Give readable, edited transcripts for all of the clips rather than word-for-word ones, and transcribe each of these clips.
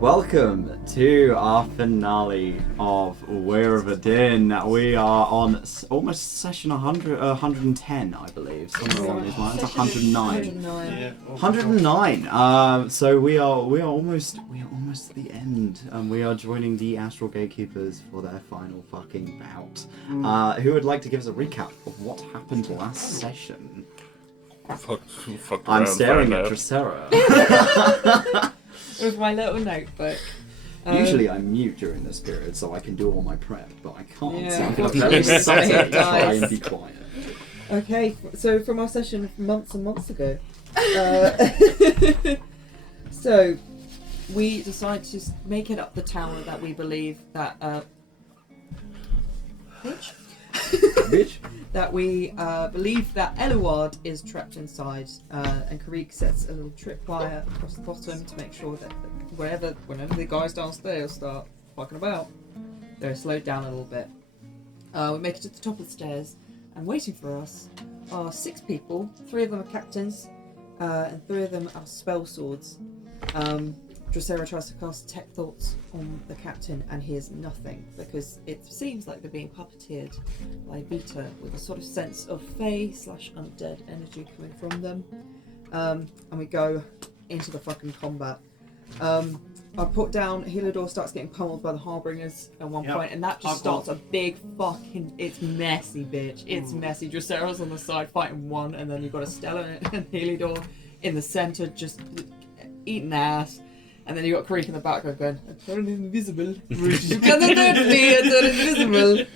Welcome to our finale of Weir of Adynn. We are on almost session 110, I believe. Somewhere along these lines. 109. 109. So we are almost at the end, and we are joining the Astral Gatekeepers for their final fucking bout. Who would like to give us a recap of what happened last session? I'm staring at 𝘏𝘪𝘨. With my little notebook. Usually I mute during this period so I can do all my prep, but I can't. Yeah. So I'm going to very subtly try and be quiet. Okay, so from our session months and months ago. So we decided to make it up the tower that we believe that Bitch. that we believe that 𝘏𝘪𝘧𝘵 is trapped inside, and 𝘞𝘰𝘮𝘬𝘭𝘤 sets a little tripwire across the bottom to make sure that whenever the guys downstairs start fucking about, they're slowed down a little bit. We make it to the top of the stairs, and waiting for us are 6 people. 3 of them are captains, and 3 of them are spell swords. 𝘏𝘪𝘨 tries to cast Detect Thoughts on the captain and hears nothing because it seems like they're being puppeteered by Vitah with a sort of sense of fae/undead energy coming from them. And we go into the fucking combat. I put down 𝘞𝘰𝘮𝘭𝘥 starts getting pummeled by the Harbingers at one point, and that just starts a big fucking. It's messy, bitch. It's messy. 𝘏𝘪𝘨's on the side fighting one, and then you've got Estelar and 𝘞𝘰𝘮𝘭𝘥 in the center just eating ass. And then you got 𝘞𝘰𝘮 in the background going, "I turn invisible. You cannot hurt me. I turn invisible."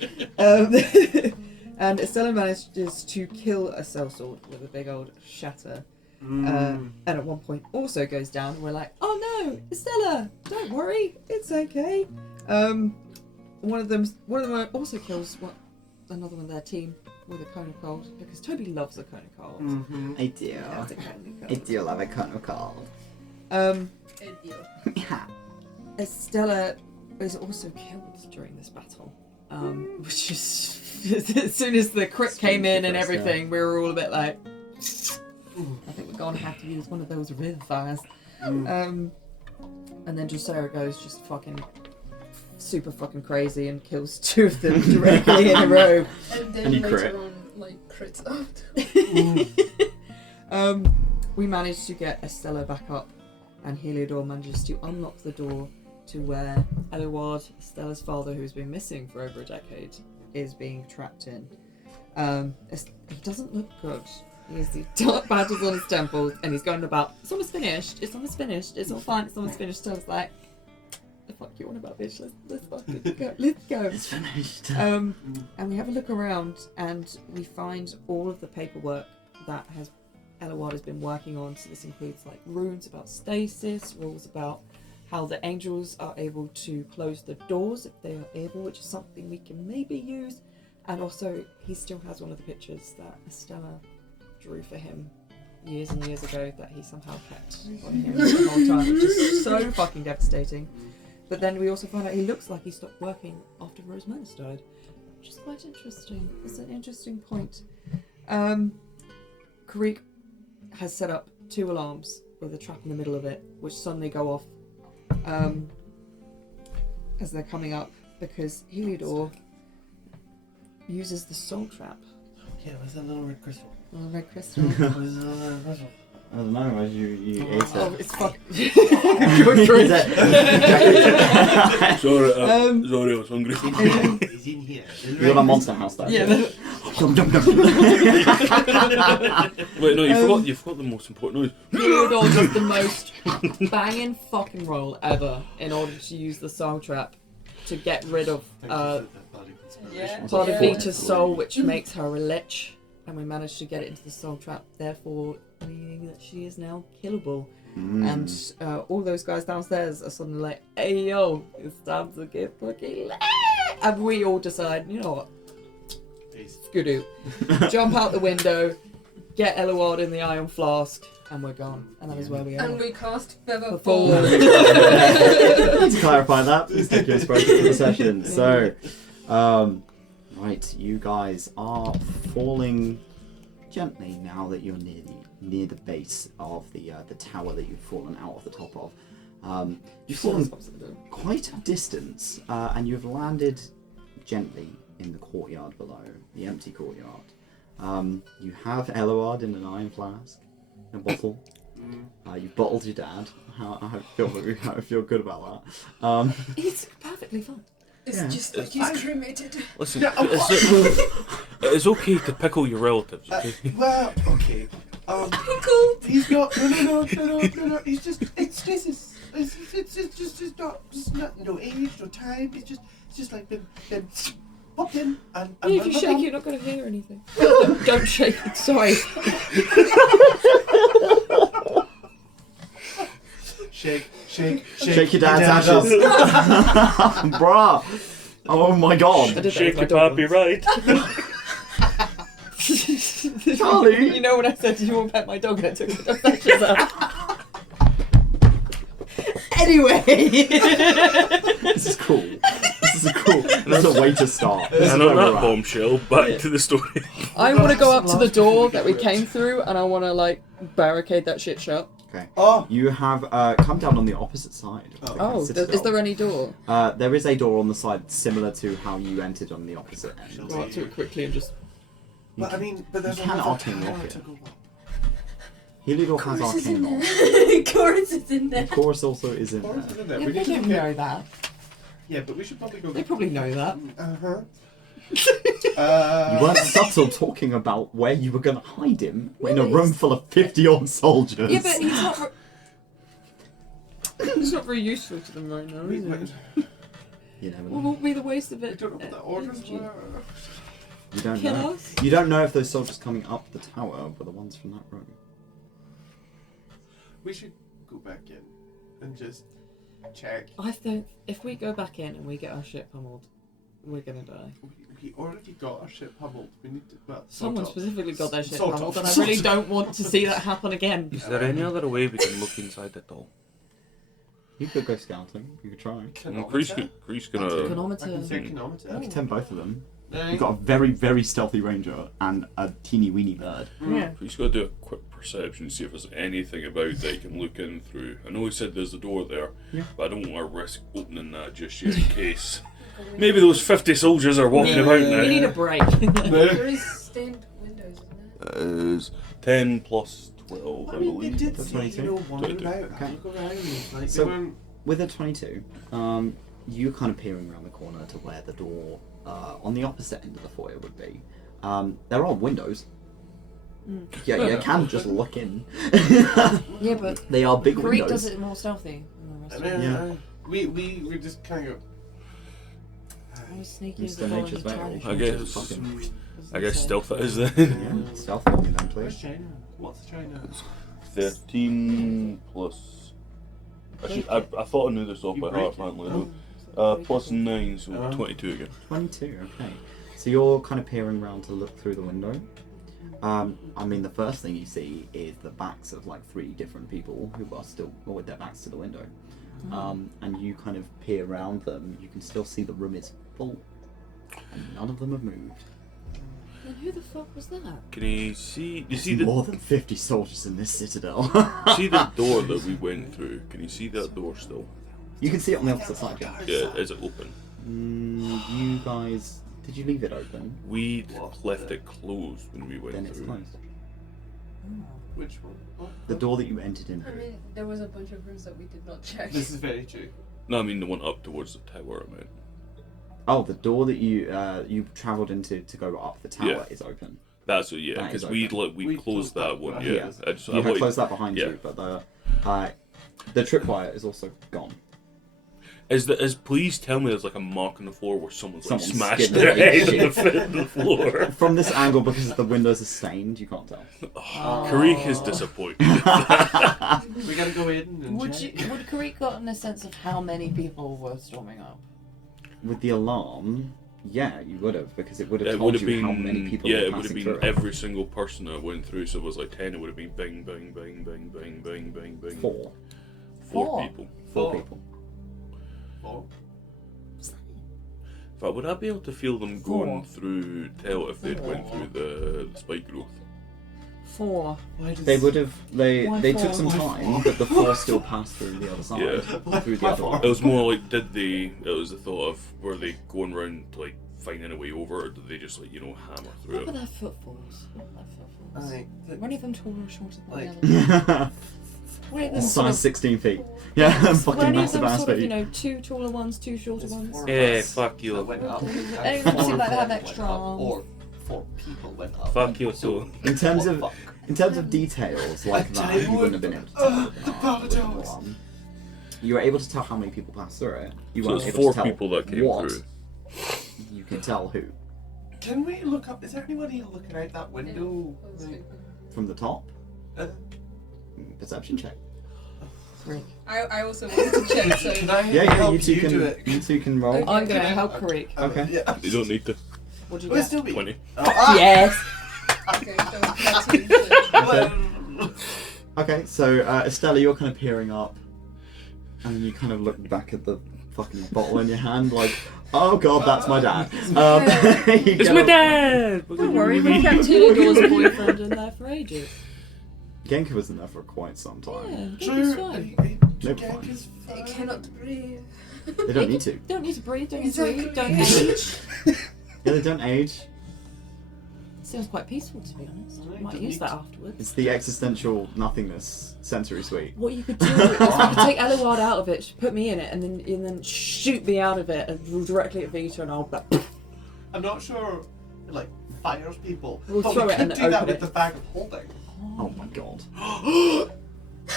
And Estelar manages to kill a sellsword with a big old shatter. And at one point also goes down. And we're like, "Oh no, Estelar! Don't worry, it's okay." One of them also kills another one of their team with a cone of cold because Toby loves a cone of cold. I do. I do love a cone of cold. Estelar is also killed during this battle, which is as soon as the crit came in and everything, we were all a bit like, I think we're gonna have to use one of those revivifiers. And then 𝘏𝘪𝘨 goes just fucking super fucking crazy and kills 2 of them directly in a row. And then And you later crit. on, crits out. We managed to get Estelar back up, and 𝘞𝘰𝘮𝘭𝘥 manages to unlock the door to where 𝘏𝘪𝘧𝘵, Estelar's father, who's been missing for over a decade, is being trapped in. He doesn't look good. He has the dark badges on his temples, and he's going about, "It's almost finished, it's almost finished, it's all fine, it's almost finished." So I was like, "The fuck you on about, bitch? Let's fucking go, let's go." It's finished. And we have a look around, and we find all of the paperwork that 𝘏𝘪𝘧𝘵 has been working on. So this includes like runes about stasis, rules about how the angels are able to close the doors if they are able, which is something we can maybe use. And also, he still has one of the pictures that Estelar drew for him years and years ago that he somehow kept on him the whole time, which is so fucking devastating. But then we also find out he looks like he stopped working after 𝘏𝘪𝘨 died, which is quite interesting. It's an interesting point. 𝘞𝘰𝘮𝘭𝘥 has set up 2 alarms with a trap in the middle of it, which suddenly go off as they're coming up because 𝘞𝘰𝘮𝘭𝘥 uses the soul trap. Yeah, where's that little red crystal? Oh, red crystal. Where's the little red crystal? I don't know, as you ate it. Oh, it's fuck. Good drink. Sorry, I was hungry. He's in here. You're on a Monster House though. Yeah. Wait, no, you forgot the most important noise. 𝘞𝘰𝘮𝘭𝘥 does the most banging fucking roll ever in order to use the soul trap to get rid of part of Vitah's soul, which makes her a lich, and we managed to get it into the soul trap, therefore meaning that she is now killable. And all those guys downstairs are suddenly like, "Hey yo, it's time to get fucking lit." And we all decide, you know what? Skidoo. Jump out the window, get 𝘏𝘪𝘧𝘵 in the iron flask, and we're gone. And that is where we are. And we cast Feather Fall. Fall. To clarify that, please take your exposure to the session. So, right, you guys are falling gently now that you're near the base of the tower that you've fallen out of the top of. You've fallen quite a distance, and you've landed gently in the courtyard below, the empty courtyard. You have 𝘏𝘏𝘮𝘮 in an iron flask, in a bottle. You've bottled your dad. I feel good about that. It's perfectly fine. It's just like he's cremated. Listen, it's okay to pickle your relatives, okay? Well, okay. Pickled. He's not. No. He's just. It's not. No age, no time. It's just like been popped in and. Yeah, if you shake, you're not going to hear anything. Don't shake it. Sorry. Shake your dad's ashes. Bruh! Oh my god. I did that Shake with your my dog pappy once. right. Charlie! You know when I said, do you want to pet my dog? And I took the dog's ashes out. Anyway. This is cool. That's a way to start. This is And where on we're that at. bombshell, back to the story. I want to go up to the door that we came through and I want to, like, barricade that shit shut. Okay. Oh. You have come down on the opposite side. Of the Oh, citadel. is there any door? There is a door on the side similar to how you entered on the opposite end. Go up to it quickly and just... But I mean, but there's You can another arcane tower lock it. to go up. Heliodor has Chorus is arcane in lock. there. Chorus is in there. Chorus also is in Chorus there. is in there. Yeah, We they need to don't get- know that. Yeah, but we should probably go. They probably know that. You weren't subtle talking about where you were going to hide him in a room full of 50-odd soldiers. Yeah, but he's not... He's not very useful to them right now, is he? You never What know. will be the waste of We it? don't know what the orders were. You don't Kill know. us? You don't know if those soldiers coming up the tower were the ones from that room. We should go back in and just check. I think if we go back in and we get our shit pummeled, we're gonna die. We already got our shit pummeled. We need to. Well, Someone sort of. specifically got their shit Sort pummeled, of. and I really don't want to see that happen again. Is there any other way we can look inside the door? You could go scouting. You could try. Greece Chronometer? gonna... I can Chronometer. say chronometer. You can tempt both of them. No. You've got a very, very stealthy ranger and a teeny weeny bird. Yeah. Greece gotta do a quick perception to see if there's anything about that you can look in through. I know he said there's a door there, Yeah. but I don't want to risk opening that just yet in case. Maybe those 50 soldiers are walking about now. We need a break. There is stained windows, isn't there? Is 10 plus 12, I I mean, they believe. did That's say, 22. wander 22. about, Okay. look around. Like, So- they weren't. With a 22, you're kind of peering around the corner to where the door on the opposite end of the foyer would be. There are windows. Yeah, you can just look in. Yeah, but They are big Greek windows. does it more stealthy than the rest of Yeah. us. We just kind of. I was sneaky as Mr. a ball Nature's and Veil. childish. I guess. Fucking- I guess stealth it is then. Yeah, stealth for me then, Where's please. China? What's China? 13 plus... I thought I knew this off by heart, apparently. Plus 9, so 22 again. 22, okay. So you're kind of peering around to look through the window. I mean, the first thing you see is the backs of like 3 different people who are still with their backs to the window. And you kind of peer around them. You can still see the room is full, and none of them have moved. Then who the fuck was that? Can you see... You There's see the... more than 50 soldiers in this citadel. See the door that we went through? Can you see that door still? You can see it on the opposite side, yeah. Yeah, is it open? You guys, did you leave it open? We left it closed when we Then went it's through. closed. Which one? What? The door that you entered in I through. mean, there was a bunch of rooms that we did not check. This is very true. No, I mean the one up towards the tower, I meant. Oh, the door that you travelled into to go up the tower Yeah. is open. That's it, yeah, That is because we We closed that one, one, yeah. yeah. I just, You I have wanted- closed that behind yeah. you, but the tripwire is also gone. Please tell me there's like a mark on the floor where someone's like Someone's smashed skinned their their head on the floor. From this angle, because the windows are stained, you can't tell. Karik is disappointed. We gotta go in and Would check. Would Karik gotten a sense of how many people were storming up? With the alarm, yeah, you would have, because it would have It told would you have been, how many people yeah, were it would have passing been through it. every single person that went through. So it was like 10. It would have been bang, bang, bang, bang, bang, bang, bang, bang. Four Four. people. people. Oh. In fact, would I be able to feel them going through? Tell if they'd went through the spike growth? 4. They would have. They took four? some time, but the 4 still passed through the other side. Yeah. Through the other one. It was more like, it was the thought of, were they going round, like, finding a way over, or did they just, like, hammer through What were it? their footfalls? Aye, Were any of them taller or shorter than Like- the other? Were any of them sort Size of, 16 feet. Yeah, were fucking any of massive them ass sort of, feet. 2 taller ones, 2 shorter There's ones? 4 of Yeah, us fuck you. that went up, Any and of them seem 4 like they have went extra up, arms. or 4 people went up. Fuck you So, too. In terms of what in terms of details like tell that, you you wouldn't have been able to tell. the with an Paladins. arm. You were able to tell how many people passed through it. You So weren't it's able 4 to tell people that came what. through. You can tell who Can we look up? Is there anybody looking out that window? from the top. Uh, Perception check. 3. I also wanted to check, so. Can I Yeah, help you two you can. do it? You two can roll. Okay. I'm going to help Karik. Okay. Yeah. You don't need to. What do you Will it get? still be? 20. Oh, ah! Yes! Okay, that was 13. So. Well, Okay, so Estella, you're kind of peering up, and then you kind of look back at the fucking bottle in your hand, like, oh god, that's my dad. You It's get my up- dad! Don't worry, we kept Tunicor's boyfriend in there for ages. Genka was in there for quite some time. Yeah, it's True. fine. No Gang fine. is I fine. cannot breathe. They don't need to. Don't need to breathe, don't need to Exactly. eat, don't age. Yeah, they don't age. Sounds quite peaceful, to be honest. Right, Might don't use need that to- afterwards. It's the existential nothingness sensory suite. What you could do is you could take 𝘏𝘮𝘬𝘬 out of it, put me in it, and then shoot me out of it and directly at Vitah, and I'll be like, I'm not sure, like, fires people. We'll but throw we it could and do that open with it. the bag of holding. Oh my god.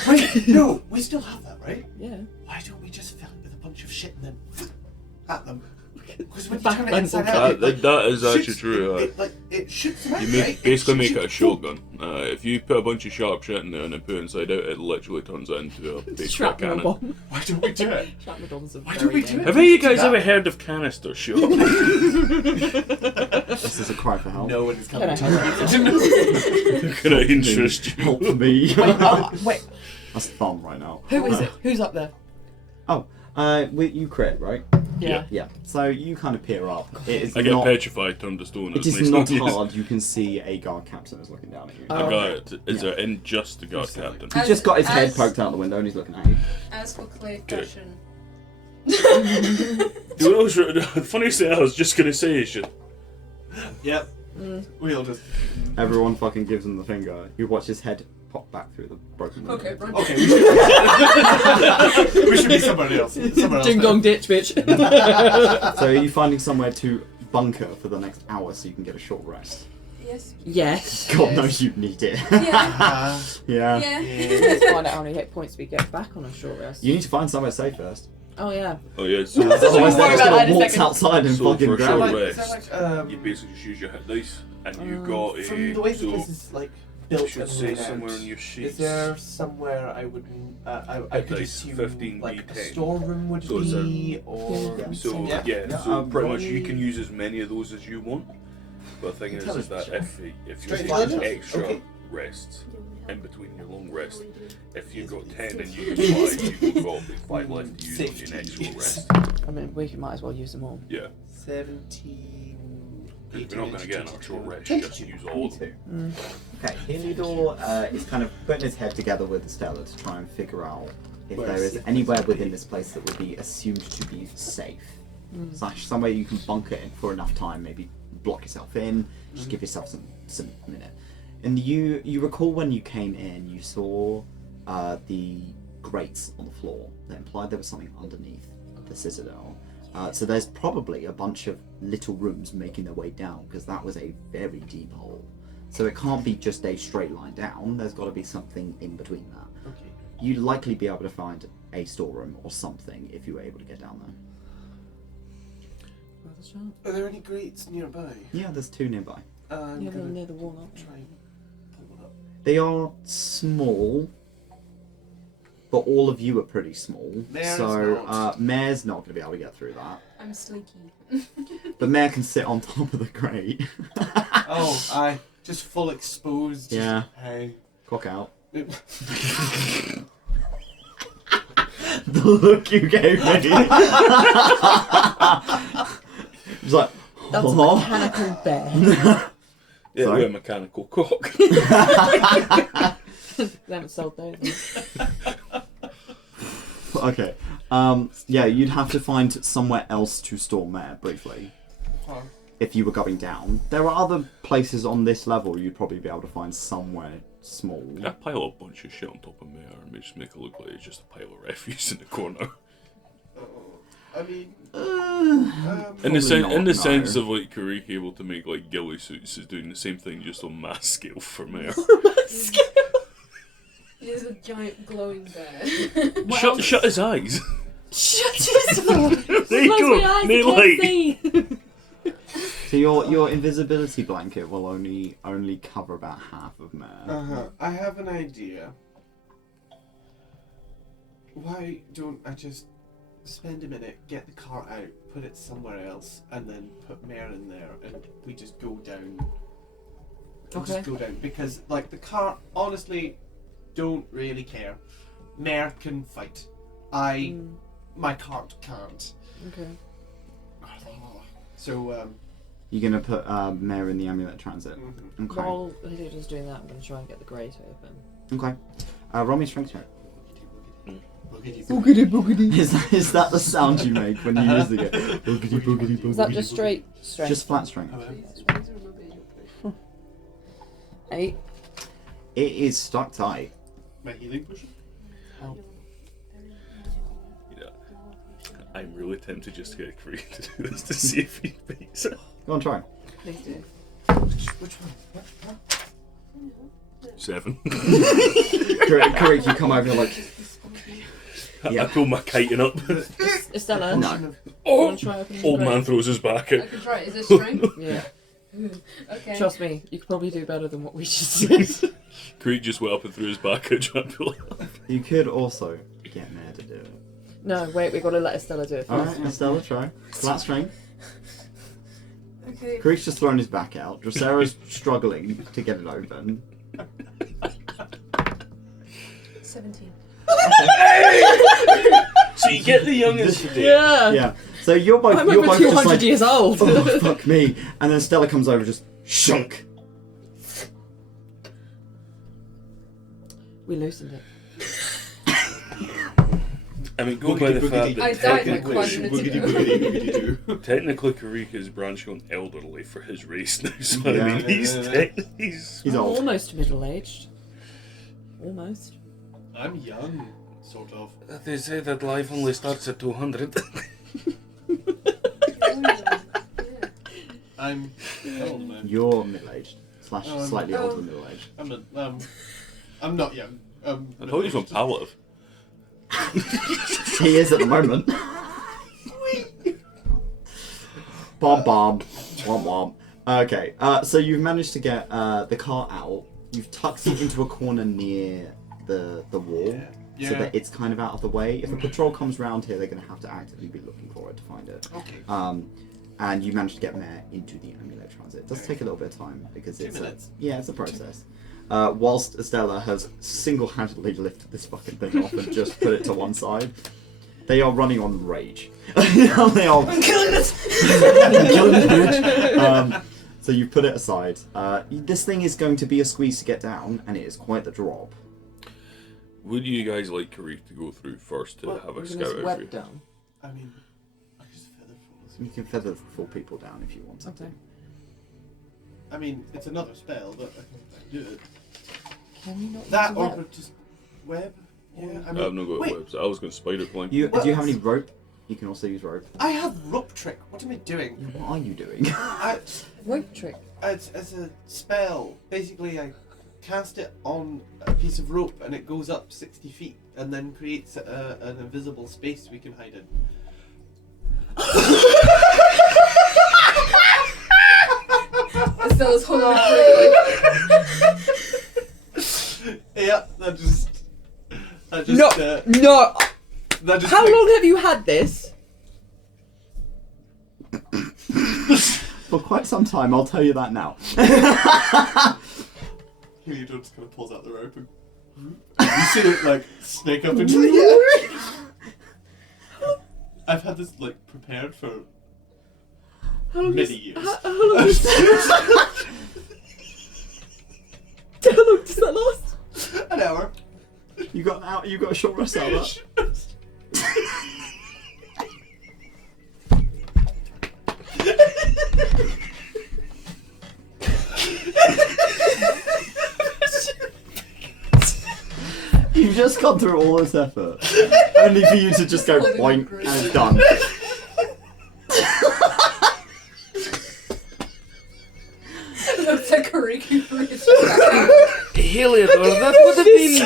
Wait, no, we still have that, right? yeah. Why don't we just fill it with a bunch of shit and then at them? Because when you Back turn it then, inside okay. out, it, like, That is actually shoots- true. It shoots them out, You right? basically make shoots it a shotgun. If you put a bunch of sharp shit in there and then put it inside out, it literally turns it into a baseball Shrapnel cannon. bomb. Why don't we do it? Shrapnel bombs are Why very don't we do dangerous. it? Have any of you guys That- ever heard of canister shot? This is a cry for help. No one is coming Can I to me. Can I interest you? Help me. Wait, That's thumb right now. who is it? Who's up there? You crit, right? Yeah. Yeah. So you kind of peer up. It is I get not. petrified, turned to stone. It It's is nice not not hard. You can see a guard captain is looking down at you. Oh. I got it. Is there in just the guard captain? He's just got his head As- poked out the window and he's looking at you. As for clay Good. fashion. The funniest thing I was just gonna say is just Yep. We'll just. Everyone fucking gives him the finger. You watch his head pop back through the broken window. Okay, run. Okay, we should be somebody else. Somewhere else Ding now. dong ditch, bitch. So are you finding somewhere to bunker for the next hour so you can get a short rest? Yes. Yes. God knows you need it. Yeah. Yeah. Yeah. Let's find out how many hit points we get back on a short rest. You need to find somewhere safe first. Oh yeah. oh yeah. So, Otherwise worry they're just about that gonna in a walk second. outside and So fucking for Is there grab sure, you. like, rest. is there like, you basically just use your hit dice, and you Um, got a. from the way so that this is like it built should and say laid out, somewhere in your sheets. is there somewhere I would I could Dice, assume 15 like a D10. storeroom would So is there- be, or Yeah. So Yeah. yeah, so pretty much you Roll- can use as many of those as you want. But the thing is that Intelligence. if Straight you intelligence? take extra Okay. rests in between your long rest, if you've got 10 and you use 5, you've got 5 left to use on your next short rest. I mean, we might as well use them all. Yeah. 17. If we're not going to get another short rest, 22. just use all of them. Okay, Heliodor is kind of putting his head together with Estella to try and figure out if Where there is is he? anywhere within this place that would be assumed to be safe. Slash somewhere you can bunker in for enough time, maybe block yourself in, just give yourself some minute. And you recall when you came in, you saw the grates on the floor that implied there was something underneath the citadel. So there's probably a bunch of little rooms making their way down, because that was a very deep hole. So it can't be just a straight line down, there's got to be something in between that. Okay. You'd likely be able to find a storeroom or something if you were able to get down there. Rather sharp. Are there any grates nearby? Yeah, there's 2 nearby. I'm Yeah, they're gonna near the wall, aren't they? try and pull it up. They are small, but all of you are pretty small. Mare's so not. Mare's not going to be able to get through that. I'm sleeky. But Mare can sit on top of the grate. Oh, I just full exposed. Yeah. Hey. Cock out. The look you gave me. It's like, That's a "Huh?" mechanical bear. Yeah, Sorry? with a mechanical cock. They haven't sold those. Okay. Yeah, you'd have to find somewhere else to store Mare briefly. If you were going down. There are other places on this level you'd probably be able to find somewhere small. I pile a bunch of shit on top of Mare and just make it look like it's just a pile of refuse in the corner. I mean, In the Probably sense no. of like 𝘏𝘰𝘮𝘭𝘏 able to make like ghillie suits is doing the same thing just on mass scale for Mare. There's a giant glowing bear. Shut his eyes. Shut his mouth! There you go. Near light. So your invisibility blanket will only cover about half of Mare. I have an idea. Why don't I just spend a minute, get the cart out, put it somewhere else, and then put Mare in there, and we just go down. Okay. Just go down because, like, the cart, honestly, don't really care. Mare can fight. My cart can't. Okay. So, You're gonna put Mare in the amulet transit. mhm. Okay. While Hilda's doing that, I'm going to try and get the grate open. Okay. Roll me a strength check. Boogity. Is that the sound you make when you use the game? Boogity boogity boogity. Is that just straight strength? Just flat strength. 8. It is stuck tight. My healing potion? I'm really tempted just to get 𝘏𝘰𝘮 to do this to see if he beats it. Go on, try. Please do. Which one? What? 7. Correct, you come over, you're like, I pull my kiting up. Estella? no. Oh! Wanna try opening the Old grate? man throws his back I out. can try it. Is it strength? Yeah. Okay. Trust me, you could probably do better than what we just did. 𝘏𝘰𝘮 just went up and threw his back out trying to pull it up. You could also get Mare to do it. No, wait, we've got to let Estella do it first. Alright, Estella, try. Flat strength. Okay. Creek's just thrown his back out. Drosera's struggling to get it open. 17. So you get the youngest today. Yeah! Yeah. So you're both I'm you're over both 200 just like, years old! oh fuck me. And then Stella comes over just shunk. We loosened it. I mean, go by the fact I that died like 5 minutes ago. technically 𝘏𝘰𝘮 is branching on elderly for his race now, so Yeah. I mean, he's He's I'm old. almost middle-aged. Almost. I'm young, sort of. They say that life only starts at 200. I'm how old am I? You're middle-aged. Slash slightly older than middle-aged. I'm not young. I told you he's on palliative. He is at the moment. Bob bob. Womp womp. Okay, so you've managed to get the cart out. You've tucked it into a corner near the wall. Yeah. So that it's kind of out of the way. If a patrol comes round here, they're going to have to actively be looking for it to find it. Okay. And you managed to get Mare into the amulet transit. It does take a little bit of time because 2 it's minutes. it's a process. Whilst Estella has single-handedly lifted this fucking thing off and just put it to one side, they are running on rage. They are. I'm killing this. I'm killing this bitch. So you put it aside. This thing is going to be a squeeze to get down, and it is quite the drop. Would you guys like 𝘏𝘰𝘮 to go through first to have a scout over web you? down. I mean, I just feather falls. You can feather 4 people down if you want to. Okay. I mean, it's another spell, but I can do it. Can you not That use a or web? just web. Yeah, I I've mean, not got wait, webs. I was going to spider climb. Do you have Well, any rope? You can also use rope. I have rope trick. What am I doing? What are you doing? Rope trick. It's a spell. Basically, I cast it on a piece of rope and it goes up 60 feet and then creates an invisible space we can hide in. Estella's holding Yeah, that just. No! No! That just How long have you had this? For quite some time, I'll tell you that now. Heliodor just kind of pulls out the rope and you see it like snake up into the air. I've had this like prepared for How long many years. How long is How long does that last? An hour. You got out. You got a short rest out of that. You've just gone through all this effort, only for you to just go boink and it's done. That's a Kariki bridge. Heliodor, that would have been.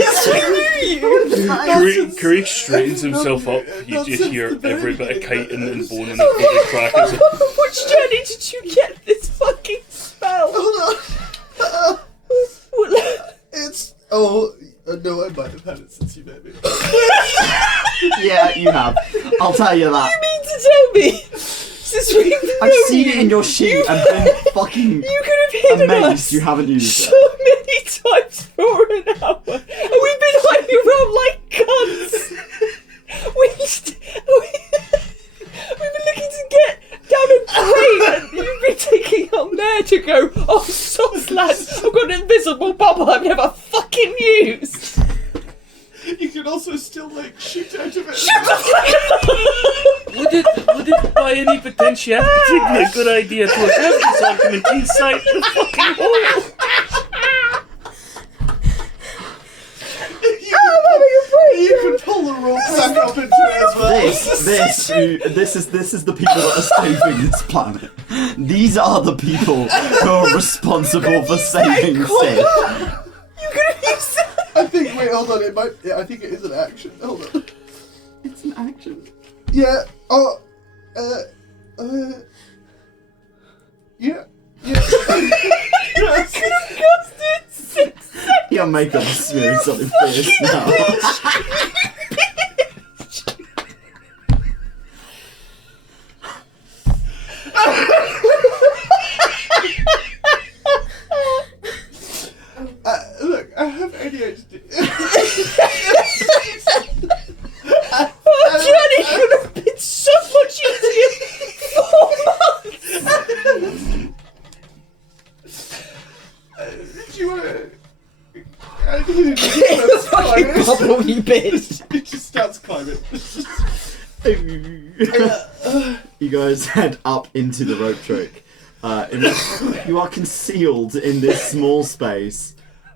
Karek straightens himself up. You just hear every bit of chitin and bone in his body crack. Which journey did you get this fucking spell? It's no, I might have had it since you met me. Yeah, you have. I'll tell you that. You mean to tell me? Since we've I've known seen you, it in your sheet and been fucking you could have hidden amazed us you haven't used so it. many times for an hour, and we've been hiding around like cunts. We've been looking to get down a grate, and you've been taking out there to go, oh, sauce lads, I've got an invisible bubble I've never fucking used. You can also still like shoot out of it. Shut the fuck Would it by any potentiality be a good idea to have this argument inside the fucking hole? You can pull the rope back up into it as well. This is the people that are saving this planet. These are the people who are responsible for saving Sith. You could have used that. I think. Wait, hold on. It might. Yeah, I think it is an action. Hold on. It's an action. Yeah. Oh. Yeah. Yeah. Yes. Could have costed 6 seconds. Your makeup is smearing something fierce now. Look, I have ADHD. Journey could have been so much easier 4 months. Do you want to? I need to climb it. Bubble, you bitch. It just starts climbing. You guys head up into the rope trick. You are concealed in this small space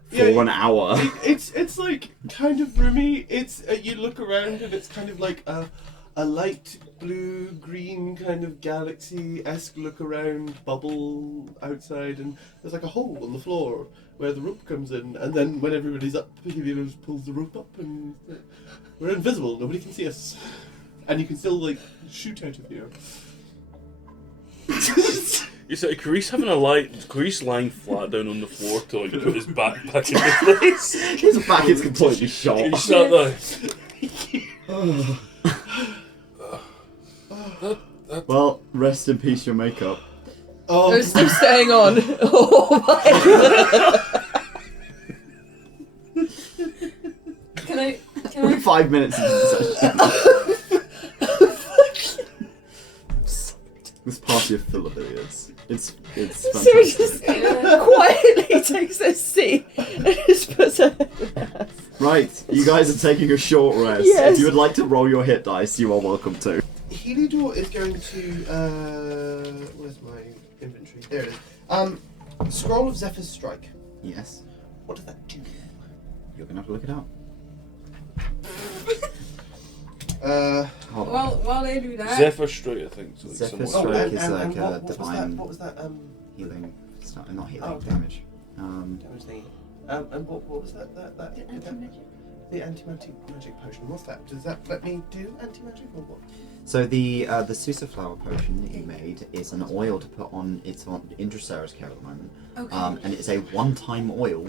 for an hour. It's like kind of roomy. It's you look around and it's kind of like a light blue green kind of galaxy-esque look around bubble outside, and there's like a hole on the floor where the rope comes in, and then when everybody's up, he just pulls the rope up, and we're invisible. Nobody can see us, and you can still like shoot out of here. Is it Carice lying flat down on the floor to like put his back back into place? His back is completely shot. He sat there. Well, rest in peace, your makeup. Oh, I'm still staying on. Oh my god. Can We're I 5 minutes into the session. This party is full of idiots. It's So he fantastic. just quietly takes a seat and just puts her head down. Right, you guys are taking a short rest. Yes. If you would like to roll your hit dice, you are welcome to. Heliodor is going to where's my inventory? There it is. Scroll of Zephyr's Strike. Yes. What does that do? You're gonna have to look it up. Hold on. while they do that, Zephyr Straight, I think. So like Zephyr someone- Strike is like a what divine was that? healing. Not healing, Oh, okay. damage. Damage thing. And what was that? The anti-magic potion. What's that? Does that let me do anti-magic or what? So the Susa flower potion that you made is an oil to put on. It's on Indrasara's care at the moment. okay. And it's a one-time oil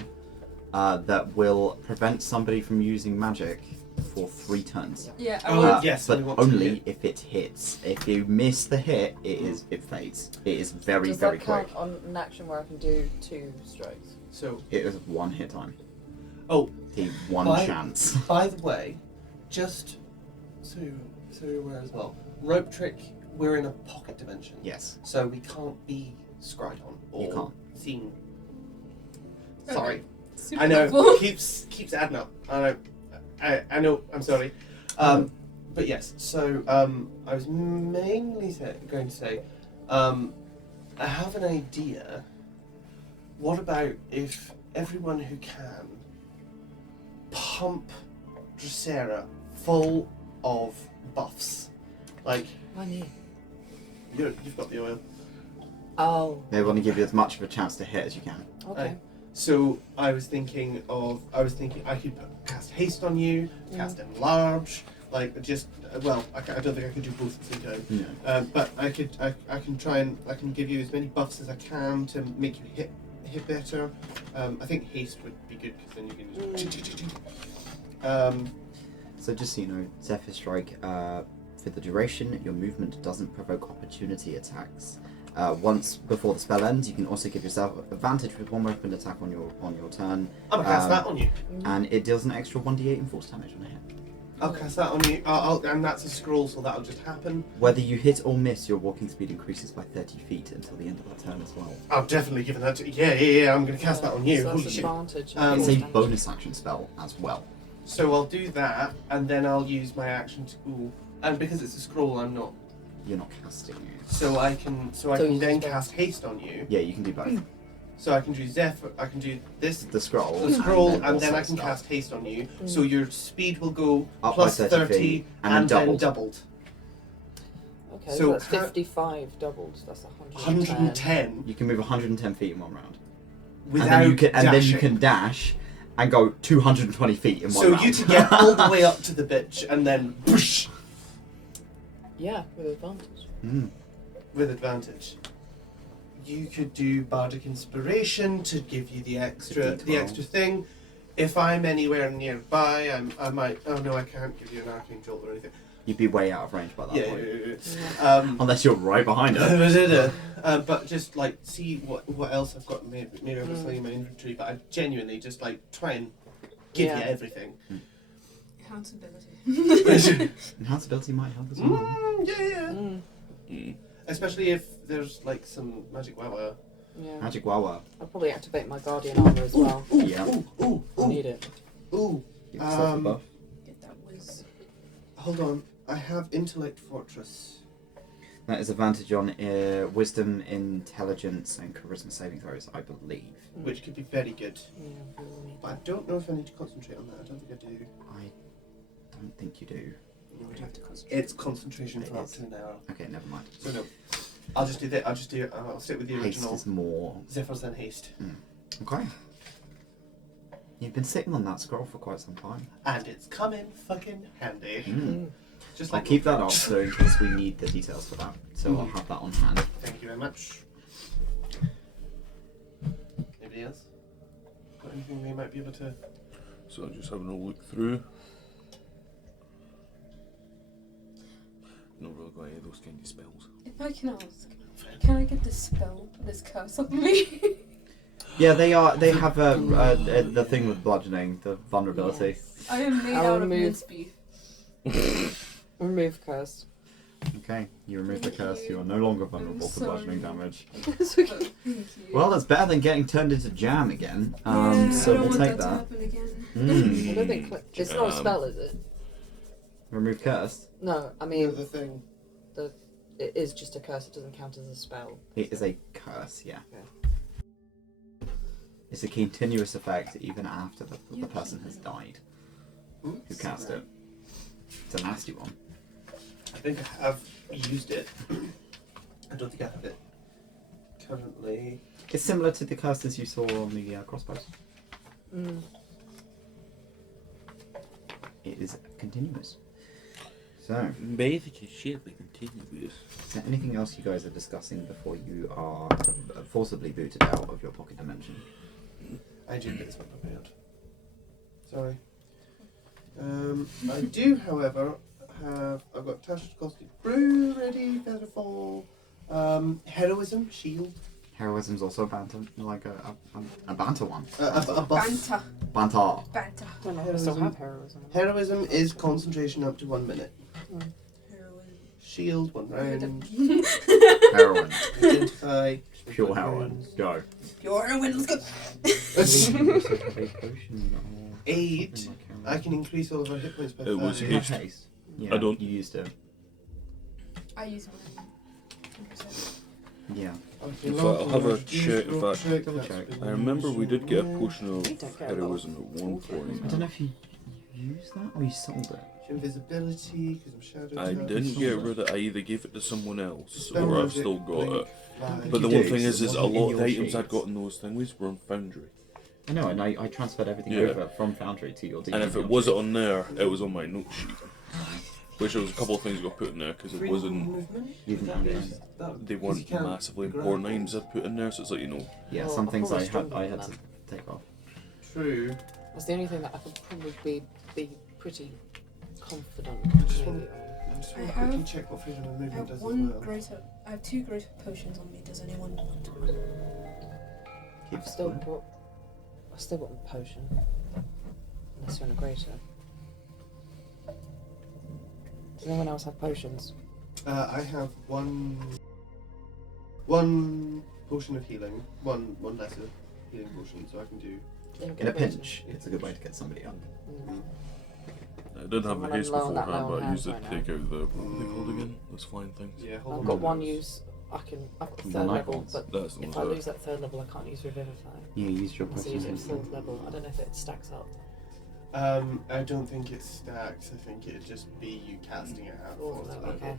that will prevent somebody from using magic for 3 turns. yeah, I Oh, want, yes, but I want to only hit. if it hits. If you miss the hit, it fades. It is very Does very that quick. count on an action where I can do 2 strikes? So, It is 1 hit time. oh, The one By- chance. by the way, just so you're aware as well, rope trick. We're in a pocket dimension. Yes. So we can't be scryed on or You can't. seen. Okay. Sorry. Super I know. helpful. Keeps adding up. I know. I'm sorry. But yes. So I was mainly going to say, I have an idea. What about if everyone who can pump Dracera full of buffs, like Money. you've got the oil. Oh. They want to give you as much of a chance to hit as you can. Okay. So I was thinking I could cast haste on you, cast enlarge, like just I don't think I could do both at the same time. No. But I can give you as many buffs as I can to make you hit better. I think haste would be good because then you can just. So just so you know, Zephyr Strike, for the duration, your movement doesn't provoke opportunity attacks. Once before the spell ends, you can also give yourself advantage with one weapon attack on your turn. I'm gonna cast that on you. And it deals an extra 1d8 in force damage on a hit. I'll cast that on you. And that's a scroll, so that'll just happen. Whether you hit or miss, your walking speed increases by 30 feet until the end of that turn as well. I'm definitely giving that to yeah. I'm gonna cast that on you. So Holy that's shit. advantage. It's a Damage. bonus action spell as well. So I'll do that, and then I'll use my action to. Ooh. And because it's a scroll, I'm not. You're not casting it. So I can you then spell. cast haste on you. Yeah, you can do both. So I can do Zephyr. I can do this. The scroll. The scroll, and also then I can spell. cast haste on you. So your speed will go Up plus by 30 feet, and then then doubled. doubled. Okay, So so that's how- 55 doubled. That's 110. 110 You can move 110 feet in one round. without and then you can, and then you dashing. can dash and go 220 feet in one So round. you can get all the way up to the bitch, and then whoosh, Yeah, with advantage. Mm. with advantage. You could do bardic inspiration to give you the extra thing. If I'm anywhere nearby, I might. Oh no, I can't give you an arcane jolt or anything. You'd be way out of range by that Yeah. point. Unless you're right behind her. But just like see what else I've got. Maybe I've got something in my inventory. But I genuinely just like try and give you everything. Enhance ability. Enhanced ability might help as well. Yeah. Especially if there's like some magic wawa. Yeah. Magic Wawa. I'll probably activate my guardian armor as well. Yeah. I need it. Ooh. Give yourself a buff. Get that whiz. Hold on. I have intellect fortress. That is advantage on wisdom, intelligence, and charisma saving throws, I believe. Which could be very good. Yeah, we'll need But I don't know if I need to concentrate on that. I don't think I do. I don't think you do. You would have to concentrate. It's concentration for It up is. to an hour. Okay, never mind. So no. I'll just do that. I'll stick with the Haste original. is more. Zephyr's then haste. Okay. You've been sitting on that scroll for quite some time. And it's coming fucking handy. Just I'll like keep that off so in case we need the details for that. So I'll have that on hand. Thank you very much. Anybody else? Got anything we might be able to? So just having a look through. Not really got any of those kind of spells. If I can ask, can I get this spell, this curse off me? Yeah, they are. They have the thing with bludgeoning, the vulnerability. I am made I'll out of remove- mince beef. Remove curse. Okay, you remove the curse. You are no longer vulnerable to bludgeoning damage. It's okay. Thank you. Well, that's better than getting turned into jam again. Yeah, So I don't we'll want take that to that. happen again. I don't think it's not a spell, is it? Remove curse. No, I The mean other thing. it is just a curse. It doesn't count as a spell. It is a curse. Yeah. Yeah. It's a continuous effect even after the person has died. Who cast it? It's a nasty one. I think I have used it. I don't think I have it currently. It's similar to the curses you saw on the crossbows. It is continuous. So, Basically, shit, we continue this. is there anything else you guys are discussing before you are forcibly booted out of your pocket dimension? I did get this one prepared. Sorry. I do, however, I've got Tasha's Caustic Brew ready, Featherfall, Heroism, Shield. Heroism's also a banter, like a banter one. A buff. Banter. Banter. Banter. I don't know if I still have heroism. Heroism is concentration up to 1 minute. Heroin. shield, 1 round. Heroin. Identify. Pure heroin. Go. Pure heroin, let's go. Aid. I can increase all of our hit points by 5. It was In that haste. case, yeah, I don't- You used it. I use mine. 10%. Yeah. Okay, In fact, I'll have a reduce check. In roll fact, check, double that's check. been I remember we did get a done. potion of We don't care heroism about at one point. I don't know if you used that or you sold it. Invisibility, because I'm shadowed. I out. didn't get rid of it. I either gave it to someone else Spell or I've magic, still got blink, it. fly. But the You one did, thing because is it a wasn't in lot of the your items I'd sheets. got in those things were on Foundry. I know, and I transferred everything Yeah. over from Foundry to your And if it wasn't on there, it was on my note sheet. Which there was a couple of things I got put in there because it Free wasn't. movement? You didn't That understand is- it. that- They 'cause you weren't can't massively grab important them. names I'd put in there, so it's like, you know. Yeah, Well, some I things probably I struggled had with to that. take off. True. That's the only thing that I could probably be pretty confident Just maybe one- on. I just I want to quickly have- check what freedom of I movement have does as one well. greater. I have 2 greater potions on me. Does anyone want one? Keep I've still it. got. I've still got a potion. Unless you're in a greater. Does anyone else have potions? I have one potion of healing, one lesser healing potion, so I can do. In a pinch, it's a good way to get somebody up. I did have Well, a haste I'm low on that beforehand, low but I on used it hands to right take out the. What are they called again? Those flying things? Yeah, hold I've on got my one nose. use. I've got The third night level, ones. but That's the if ones I that- lose that third level, I can't use Revivify. You used your Unless I use it at potion. fourth level. I don't know if it stacks up. I don't think it stacks. I think it'd just be you casting it out. Fourth level, okay.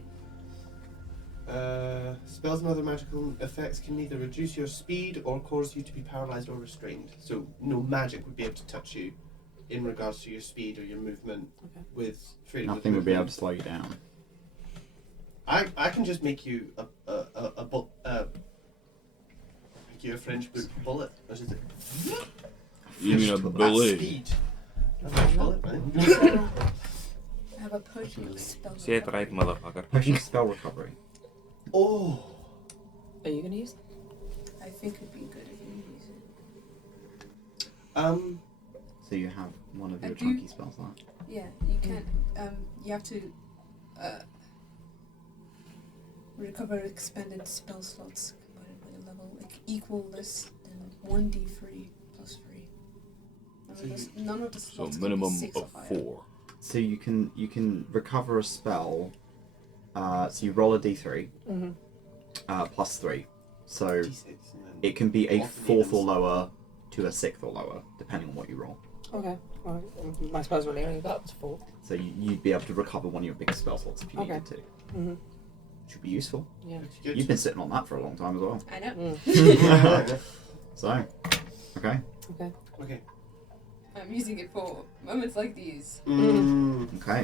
Spells and other magical effects can neither reduce your speed or cause you to be paralyzed or restrained. So no magic would be able to touch you in regards to your speed or your movement. Okay. With freedom of Nothing would be able movement. to slow you down. I can just make you make you a French bullet. What is it? You mean a That's At bullet? speed. A French bullet, right? I have a potion of spell. Say it right, motherfucker. Potion of spell recovery. Oh. Are you going to use? I think it'd be good if you use it. So you have one of I your do- chunky spells left. Yeah, you can't. You have to recover expended spell slots combined with a level equal less than 1d3 plus 3. None of the So slots can minimum be 6 of or higher. 4. So you can recover a spell. So you roll a d3 plus 3. So D6 and then it can be a alternate 4th or lower to a 6th or lower, depending on what you roll. Okay. Well, my spells really only got up to 4. So you'd be able to recover one of your big spell slots if you Okay. needed to. Mm-hmm. Should be useful. Yeah. Good. You've been sitting on that for a long time as well. I know. So, okay. Okay. Okay. I'm using it for moments like these. Okay.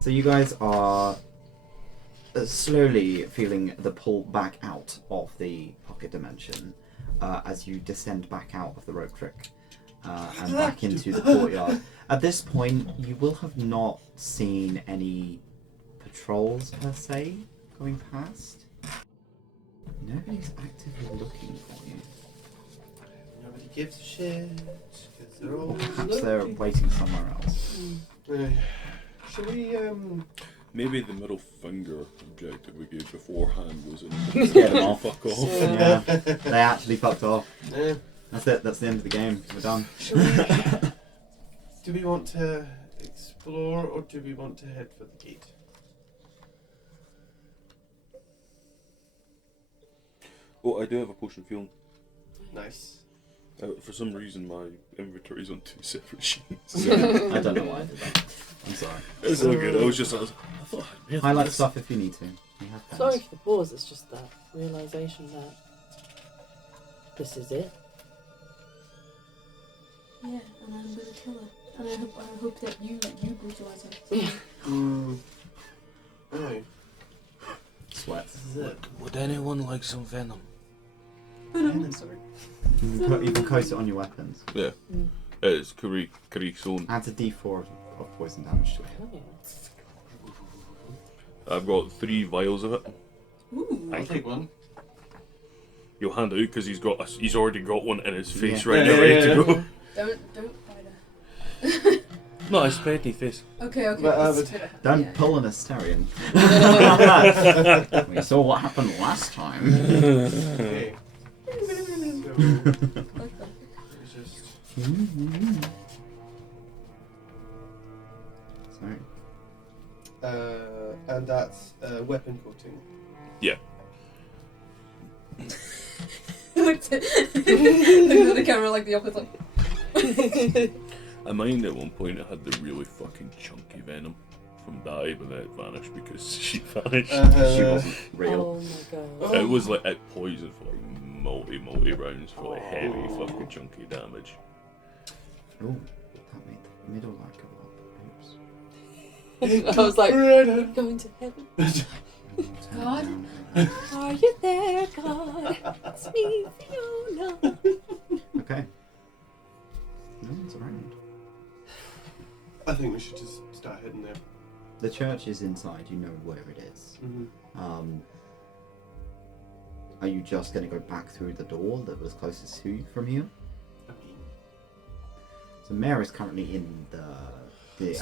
So you guys are slowly feeling the pull back out of the pocket dimension as you descend back out of the rope trick and back into the courtyard. At this point, you will have not seen any patrols per se going past. Nobody's actively looking for you. Nobody gives a shit because they're all. Or perhaps they're waiting somewhere else. Should we Maybe the middle finger objective we gave beforehand was in. Scared them off. Fuck off. Yeah, they actually fucked off. eh, That's it. That's the end of the game. We're done. do we want to explore or do we want to head for the gate? Oh, I do have a potion of healing. Nice. For some reason, my inventory's on 2 separate sheets. I don't know why I did that. I'm sorry. It's all good. I thought I made Highlight this. stuff if you need to. You have pens. Sorry for the pause, it's just that realisation that this is it. Yeah, and I'm gonna kill her. And I hope that you brutalize her. Yeah. Oh, Sweat. this is it. Would anyone like some venom? I'm sorry. You can coat it on your weapons. Yeah. It's Karik's own. Adds a d4 of poison damage to it. Oh, yeah. I've got 3 vials of it. Ooh. I'll take one. You'll hand it out because he's already got one in his face Yeah. right now, ready to go. Don't bite her. No, I sprayed my face. Okay, okay. But, let's but- fit it. Don't Yeah. pull an Asterian. We saw what happened last time. Okay. So, Like that. it's just... Sorry. And that's weapon coating. Yeah. Looked at the camera like the opposite. I mind at one point it had the really fucking chunky venom from Dai, but then it vanished because she vanished. She wasn't real. Oh my god. It was like, it poisoned for like multi rounds for like heavy fucking chunky damage. Oh, that made the middle light go up. Oops. I was like, Right. going to heaven. God. Are you there, God? It's me, Fiona. Okay. No one's around. I think we should just start heading there. The church is inside. You know where it is. Mm-hmm. Are you just going to go back through the door that was closest to you from here? I mean, So Mare is currently in the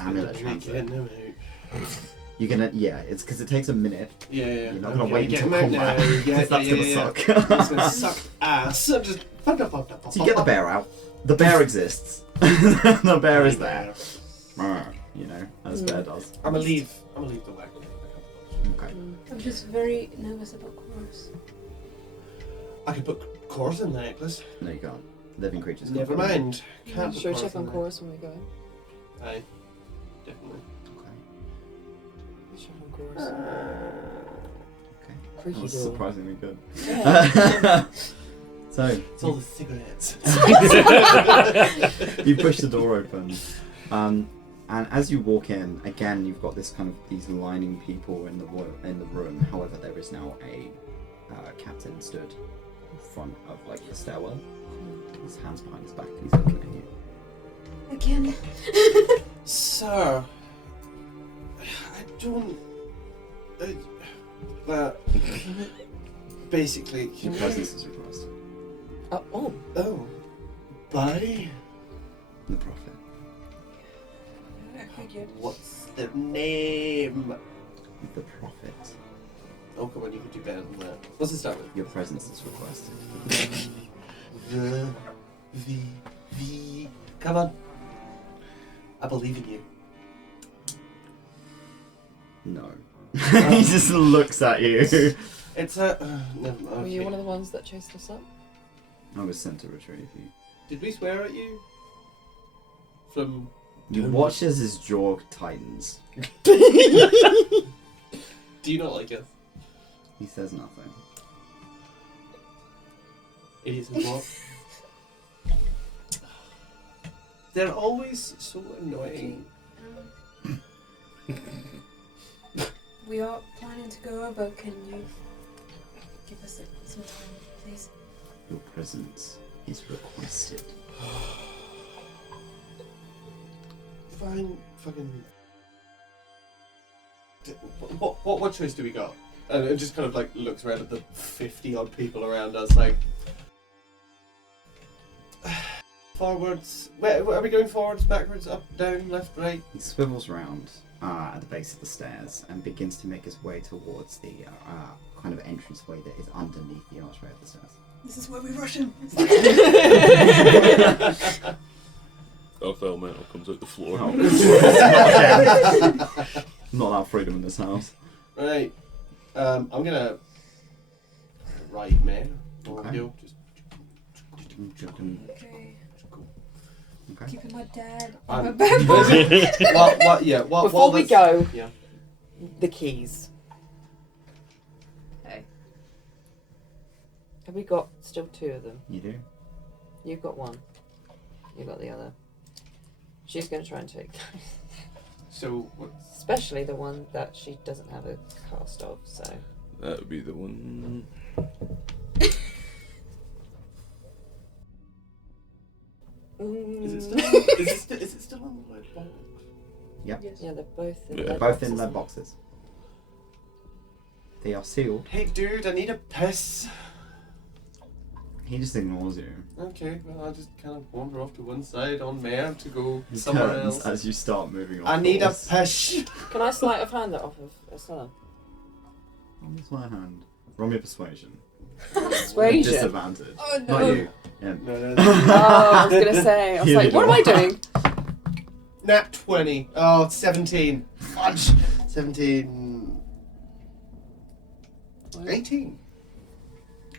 amulet chamber. You're gonna, yeah, it's because it takes a minute. Yeah. You're not gonna wait get until him out combat. now. Yeah, 'cause that's gonna yeah. suck. It's gonna suck ass. Just... So you get the bear out. The bear exists. The bear is there. You know, as bear does. I'm gonna leave the wagon. Okay. I'm just very nervous about chorus. I could put chorus in the necklace. No, you can't. Living creatures. Never can't. mind. Can't put Should we chorus check on in chorus when we go in? there. Aye, definitely. Okay. Check on chorus. Okay. That Creaky was door. surprisingly good. Yeah. So It's all the cigarettes. you push the door open, and as you walk in, again you've got this kind of these lining people in the room. However, there is now a captain stood in front of like the stairwell. His hands behind his back, and he's looking at you. Again. Sir, I don't. Basically, Your can presence is requested. Oh. Oh, bye. The prophet. What's the name? The prophet. Oh, come on, you could do better than that. What's it start with? Your presence is requested. The. Come on. I believe in you. No. He just looks at you. It's a. Never mind. Were you one of the ones that chased us up? I was sent to retrieve you. Did we swear at you? From. You watch as his jaw tightens. Do you not like us? He says nothing. Idiots and what? They're always so annoying. We are planning to go over. Can you give us some time, please? Your presence is requested. Fine, fucking. What choice do we got? And it just kind of like looks around at the 50 odd people around us, like. Forwards. Where are we going? Forwards, backwards, up, down, left, right? He swivels round at the base of the stairs and begins to make his way towards the kind of entranceway that is underneath the archway of the stairs. This is where we rush him. Earth elemental comes out the floor. Oh. Not that freedom in this house. Right. I'm gonna. Right, man. Okay. Go. Just Okay. go. Okay. Keeping my dad Um, on my back. What? Yeah. What? Before we go, Yeah. the keys. Hey. Have we got still 2 of them? You do? You've got one. You got the other. She's going to try and take those. So what? Especially the one that she doesn't have a cast of, so. That would be the one. Is it still? Is it still on the red box? Yep. Yes. Yeah, they're both in Yeah. their Both in boxes. their boxes. They are sealed. Hey, dude, I need a piss. He just ignores you. Okay, well, I'll just kind of wander off to one side on mare to go He somewhere turns else. as you start moving off I need a course. push. Can I sleight of hand that off of Estelar? On this one hand. Roll me a persuasion. Persuasion. Disadvantage. Oh, no. Not you. Yeah. No, no, Oh, I was gonna say. I was You like, what am I doing? Nat 20. Oh, it's 17. Fudge. 17. 18.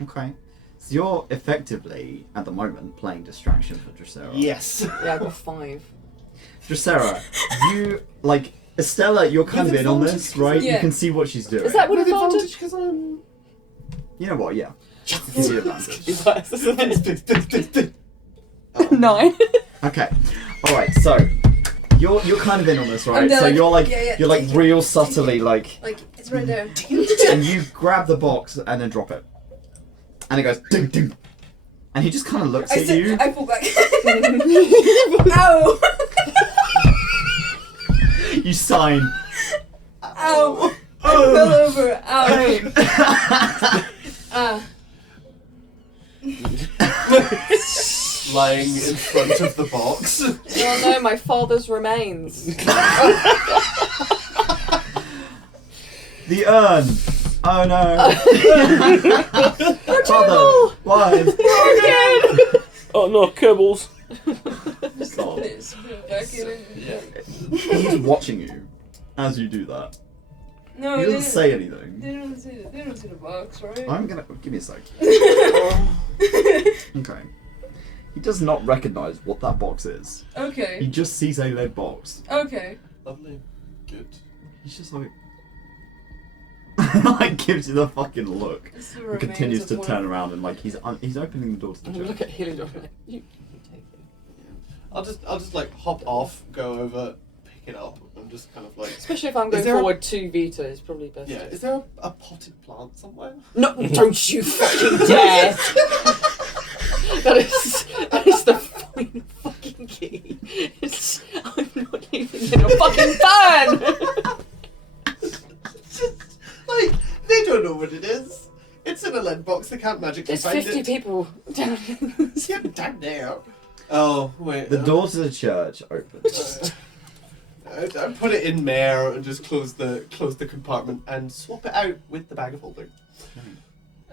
Okay. So you're effectively, at the moment, playing distraction for 𝘏𝘪𝘨. Yes. Yeah, I got 5. 𝘏𝘪𝘨, you, like, Estella, you're kind of With in on advantage, this, right? yeah. You can see what she's doing. Is that with With advantage? because I'm. You know what, yeah. Give you advantage. He's like, this is it. Oh. 9. Okay. Alright, so you're kind of in on this, right? they're So like, you're like yeah, you're like take it, real take subtly it. like Like, it's right there. and you grab the box and then drop it. And it goes ding ding. And he just kind of looks at you. I fall back. Ow! You sign. Ow! I fell over. Ow! Lying in front of the box. Oh no, my father's remains. The urn. Oh no. Father, why? Oh no, Kibbles. God. It's back in it. He's watching you as you do that. No, He they doesn't say anything. They don't see the box, right? I'm gonna give me a sec. Okay. He does not recognize what that box is. He Okay. just sees a lead box. Okay. Lovely. Good. He's just like, like gives you the fucking look. It's the He remains continues of to one turn around and like he's opening the door to the And church. look at Heliodor like, you take it. I'll just like hop off, go over, pick it up, and just kind of like. Especially if I'm Is going there a- forward to Vitah, it's probably best. Yeah. Is there a potted plant somewhere? No, don't you fucking dare! that is the final fucking key. I'm not leaving in a fucking van! Like they don't know what it is. It's in a lead box. They can't magically There's find 50 it. people down here. Yeah, damn there. Oh wait. The door to the church opens. I put it in mare and just close the compartment and swap it out with the bag of holding.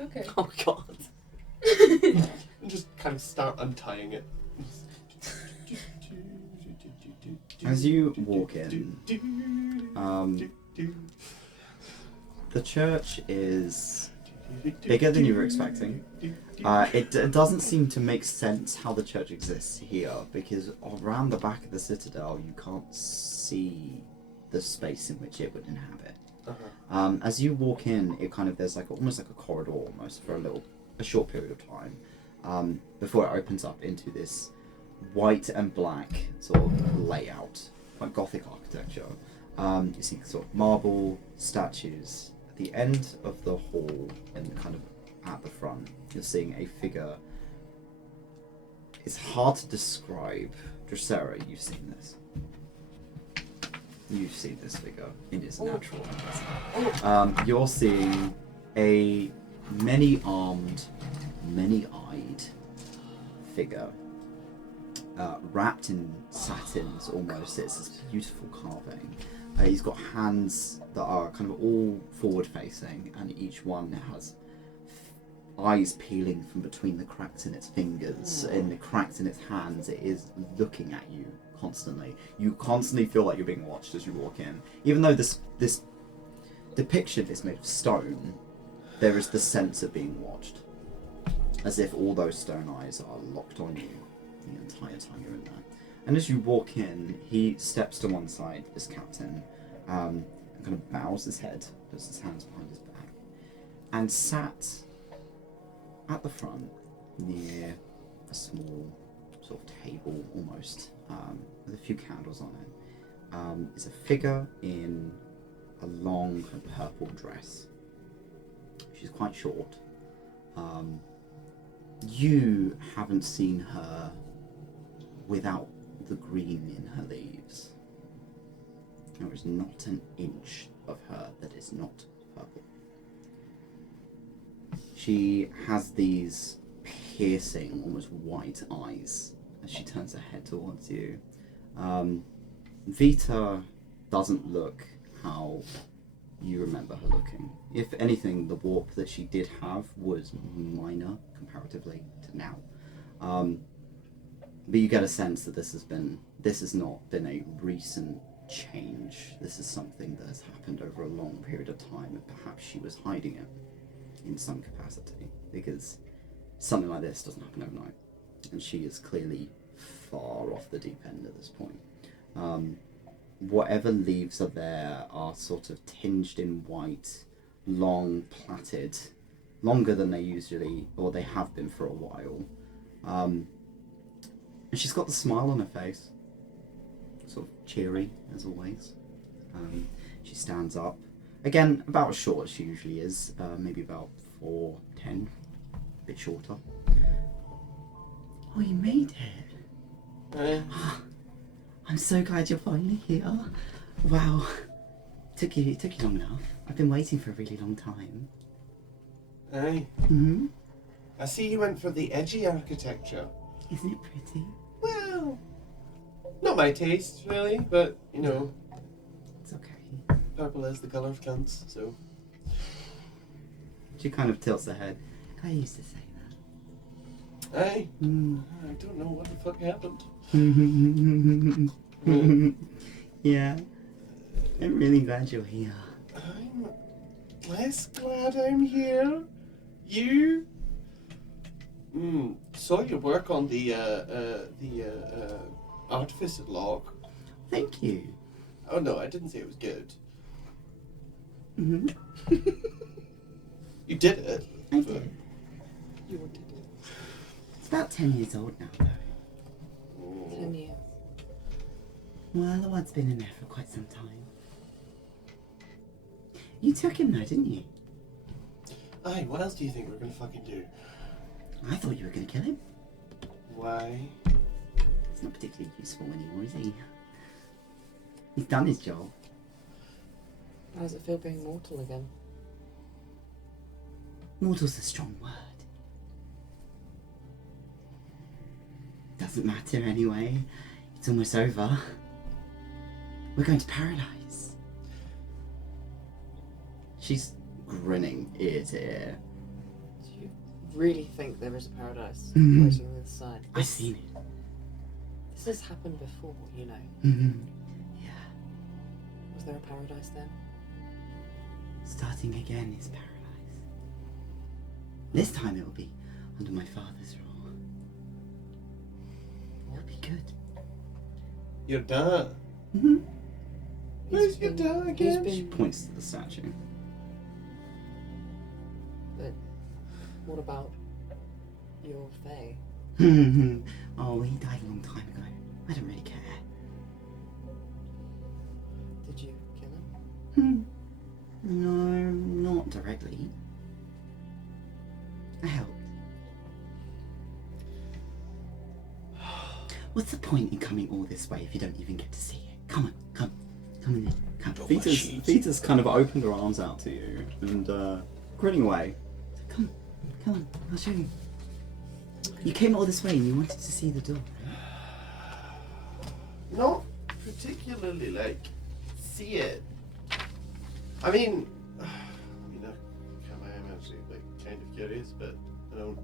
Okay. Oh god. And just kind of start untying it. As you walk in, the church is bigger than you were expecting. It doesn't seem to make sense how the church exists here, because around the back of the citadel you can't see the space in which it would inhabit. As you walk in, it kind of there's like almost like a corridor almost for a short period of time before it opens up into this white and black sort of layout, like Gothic architecture. You see sort of marble statues at the end of the hall and kind of at the front. You're seeing a figure. It's hard to describe. 𝘏𝘪𝘨, you've seen this. You've seen this figure in its natural habitat. You're seeing a many-armed, many-eyed figure wrapped in satins almost. It's this beautiful carving. He's got hands that are kind of all forward-facing, and each one has eyes peeling from between the cracks in its fingers, in the cracks in its hands. It is looking at you constantly. You constantly feel like you're being watched as you walk in. Even though this depiction is made of stone, there is the sense of being watched. As if all those stone eyes are locked on you the entire time you're in there. And as you walk in, he steps to one side, this captain, and kind of bows his head, puts his hands behind his back, and sat at the front near a small sort of table almost, with a few candles on it, is a figure in a long kind of purple dress. She's quite short. You haven't seen her without the green in her leaves. There is not an inch of her that is not purple. She has these piercing, almost white eyes as she turns her head towards you. Vitah doesn't look how you remember her looking. If anything, the warp that she did have was minor comparatively to now. But you get a sense that this has not been a recent change. This is something that has happened over a long period of time, and perhaps she was hiding it in some capacity, because something like this doesn't happen overnight, and she is clearly far off the deep end at this point. Whatever leaves are there are sort of tinged in white, long, plaited, longer than they usually, or they have been for a while. And she's got the smile on her face, sort of cheery as always. She stands up, again about as short as she usually is, maybe about 4'10", a bit shorter. Oh, you made it! I'm so glad you're finally here. Wow, took you long enough. I've been waiting for a really long time. Aye. Mm-hmm. I see you went for the edgy architecture. Isn't it pretty? Well, not my taste, really, but, you know, It's okay. purple is the colour of cunts, so... She kind of tilts her head. I used to say that. Aye. Mm. I don't know what the fuck happened. Yeah. I'm really glad you're here. I'm less glad I'm here. You? Saw your work on the artificer log. Thank you. Oh no, I didn't say it was good. Mm-hmm. You did it. I did. You wanted it. It's about 10 years old now, though. 10 years. Well, the one's been in there for quite some time. You took him though, didn't you? Aye, what else do you think we're gonna fucking do? I thought you were going to kill him. Why? It's not particularly useful anymore, is he? He's done his job. How does it feel being mortal again? Mortal's a strong word. Doesn't matter anyway. It's almost over. We're going to paradise. She's grinning ear to ear. Do you really think there is a paradise Mhm. waiting on the other side? I've seen it. This has happened before, you know. Mm-hmm. Yeah. Was there a paradise then? Starting again is paradise. This time it will be under my father's rule. It'll be good. Your dad. Mm-hmm. Where's your dad again? She points to the statue. But what about your fae? Oh, he died a long time ago. I don't really care. Did you kill him? No, not directly. I helped. What's the point in coming all this way if you don't even get to see it? Come in. Come. Vitah's kind of opened her arms out to you and grinning away. Come on, I'll show you. You came all this way and you wanted to see the door, right? Not particularly, like, see it. I mean, I am actually, like, kind of curious, but I don't...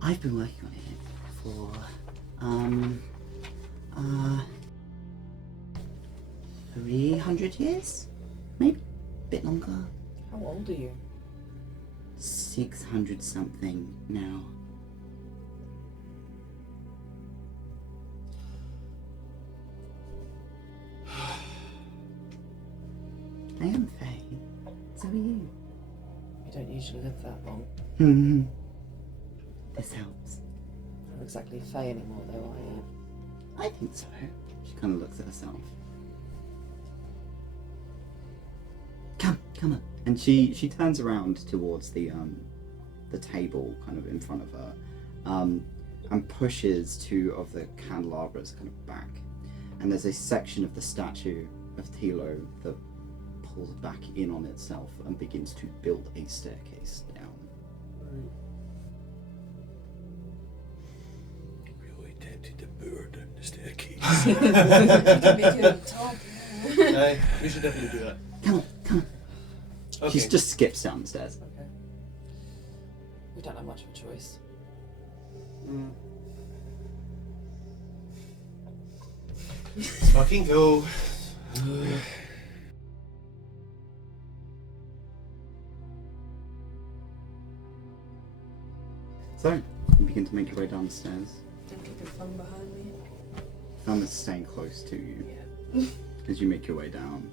I've been working on it for 300 years? Maybe a bit longer. How old are you? 600 something now. I am Faye. So are you. You don't usually live that long. This helps. Not exactly fae anymore, though, are you? I think so. She kind of looks at herself. Come on. And she turns around towards the table kind of in front of her, and pushes two of the candelabras kind of back. And there's a section of the statue of Tilo that pulls back in on itself and begins to build a staircase down. to the bird down the staircase. You can make it on top. Aye, we should definitely do that. Come on. Okay. She just skips down the stairs. Okay. We don't have much of a choice. Mm. Let's fucking go. So, you begin to make your way down the stairs. Don't keep your phone behind me. Thumb is staying close to you Yeah. as you make your way down.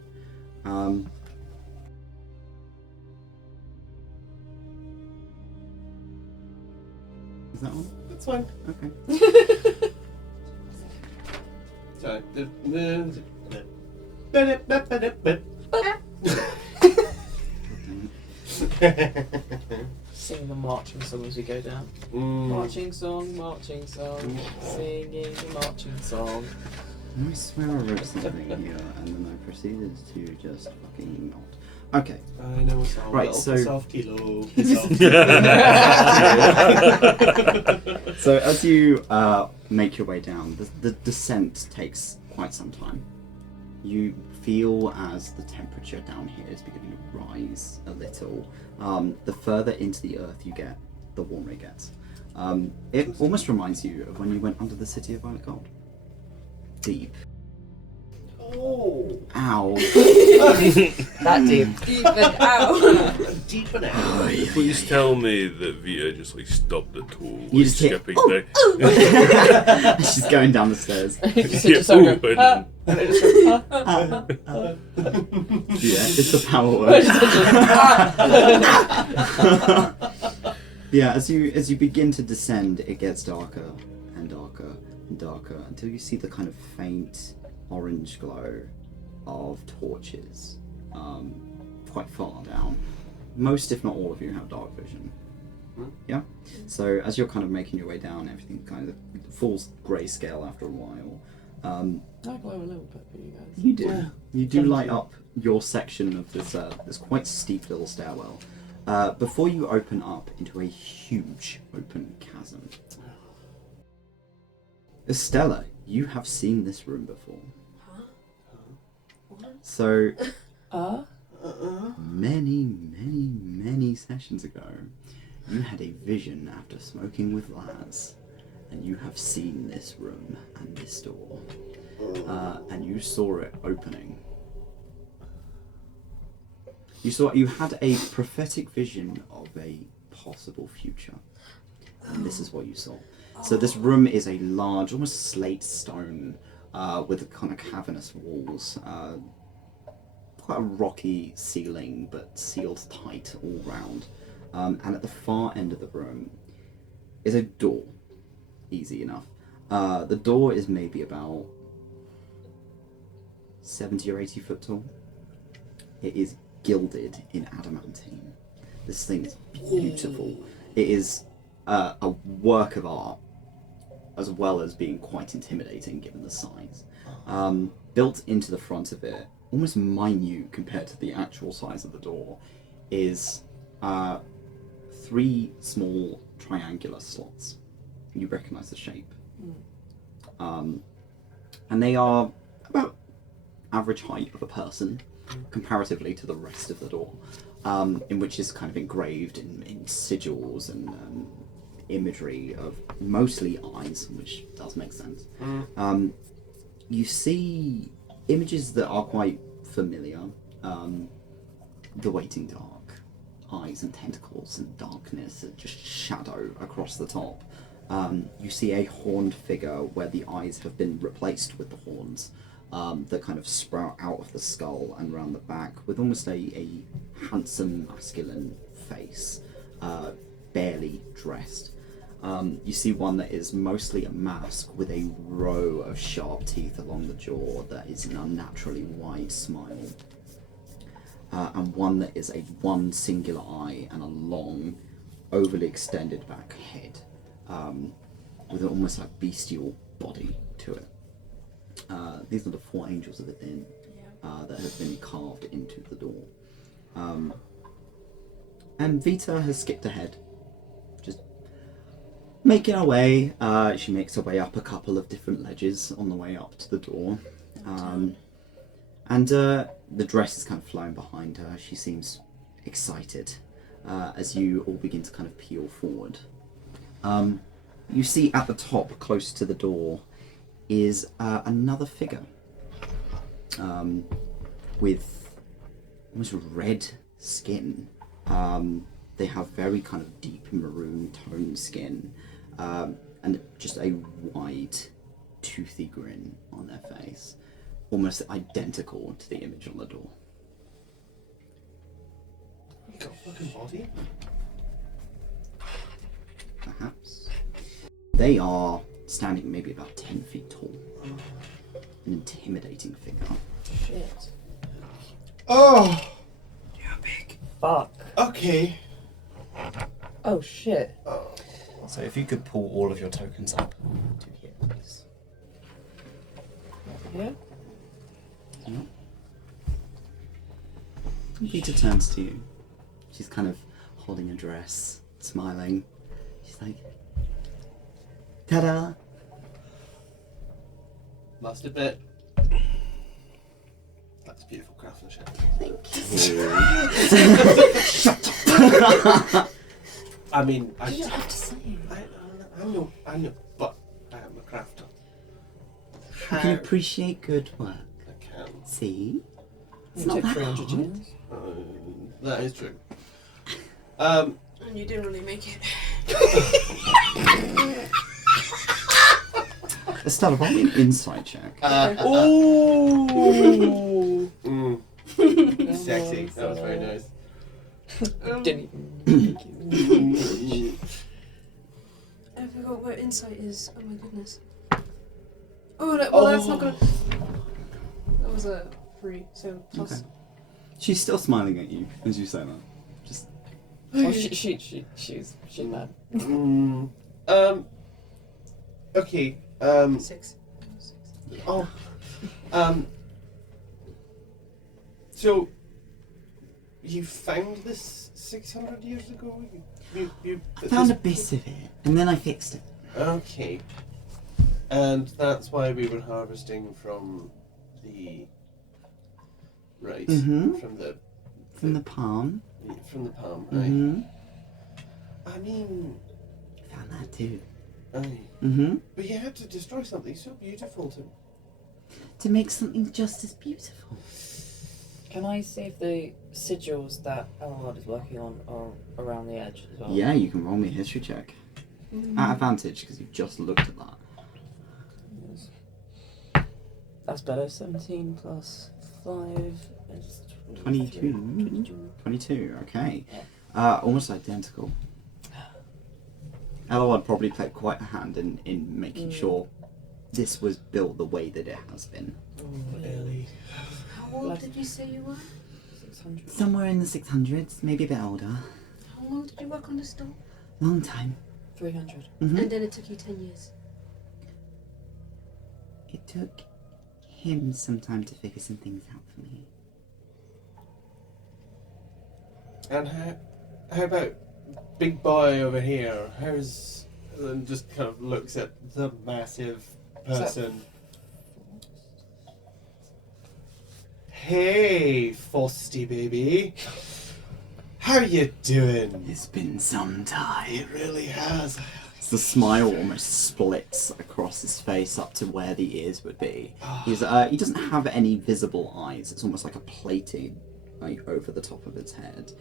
Is that on? That's fine. Okay. Sorry. Sing the marching song as we go down. Mm. Marching song, singing the marching song. I swear I wrote something here and then I proceeded to just fucking not. Okay. I know it's all Right, well. so- Piss off, Kilo. So as you make your way down, the descent takes quite some time. You feel as the temperature down here is beginning to rise a little. The further into the earth you get, the warmer it gets. It almost reminds you of when you went under the city of Violet Gold. Deep. Oh. Ow. That deep. Even out. Deep and out. Please tell me that Vita just like stopped the tool, You like, just hear, skipping "Oh, down. She's going down the stairs. Just sort of go, Yeah, and it just goes, Yeah, it's the power word. Yeah, as you begin to descend, it gets darker and darker and darker until you see the kind of faint orange glow of torches quite far down. Most, if not all of you, have dark vision. Yeah? So as you're kind of making your way down, everything kind of falls grayscale after a while. I glow a little bit for you guys. You do. Yeah. You do light up your section of this quite steep little stairwell before you open up into a huge open chasm. Estelar, you have seen this room before. So many sessions ago, you had a vision after smoking with Laz, and you have seen this room and this door. And you saw it opening. You had a prophetic vision of a possible future, and this is what you saw. So this room is a large, almost slate stone, with kind of cavernous walls, quite a rocky ceiling, but sealed tight all round. And at the far end of the room is a door. Easy enough. The door is maybe about 70 or 80 foot tall. It is gilded in adamantine. This thing is beautiful. It is a work of art, as well as being quite intimidating given the size. Built into the front of it, almost minute compared to the actual size of the door, is 3 small triangular slots. You recognise the shape. And they are about average height of a person, comparatively to the rest of the door, in which is kind of engraved in sigils and imagery of mostly eyes, which does make sense. You see images that are quite familiar. The waiting dark, eyes and tentacles and darkness and just shadow across the top. You see a horned figure where the eyes have been replaced with the horns that kind of sprout out of the skull and around the back, with almost a handsome masculine face, barely dressed. You see one that is mostly a mask with a row of sharp teeth along the jaw that is an unnaturally wide smile. And one that is one singular eye and a long, overly extended back head, with an almost like bestial body to it. These are the 4 angels of Adynn that have been carved into the door. And Vitah has skipped ahead, just making her way. She makes her way up a couple of different ledges on the way up to the door. And the dress is kind of flowing behind her. She seems excited as you all begin to kind of peel forward. You see at the top, close to the door, is another figure with almost red skin. They have very kind of deep maroon toned skin and just a wide, toothy grin on their face, almost identical to the image on the door. You got a fucking body? Perhaps. They are standing maybe about 10 feet tall. An intimidating figure. Shit. Oh! You're big. Fuck. Okay. Oh shit. So if you could pull all of your tokens up to here, please. Yeah? Yep. Vitah turns to you. She's kind of holding a dress, smiling. She's like, ta-da! Must admit, that's beautiful craftsmanship. Thank you. I mean, You don't have to say it. I know, but I am a crafter. You can appreciate good work. I can. See? It's It not took that 300 hard. years. That is true. And you didn't really make it. Estella, roll me an insight check. Ooh! Sexy. That was very nice. Didn't even. I forgot where insight is. Oh my goodness. Oh, well, that's not gonna. That was a 3, so plus. Okay. She's still smiling at you as you say that. Just Oh, she's mad. Okay. 6. Oh. So, you found this 600 years ago? I found a bit of it, and then I fixed it. Okay. And that's why we were harvesting from the... Right. Mhm. From the palm. From the palm, right? Mm-hmm. I mean... Found that too. Aye. Mm-hmm. But you had to destroy something so beautiful To make something just as beautiful. Can I see if the sigils that Elrod is working on are around the edge as well? Yeah, you can roll me a history check. At advantage, because you've just looked at that. Yes. That's better. 17 plus 5 is 22. 22, okay. Almost identical. Elrod probably played quite a hand in making sure this was built the way that it has been. Ellie. How old did you say you were? 600. Somewhere in the 600s, maybe a bit older. How long did you work on this door? Long time. 300. Mm-hmm. And then it took you 10 years. It took him some time to figure some things out for me. And how about big boy over here? How's... And just kind of looks at the massive person. Hey, Frosty baby. How you doing? It's been some time. It really has. The smile almost splits across his face up to where the ears would be. He doesn't have any visible eyes. It's almost like a plating over the top of his head,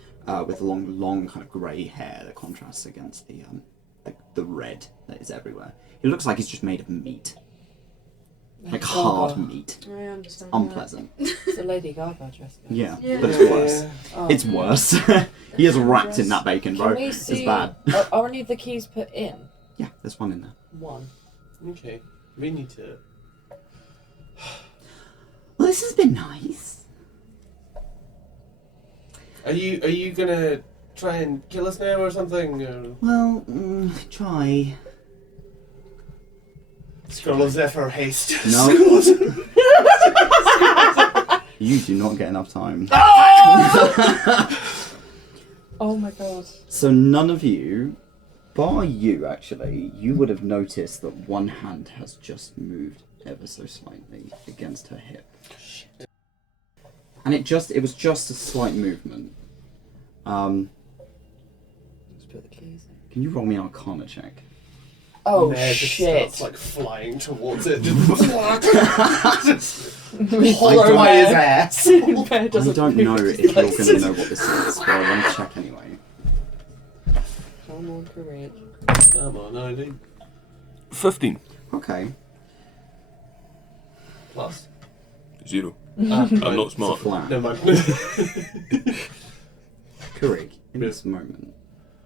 with long kind of grey hair that contrasts against the red that is everywhere. He looks like he's just made of meat, like hard meat. I understand. Unpleasant. It's a Lady Gaga dress. Guys. Yeah, Yeah. but it's worse. Oh. It's worse. He is wrapped in that bacon, bro. Can we It's see? bad. Are any of the keys put in? Yeah, there's one in there. One. Okay, we need to... Well, this has been nice. Are you gonna try and kill us now or something? Or... Well, try. Scroll of Zephyr haste. No. You do not get enough time. Oh my god. So none of you bar you, actually, you would have noticed that one hand has just moved ever so slightly against her hip. Shit. And it was just a slight movement. Let's put the keys in. Can you roll me an Arcana check? Oh Ned just shit! starts, like flying towards it. Throw by his Bear. ass. Bear I doesn't don't move know his if you're legs. going to know what this is, but I want to check anyway. Come on, courage. Come on, Eileen. 15. Okay. Plus. 0. Ah, I'm right. not It's a smart. flat. Never mind. Kurik, in Yeah. this moment,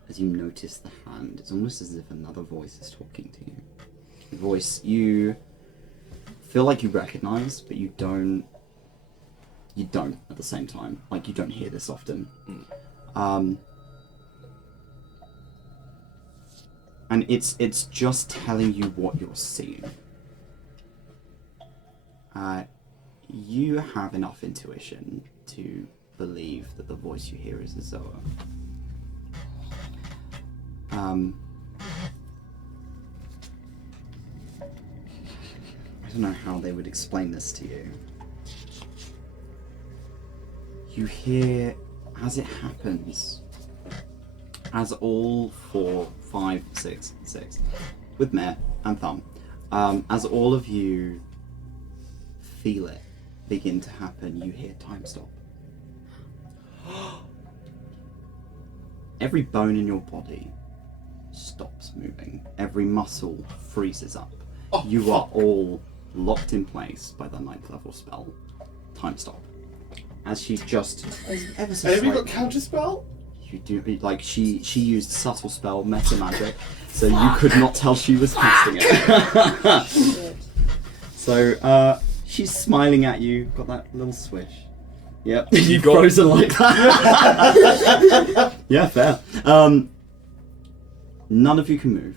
as you notice the hand, it's almost as if another voice is talking to you. A voice you feel like you recognize, but you don't at the same time. Like, you don't hear this often. And it's just telling you what you're seeing. You have enough intuition to believe that the voice you hear is a Zoa. I don't know how they would explain this to you. You hear, as it happens, as all 4, 5, 6, with Mare and Thumb, as all of you feel it begin to happen, you hear time stop. Every bone in your body stops moving. Every muscle freezes up. Oh, You are all locked in place by the 9th level spell, time stop. As she just ever so Have you got slightly- counter spell? You do, like, she used subtle spell, meta magic, so you could not tell she was casting it. Shit. So she's smiling at you, got that little swish. Yep, You you've got- frozen like that. Yeah, fair. None of you can move.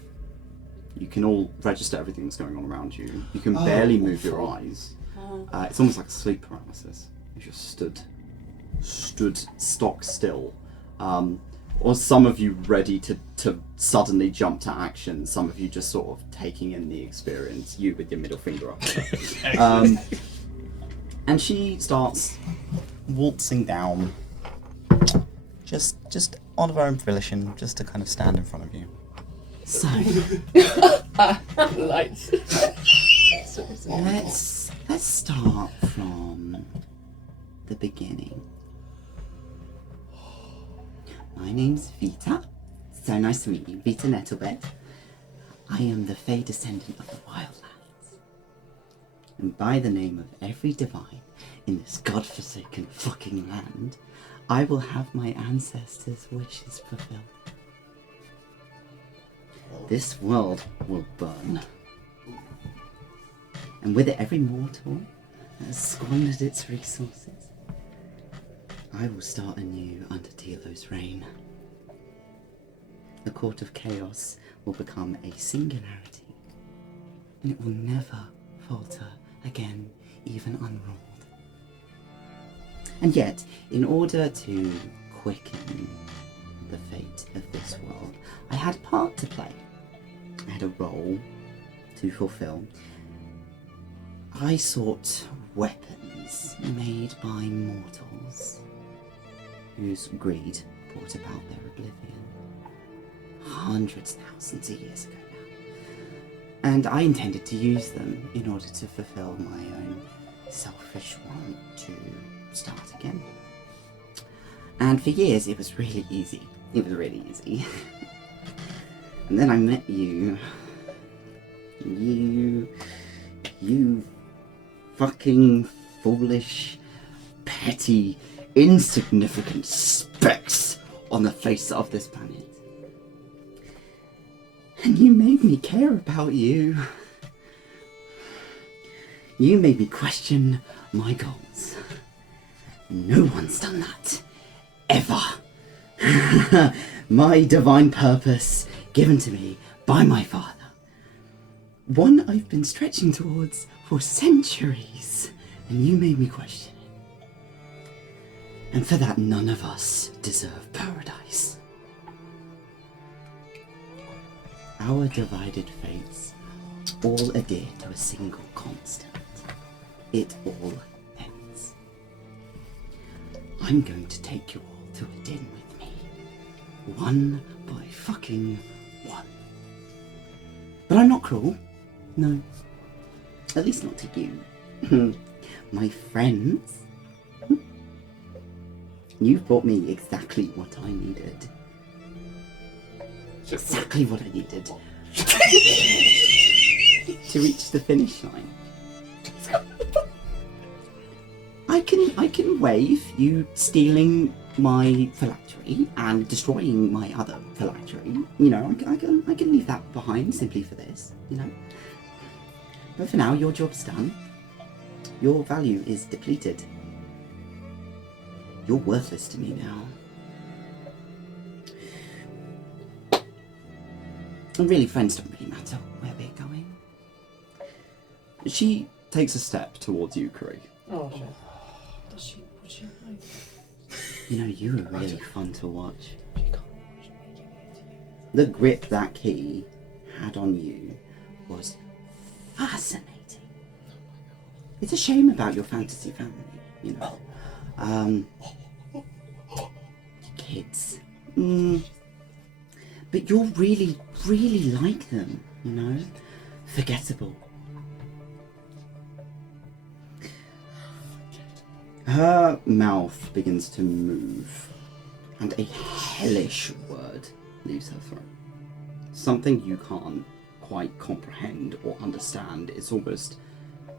You can all register everything that's going on around you. You can barely move your eyes. It's almost like a sleep paralysis. You just stood stock still. Or some of you ready to suddenly jump to action, some of you just sort of taking in the experience, you with your middle finger up. And she starts waltzing down, just on her own volition, just to kind of stand in front of you. So, Lights. let's start from the beginning. My name's Vitah. So nice to meet you, Vitah 𝘞𝘭𝘮𝘬. I am the Fey descendant of the Wildlands. And by the name of every divine in this godforsaken fucking land, I will have my ancestors' wishes fulfilled. This world will burn. And with it, every mortal that has squandered its resources, I will start anew under 𝘞𝘭𝘮𝘧𝘐𝑢𝑟's reign. The court of chaos will become a singularity, and it will never falter again, even unruled. And yet, in order to quicken the fate of this world, I had a part to play. I had a role to fulfill. I sought weapons made by mortals whose greed brought about their oblivion hundreds, thousands of years ago now. And I intended to use them in order to fulfill my own selfish want to start again. And for years it was really easy. It was really easy. And then I met you. You fucking foolish, petty, insignificant specks on the face of this planet. And you made me care about you. You made me question my goals. No one's done that. Ever. My divine purpose given to me by my father. One I've been stretching towards for centuries. And you made me question it. And for that, none of us deserve paradise. Our divided fates all adhere to a single constant. It all ends. I'm going to take you all to Adynn with me. One by fucking one. But I'm not cruel. No. At least not to you. My friends. You've brought me exactly what I needed. Exactly what I needed. To reach the finish line. I can waive you stealing my phylactery and destroying my other phylactery. You know, I can leave that behind simply for this, you know. But for now, your job's done. Your value is depleted. You're worthless to me now. And really, friends don't really matter where we're going. She takes a step towards you, 𝘰𝘰𝘮𝘬. Oh, shit. Does she? Would she like? You know, you were really fun to watch. The grip that key had on you was fascinating. It's a shame about your fantasy family, you know. Kids. But you're really, really like them, you know? Forgettable. Her mouth begins to move, and a hellish word leaves her throat. Something you can't quite comprehend or understand. It's almost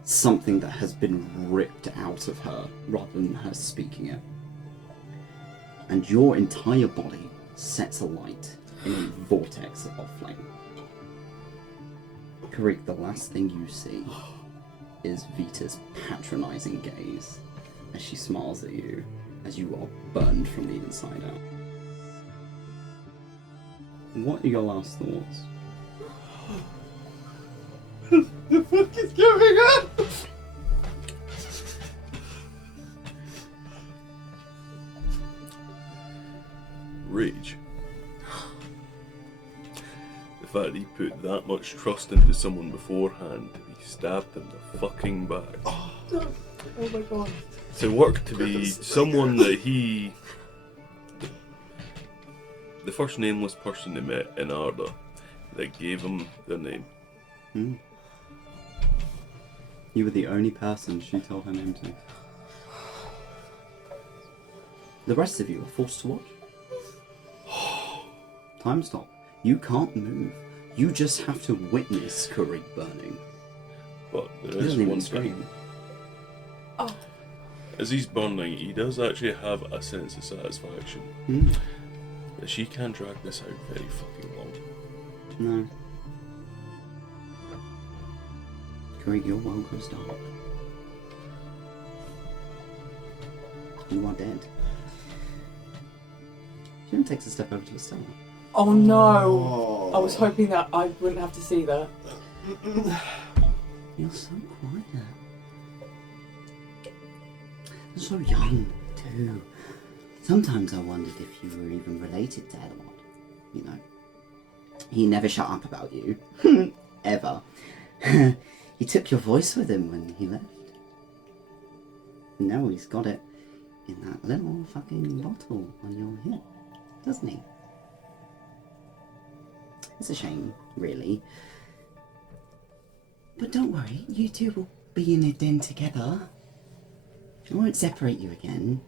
something that has been ripped out of her rather than her speaking it. And your entire body sets alight in a vortex of flame. 𝘰𝘰𝘮𝘬, the last thing you see is Vitah's patronizing gaze as she smiles at you as you are burned from the inside out. What are your last thoughts? The fuck is going on? Rage. The fact that he put that much trust into someone beforehand to be stabbed in the fucking back. Oh my god. To work to be someone that he... The first nameless person he met in Arda that gave him their name. You were the only person she told her name to. The rest of you are forced to watch. Time stop. You can't move. You just have to witness 𝘰𝘰𝘮𝘬 burning. But there He is doesn't even one scream. thing. As he's burning, he does actually have a sense of satisfaction. That she can't drag this out very fucking long. No. 𝘰𝘰𝘮𝘬, your world goes dark. You are dead. She then takes a step over to Estelar. Oh no! I was hoping that I wouldn't have to see that. You're so quiet. You're so young, too. Sometimes I wondered if you were even related to 𝘏𝘏𝘮. You know. He never shut up about you. Ever. He took your voice with him when he left. And now he's got it in that little fucking bottle on your hip, doesn't he? It's a shame, really. But don't worry, you two will be in Adynn together. I won't separate you again.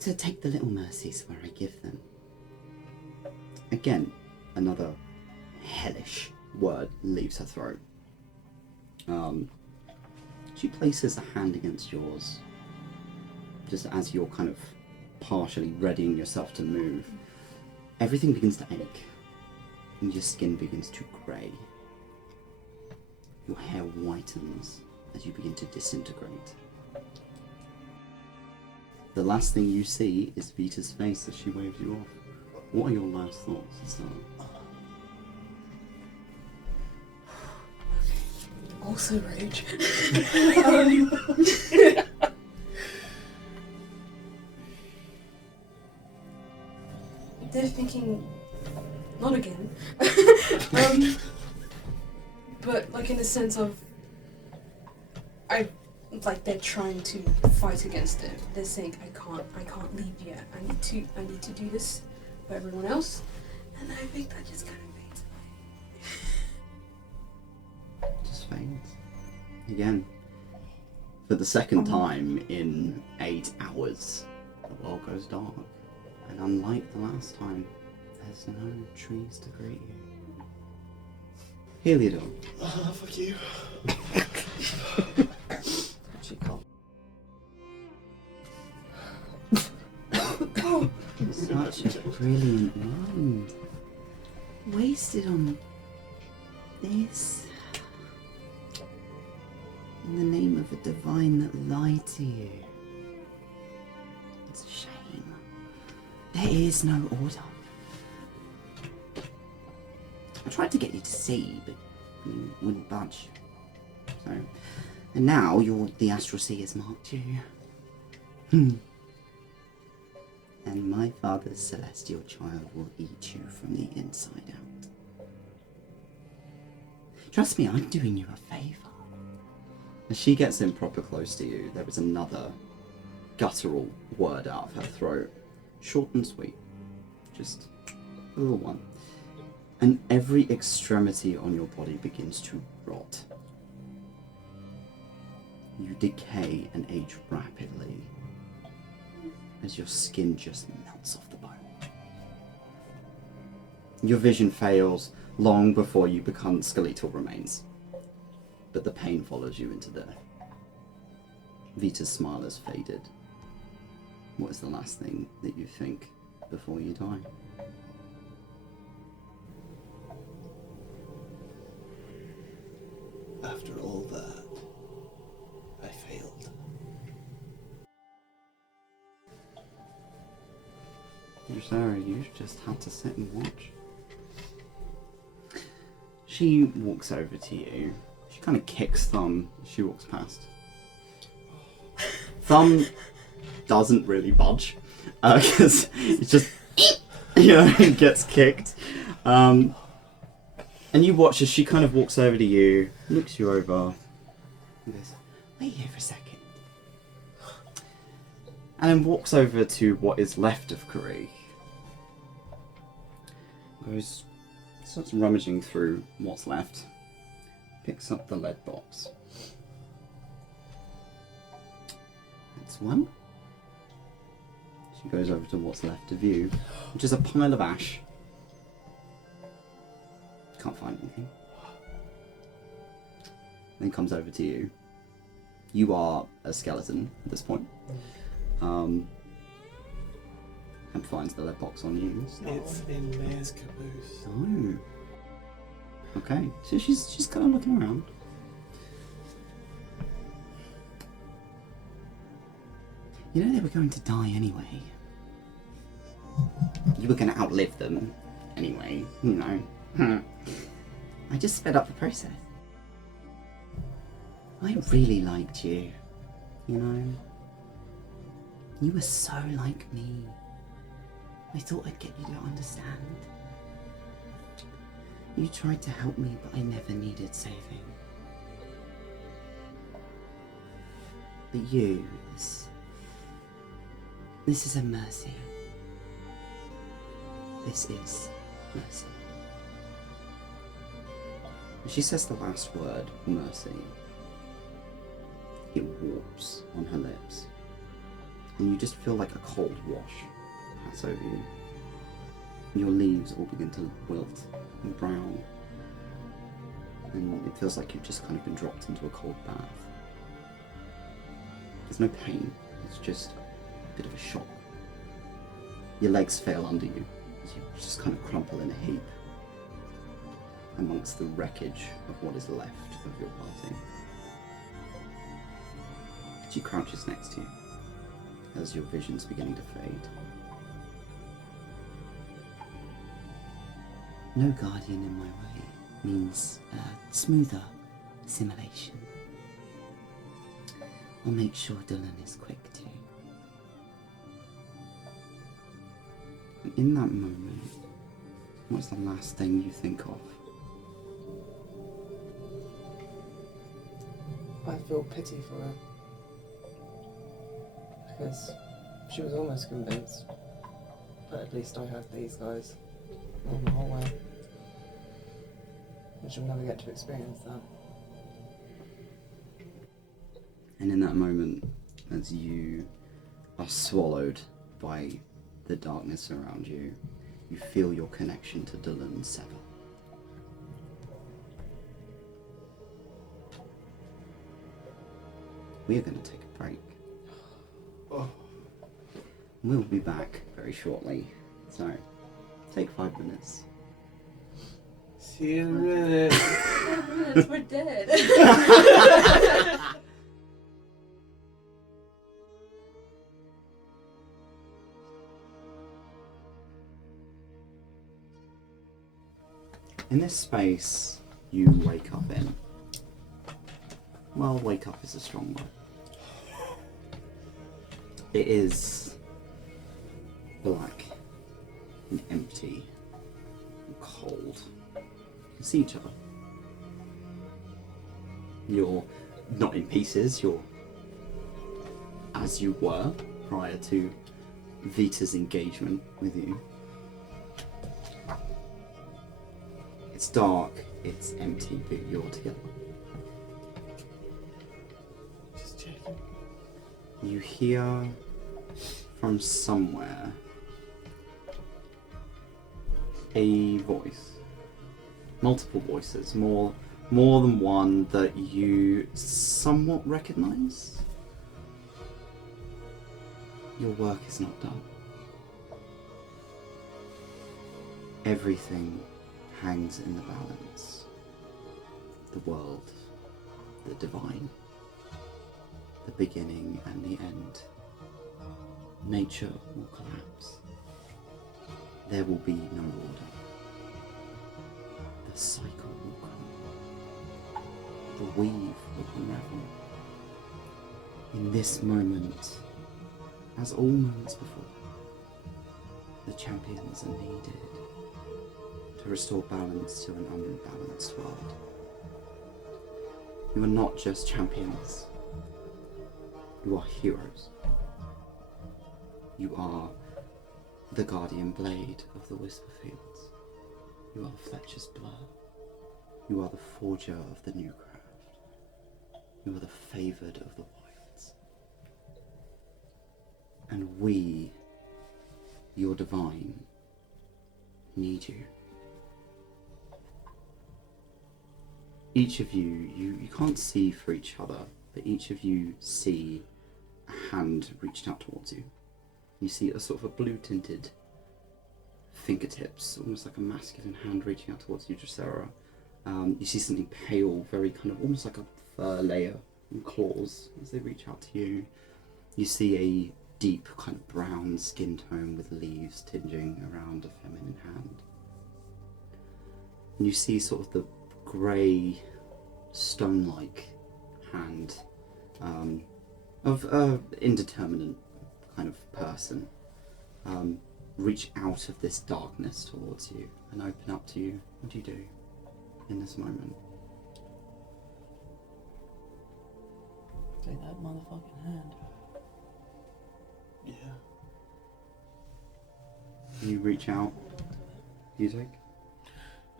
So take the 𝘞𝘮𝘭𝘤𝘬 where I give them. Again, another hellish word leaves her throat. She places a hand against yours, just as you're kind of partially readying yourself to move. Everything begins to ache, and your skin begins to grey. Your hair whitens as you begin to disintegrate. The last thing you see is Vitah's face as she waves you off. What are your last thoughts, Estelar? Also rage. They're thinking not again. But like in the sense of, they're trying to fight against it. They're saying I can't leave yet. I need to do this for everyone else, and I think that just kind of fades away. Just fades. Again. For the second time in 8 hours, the world goes dark. And unlike the last time, there's no trees to greet you. 𝘞𝘰𝘮𝘭𝘤𝘮. Fuck you. She can't. Such a brilliant mind. Wasted on this. In the name of a divine that lied to you. It's a shame. There is no order. I tried to get you to see, but you wouldn't budge. So, and now the Astral Sea has marked you. And my father's celestial child will eat you from the inside out. Trust me, I'm doing you a favour. As she gets in proper close to you, there is another guttural word out of her throat. Short and sweet. Just a little one. And every extremity on your body begins to rot. You decay and age rapidly as your skin just melts off the bone. Your vision fails long before you become skeletal remains. But the pain follows you into death. Vitah's smile has faded. What is the last thing that you think before you die? After all that, I failed. Sarah, you just had to sit and watch. She walks over to you. She kind of kicks Thumb as she walks past. Thumb doesn't really budge because it's just, it gets kicked. And you watch as she kind of walks over to you, looks you over, and goes, "Wait here for a second." And then walks over to what is left of 𝘞𝘰𝘮𝘭𝘤. Goes, starts rummaging through what's left. Picks up the lead box. That's one. She goes over to what's left of you, which is a pile of ash. Can't find anything. Then comes over to you. You are a skeleton at this point. And finds the lead box on you. It's in Mayor's caboose. Oh. Okay, so she's kind of looking around. You know they were going to die anyway. You were going to outlive them anyway, you know. I just sped up the process. I really liked you, you know. You were so like me. I thought I'd get you to understand. You tried to help me, but I never needed saving. But you, this is a mercy. This is mercy. When she says the last word, mercy, it warps on her lips. And you just feel like a cold wash pass over you. And your leaves all begin to wilt and brown. And it feels like you've just kind of been dropped into a cold bath. There's no pain, it's just a bit of a shock. Your legs fail under you as you just kind of crumple in a heap amongst the wreckage of what is left of your party. She crouches next to you as your vision's beginning to fade. No guardian in my way means smoother assimilation. I'll make sure Dylan is quick too. And in that moment, What's the last thing you think of? I feel pity for her. Because she was almost convinced. But at least I had these guys on the whole way. And she'll never get to experience that. And in that moment, as you are swallowed by the darkness around you, you feel your connection to Dylan sever. We are going to take a break. Oh. We'll be back very shortly, so take 5 minutes. See you in a minute. 5 minutes, we're dead. In this space you wake up in, well, wake up is a strong word. It is black and empty and cold. You can see each other. You're not in pieces, you're as you were prior to Vitah's engagement with you. It's dark, it's empty, but you're together. Just checking. You hear from somewhere a voice. Multiple voices, more than one that you somewhat recognize. Your work is not done. Everything hangs in the balance. The world, the divine, the beginning and the end. Nature will collapse. There will be no order. The cycle will come. The weave will unravel. In this moment, as all moments before, the champions are needed to restore balance to an unbalanced world. You are not just champions. You are heroes. You are the guardian blade of the Whisper Fields. You are the Fletcher's blur. You are the forger of the new craft. You are the favoured of the wilds. And we, your divine, need you. Each of you can't see for each other, but each of you see a hand reached out towards you. You see a sort of a blue-tinted fingertips, almost like a masculine hand reaching out towards you, 𝘏𝘪𝘏. You see something pale, very kind of almost like a fur layer and claws as they reach out to you. You see a deep kind of brown skin tone with leaves tinging around a feminine hand. And you see sort of the grey, stone-like hand of an indeterminate kind of person reach out of this darkness towards you and open up to you. What do you do in this moment? Take that motherfucking hand. Yeah. You reach out. You take?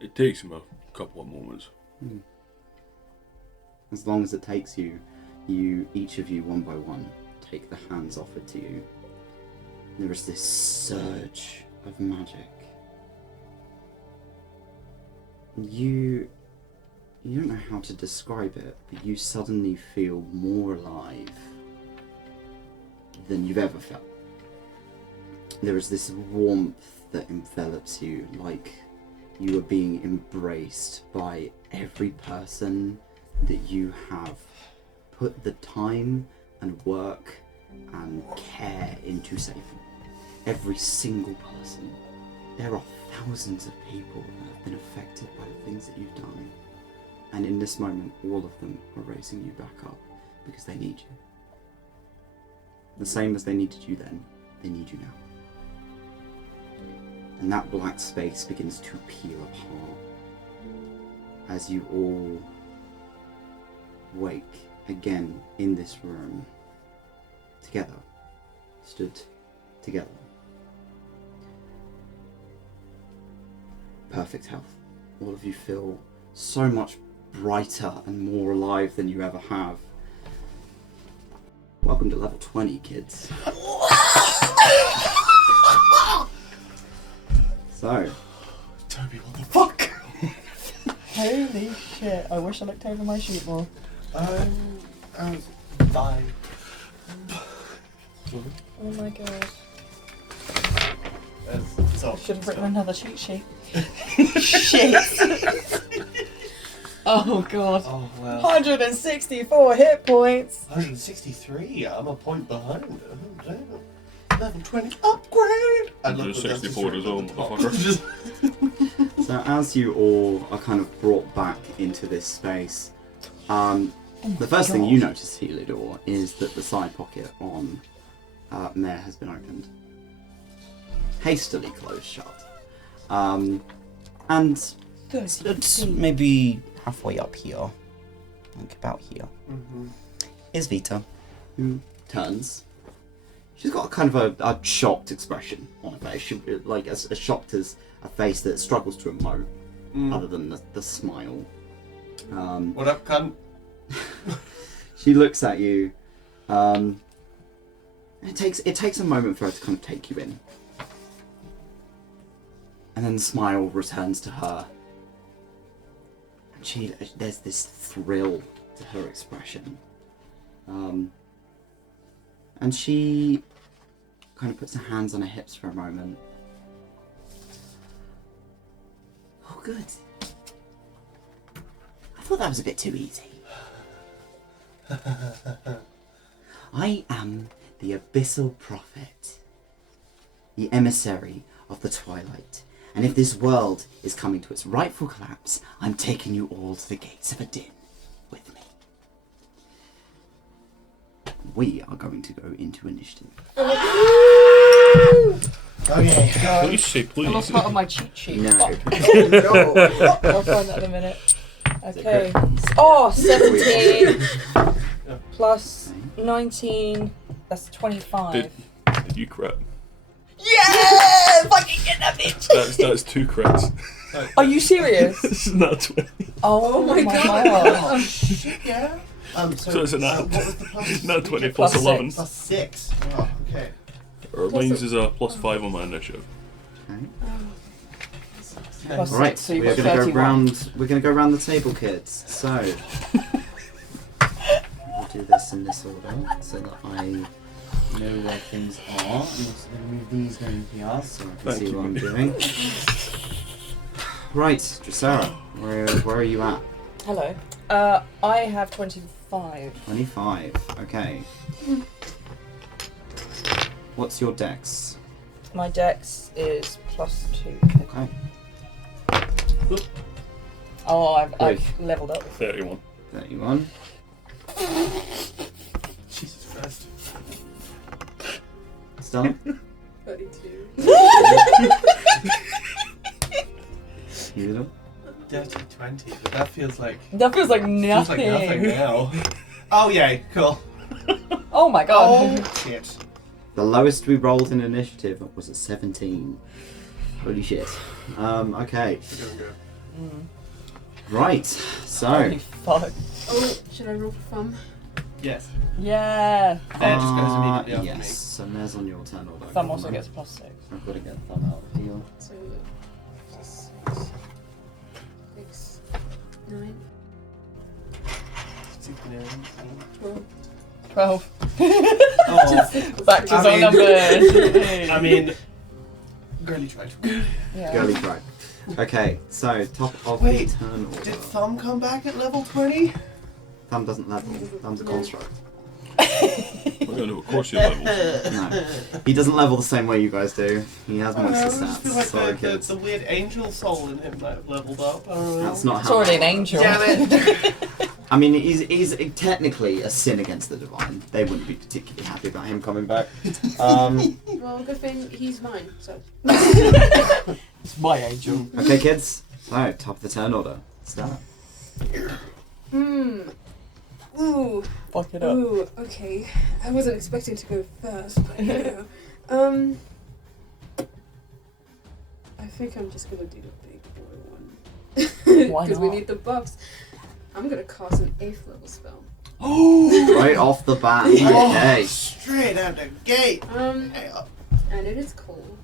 It takes him a couple of moments. As long as it takes you, each of you, one by one, take the hands offered to you. There is this surge of magic. You don't know how to describe it, but you suddenly feel more alive than you've ever felt. There is this warmth that envelops you, like you are being embraced by every person that you have put the time and work and care into saving. Every single person. There are thousands of people that have been affected by the things that you've done. And in this moment, all of them are raising you back up because they need you. The same as they needed you then, they need you now. And that black space begins to peel apart as you all wake again in this room, together, stood together. Perfect health. All of you feel so much brighter and more alive than you ever have. Welcome to level 20, kids. So, Toby, what the fuck? Holy shit, I wish I looked over my sheet more. I was fine. Oh my god. So, I should have written another cheat sheet. Shit. Oh god. Oh well. 164 hit points. 163. I'm a point behind. Oh, damn. Level 20 upgrade. I love the 164 as well, motherfucker. So as you all are kind of brought back into this space, the first thing you notice, 𝘏𝘏𝘏𝘬𝘏, is that the side pocket on 𝘏𝑬𝑟 has been opened. Hastily closed shut. And it's maybe halfway up here, like about here, is Vitah, who turns. She's got kind of a shocked expression on her face. She, like as shocked as a face that struggles to emote, other than the smile. What up, cunt? She looks at you. It takes a moment for her to kind of take you in, and then the smile returns to her. And there's this thrill to her expression. And she kind of puts her hands on her hips for a moment. Oh, good. I thought that was a bit too easy. I am the Abyssal Prophet, the emissary of the Twilight. And if this world is coming to its rightful collapse, I'm taking you all to the gates of Adynn with me. We are going to go into initiative. Okay, Please say I please. lost part of my cheat sheet. No. I'll find that in a minute. Okay. Oh, 17 plus 19. That's 25. Did you crit? Yeah! Fucking get that bitch! That's 2 crits. Are you serious? This is not 20. Oh my god. Oh shit, yeah. So it's a nat. what was the plus? Not 20 Plus plus 11. Plus 6. Oh, okay. Means is a plus 5 on my initiative. Plus All right, six, so you've we're got going to go 31. round. We're going to go round the table, kids. So we'll do this in this order so that I know where things are. I'm also going to move these going here so I can Thank see you. what I'm doing. Right, 𝘏𝘏𝘏, where are you at? Hello. I have 25. 25. Okay. What's your dex? My dex is plus 2. Okay. Oh, I've Great. leveled up. 31. 31. Jesus Christ. Stella? 32. You? Dirty 20, but that feels like That feels like feels like nothing now. Oh yay, cool. Oh my god. Oh shit. The lowest we rolled in initiative was a 17. Holy shit. Okay. We're doing good. Right. So. Holy fuck. Oh, should I roll for fun? Yes. Yeah. There just goes immediately after yes. So Mez on your turn. Although Thumb also gets a plus 6. I've got to get Thumb out of deal. So, 6, 9, 69. 12. 12. Oh, Back to I zone mean- numbers. I mean, girly tried. Yeah. Girly try. Okay. So top of Wait, the turn order. Did Thumb come back at level 20? Thumb doesn't level. Thumb's a construct. We're going to do a course your levels. No. He doesn't level the same way you guys do. He has I don't know, I monster just feel stats. like Sorry, the kids. weird angel soul in him might have leveled up. I don't know. That's not It's how. already an that angel. Damn it! I mean, he's technically a sin against the divine. They wouldn't be particularly happy about him coming back. Well, good thing he's mine, so. It's my angel. Okay, kids. So, top of the turn order. Start. Ooh. Fuck it up. Ooh. Okay. I wasn't expecting to go first, but you know. I think I'm just gonna do the big boy one. Why Because we not? need the buffs. I'm gonna cast an 8th level spell. Right off the bat. Okay. Straight out the gate. And it is called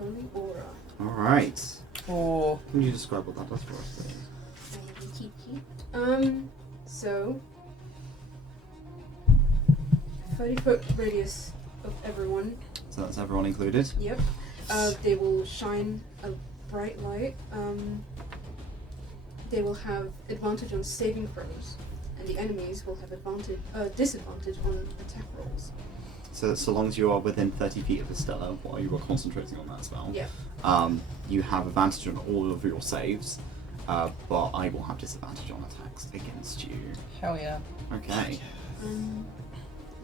Holy Aura. Alright. Oh. Can you describe what that does for us, please? So 30-foot radius of everyone. So that's everyone included. Yep. They will shine a bright light. They will have advantage on saving throws, and the enemies will have disadvantage on attack rolls. So long as you are within 30 feet of Estelar while you are concentrating on that spell, Yeah. you have advantage on all of your saves, but I will have disadvantage on attacks against you. Hell yeah. Okay.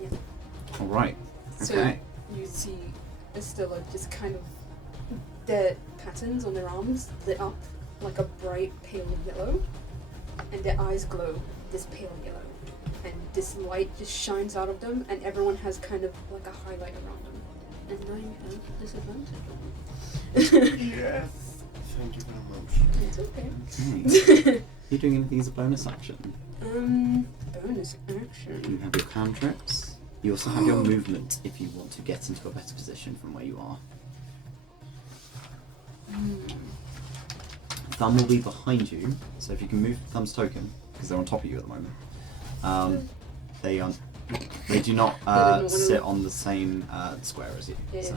Yeah. Alright. So Okay. you see Estelar just kind of their patterns on their arms lit up like a bright pale yellow, and their eyes glow this pale yellow, and this light just shines out of them, and everyone has kind of like a highlight around them, and now you have disadvantage on them. Yes. Thank you very much. It's okay. Okay. You're doing anything as a bonus action. Bonus action. You have your cantrips. You also have your movement if you want to get into a better position from where you are. Thumb will be behind you, so if you can move Thumb's token, because they're on top of you at the moment. They do not sit on the same square as you. Yeah. So.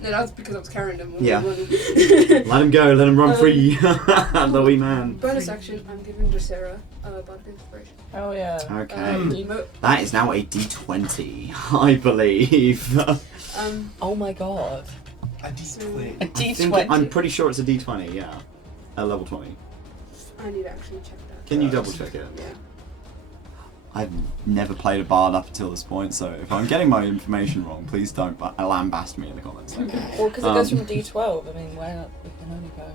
No, that's because I was carrying them. When Yeah. we were running. Let him go, let him run free. The wee man. Bonus action, I'm giving Dracera Bardic Inspiration. Hell yeah. Okay. That is now a D20, I believe. Oh my god. A D20. A I think D20. I'm pretty sure it's a D20, yeah. At level 20. I need to actually check that. Can you double check it? Yeah. I've never played a bard up until this point, so if I'm getting my information wrong, please don't lambast me in the comments. Okay. Well, because it goes from D12. I mean, why not? We can only go.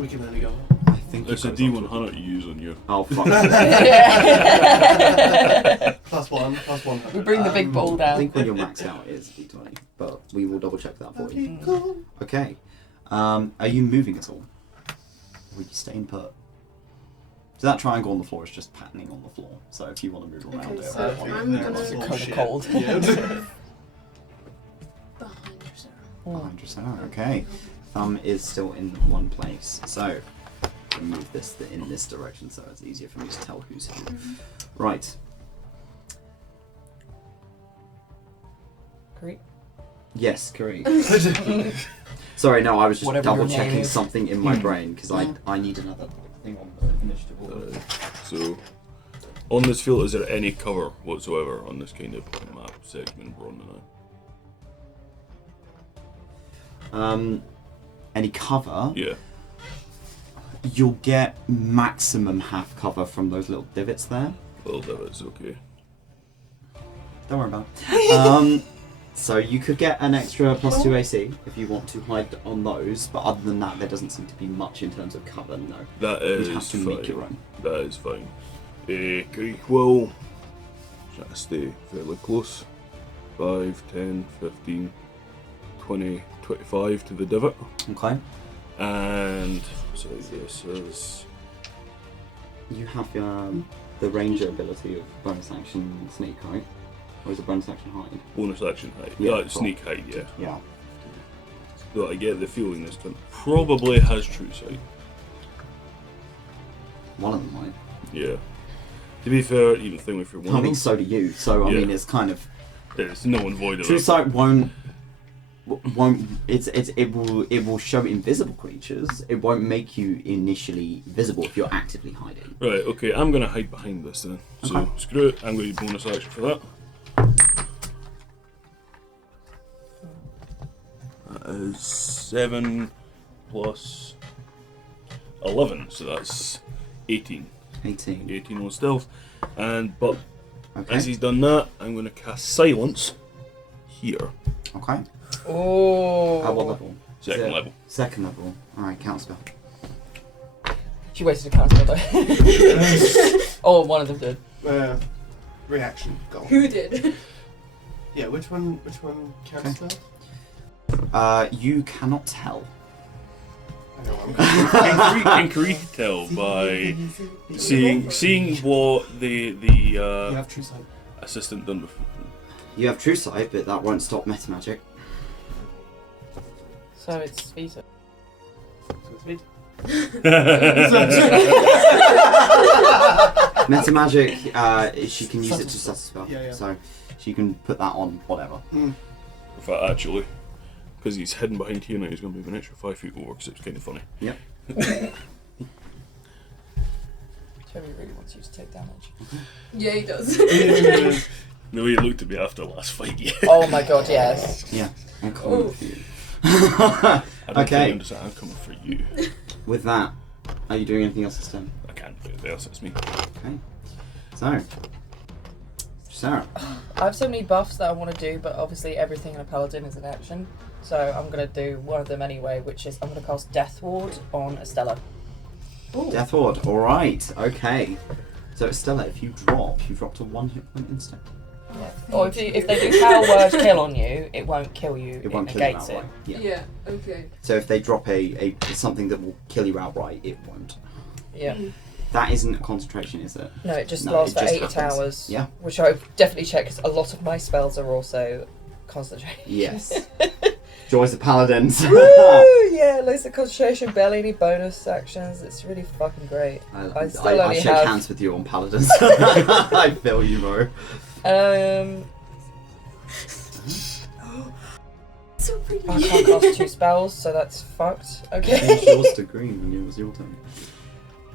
We can only go. I think It's a it goes on to- D100 you use on you. Oh fuck. +1. We bring the big ball I down. think when you're maxed out it is D20, but we will double check that for you. Okay. Are you moving at all? Or are you staying put? So that triangle on the floor is just patterning on the floor. So if you want to move around Okay, it, so or I'm That's gonna all Kinda shit. cold. Yeah. behind Dracera. behind yourself. Okay. Thumb is still in one place. So we'll move this in this direction so it's easier for me to tell who's who. Right. Great. Yes, correct. Sorry, no, I was just Whatever your double name checking is. something in my brain because I need another thing on the initiative order. So, on this field, is there any cover whatsoever on this kind of map segment we're on now? Any cover? Yeah. You'll get maximum half cover from those little divots there. Little divots, okay. Don't worry about it. So you could get an extra +2 AC if you want to hide on those, but other than that, there doesn't seem to be much in terms of cover, no. That You'd is have to fine. make your own. That is fine. Creek will try to stay fairly close. 5, 10, 15, 20, 25 to the divot. Okay. And so this is You have the ranger ability of bonus action sneak, right? Or is it bonus action hide? bonus action height. Yeah, Yeah, cool. sneak height, yeah. Yeah. So I get the feeling this one probably has true sight. One of them might. Yeah. To be fair, even thing with your I one mean, so do you. So I Yeah. mean, it's kind of there's no one void of true it. sight won't. It will show invisible creatures. It won't make you initially visible if you're actively hiding. Right, okay, I'm gonna hide behind this then. So Okay. screw it, I'm gonna use bonus action for that. That is 7 plus 11, so that's 18. 18. 18 on stealth. But Okay. as he's done that, I'm gonna cast silence here. Okay. Oh. At what level? Second Is it level. Second level. Alright, counterspell. She wasted a counter though. Oh, one of them did. Reaction. Go. Who did? Yeah, which one counts Okay. that? You cannot tell. I know I'm Can Karika tell by seeing what You the have true sight. assistant done before? You have true sight, but that won't stop meta magic. So it's Vitah. So it's me. Meta magic, she can use it to suss a spell. Yeah, yeah. So she can put that on whatever. In fact, actually, because he's hidden behind here now, he's going to move an extra 5 feet over because it's kind of funny. Yep. Toby really wants you to take damage. Yeah, he does. No, he looked at me after the last fight. Yeah. Oh my god, yes. Yeah. I'm coming for you. I don't Okay. think you understand. I'm coming for you. With that, are you doing anything else this turn? I can't do anything else. It's me. Okay. So, Sarah. I have so many buffs that I want to do, but obviously everything in a paladin is an action. So I'm going to do one of them anyway, which is I'm going to cast Death Ward on Estelar. Death Ward. Alright. Okay. So, Stella, if you drop to 1 hit point instead. Yeah. Or if they do Power Word Kill on you, it won't kill you. It won't kill you negates it. outright. Yeah. Yeah, okay. So if they drop a something that will kill you outright, it won't. Yeah. That isn't a concentration, is it? No, it just No, lasts it for just 8 happens. hours. Yeah. Which I definitely check because a lot of my spells are also concentration. Yes. Joys of Paladins. Woo! Yeah, loads of concentration, barely any bonus actions. It's really fucking great. I still I only shake have. hands with you on Paladins. I feel you, bro. So pretty. I can't cast 2 spells, so that's fucked. Okay. Change yours to green when it was your turn.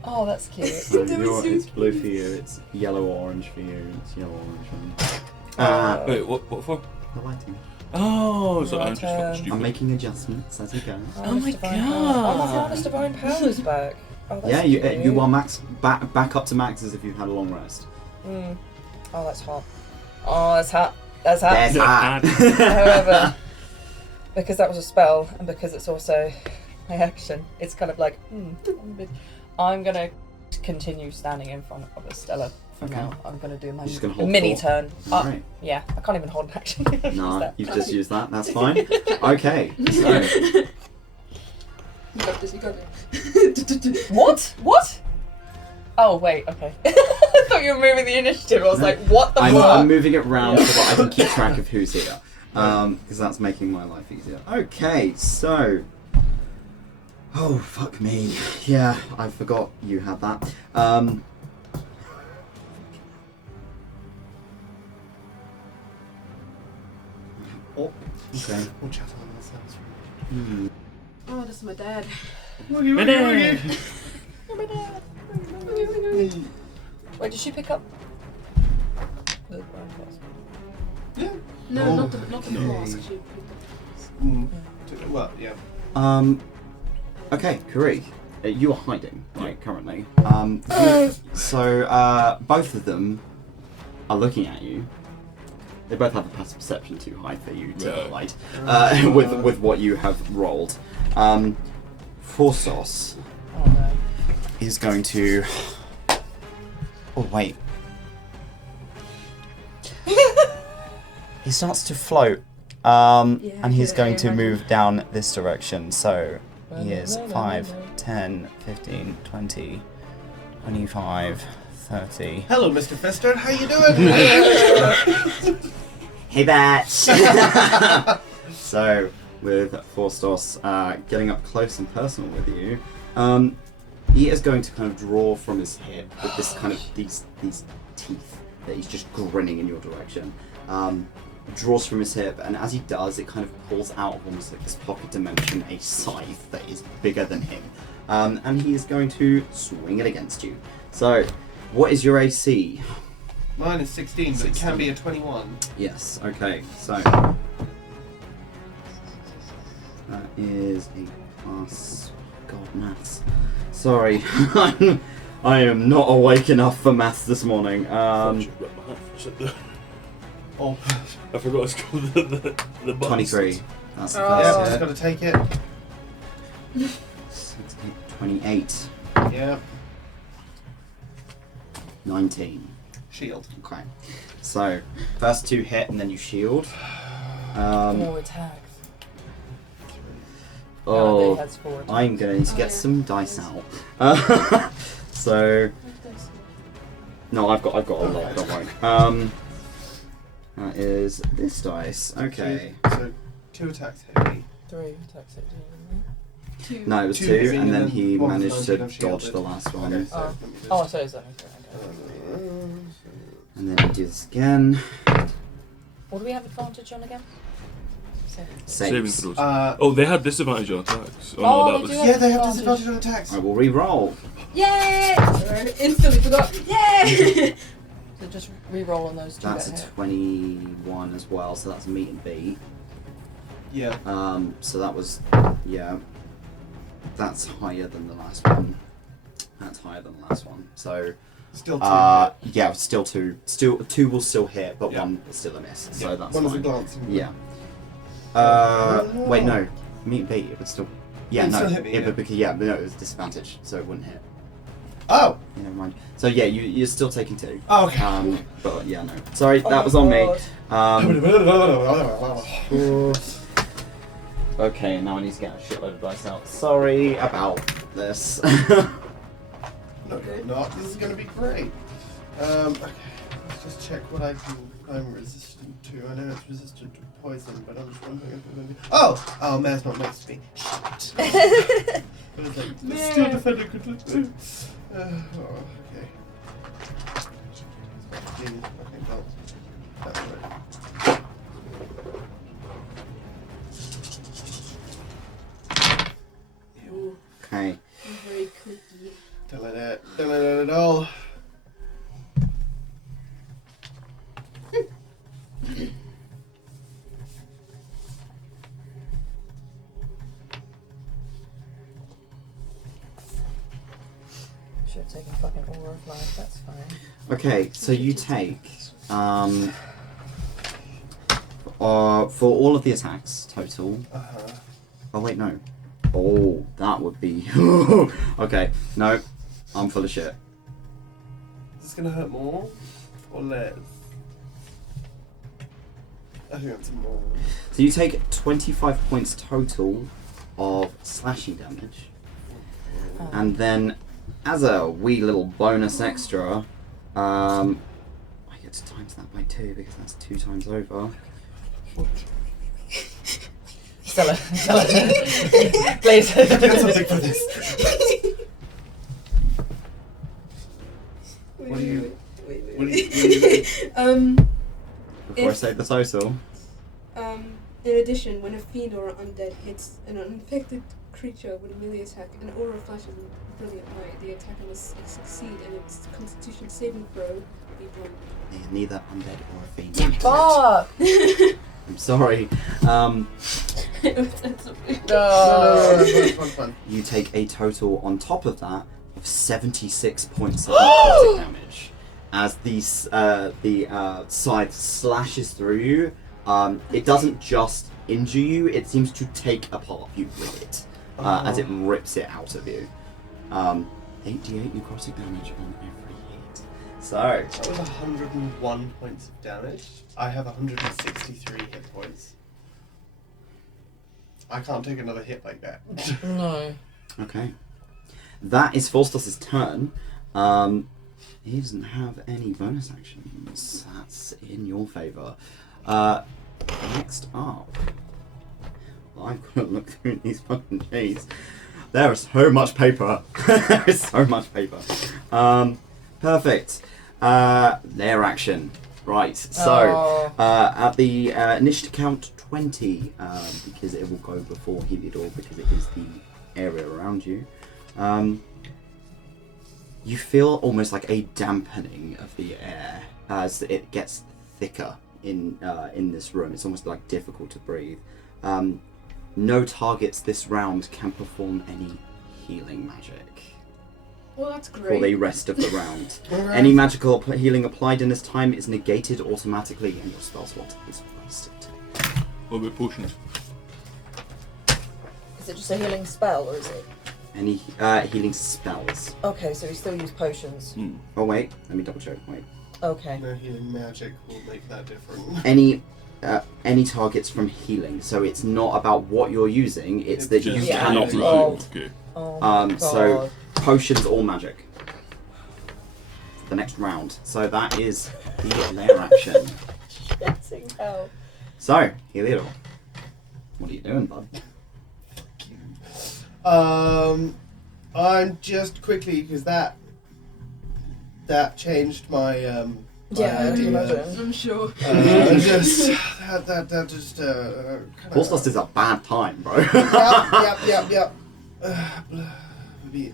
Oh, that's cute. So That was so it's blue for you, it's yellow orange for you, it's yellow orange for me. Wait, what for? The lighting. Oh, so I'm Right, just fucking I'm stupid. making adjustments as we go. Oh my god. Oh, my Honest Divine Powers back. Oh, that's Yeah, cute. you are max back up to max as if you've had a long rest. Mm. Oh, that's hot. Oh, that's hot. That's hot. There's that. However, because that was a spell, and because it's also my action, it's kind of like, I'm gonna continue standing in front of Estella for Okay. now. I'm gonna do my You're just gonna hold mini full? turn. Alright. Yeah, I can't even hold an action. No, you've just used that. That's fine. Okay. So You got this, you got it. What? What? Oh wait, okay. I thought you were moving the initiative. I was like, what the fuck? I'm moving it around so that I can keep track of who's here, because that's making my life easier. Okay, so. Oh fuck me. Yeah, I forgot you had that. Oh, okay. We'll chat on this. That was rude. Oh, this is my dad. Wait, did she pick up the brown class? Yeah. No, Oh, not the okay. mask. She Well, yeah. Okay, Karik, you are hiding, right, currently. So, both of them are looking at you. They both have a passive perception too high for you to Right. light, with what you have rolled. Forsos Oh no. is going to... Oh, wait. He starts to float, and he's going to move down this direction, so he is 5, 10, 15, 20, 25, 30. Hello, Mr. Fister. How you doing? Hey, batch! So, with Forstos getting up close and personal with you, he is going to kind of draw from his hip with this kind of these teeth that he's just grinning in your direction. Draws from his hip, and as he does, it kind of pulls out of almost like this pocket dimension a scythe that is bigger than him, and he is going to swing it against you. So, what is your AC? Mine is 16, but it can be a 21. Yes. Okay. So that is a plus. God, maths. Sorry, I am not awake enough for maths this morning. Oh, I forgot it's called the 23. That's the Oh. first yeah, hit. just gotta take it. 28. Yep. 19. Shield. Okay. So, first 2 hit and then you shield. More attacks. Oh, He has 4 attacks. I'm gonna need to get some dice out. So, no, I've got a lot. Don't worry. That is this dice. Okay. So 2 attacks hit me. 3 attacks hit you. 2. No, it was 2 2, hit me and then he one was managed to 19, I've dodge shielded. the last one. Okay, so Oh. let me just- Oh, so it's only 3. Okay. And then he do this again. What do we have advantage on again? Saving Saves. throws. Oh, They had disadvantage on attacks. Oh, Oh, no, they that do was. have- yeah, they have disadvantage on attacks. I will re-roll. Yay! Instantly forgot. Yay! So just re-roll on those 2 That's that a hit. 21 as well, so that's meet and beat. Yeah. So that was, yeah. That's higher than the last one. That's higher than the last one. So, Still 2. yeah, still 2. Still 2 will still hit, but Yeah. 1 is still a miss. So that's One is a fine. glancing. Yeah. Wait, no. Meet and beat, it would still. Yeah, It'd no. still hit me, it yeah. would because yeah, but no, it was disadvantage, so it wouldn't hit. Oh! Yeah, never mind. So yeah, you're still taking 2. Oh, okay. But yeah, no. Sorry, Oh that my was on God. me. Okay, now I need to get a shitload of dice out. Sorry about this. No, you're not. This is going to be great. Okay, let's just check what I'm resistant to. I know it's resistant to poison, but I'm just wondering if it's going to be... Oh, Mare's not next to me. Shit. But it's like, still defending could look good. Okay. Okay, well, that's right. Ooh, Okay. I'm very clicky. Don't let it at all. Should have taken fucking Aura of Life, that's fine. Okay, so you take for all of the attacks total. Uh-huh. Oh wait, no. Oh, that would be. Okay, no, I'm full of shit. Is this going to hurt more or less? I think that's more. So you take 25 points total of slashing damage, and then as a wee little bonus extra, I get to times that by 2 because that's 2 times over. Stella. Please. Get something for this. What do you- what do you- Before I say the total. In addition, when a fiend or an undead hits an uninfected creature with a melee attack, an aura flashes in brilliant light. The attacker must succeed, and its Constitution saving throw will be blown. Yeah, neither undead or a fiend. Fuck! I'm sorry. Fun. You take a total on top of that of 76 points of necrotic damage. As the scythe slashes through you, it doesn't just injure you, it seems to take apart you with it, as it rips it out of you. 8d8 necrotic damage on every hit. So, That was 101 points of damage. I have 163 hit points. I can't take another hit like that. No. okay. That is Falstos' turn. He doesn't have any bonus actions. That's in your favour. Next up. Well, I've got to look through these fucking sheets. There is so much paper. There is so much paper. Perfect. Their action. Right. So, at the initiative count 20, because it will go before Heliodor, because it is the area around you. You feel almost like a dampening of the air as it gets thicker in this room. It's almost like difficult to breathe. No targets this round can perform any healing magic Well, that's for great. the rest of the round. Any magical healing applied in this time is negated automatically, and your spell slot is wasted. What about potions? Is it just a healing spell, or is it? Any healing spells? Okay, so we still use potions. Oh wait, let me double check. Wait. Okay. No healing magic will make that different. Any targets from healing. So it's not about what you're using. It's that you Yeah. cannot be Oh. healed. Okay. Oh my God. So potions or magic. For the next round. So that is the layer action. Shitting hell. So, Heliodor, what are you doing, bud? I'm just quickly because that changed my Yeah, my I can idea. imagine. I'm sure. Just that just Force Dust is a bad time, bro. Yep.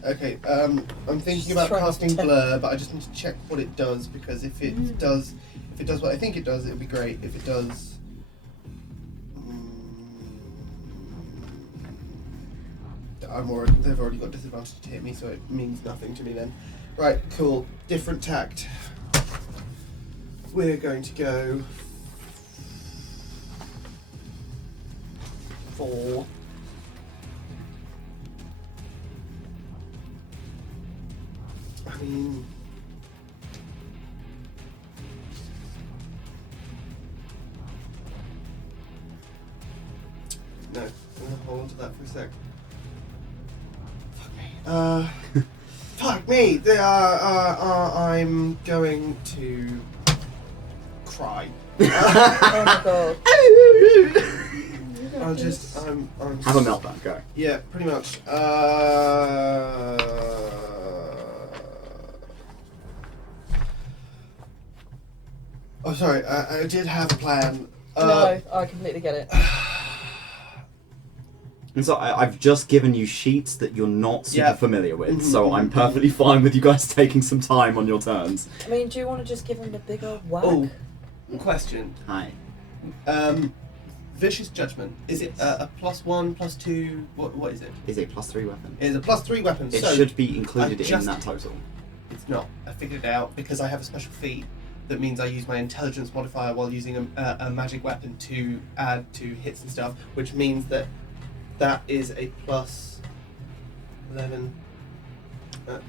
Okay, I'm thinking Just about trying to casting check. blur, but I just need to check what it does because if it does what I think it does, it'll be great. If it does, they've already got disadvantage to hit me, so it means nothing to me then. Right, cool. Different tact. We're going to go for I mean, no, I'm gonna hold on to that for a sec. Fuck me. Fuck me. I'm going to cry. Oh my God. I'm Have a meltdown, go. Yeah, pretty much. Oh, sorry. I did have a plan. No, I completely get it. And so I've just given you sheets that you're not super Yeah. familiar with, so I'm perfectly fine with you guys taking some time on your turns. I mean, do you want to just give him a bigger whack? Oh, question. Hi. Vicious Judgment. Is it a +1, +2? What is it? Is a +3 weapon. It is a +3 weapon. It so should be included I just- in that total. It's not. I figured it out because I have a special feat that means I use my intelligence modifier while using a magic weapon to add to hits and stuff, which means that is a plus 11, 12,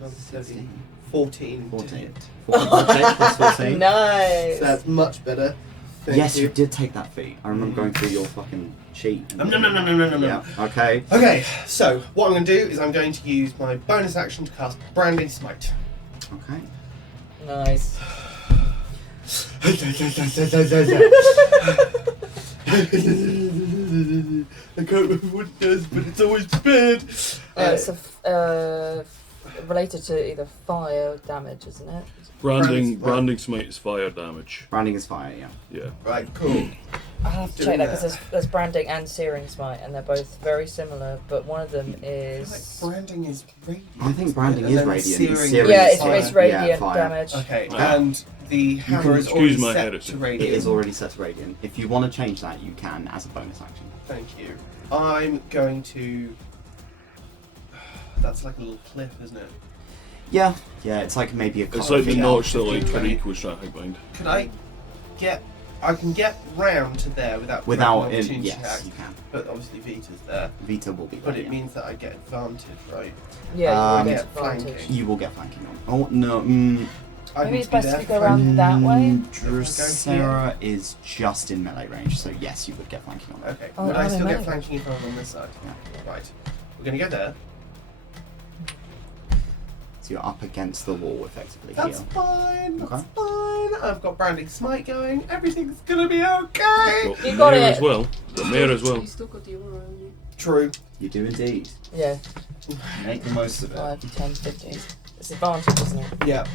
13, 14 to 14. hit. 14 plus 14. Nice. So that's much better. Thank Yes, you you. did take that feat. I remember going through your fucking sheet. and- No. Yeah, okay. Okay, so what I'm going to do is I'm going to use my bonus action to cast Branding Smite. Okay. Nice. I can't remember what it does, but it's always bad. It's related to either fire damage, isn't it? Branding smite is fire damage. Branding is fire, yeah. Yeah. Right, cool. I have to Doing check that because that. there's branding and searing smite, and they're both very similar, but one of them Like, is. branding is radiant. I think branding And is then radiant. searing Searing Yeah, is it's, fire. it's radiant Yeah, fire. damage. Okay, Yeah. and the hammer can is already excuse my set heresy. to It radiant. is already set to radiant. If you want to change that, you can as a bonus action. Thank you. I'm going to... That's like a little cliff, isn't it? Yeah, it's like maybe a It's couple like the feet notch that out. like 20. Tariq was trying to bind. Could I get... I can get round to there without... Without breaking it, opportunity yes, attack, you can. but obviously Vita's there. Vita will be But there, it yeah. means that I get advantage, right? Yeah, you Um, will Yeah, get advantage. flanking. You will get flanking on. Oh, no. I Maybe need it's be best there if you go for around that way. Drosera is just in melee range, so yes, you would get flanking on. Okay. Oh, Would I I'm still in get melee. flanking if I was on this side? Yeah. Right. We're gonna go there. So you're up against the wall, effectively. That's here. fine. That's Okay. fine. I've got Branding Smite going. Everything's gonna be okay. You got Mayor it. as well. The mayor as well. You still got the aura on you. True. You do indeed. Yeah, Make the most of it. 5, 10, 15. It's advantage, isn't it? Yeah.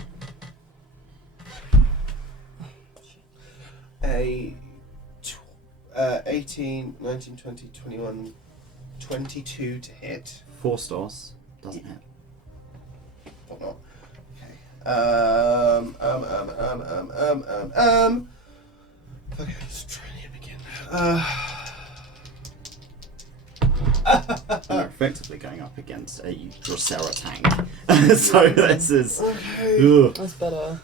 18, 19, 20, 21, 22 to hit. 4 stores doesn't hit. Or not. Okay. Okay, let's try him again. You're effectively going up against a Drosera tank. So this is. Okay. Ugh. That's better.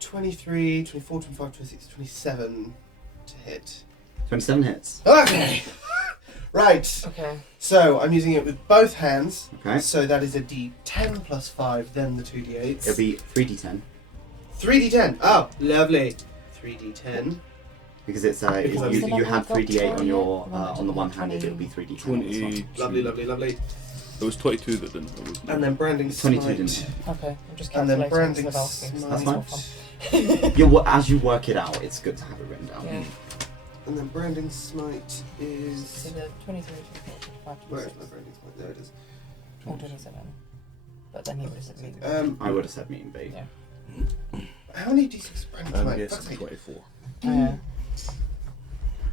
23, 24, 25, 26, 27 to hit. 27 hits. Okay. Right. Okay. So I'm using it with both hands. Okay. So that is a D10 plus 5, then the 2D8s. It'll be 3d10 3D10. Oh, lovely. 3D10. because it's Because you had 3d8 on your on the one handed. It'll be 3d10. 20. Lovely, lovely, lovely. It was 22 that didn't. It was And then branding 22 smite. didn't. Okay. I'm just And then calculating branding instead of asking. smite. That's More fun. As you work it out, it's good to have it written down. Yeah. And then branding smite So is. the 23, 24, 25, Where is 26, my branding smite? There it is. or 27. But then he would have said me. I would have said meeting B. Yeah. How many D6 branding I'm smite? guessing 24. Yeah.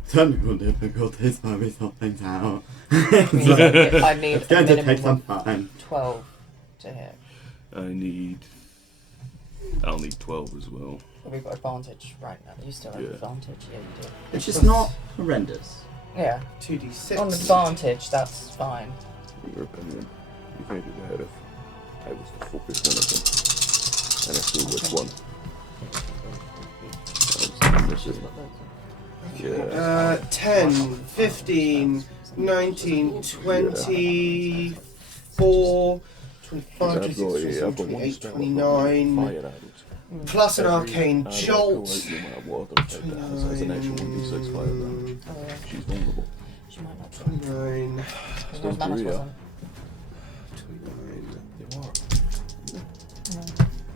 Technical difficulties might be something out. I need It's going a to take some minimum time. of 12 to hit. I'll need 12 as well. But we've got advantage right now. You still have Yeah. advantage. Yeah, you do. It's just not horrendous. Yeah. 2D6. On advantage, that's fine. In your opinion, you think it'd be better if I was to focus one of them, and I knew which one. Yeah. 10, 15, 19, 24, 25, 26, 28, 29. Fire arrows. Plus an arcane Every arrow jolt. go out no matter what other type it has an extra 1d6 fire damage. Oh, yeah. She's vulnerable. She might not be. 29. Because Rose Manus Maria. wasn't. 29. You are.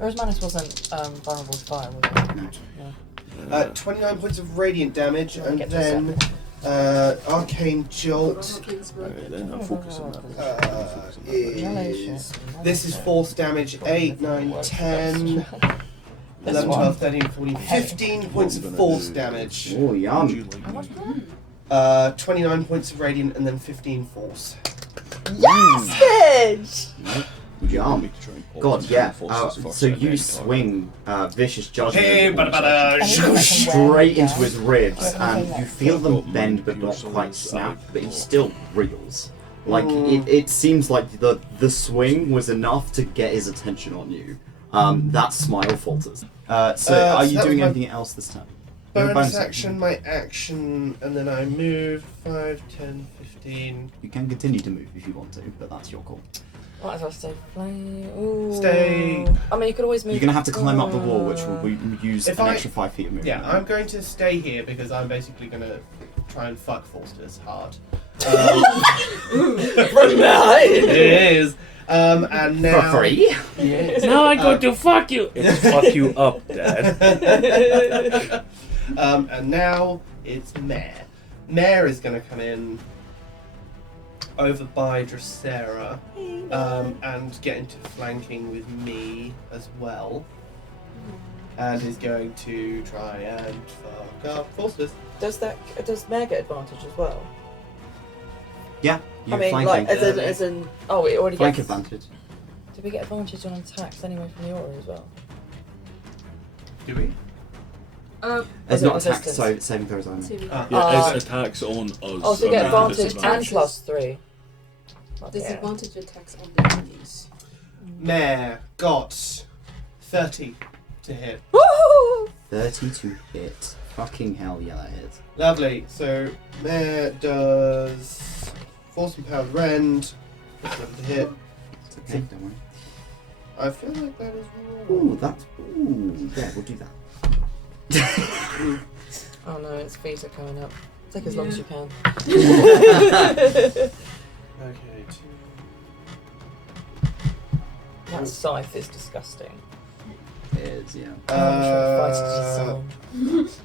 Rose Manus wasn't vulnerable to fire, was it? No. 29 points of radiant damage, Yeah, and get to then arcane jolt Alright, then I'll focus on that. is. This is force damage 8, 9, 10, 11, 12, 13, 14, 15 points of force damage. Oh, yum. How much was that? 29 points of radiant, and then 15 force. Yes, bitch! Yum. Want me to try and pop God, some yeah. forces first So and you then swing Vicious Judgment Hey, bada-bada. straight into his ribs, and you feel them Got bend but your not soul's quite snap, side. but he still reels. Like, it seems like the swing was enough to get his attention on you. That smile falters. So are so you that doing was my anything else this time? Your Bonus action, my action, and then I move 5, 10, 15. You can continue to move if you want to, but that's your call. Might as well stay flame. Ooh. Stay. I mean, you could always move. You're going to have to climb up the wall, which will use If an I- extra 5 feet of movement. Yeah, I'm going to stay here because I'm basically going to try and fuck Forsters hard. From behind. It is. And now. For free? Yes. Now I go to fuck you! It's fuck you up, Dad. And now it's Mare. Mare is going to come in over by Dracera and get into flanking with me as well. And is going to try and fuck up Forsters. Does Mare get advantage as well? Yeah, you're I mean, flanking. like as in. Oh, it already Flank gets. advantage. Do we get advantage on attacks anyway from the aura as well? Do we? It's it not attack, resistance? so saving throws only. Yeah, it's attacks on us. Oh, so we get Okay. advantage and Disadvantage. +3. Disadvantage attacks on the enemies. Mare got 30 to hit. Woo! 30 to hit. Fucking hell, yeah, that hits. Lovely. So Mare does Force and Powered Rend. That's 11 to hit. It's okay, don't worry. I feel like that is Ooh, wrong. that's. Ooh, yeah, we'll do that. Oh no, its feet are coming up. Take as long as you can. Okay, 2. That scythe is disgusting. It is, yeah.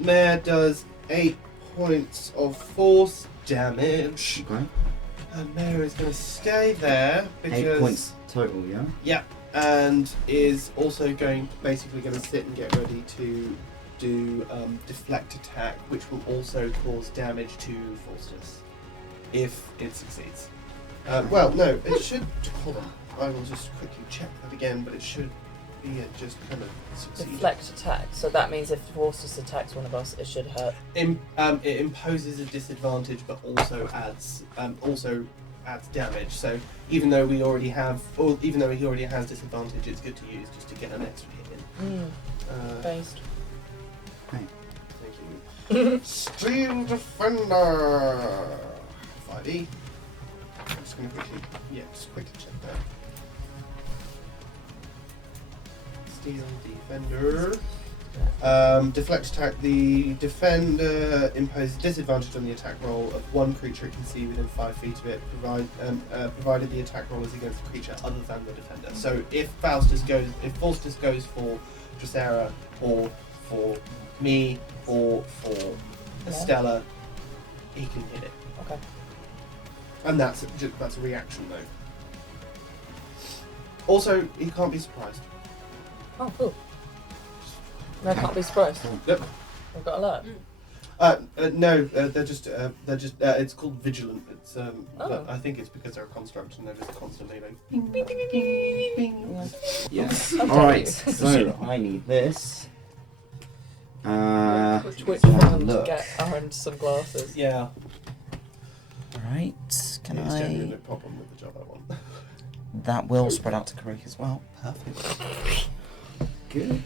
Mare does 8 points of force damage. Okay. And Mare is going to stay there because 8 points total, yeah? Yep, and is also basically going to sit and get ready to do deflect attack, which will also cause damage to Faustus if it succeeds. Well, no, it should. Hold on, I will just quickly check that again, but it should be it just kind of succeed. Deflect attack. So that means if Forsus attacks one of us, it should hurt. It imposes a disadvantage, but also adds damage. So even though he already has disadvantage, it's good to use just to get an extra hit in. Based. Thank you. Steel Defender. 5 5e. I'm just going to quickly, quickly check that. Steel Defender. Deflect attack. The defender imposes disadvantage on the attack roll of one creature it can see within 5 feet of it, provided the attack roll is against a creature other than the defender. So if Faustus goes for Dracera or for me or for Estelar, he can hit it. Okay. And that's a reaction though. Also, he can't be surprised. Oh, cool. No, I can't be surprised. Yep. I've got alert. No, they're just it's called vigilant. It's but I think it's because they're a construct and they're just constantly like bing, bing, bing, bing, bing. Yes. Okay. Alright, so I need this. Twitch have a for them to look. get Aaron some glasses. Yeah. Right, can There's generally I... no problem with the job I want. That will spread out to Karik as well. Perfect. Good.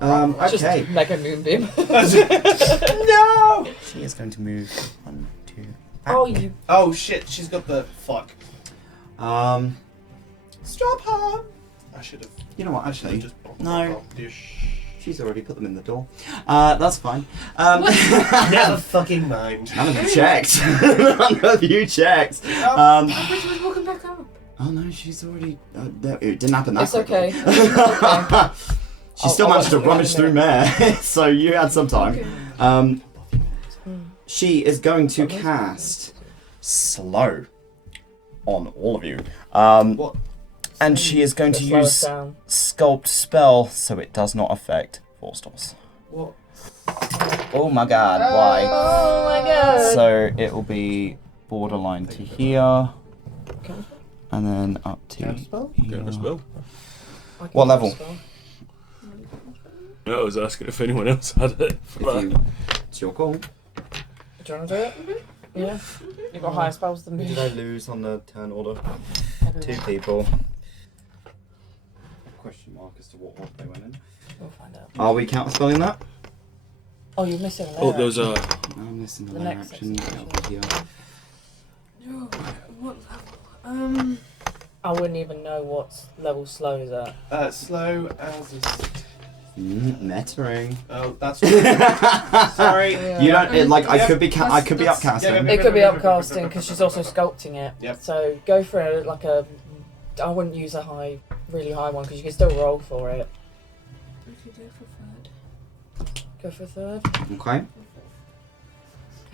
Just Okay. mega moonbeam. No! She is going to move 1, 2, back. Oh, you. Oh shit! She's got the fuck. Stop her! I should have. You know what, actually, Just no. She's already put them in the door. That's fine. Never fucking mind. None of you checked. None of you checked. Which was walking back up. Oh no, she's already... it didn't happen that It's quickly. okay. She still managed to rummage through Mare, so you had some time. She is going to cast Slow on all of you. What? And she is going to Slow us use down. Sculpt Spell, so it does not affect Force. What? Oh my god, why? Oh my god. So it will be borderline to here, Okay. and then up to Counterspell? here. Counterspell. I can What do level? a spell. No, I was asking if anyone else had it. If you, it's your call. Do you want to do it? Yeah. You've got higher spells than me. Did I lose on the turn order? Everyone. 2 people. Question mark as to what order they went in. We'll find out. Are we counterspelling that? Oh, you're missing a layer. Oh, there's a. No, I'm missing the The layer next action. section. That will be here. What level? I wouldn't even know what level slow is at. Slow as a. Mettering. Oh, that's. Sorry. You don't I Yep, could be I could be that's- upcasting. yeah, It could be upcasting because she's also sculpting it. Yep. So go for like a. I wouldn't use a really high one because you can still roll for it. If you go for third. Go for a third. Okay.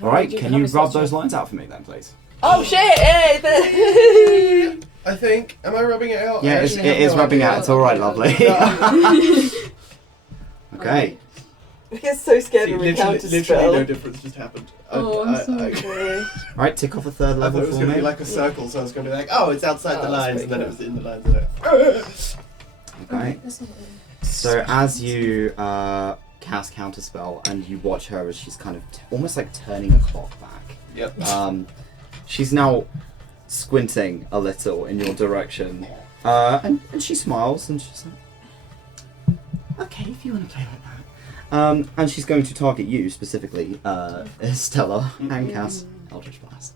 How All right. many- Can how you many rub slots those do you- lines out for me then, please? Oh shit! Hey! I think. Am I rubbing it out? Yeah, I it actually have is no rubbing idea. out. It's all right, lovely. Okay. I get so scared See, when we literally, counter literally no spell. difference just happened. Oh, I'm sorry. All right. Tick off a third I thought level it was for going to me. be like a circle, so I was going to be like, oh, it's outside Oh, the that's lines, and then it pretty was in the lines. And Okay. That's not So as you cast counterspell and you watch her as she's kind of almost like turning a clock back. Yep. She's now squinting a little in your direction, and she smiles and she's like, "Okay, if you want to play like that." And she's going to target you specifically, Stella, and cast Eldritch Blast.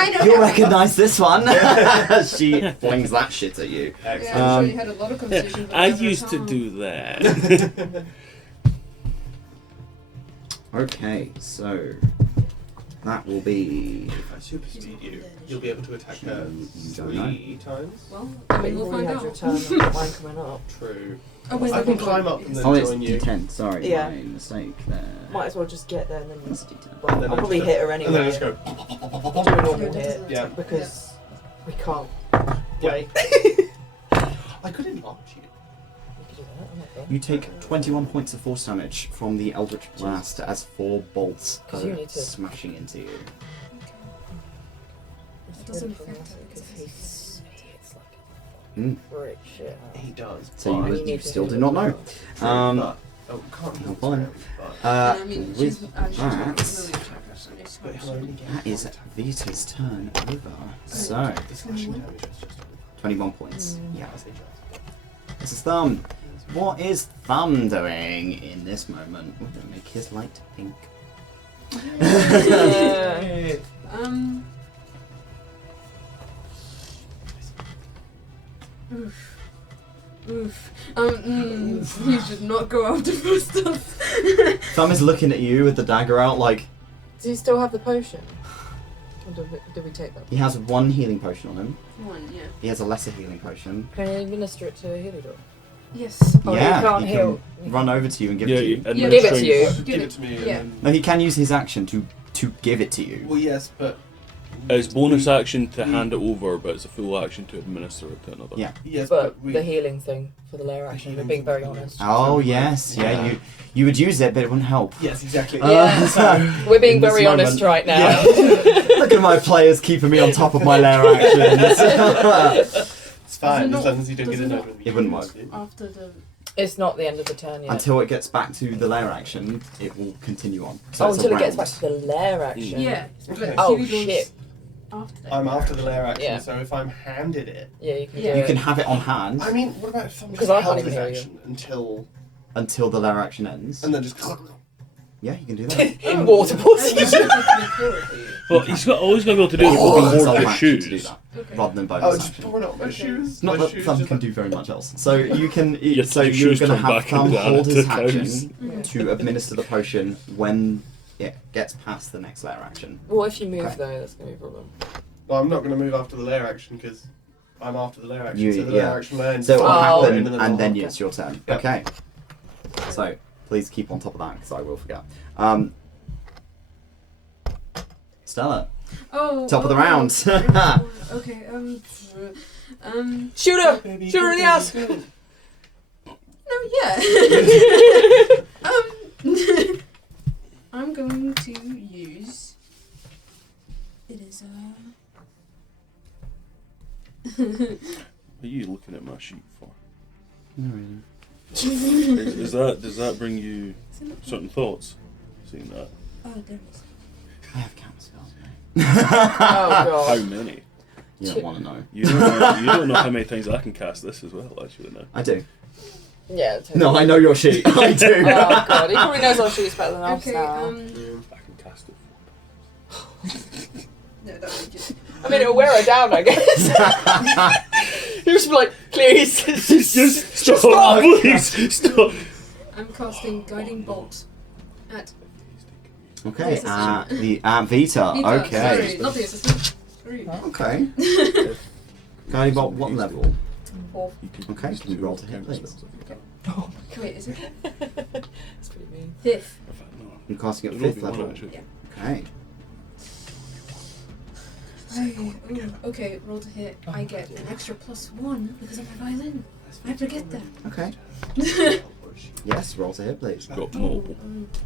I know. You'll recognise this one. She flings that shit at you. Yeah, Excellent. I'm sure you had a lot of conversation. with I her used to time. do that. Okay, so that will be. If I super speed you, you'll be able to attack her You don't know. 3 times. Well, But we'll you already find had out. your turn and mine coming up. True. Oh, where's I the can big climb one? up and then Oh, it's join you. D10. Sorry, Yeah. my mistake there. Might as well just get there and then It's D10. well, And then I'll I probably just hit her And then I anyway. just go. Do a normal hit Yeah. because we can't. Yeah. Wait. I could enlarge you. We could do that. I'm not sure. You take 21 points of force damage from the Eldritch Blast as 4 bolts 'Cause go you need to- smashing into you. It's doesn't really affect problematic her, 'cause does it? he hits like Mm. a brick shit. He does. So but- you you need to still hit do him not know. as well. Um, but, oh, can't how hold fun. it, but- I mean, With she's that, familiar attacker, so it's but fine. he'll only get that is one attack. Vita's turn over. So, The slashing damage was just 21 points. Mm. Yeah. as a just. This is Thumb. What is Thumb doing in this moment? We're going to make his light pink. Oof. You should not go after first stuff. Thumb is looking at you with the dagger out like... Does he still have the potion? Or did we take that? He has one healing potion on him. One, yeah. He has a lesser healing potion. Can you administer it to Heliodor? Yes. Oh, yeah, he can't he heal. can run over to you and give it to you. Yeah. Give it to you. Give it to me. Yeah. And No, he can use his action to give it to you. well, yes, but It's bonus action to hand it over, but it's a full action to administer it to another. Yeah. yes, But we. the healing thing for the lair action, we're being very honest. Oh yes, yeah. You would use it, but it wouldn't help. Yes, exactly. Yeah. We're being in this very honest moment- right now. Look at my players keeping me on top of my lair actions. It's fine Does it as long as you don't not- get does it annoyed not- when It wouldn't work. After the. It's not the end of the turn yet. Until it gets back to the lair action, it will continue on. So Oh, it's a until it gets round. back to the lair action. Yeah. Okay. Oh, Heliodor's shit. After that. I'm after the lair action, Yeah. so if I'm handed it, Yeah, you can Yeah. do You it. can have it on hand I mean, what about if someone Because just I can't held even his hear you. action until the lair action ends. and then just Yeah, you can do that. Water bottles. Well, he's always going to be able to do it It will be with his more own his action to do shoes. that, Okay. rather than bonus oh, just action. pour it on my shoes. Not my that shoes Thumb just can like- do very much else. So you can. Your So you're shoes going to turn have back Thumb into hold his cows. action to administer the potion when it gets past the next layer action. What if you move Okay. though? That's gonna be a problem. Well, I'm not going to move after the lair action because I'm after the lair action. You- so the yeah. lair action lands. So it will Oh. happen, into the and then normal. it's your turn. Yep. Okay. So please keep on top of that because I will forget. Stellar, Oh. top of the round. Okay. Shoot her! Baby, Shoot her in the go, ass! baby, go. No. Yeah. I'm going to use. It is What are you looking at my sheet for? Not really. Does that bring you certain thoughts? Seeing that? Oh, there it is. I have counter spells, mate. Oh How god. many? You don't want to know. You don't know how many times I can cast this as well, actually, now. I do. Yeah. Totally. No, I know your sheet. I do. Oh god, he probably knows our sheets better than us Okay. now. I can cast it. No, that would just. I mean, it'll wear her down, I guess. You'll just be like, please, Just stop, stop. please, stop. I'm casting Guiding Bolt at. Okay. Yes, assistant. Vita. Vita, Okay. Sorry, not the assistant. Sorry. Okay. Guiding bolt. What level? Fourth. Okay, can you roll to hit, please? Wait, is it That's pretty mean. fifth? You're casting at There will 5th be one, level. actually. Yeah. Okay. Okay, roll to hit. I get an extra +1 because of my violin. I forget that. Okay. Yes, roll to hit, please. Got multiple.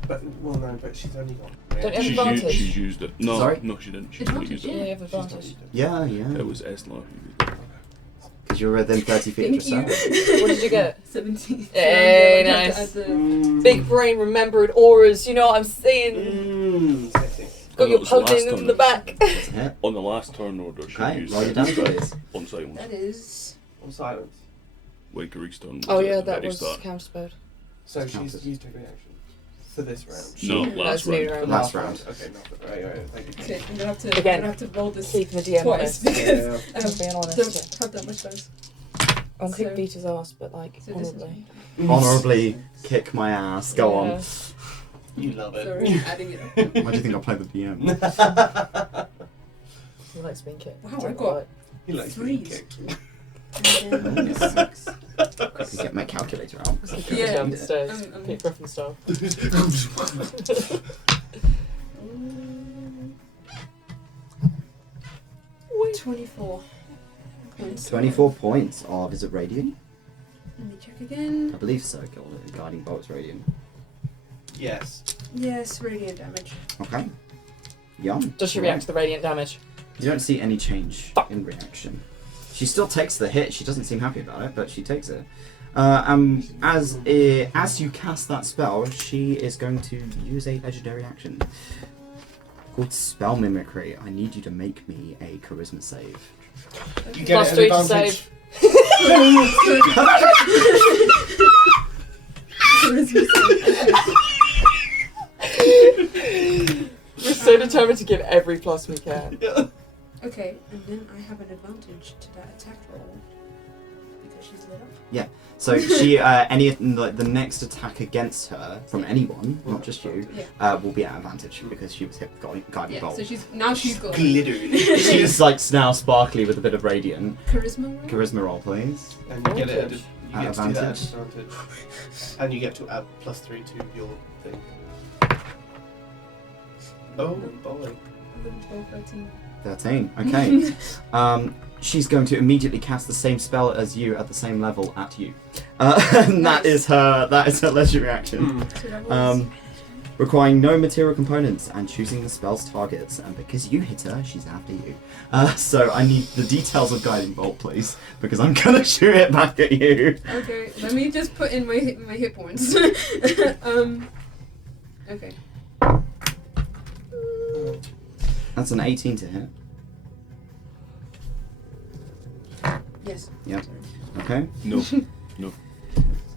But well, no, but she's only got. Don't you have She's advantage? she's used it. No, Sorry? no, she didn't. She didn't use Yeah, it. you have advantage. Yeah, yeah. It was Estelar who used it. Because you're within 30 feet of Thank you. yourself. What did you get? 17. Hey, So I'm gonna nice. have to add Big brain remembered auras, you know what I'm saying? Sexy. Got Oh, your that was the last pudding in turn. the back. That's a hit. On the last turn order, she Okay, used roll your damage, please. on silence. That is. On silence. 𝘏𝘮𝘭𝘮𝘧𝘢 turn. Was Oh at yeah, the that very was start. counterspelled. So Counted. she's used her reaction for this round. No, That's last me, round. right? Last round. Okay, not right. Thank you. Okay, I'm gonna have to. Again. I'm gonna have to roll this Keeping the DM twice honest. because Yeah. I I'm being honest. don't have that much dice. I'm So- kick Vita's ass, but like, So this is. honorably. Honorably kick my ass. Go on. Yeah. You love it. Sorry, adding it up. Why do you think I play the DM? He likes being kicked. Wow, I got He likes being threes. kicked. And then 6. Quickly get my calculator out. Yeah. Down the stairs. I'm- Pete Griffin style. 24 points. 24 points of, is it radiant? Let me check again. I believe so, guiding bolt's radiant. Yes. Yes, radiant damage. Okay. Yum. Does she react to the radiant damage? You don't see any change in reaction. She still takes the hit. She doesn't seem happy about it, but she takes it. As you cast that spell, she is going to use a legendary action called Spell Mimicry. I need you to make me a Charisma save. You get Plus an 3 to advantage. save. determined to give every plus we can. Yeah. Okay, and then I have an advantage to that attack roll because she's lit up. So she, the next attack against her from anyone, not just you, will be at advantage because she was hit with guiding bolt. So she's got Glittery. She's like now sparkly with a bit of radiant. charisma roll. Charisma roll, please. And you get it at, you At get to do that at advantage. advantage. And you get to add +3 to your thing. Oh boy. 11, 12, 13. 13. Okay. She's going to immediately cast the same spell as you at the same level at you. And that is her legendary action. So that was Requiring no material components and choosing the spell's targets. And because you hit her, she's after you. So I need the details of Guiding Bolt, please, because I'm gonna shoot it back at you. okay. Let me just put in my hit points. Okay. That's an 18 to hit. Yes. Yep. Okay. No.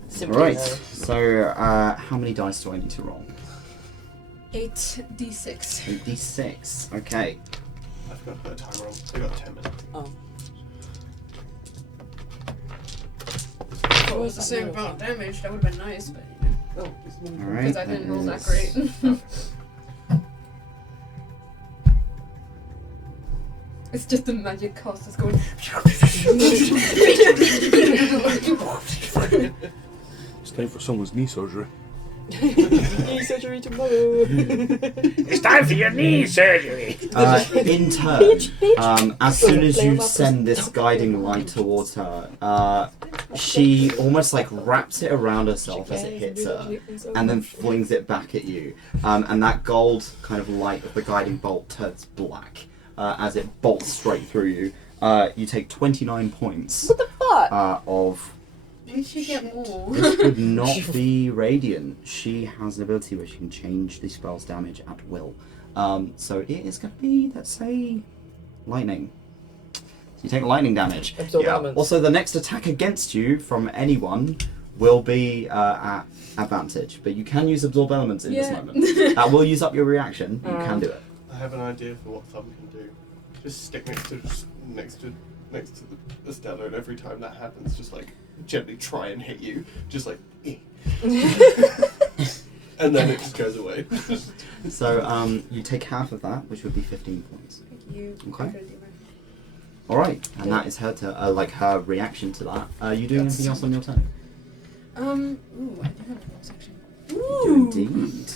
Simply Right. no. So how many dice do I need to roll? 8d6. 86. Okay. I forgot to put a timer on. I got 10 minutes. Oh. If it was the same amount of damage, that would have been nice, but Oh, it's not All right. because I didn't roll that is- great. It's just the magic cost that's going. It's time for someone's knee surgery. Knee surgery tomorrow. It's time for your knee surgery. In turn, as soon as you send this guiding light towards her, she almost like wraps it around herself as it hits her, and then flings it back at you. And that gold kind of light of the guiding bolt turns black as it bolts straight through you. You take 29 points What the fuck? of. Why did she get more? This would not be radiant. She has an ability where she can change the spell's damage at will. So it is going to be, let's say, lightning. So you take lightning damage. Absorb elements. Also, the next attack against you from anyone will be at advantage, but you can use absorb elements in this Yeah. moment. That will use up your reaction. You can do it. I have an idea for what Thumb can do. Just stick next to the Estelar, and every time that happens, just like gently try and hit you, just like, eh. And then it just goes away. So you take half of that, which would be 15 points. Thank you. Okay. All right, and that is her her reaction to that. You doing anything else on your turn? Ooh, I do have a bonus action. You do indeed.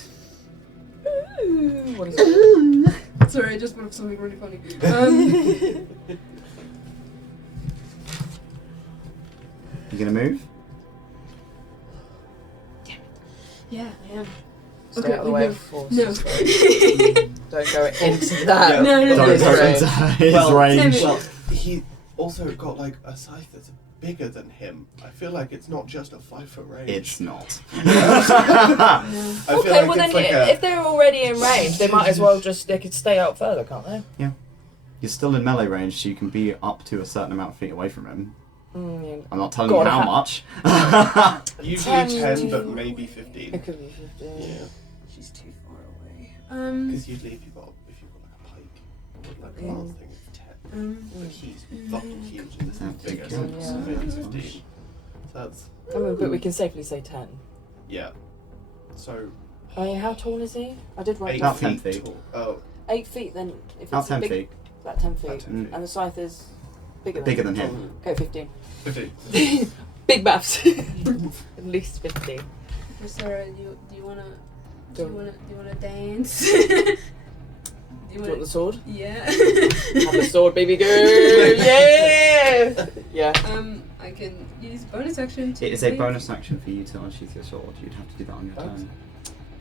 Ooh, what is it? Sorry, I just thought of something really funny. You gonna move? Yeah, I am. Stay Okay, out of the we way move. of force. No. Don't go into that. Yeah. No, no, no. Don't This go range. into his Well, range. Damn Well, he also got like a scythe that's bigger than him. I feel like it's not just a 5-foot range. It's not. No. I feel Okay, like well then, it's like a, if they're already in range, they might as well they could stay out further, can't they? You're still in melee range, so you can be up to a certain amount of feet away from him. Yeah. I'm not telling God, you how much. usually 10, but maybe 15. It could be 15. Yeah. She's too far away. Because usually if you've got like a pike or like a lance thing, it's 10. But he's fucking huge and this is That's bigger, big, so yeah. maybe 15. So that's, I mean, but we can safely say 10. yeah. So, Oh yeah, how tall is he? I did write 8 down About 10 feet feet. tall. Oh, 8 feet. Then if About it's a 10 big, feet. about 10 feet, about 10 feet. and the scythe is bigger Bigger than than him. Okay, 15. 15. Big maths. At least 15. Sarah, do you wanna Don't. dance? Do you Do you want the sword? Yeah. Have the sword, baby girl. Yeah. Yeah. I can use bonus action to. It is a leave. bonus action for you to unsheath your sword. You'd have to do that on your What? turn.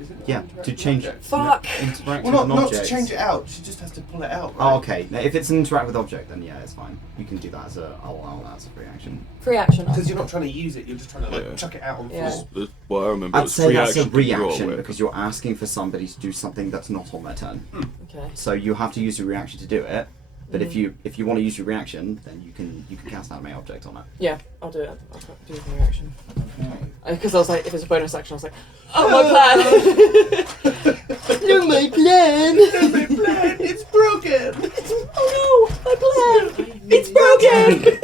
Is it Yeah, not to interactive change object? Fuck. Interact Well, with not, an not to object. change it out, she just has to pull it out. Right? Oh, okay. Now, if it's an interact with object, then yeah, it's fine. You can do that as I'll allow that as a free action. Free action. Because you're not trying to use it, you're just trying to like Yeah. chuck it out on the Yeah. floor. That's what I remember. I'd It's say free that's a action to draw reaction weapon. because you're asking for somebody to do something that's not on their turn. Okay. So you have to use your reaction to do it, But if you want to use your reaction, then you can cast animate object on it. Yeah, I'll do it. I'll do it in reaction. Okay. Because I was like, if it's a bonus action, I was like, oh, my plan! No, my plan! No, my plan! It's broken! Oh no, my plan! It's broken!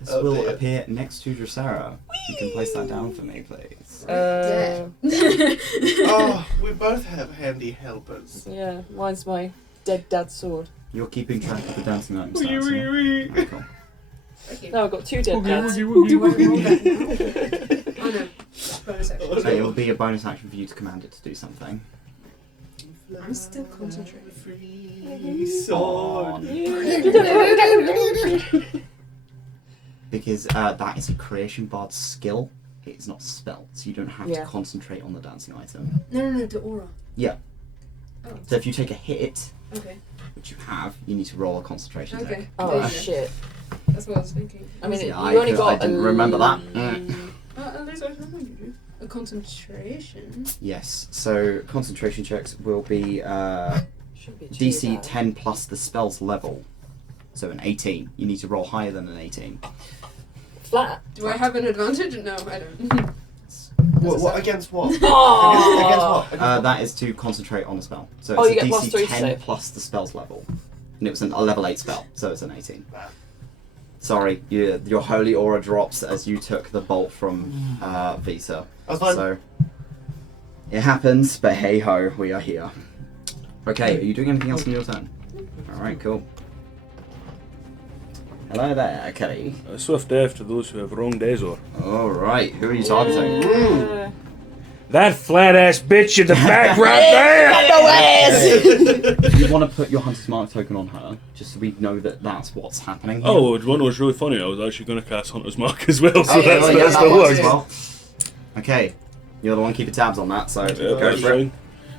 This will appear next to Dracera. You can place that down for me, please. Oh, we both have handy helpers. Yeah, mine's my dead dad's sword. You're keeping track of the dancing item stats. Yeah? Okay, cool. No, I've got 2 dead dads. Do I roll that? Oh no, bonus action. So it will be a bonus action for you to command it to do something. I'm still concentrating. Free sword. Because that is a creation bard skill. It is not a spell, so you don't have to concentrate on the dancing item. No, the aura. Yeah. Oh. So if you take a hit, Okay. which you have, you need to roll a concentration check. Okay. Oh, There you go. shit. That's what I was thinking. I mean, See, you I only could- got. I didn't remember that. At least I remember you. A concentration. Yes. So concentration checks will be Shouldn't be too DC bad. 10 plus the spell's level. So an 18. You need to roll higher than an 18. Flat. Do I have an advantage? No, I don't. What against what? Oh. Against what? That is to concentrate on a spell. So Oh, it's you a get DC +3 to 10 save. plus the spell's level. And it was a level 8 spell, so it's an 18. Sorry, your holy aura drops as you took the bolt from Vitah. That's fine. So it happens, but hey ho, we are here. Okay, are you doing anything else in your turn? Alright, cool. Hello there, Kelly. A swift death to those who have wronged Azor. Alright, who are you targeting? Yeah. That flat ass bitch in the back right there! You want to put your Hunter's Mark token on her, just so we know that that's what's happening here. Oh, one was really funny. I was actually going to cast Hunter's Mark as well, so Oh, yeah, well, yeah, that's that the works work. as well. Okay, you're the one keeping tabs on that, so Yeah, go that's for it. fine.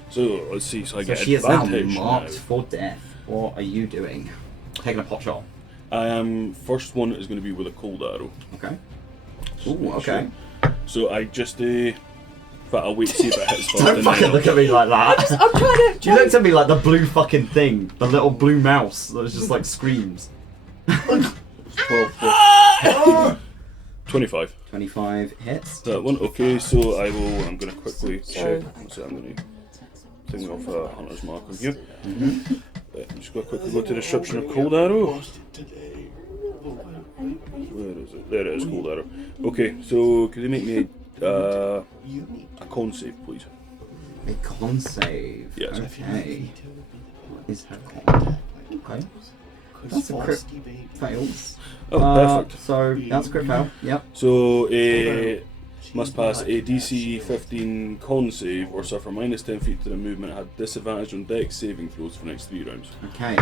So let's see. So I So get she is now advantage marked now. for death. What are you doing? Taking a pot shot. I am first one is going to be with a cold arrow. Okay. So Ooh, make okay. sure. So I just in fact, I'll wait to see if it hits first. Don't and fucking then look at me like that. I'm trying to. You looked at me like the blue fucking thing, the little blue mouse that was just like screams. 12, 25. 25 hits. That one, okay, so I will, I'm going to quickly check. So- So I'm going to thing off a Hunter's Mark on you. Mm-hmm. I'm just going to quickly go to description of Cold Arrow. Where is it? There it is, Cold Arrow. Okay, so could you make me a con save, please? A con save. Yes. Okay. What is her con? Okay. That's a crit fail. Oh, perfect. So that's a crit fail. Yep. So must pass a DC 15 con save or suffer minus 10 feet to the movement, have disadvantage on dex saving throws for the next 3 rounds. Okay.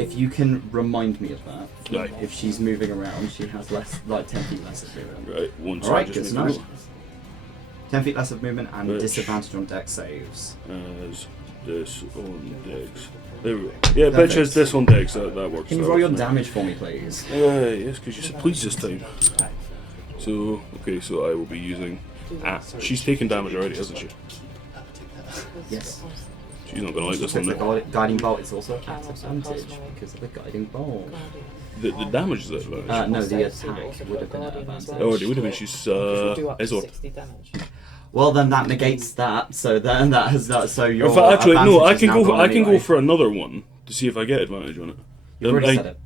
If you can remind me of that. Right. If she's moving around, she has less, like 10 feet less of movement. Right, once I Alright, just good to make know. a 10 feet less of movement and Which- disadvantage on dex saves. as this on dex. There we go. Yeah, bitch has Perfect. this on dex, that works. Can you that roll your works. damage for me, please? Yes, because you said please this time. So, okay, so I will be using. She's taken damage already, hasn't she? Yes. She's not gonna like this Because one. the Then. guiding bolt is also at also advantage cosmic. because of the guiding bolt. The damage is at advantage. No, the So attack also would have got been at Guardian as advantage. well. Oh, it would have been. She's Do up to Azor. 60 damage. Well, then that negates that. So then that has that. So your In fact, actually, no. I advantage can is now go. gone I can go anyway. for another one to see if I get advantage on it. You've already said it.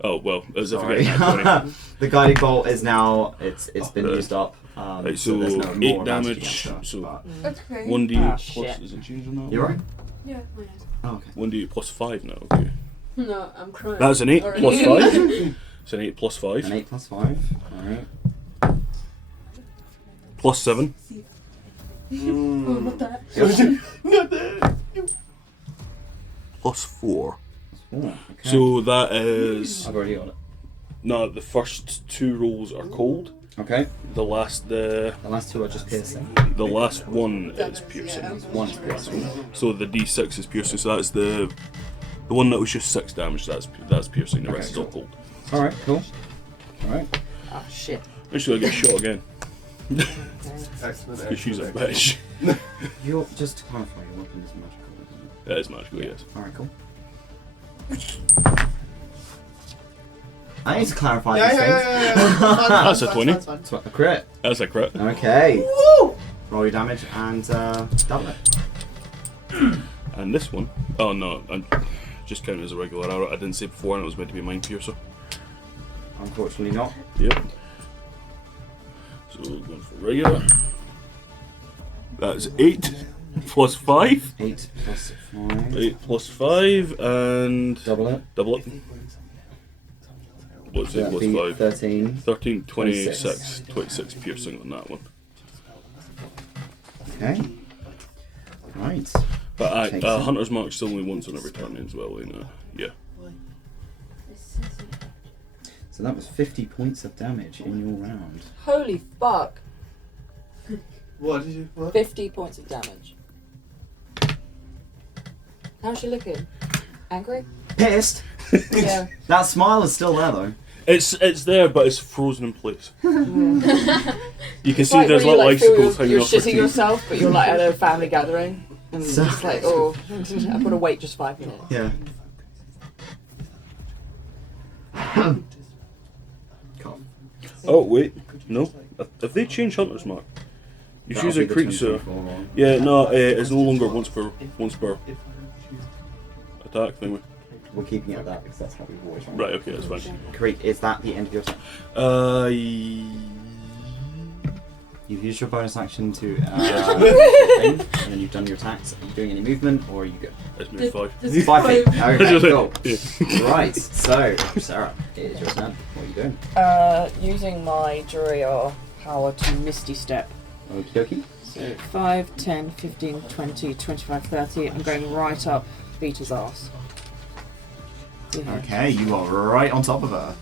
Oh well, as if I Sorry. get that 20. The guiding bolt is now. It's been Right. used up. Right, so there's no 8 more advantage damage. against her, So but- That's okay. 1d Ah, plus. shit. Is it changing now? You're right. Yeah, mine is. Oh, okay. 1d plus 5 now. Okay. No, I'm crying. That's an 8 Already. plus 5. It's an 8 plus 5. An 8 plus 5. Alright. Plus 7. Oh, not that. Not that. Plus 4. Oh, okay. So that is. I've already got it. No, the first 2 rolls are cold. Okay. The last The last 2 are just piercing. one is piercing. One is piercing. So the d6 is piercing. So that's the one that was just 6 damage. That's piercing. The rest is all cold. Alright, cool. Alright. Ah, shit. Actually, I get shot again Excellent. because she's a excellent. bitch. You're just to clarify, your weapon is magical. It is magical, yes. Alright, cool. I need to clarify Yeah, these yeah, things. yeah, yeah. That's a 20. That's what- a crit. That's a crit. Okay. Roll your damage and double it. And this one, oh no, I'm just counting as a regular arrow. I didn't say before, and it was meant to be Mind Piercer. Unfortunately not. Yep. So going for regular. That's 8 plus 5. 8 plus 5. 8 plus 5 and Double it. double it. What's So 8 that'd plus be 5? 13. 13, 26. 26 piercing on that one. Okay. Right. But Takes it. Hunter's Mark still only once on every turn as well, ain't it? Yeah. So that was 50 points of damage in your round. Holy fuck. What did you? What? 50 points of damage. How's she looking? Angry? Pissed. Yeah. That smile is still there though. It's there, but it's frozen in place. You can It's see like there's when you little like feel icicles hanging you're off her shitting teeth. yourself, but you're like at a family gathering. And So- it's like, oh, I've got to wait just 5 minutes. Yeah. Cool. Oh wait, no. Have they changed Hunter's Mark? You That'll choose be a the creature. 24 one. Yeah, no, it's no longer once per attack thing. We're keeping it at that because that's how we've always run. Right, okay, that's fine. Great. Is that the end of your turn? You've used your bonus action to thing, and then you've done your attacks. Are you doing any movement or are you good? It's moved 5. 5 feet. Okay, cool. Yeah. Right. So, Sarah, it is your turn. What are you doing? Using my Juriar power to Misty Step. Okie dokie. So 5, 10, 15, 20, 25, 30. I'm going right up Vitah's ass. Yeah. Okay, you are right on top of her.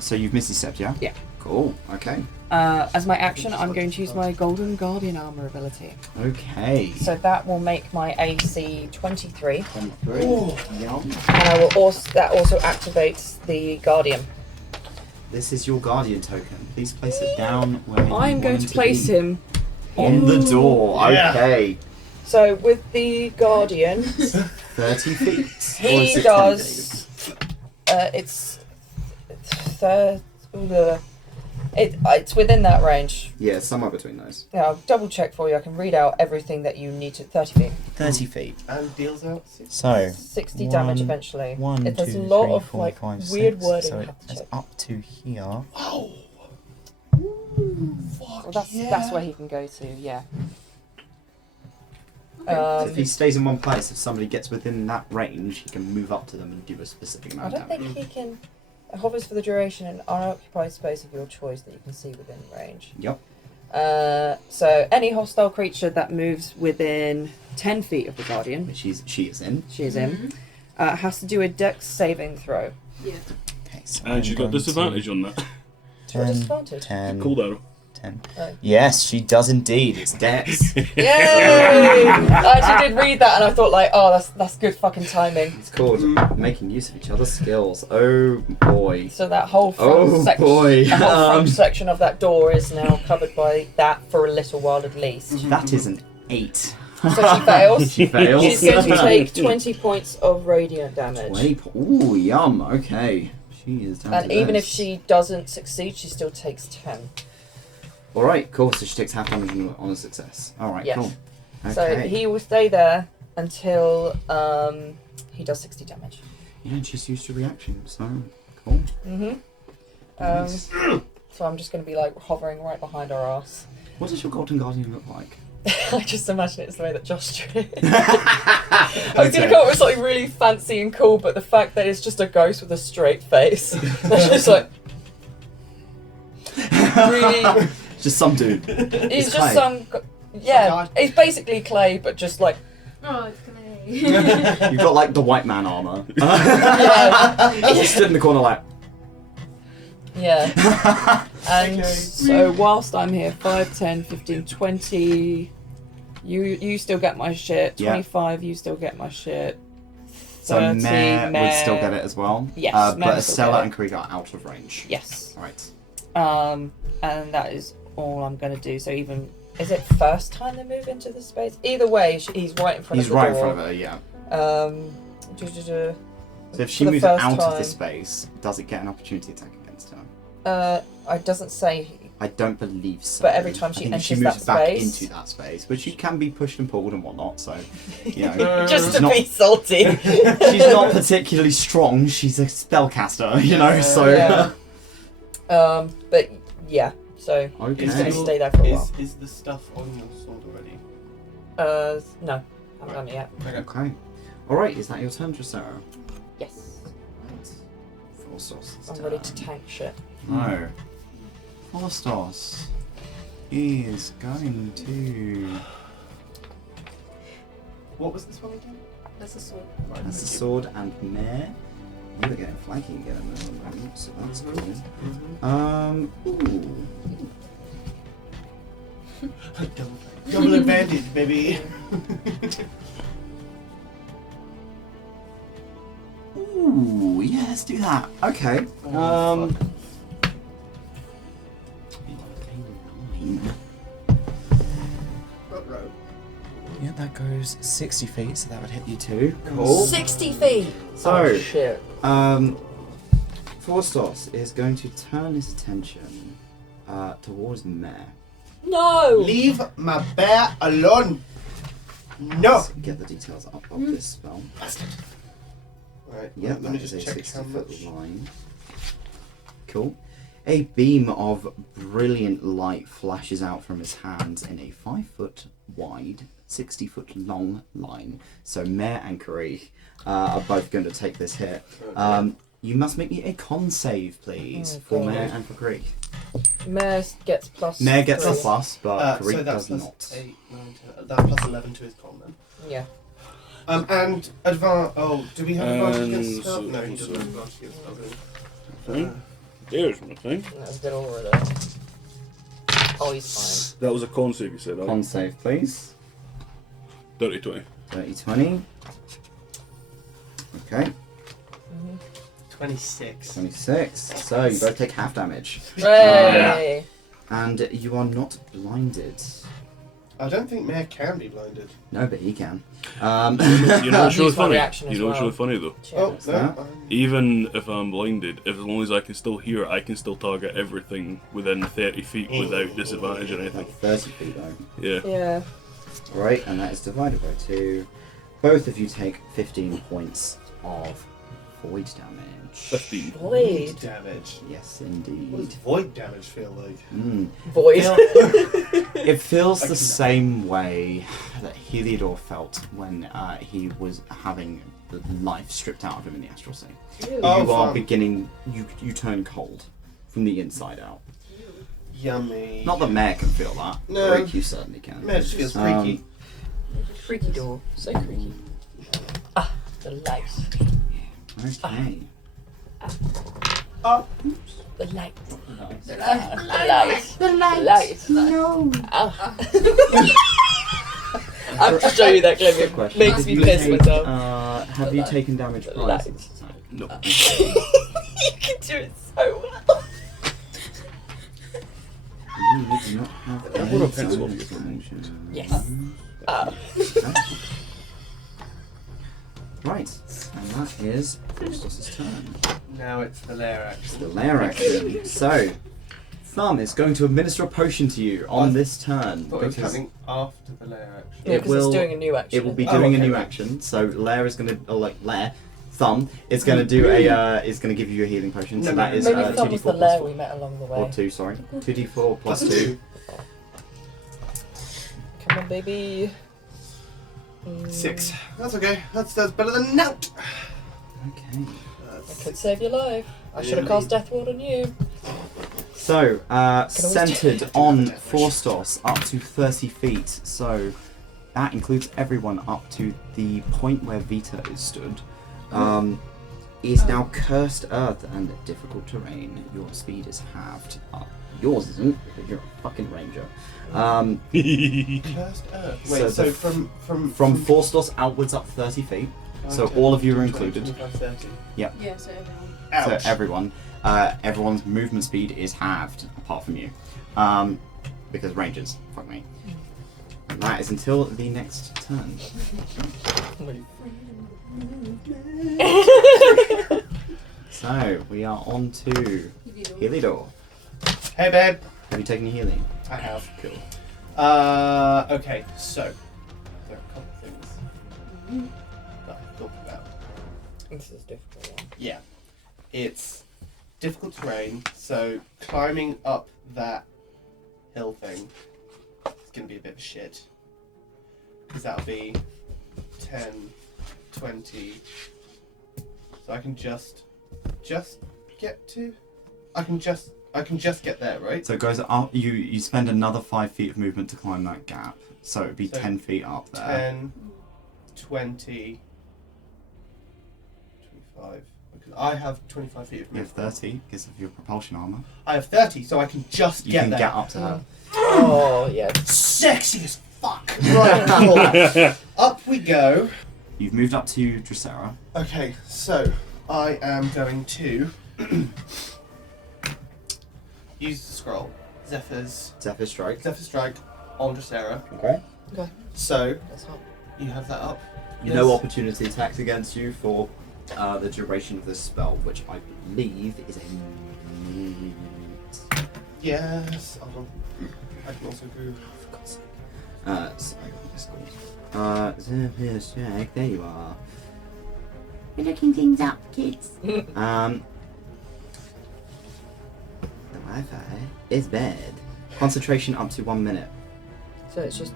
So you've Misty Stepped, yeah? Yeah. Cool. Okay. As my action, I'm going to use my Golden Guardian armor ability. Okay. So that will make my AC 23, 23. Yum. and I will that also activates the Guardian. This is your guardian token. Please place it down where you I'm going want to it place be. him On the door. Yeah. Okay. So with the Guardian, 30 feet. Or is he it 10 does. It's it's within that range. Yeah, somewhere between those. Yeah, I'll double check for you. I can read out everything that you need to. 30 feet. 30 feet. And deals out. So, 60 damage eventually. 1, There's 2, a lot 3, of 4, like 5, weird 6. wording. So you have to it's check. up to here. Oh. Well, that's where he can go to. Yeah. So if he stays in one place, if somebody gets within that range, he can move up to them and do a specific I amount don't of damage. think he can. It hovers for the duration in unoccupied space of your choice that you can see within range. Yep. So any hostile creature that moves within 10 feet of the Guardian, Which she is in. she is in, has to do a Dex saving throw. Yeah. Okay, so And you got disadvantage on that. Or disadvantage. 10, Cold arrow. 10. Oh. Yes, she does indeed. It's Dex. Yay! I actually did read that and I thought like, oh, that's good fucking timing. It's called making use of each other's skills. Oh boy. So that whole front Oh section, boy. the whole front section of that door is now covered by that for a little while at least. That is an 8. So she fails. She fails. She's going to take 20 points of radiant damage. 20 Ooh, yum. Okay. She is down And to even if this. she doesn't succeed, she still takes 10. Alright, cool. So she takes half damage on a success. Alright, Yeah. cool. Okay. So he will stay there until he does 60 damage. Yeah, and she's used to reaction, so cool. Nice. So I'm just going to be like hovering right behind her ass. What does your Golden Guardian look like? I just imagine it's the way that Josh drew it. I was going to come up with something really fancy and cool, but the fact that it's just a ghost with a straight face, that's just like really. Just some dude. He's It's just clay. some. Yeah, it's basically clay, but just like. Oh, it's gonna. You've got like the white man armor. Yeah. Just stood in the corner like. Yeah. And Okay. so whilst I'm here, 5, 10, 15, 20, you still get my shit. Yeah. 25, you still get my shit. So 30, Mare would Mare. still get it as well. Yes, but Mare will still Estella get it. and Krieg are out of range. Yes. Right. And that is all I'm going to do. So even Is it first time they move into the space? Either way, he's right in front He's of the right in door. front of her, yeah. So So if she the moves first out of the time. space, does it get an opportunity attack against her? It doesn't say. I don't believe so. But every time I she think enters she moves that back space- into that space, but she can be pushed and pulled and whatnot. So, you know, Just she's to not, be salty. she's not particularly strong. She's a spellcaster, you know. So, Yeah. But yeah, so okay. he's gonna stay there for a while. Is the stuff on your sword already? No, I haven't done it yet. Okay. All right. Is that your turn, Dressera? Yes, Forstos. I'm ready to tank shit. No. Forstos is going to. What was this one again? That's a sword. Right, That's the thank sword and mare. You're getting flanking again in a moment, so that's Mhm. cool. Ooh. you. Double advantage, baby. Ooh, yeah, let's do that. Okay. Oh, fuck. 9. Right. Yeah, that goes 60 feet, so that would hit you too. Cool. 60 feet. So, Oh, shit. Forstos is going to turn his attention towards Mare. No. Leave my bear alone. No. Let's get the details up of this spell. Bastard. Right. Yeah, Let me that is just a check how 60-foot much. line. Cool. A beam of brilliant light flashes out from his hands in a 5-foot wide, 60-foot long line. So Mare and Karee are both going to take this hit. You must make me a con save, please, Oh, for God. Mare and for Karee. Mare gets plus. Mare gets a 3. plus, but Karee So that's does plus not. 8, 9, 10. That plus 11 to his con then. Yeah. And advance. Oh, do we have advantage And against spell? so- No, he doesn't so- have advantage against spell. Thing. There's my thing. That's a bit over there. Oh, he's That was a con save, you said. Con save, please. Dirty 20. 30-20. Okay, 26. 26. So you both take half damage. fine. Hooray! And you are not blinded. I don't think Mare can be blinded. No, but he can. You know what's really Use my funny? reaction as You know what's well. really funny though? Oh, What's no. that? Even if I'm blinded, if as long as I can still hear, I can still target everything within 30 feet without disadvantage or anything. Like 30 feet though. Yeah. Yeah. Right, and that is divided by 2. Both of you take 15 points of void damage. 15. Void. damage. Yes, What does indeed. void damage feel like? Void. It feels I the can- same way that 𝘞𝘭𝘮𝘭𝘏 felt when he was having the life stripped out of him in the Astral Sea. Oh, You are fun. beginning, you turn cold from the inside out. Yummy. Not that Mare can feel that. No. Rick, you certainly can. Mare just feels freaky. Freaky door. So creaky. Ah, the light. Okay. Oh. The light. Nice. The light. The light. No. Ah. I have to show you that clip. Quick It question. makes Have me you piss take- myself. have you taken damage The prior light. to this attack? No. You can do it so well. You do not have I any brought a pencil damage if you damage. Yes. Right, and that is Frostos' turn. Now it's the lair It's action. the lair action. So, Thumb is going to administer a potion to you on this turn. I thought it was because coming after the lair action. Yeah, It because will- it's doing a new action. it will be Oh, doing a okay, new right. action. So Lair is going to, Thumb is going to do a, is going to give you a healing potion. So No, that no, is Maybe 2d4 Thumb was the plus lair 4. we met along the way. Or 2, sorry. 2d4 plus Plus 2. Come on, baby. 6. That's okay. That's better than nout. Okay. I could save your life. I should have Yeah. cast Death Ward on you. So, always centered do on that. Forstos up to 30 feet. So, that includes everyone up to the point where Vitah is stood. Is now cursed earth and difficult terrain. Your speed is halved. Yours isn't, because you're a fucking ranger. Cursed earth. So Wait, so the From Forstos outwards up 30 feet. So all of you are included. 25, 30. Yeah, so everyone. Ouch. So everyone's movement speed is halved, apart from you. because rangers. Fuck me. And that is until the next turn. So we are on to 𝘏𝘪𝘨𝘬𝘬. Hey, babe. Have you taken your healing? I have. Cool. Okay, so there are a couple of things that I've thought about. This is a difficult one. Yeah, it's difficult terrain, so climbing up that hill thing is going to be a bit of shit. Because that'll be 10, 20. So I can just get to. I can just get there, right? So it goes up. You spend another 5 feet of movement to climb that gap. So it'd be So 10 feet up there. 10, 20, 25. Because I have 25 feet of You have movement. 30 because of your propulsion armor. I have 30, so I can just You get can there. get up to her. Oh, yeah. Sexy as fuck. Right, cool. Up we go. You've moved up to 𝘏𝘪𝘨. Okay, so I am going to use the scroll. Zephyr Strike. Zephyr Strike on 𝘏𝘪𝘨. Okay. Okay. So That's not. you have that up. No opportunity attacks against you for the duration of this spell, which I believe is a minute. Yes. Hold on. I can also go. For God's sake. Sorry, what is called? Zephyr Strike. There you are. We're looking things up, kids. The Wi-Fi is bad. Concentration up to 1 minute. So it's just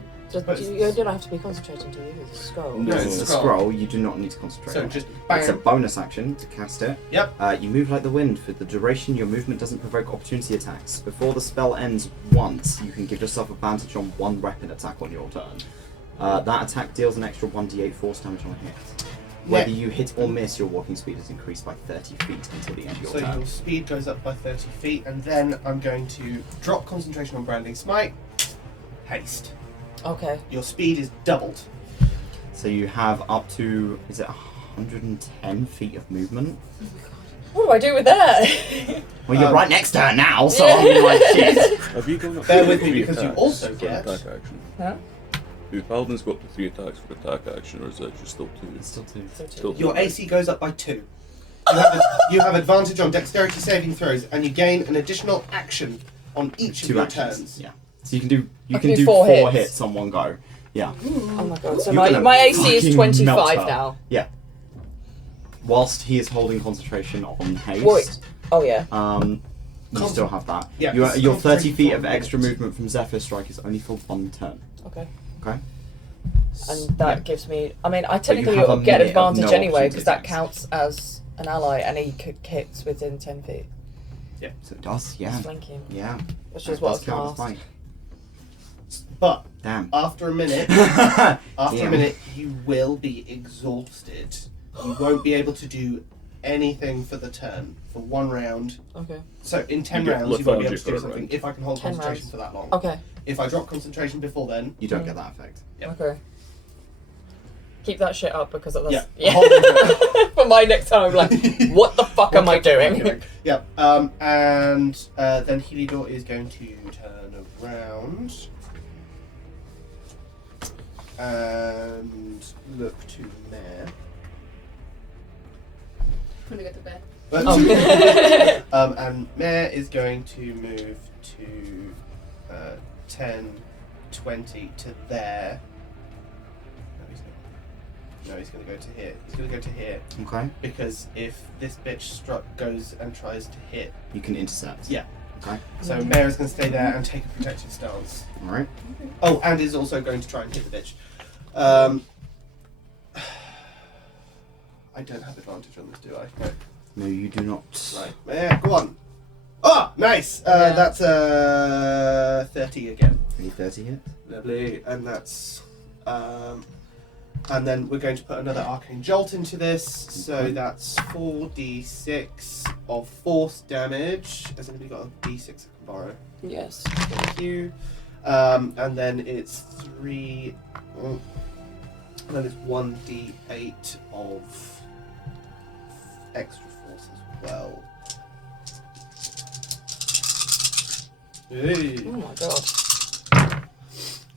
But you don't have to be concentrating, do you? It's a scroll. No, It's it's a a scroll. scroll. You do not need to concentrate. So on it. just It's a bam. bonus action to cast it. Yep. You move like the wind. For the duration, your movement doesn't provoke opportunity attacks. Before the spell ends once, you can give yourself advantage on one weapon attack on your turn. That attack deals an extra 1d8 force damage on a hit. Whether you hit or miss, your walking speed is increased by 30 feet until the end of your So turn. your speed goes up by 30 feet, and then I'm going to drop concentration on Branding Smite. Haste. Okay. Your speed is doubled. So you have up to, is it 110 feet of movement? What do I do with that? Well, you're Um, right next to her now, so I'm like, shit. Have you gone up Bear to with me, 3 because you attacks also for get- an attack action? Huh? Do Paladins go up to 3 attacks for attack action, or is that just still 2? It's still 2. Still Your 2. AC goes up by 2. You have advantage on dexterity saving throws, and you gain an additional action on each of 2 your actions. turns. Yeah. So you can do I can do four 4 hits on one go. Yeah. Oh my god. So You're my gonna AC is fucking 25 melt her. now. Yeah. Whilst he is holding concentration on haste, Wait. Oh yeah. you still have that. Yeah, Your it's your 30 concentration feet for of a extra minute. movement from Zephyr Strike is only for 1 turn. Okay. Okay. And that gives me. I mean, I you technically have a get minute of advantage no anyway because that opportunity counts as an ally, and he hits within 10 feet. Yeah. So it does. Yeah. Just flank him. Yeah. Which That is what I does was count going as to ask. flank. But Damn. after a minute, you will be exhausted. You won't be able to do anything for the turn for 1 round. Okay. So in 10 You get rounds, you won't be able to lethargic do for a something round. if I can hold 10 concentration rounds. for that long. Okay. If I drop concentration before then, You don't get that effect. Yep. Okay. Keep that shit up because that's yeah. Hold on. for my next time. I'm like, what the fuck am I doing? Yep. And then 𝘏𝘏𝘨𝘬𝘬 is going to turn around and look to Mare. I'm gonna go to bed. But Oh. and Mare is going to move to 10, 20 to there. No, he's going to go to here. He's going to go to here Okay. because if this bitch goes and tries to hit, You can intercept. yeah. Okay. So Mare is going to stay there and take a protective stance. All right. Oh, and is also going to try and hit the bitch. I don't have advantage on this, do I? No. No, you do not. Right. Yeah, go on. Oh, nice. Yeah. That's 30 again. Any 30 hit? Lovely. And that's and then we're going to put another arcane jolt into this. So that's 4d6 of force damage. Has anybody got a d6 I can borrow? Yes. Thank you. And then it's 3. And then it's 1d8 of extra force as well. Hey. Oh my god.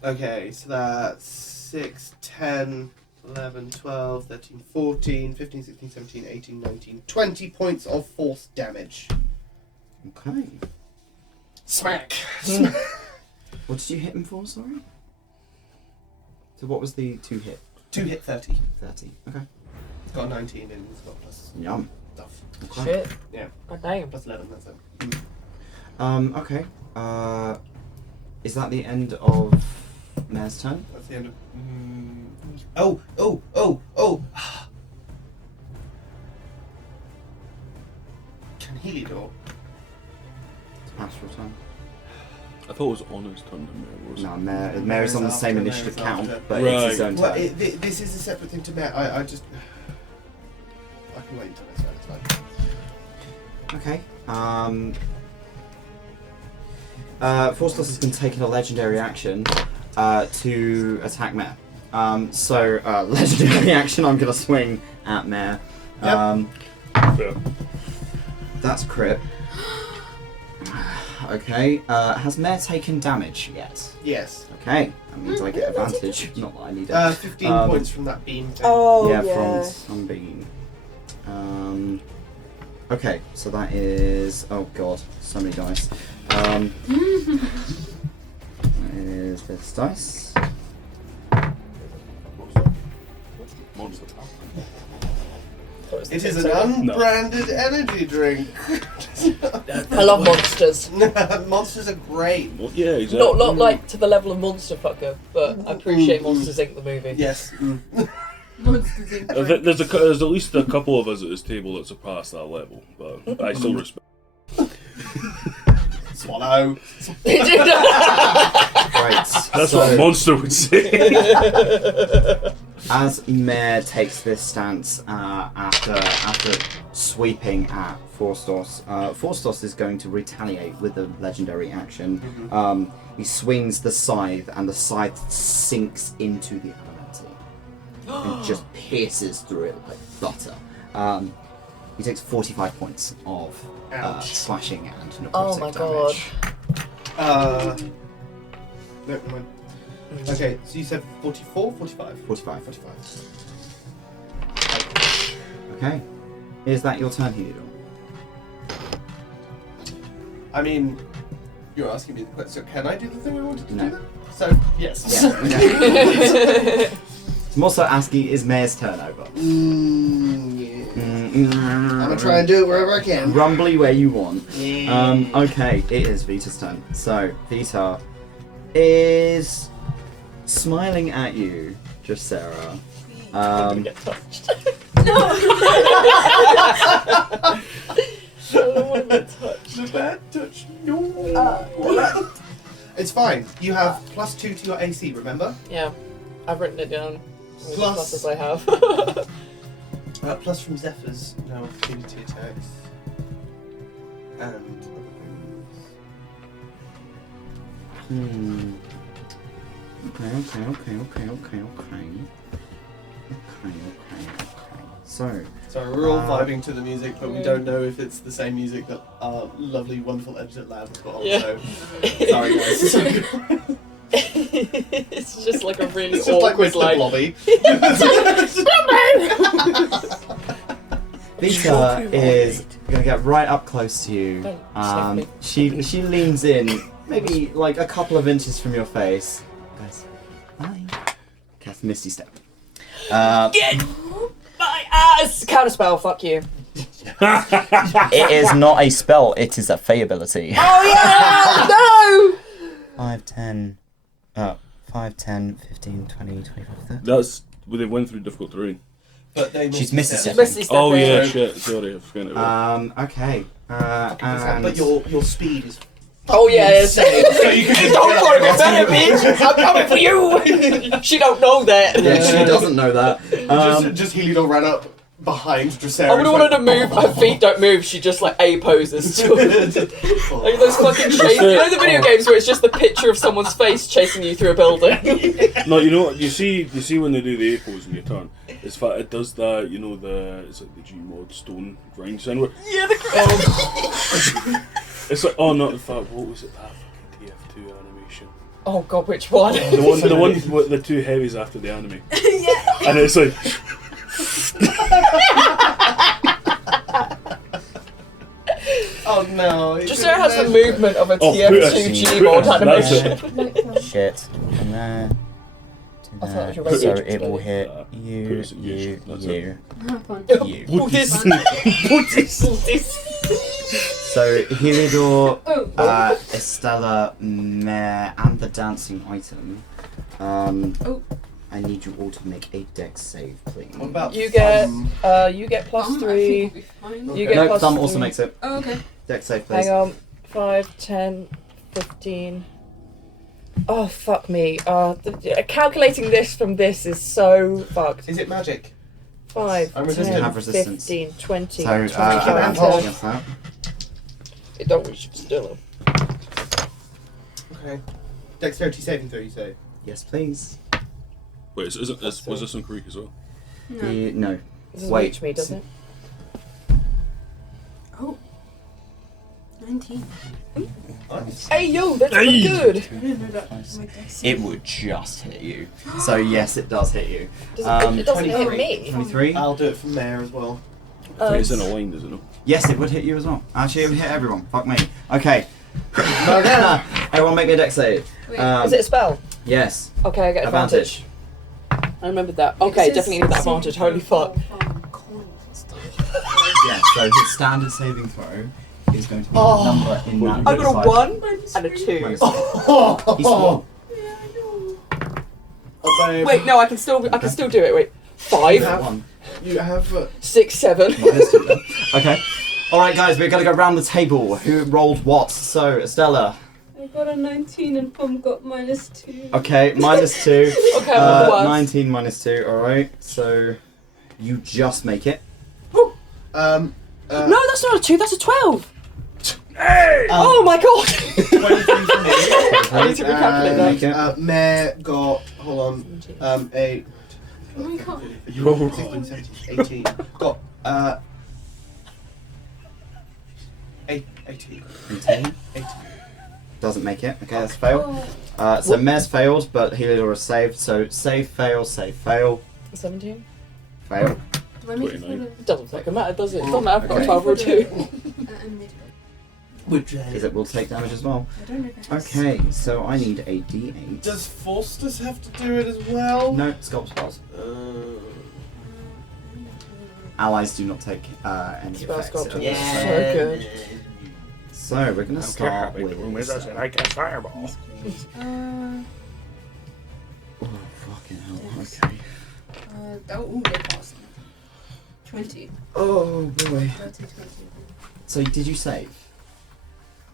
Okay, so that's 6, 10, 11, 12, 13, 14, 15, 16, 17, 18, 19, 20 points of force damage. Okay. Smack! What did you hit him for, sorry? So what was the 2 hit? 2 hit 30. 30. Okay. It's got 19 and it's got plus Yum. stuff. Okay. Shit. Yeah. God damn. Plus 11, that's it. Okay. Is that the end of Mare's turn? That's the end of... Oh! Can 𝘏𝘪𝘭𝘤𝘮? It's Astral turn. I thought it was on his turn, wasn't No, Mare is on the Mare's same after, initiative Mare's count, after. but it's his Right. own Well, turn. this is a separate thing to Mare. I just... I can wait until it's done, it's fine. Okay. Forstos has been taking a legendary action to attack Mare. Legendary action, I'm gonna swing at Mare. Fair. That's crit. Okay. Has Mare taken damage yet? Yes. Okay. That means I get advantage. Not that I need it. 15 points from that beam thing. Oh, yeah, yeah. from Sunbeam. Okay, so that is... Oh god, so many dice. That is this dice. Monster. It is an unbranded energy drink. I love monsters. Monsters are great. Well, yeah, exactly. Not like to the level of Monster Fucker, but I appreciate Monsters Inc. the movie. Yes. Monsters Inc. There's at least a couple of us at this table that surpass that level, but I still respect. Swallow. Right, That's what a monster would say. as Mare takes this stance after sweeping at Forstos, Forstos is going to retaliate with a legendary action. He swings the scythe, and the scythe sinks into the elemental and just pierces through it like butter. He takes 45 points of slashing and necrotic Oh my god. No, never mind. Okay, so you said 44, 45? 45. 45. Okay. Is that your turn, 𝘏𝘪𝘭𝘮? I mean, you're asking me the question, so can I do the thing I wanted to No. do then? So, yes. Yeah. I'm also asking, is Mare's turn over? Yeah. I'm I'm gonna try and do it wherever I can. Rumbly where you want. Yeah. Okay, it is Vitah's turn. So, Vitah is smiling at you, just Sarah. Get touched. No! I don't want to get touched. The bad touch. No. It's fine. You have +2 to your AC, remember? Yeah, I've written it down. As Plus- much as I have. Plus from Zephyr's no opportunity attacks. And Okay. So, sorry, we're all vibing to the music, but we don't know if it's the same music that our lovely, wonderful editor Lab has got on. Yeah. So, sorry guys. It's just like a really It's just like awkward Mr. Blobby. Vitah is gonna get right up close to you. Don't sniff me. She leans in, maybe like a couple of inches from your face. Guys, hi. Cast Misty Step. Get my ass! Counterspell, fuck you. It is not a spell, it is a fey ability. Oh yeah! No! 5, 10, 15, 20, 25, 30. That's when they went through difficult terrain. But they She's Mississippi. Mississippi. Oh yeah, So- shit. Sorry, I forgot about Okay. And But your speed is Oh yes. insane, so you can just Don't get worry up about there. it, bitch! I'm coming for you! She don't know that. yeah, she doesn't know that. Just 𝘏𝘏𝘏𝘏 ran up behind Dracera. I wouldn't want her to move, her feet don't move, she just like A poses to like those fucking chase. You know the video games where it's just the picture of someone's face chasing you through a building? No, you know what? You see when they do the A pose in your turn. It's that it does that. You know it's like the Gmod stone grind sound. Where, Yeah, the it's like not the fact. What was it? That fucking TF2 animation. Oh god, which one? The one with the two heavies after the anime. Yeah. And it's like, Oh no. it Just so could've it has the been- movement of a Oh, TF2G Putin. mod That's animation. Shit. From there to I thought it there. was So your it will radio. hit Put you, us in you, use. That's you, Have fun. you. Buddhist. So 𝘏𝘪𝘮𝘏𝘬𝘧𝘢𝘏𝘏, Oh. Estelar, 𝘏𝘰𝘮𝘭𝘏𝘏, and the dancing item. Oh. I need you all to make a dex save, please. What about You get thumb? you get I think +3. we'll be fine. You get No, plus thumb also 3. makes it. Oh, okay. Dex save, please. Hang on. 5, 10, 15. Oh fuck me. Calculating this from this is so fucked. Is it magic? 5, I'm 10, resistant. Have resistance. 15, 20, So, 25, advantage 30. against that. It don't reach still. Okay. Dexterity saving throw, you say? Yes, please. wait, was this on Creek as well? No. No. This doesn't Wait. reach me, does it? Oh. 19. Nice. Hey yo, that's pretty good. I didn't know that. My dex. It would just hit you. So yes, it does hit you. It doesn't hit 23. me. 23? I'll do it from there as well. I think it's in a line, does it not? Yes, it would hit you as well. Actually, it would hit everyone. Fuck me. Okay. Everyone make me a dex save. Wait, Is it a spell? Yes. Okay, I get advantage. I remembered that. Okay, It says definitely need that saving advantage. Holy throw fuck. from corners and stuff. Yes, so his standard saving throw is going to be Oh. a number in that. I got a side. 1 Minus and a 3. 2. Minus two. He's small. Yeah, I know. Oh, babe. Wait, no, I can still do it. Wait. 5, One. You have. 6, 7. Minus 2 then. Okay. Alright, guys, we're going to go round the table. Who rolled what? So, Estella. I got a 19 and Pom got minus 2. Okay, minus 2. Okay, I'm on the 1. 19 minus 2, alright. So, you just make it. No, that's not a 2, that's a 12. Hey! Oh my god. 23 for me. I need to recalculate that. Make it. Mare got. Hold on. 8. Oh my god. You roll 16, 17, 18. Got. 18. 18. 18. Doesn't make it. Okay, that's fail. Oh. So, Mare's failed, but 𝘏𝘪𝘮𝘏 is saved. So, save, fail, fail. 17. Fail. Do I make it 29. for It doesn't fucking matter, does it? It doesn't matter if I've got Okay. a 12 or a 2. the animated? Which Is it will take damage as well? I don't know if it has. Okay, so I need a d8. Does Faustus have to do it as well? No, sculpt spells. Allies do not take any Spell effects. sculpture. of Yeah. this. So good. So we're gonna start with. I cast fireball. Oh fucking hell! Okay. They passed. 20. Oh boy. 30, 20. So did you save?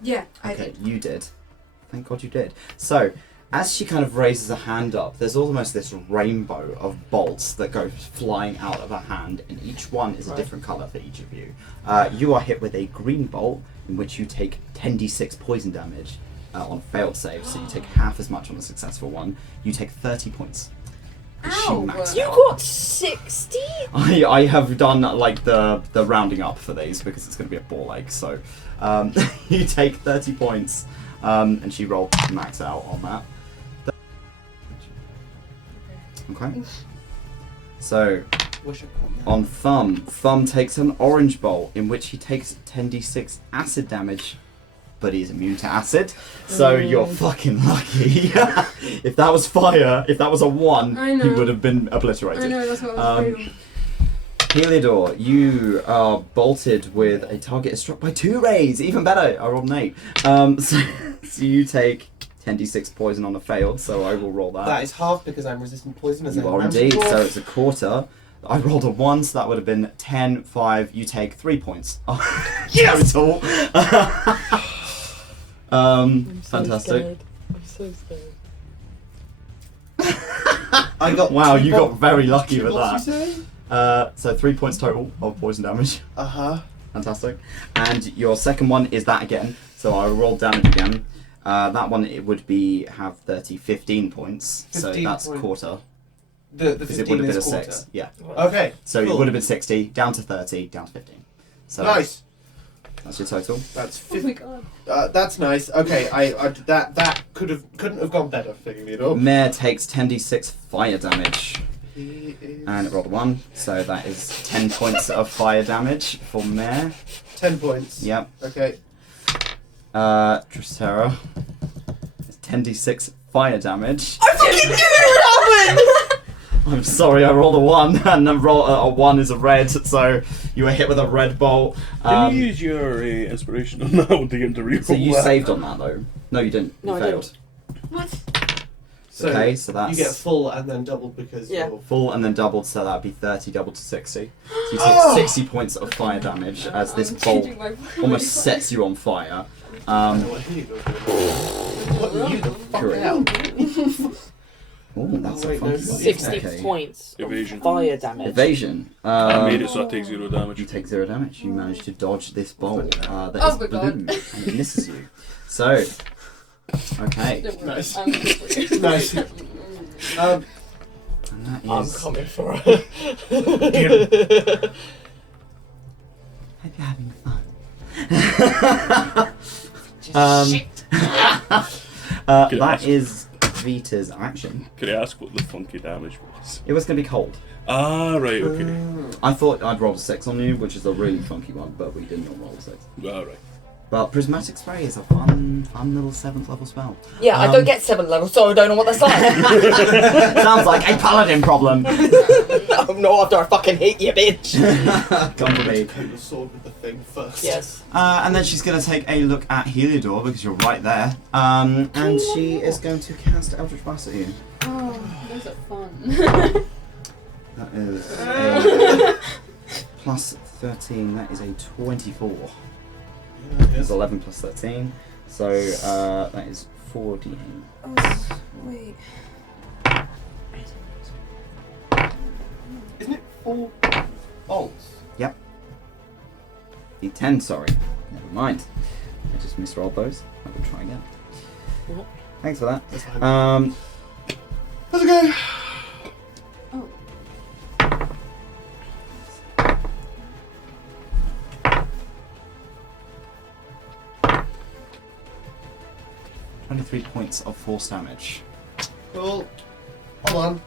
Yeah, I Okay, did. you did. Thank God you did. So, as she kind of raises a hand up, there's almost this rainbow of bolts that go flying out of her hand, and each one is a different colour for each of you. You are hit with a green bolt, in which you take 10d6 poison damage on failed save, so you take half as much on a successful one. You take 30 points. She Ow! maxed You out. got 60? I have done like the rounding up for these because it's going to be a ball ache. So you take 30 points, and she rolled max out on that. Okay. So Wish I called that. on Thumb takes an orange bolt in which he takes 10d6 acid damage, but he's immune to acid. So you're fucking lucky. If that was fire, if that was a 1, I know. he would have been obliterated. I know, that's what I was afraid of. 𝘏𝘪𝘮𝘏𝘏, you are bolted with a target is struck by 2 rays. Even better, I rolled an 8. So you take 10d6 poison on a failed, so I will roll that. That is half because I'm resistant poison as You I are am indeed, before. so it's a quarter. I rolled a 1, so that would have been 10, 5. You take 3 points. Yes! Total. I'm so Fantastic. scared. I'm so scared. I got Wow, 2 you got very lucky with bolts, that. you say? So 3 points total of poison damage. Uh-huh. Fantastic. And your second one is that again. So I rolled damage again. That one it would be have 15 points. So 15 that's points. quarter. The Because it 15 would have been a is quarter. 6. Yeah. Okay. So cool. it would have been 60, down to 30, down to 15. So Nice. That's your total. That's Oh my god. That's nice. Okay, that couldn't have gone better, figuring it out. Mayr takes 10d6 fire damage. He is And it rolled a 1, so that is 10 points of fire damage for Mayr. 10 points. Yep. Okay. Tristera. 10d6 fire damage. I fucking knew it would happen! I'm sorry, I rolled a 1, and then a 1 is a red, so you were hit with a red bolt. Didn't you use your inspiration on that one to get him to reroll So you that? saved on that though? No, you didn't. No, you I failed. What? So Okay, so that's you get full and then double because Yeah. you're full and then doubled, so that'd be 30 doubled to 60. So you take 60 points of fire damage as this I'm bolt changing my almost sets you on fire. What are you doing? What are you the fuck Correct. out? Oh, that's Oh, a wait, funky no, 60 okay. points of Evasion. fire damage. Evasion. I made it so I take 0 damage. You take 0 damage. You manage to dodge this bolt that Oh is my blue, God. and it misses you. So, okay, Don't worry. Nice. I'm good for you. Nice. and that I'm is. coming for it. Hope you're having fun. That is Vitah's action. Could I ask what the funky damage was? It was going to be cold. Ah, right, okay. I thought I'd roll a 6 on you, which is a really funky one, but we didn't roll a 6. Ah, right. But Prismatic Spray is a fun little 7th level spell. Yeah, I don't get 7 levels, so I don't know what that's like. Sounds like a paladin problem. No, after I fucking hate you, bitch. Come for me. Take the sword with the thing first. Yes. And then she's going to take a look at 𝘏𝘪𝘮𝘏 because you're right there. And she is going to cast Eldritch Blast at you. Oh, those are fun. That is a plus 13. That is a 24. It's 11 plus 13. So that is 4d8. Oh, wait. Isn't it 4 bolts? Yep. D10, sorry. Never mind. I just misrolled those. I will try again. Mhm. Thanks for that. That's fine. That's okay. Oh. 23 points of force damage. Cool. Hold on.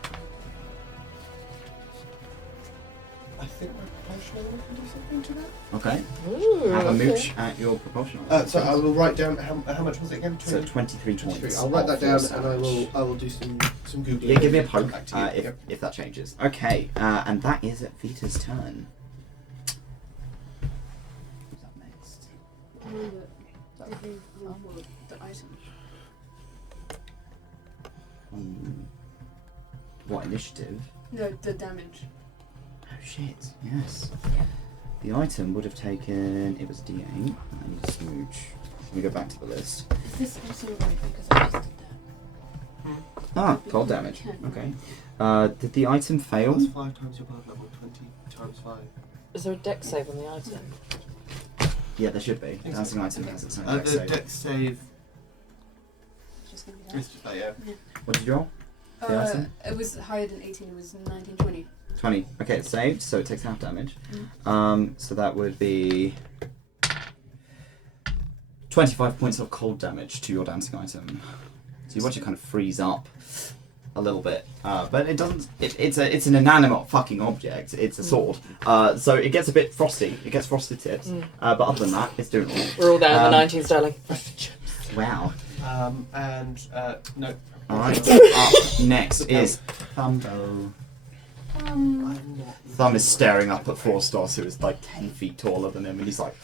I think my proportional can do something to that. Okay. Ooh, Have a okay. mooch at your proportional. So I will write down how much was it again? So 23 points. I'll write that of down force and damage. I will do some googling. Yeah, give me a and come poke back to you. if that changes. Okay, and that is at Vitah's turn. Who's up next? The item. What initiative? No, the damage. Oh shit, yes. The item would have taken, it was a d8, and a smooch. Let me go back to the list. Is this also right? Because I just did that. Ah, cold damage. Okay. Did the item fail? Plus 5 times your blood level, 20 times 5. Is there a deck save on the item? Yeah, there should be. Think so. Dancing item has its own The dex save. dex save It's just gonna be is that. yeah. What did you roll? The item? It was higher than 18. It was 19, 20. 20. Okay, it's saved, so it takes half damage. So that would be 25 points of cold damage to your dancing item. So you watch it kind of freeze up a little bit, but it doesn't. It's an inanimate fucking object. It's a sword, so it gets a bit frosty. It gets frosted tips, but other than that, it's doing all right. We're all down in the 19s, darling. Wow. No. Alright, up next is Thumbo. I'm not. Thumb is staring up at Forstos, who is like 10 feet taller than him, and he's like,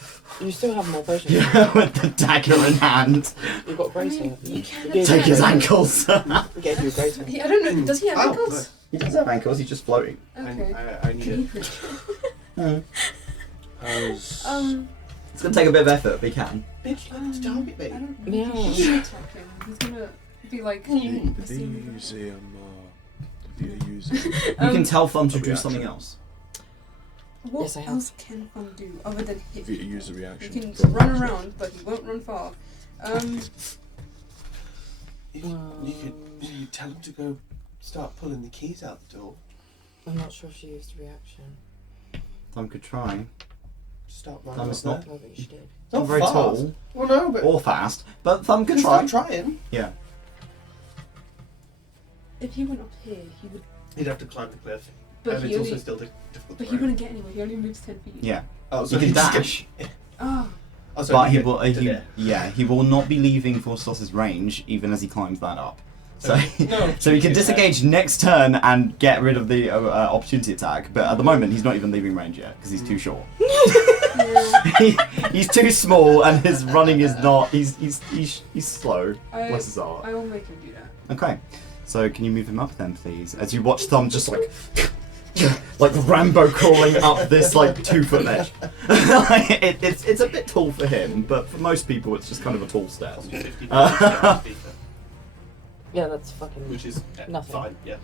You still have more potions. yeah, with the dagger in hand. You've got grating. You can Gave Take you his grating. ankles. We gave you grating. I don't know. Does he have Oh, ankles? He does have ankles, he's just floating. Okay. I need it. It's gonna take a bit of effort, but he can. Bitch, let's target me. I don't Yeah. think you should attack him. He's gonna be like. Did they use You can tell Thumb to do reaction. something else. What Yes, I have. else can one do other than hit? Vita use the He reaction. can run around, but he won't run far. You could tell him to go start pulling the keys out the door. I'm not sure if she used a reaction. Thumb could try. stop my Thumb is there. not, I think she did. Not not very fast. tall Well, no, but or fast, but Thumb could stop try. trying. Yeah. If you went up here, he would. He'd have to climb the cliff, But and he it's only. also still difficult. But to he ride. wouldn't get anywhere. He only moves 10 feet. Yeah. Oh, You can he just dash. Oh. Oh, so But he get will. to He, there. yeah, he will not be leaving Forstos's range even as he climbs that up. So, No, so he can okay. disengage next turn and get rid of the opportunity attack. But at the moment, he's not even leaving range yet because he's too short. He's too small, and his running is not. He's slow. Bless his heart. I will make him do that. Okay, so can you move him up then, please? As you watch Thumb just like Rambo crawling up this like 2-foot ledge. It's a bit tall for him, but for most people, it's just kind of a tall step. 50 Yeah, that's fucking. which is Nothing. fine. Yeah,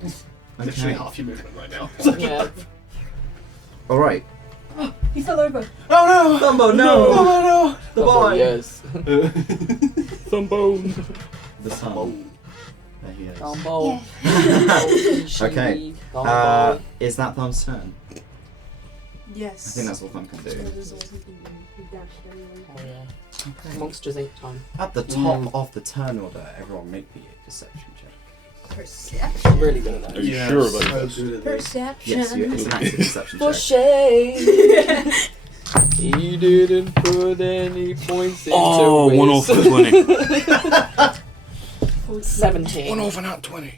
Okay. literally half your movement right now. Yeah. All right. He fell over. Oh no! Thumbo, no! The boy. Yes. Thumbone. The sun. There he is. Dumbo. Okay. Is that Thumb's turn? Yes. I think that's what Thumb can do. There's also he dashed anyway. Oh yeah. Monsters ain't time. At the top of the turn order, everyone make me a perception check. Perception. I'm really good at that. Are you Yeah, sure about so this? good at this. Perception. Yes, it's an active perception For check. shame. He didn't put any points into Oh, his- 1 off the 20. 17. 1 off and at 20.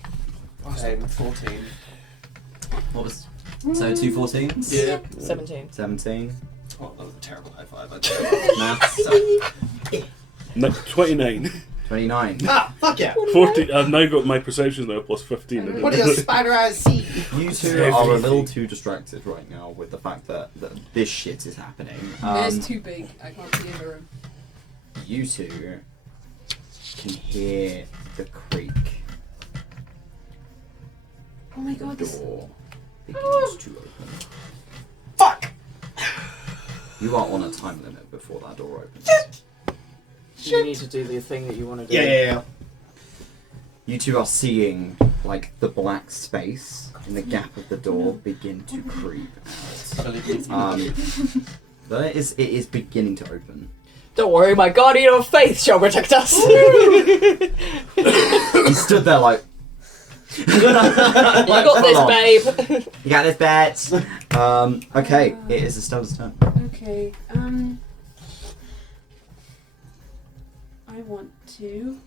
14. What was? So 2 14s? Yeah. 17. 17. Oh, that was a terrible high five. I Maths. 29. 29. Ah, fuck yeah! 40. I've now got my perception now plus 15. What does spider eyes see? You two are a little too distracted right now with the fact that this shit is happening. It's too big. I can't see in the room. You two can hear the creak. Oh my The god. This... door begins to open. Fuck! You are on a time limit before that door opens. You need to do the thing that you want to do. Yeah. You two are seeing like the black space in the gap of the door begin to creep out. But it is beginning to open. Don't worry, my guardian of faith shall protect us. He stood there like. You got this, babe. You got this, bet. Okay, it is Estela's turn. Okay. I want to.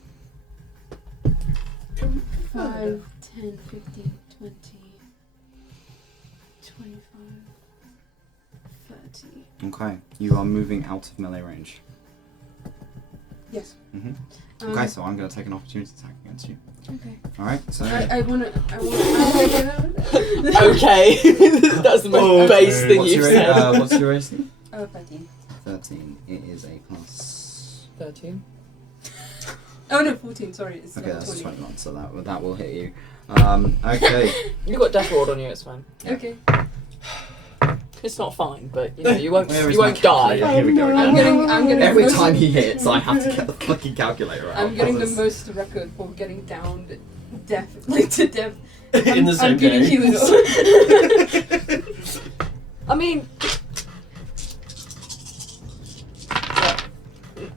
5, 10, 15, 20, 25, 30. Okay, you are moving out of melee range. Yes. Mhm. Okay, so I'm going to take an opportunity attack against you. Okay. Alright, so. I wanna. Okay. That's the most base thing what's you've your, said. what's your AC? 13. 13. It is a plus. 13. Oh no, 14. Sorry, it's Okay, not that's 20. 21, so that will hit you. Okay. You've got Death Ward on you, it's fine. Okay. It's not fine, but you know, you won't Where is my die. calculator? Here we go I'm again. getting Every the most, time he hits, I have to get the fucking calculator out. I'm getting the Others- most record for getting down death, like to death. In the same I'm getting day. healed. I mean...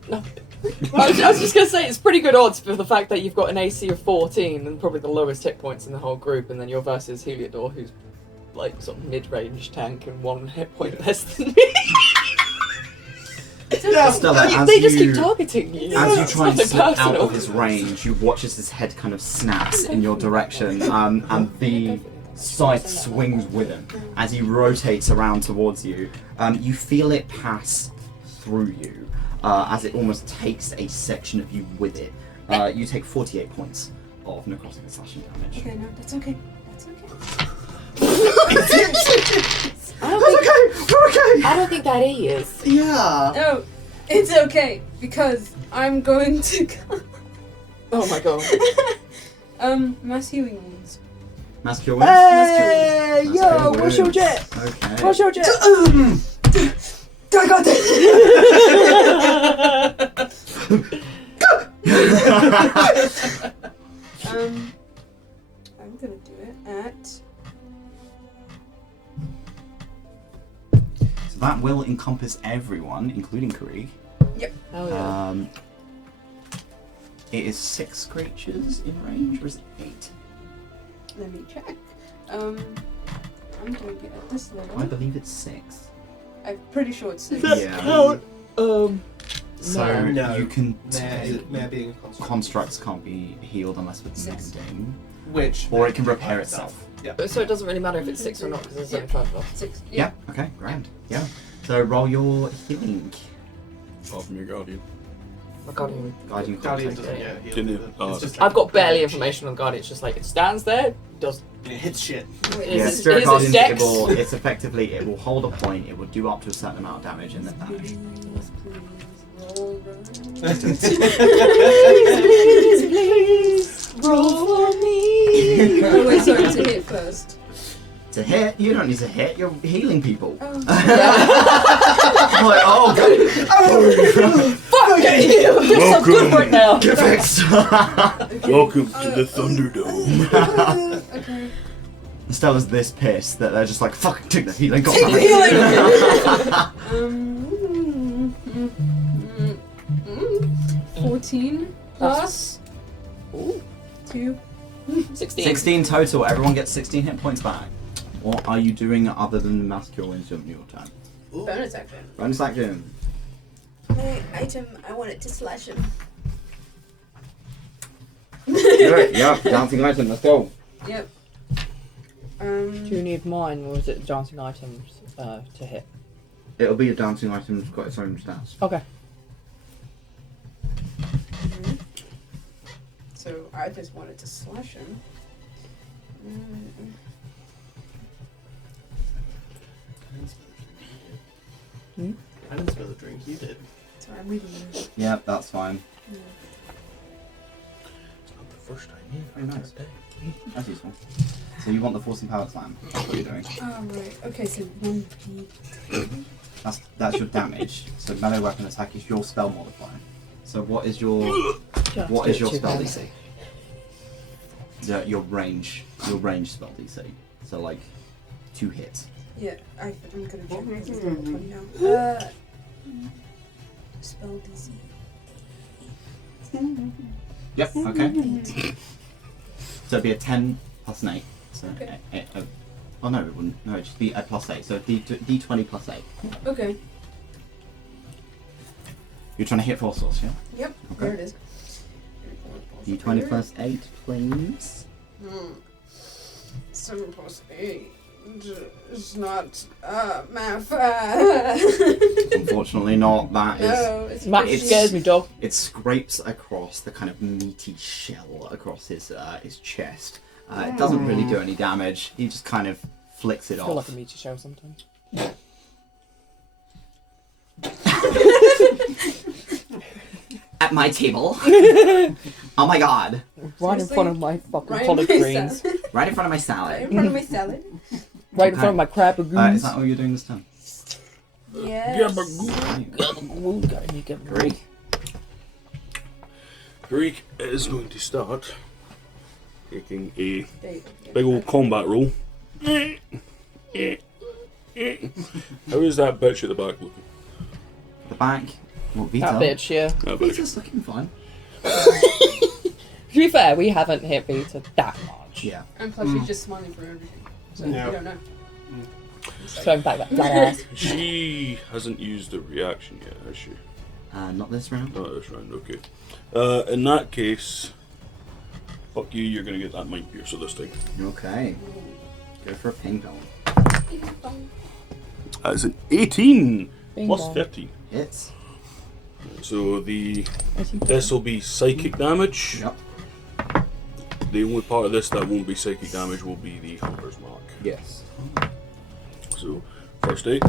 No. I was just going to say, it's pretty good odds for the fact that you've got an AC of 14 and probably the lowest hit points in the whole group, and then you're versus 𝘏𝘪𝘭𝘏𝘧𝘐, who's like sort of mid-range tank and 1 hit point less than me. Stella, They just keep targeting you. As you It's try and nothing slip out personal. of his range, you watch as his head kind of snaps in your direction, and the scythe swings with him. As he rotates around towards you, you feel it pass through you, as it almost takes a section of you with it. You take 48 points of necrotic and slashing damage. Okay, no, that's okay. That's okay. I don't think that is. Yeah. No, it's okay because I'm going to. Oh my god. Mass healing wounds. Mass cure wounds? Hey, Mass yo, cure what's your wounds. jet? Okay. What's your jet? I got it. I'm gonna do it at. So that will encompass everyone, including Kareeg. Oh yeah. It is 6 creatures in range, or is it 8? Let me check. I'm doing it at this level. I believe it's 6. I'm pretty sure it's 6. Yeah. So No. you can May being a construct. constructs can't be healed unless with 6. mending, Which or it can repair itself. Yeah. So it doesn't really matter if it's 6 or not because there's only 5 of us. 6. Yeah. Okay. Grand. Yeah. So roll your healing. Apart from your guardian. My guardian. Guiding Guardian contact. doesn't, yeah. Can heal you- the- it's just I've got barely information on guardian. It's just like it stands there, does. It hits shit. Yeah, Is Spirit it Guardians, dex? it's effectively, it will hold a point, it will do up to a certain amount of damage and then vanish. Please, roll for me. Oh wait, sorry, to hit first. To hit, you don't need to hit, you're healing people. Oh. I'm like, oh, God. Fuck you! You're so good right now. Get fixed! Welcome to the Thunderdome. Okay. Stella's this pissed that they're just like, fuck, take the healing, got Take the that. 14 plus Ooh, 2. 16. 16 total, everyone gets 16 hit points back. What are you doing other than Mass Cure into your turn? Bonus action. Bonus action. My item, I want it to slash him. Do it, yeah, dancing item, let's go. Yep. Do you need mine or is it dancing items to hit? It'll be a dancing item, it's got its own stats. Okay. So I just wanted to slash him. I didn't spill a drink, you did. Sorry, I'm reading it. Yeah, that's fine. It's not the first time you Very nice. That's useful. So you want the Force and Power Slam, that's what you're doing. Oh, right. Okay, so 1d. That's your damage. So melee weapon attack is your spell modifier. So what is your spell DC? Your range spell DC. So like 2 hits. Yeah, I'm gonna check because it's level 20 now. Spell DC. Yep. Okay. So it'd be a 10 plus an 8. So Okay. oh no, it wouldn't. No, it'd just be a plus 8. So D20 plus 8. Okay. You're trying to hit 4 source, yeah? Yep, Okay. there it is. D20 plus 8, please. 7 plus 8. It's not math. Unfortunately not. That is... No, it's Max It's- scares me, dog. It scrapes across the kind of meaty shell across his chest. It doesn't really do any damage. He just kind of flicks it I feel off. like a meaty show sometimes. At my table. Oh my god. Right in front of my fucking Right in collard my greens. salad. Right in front of my Right salad. in front of my salad. Right in front of my crab Is lagoons. that all you're doing this time? Yes. Great. Greek is going to start taking a There you go. big old combat roll. How is that bitch at the back looking? The back. Well, Vitah. That bitch, yeah. That bitch. Vitah's looking fine. To be fair, we haven't hit Vita that much. Yeah. And plus, she's just smiling for everything. So Yeah. you don't know. Throwing back that flat ass. She hasn't used a reaction yet, has she? Not this round. Not this round, okay. In that case, fuck you, you're gonna get that Mind Piercer this time. Okay. Go for a ping pong. That's an 18 Bing plus bong. 15. Hits. So this will be psychic damage. Yep. The only part of this that won't be psychic damage will be the Hunter's Mark. Yes. So, first aid.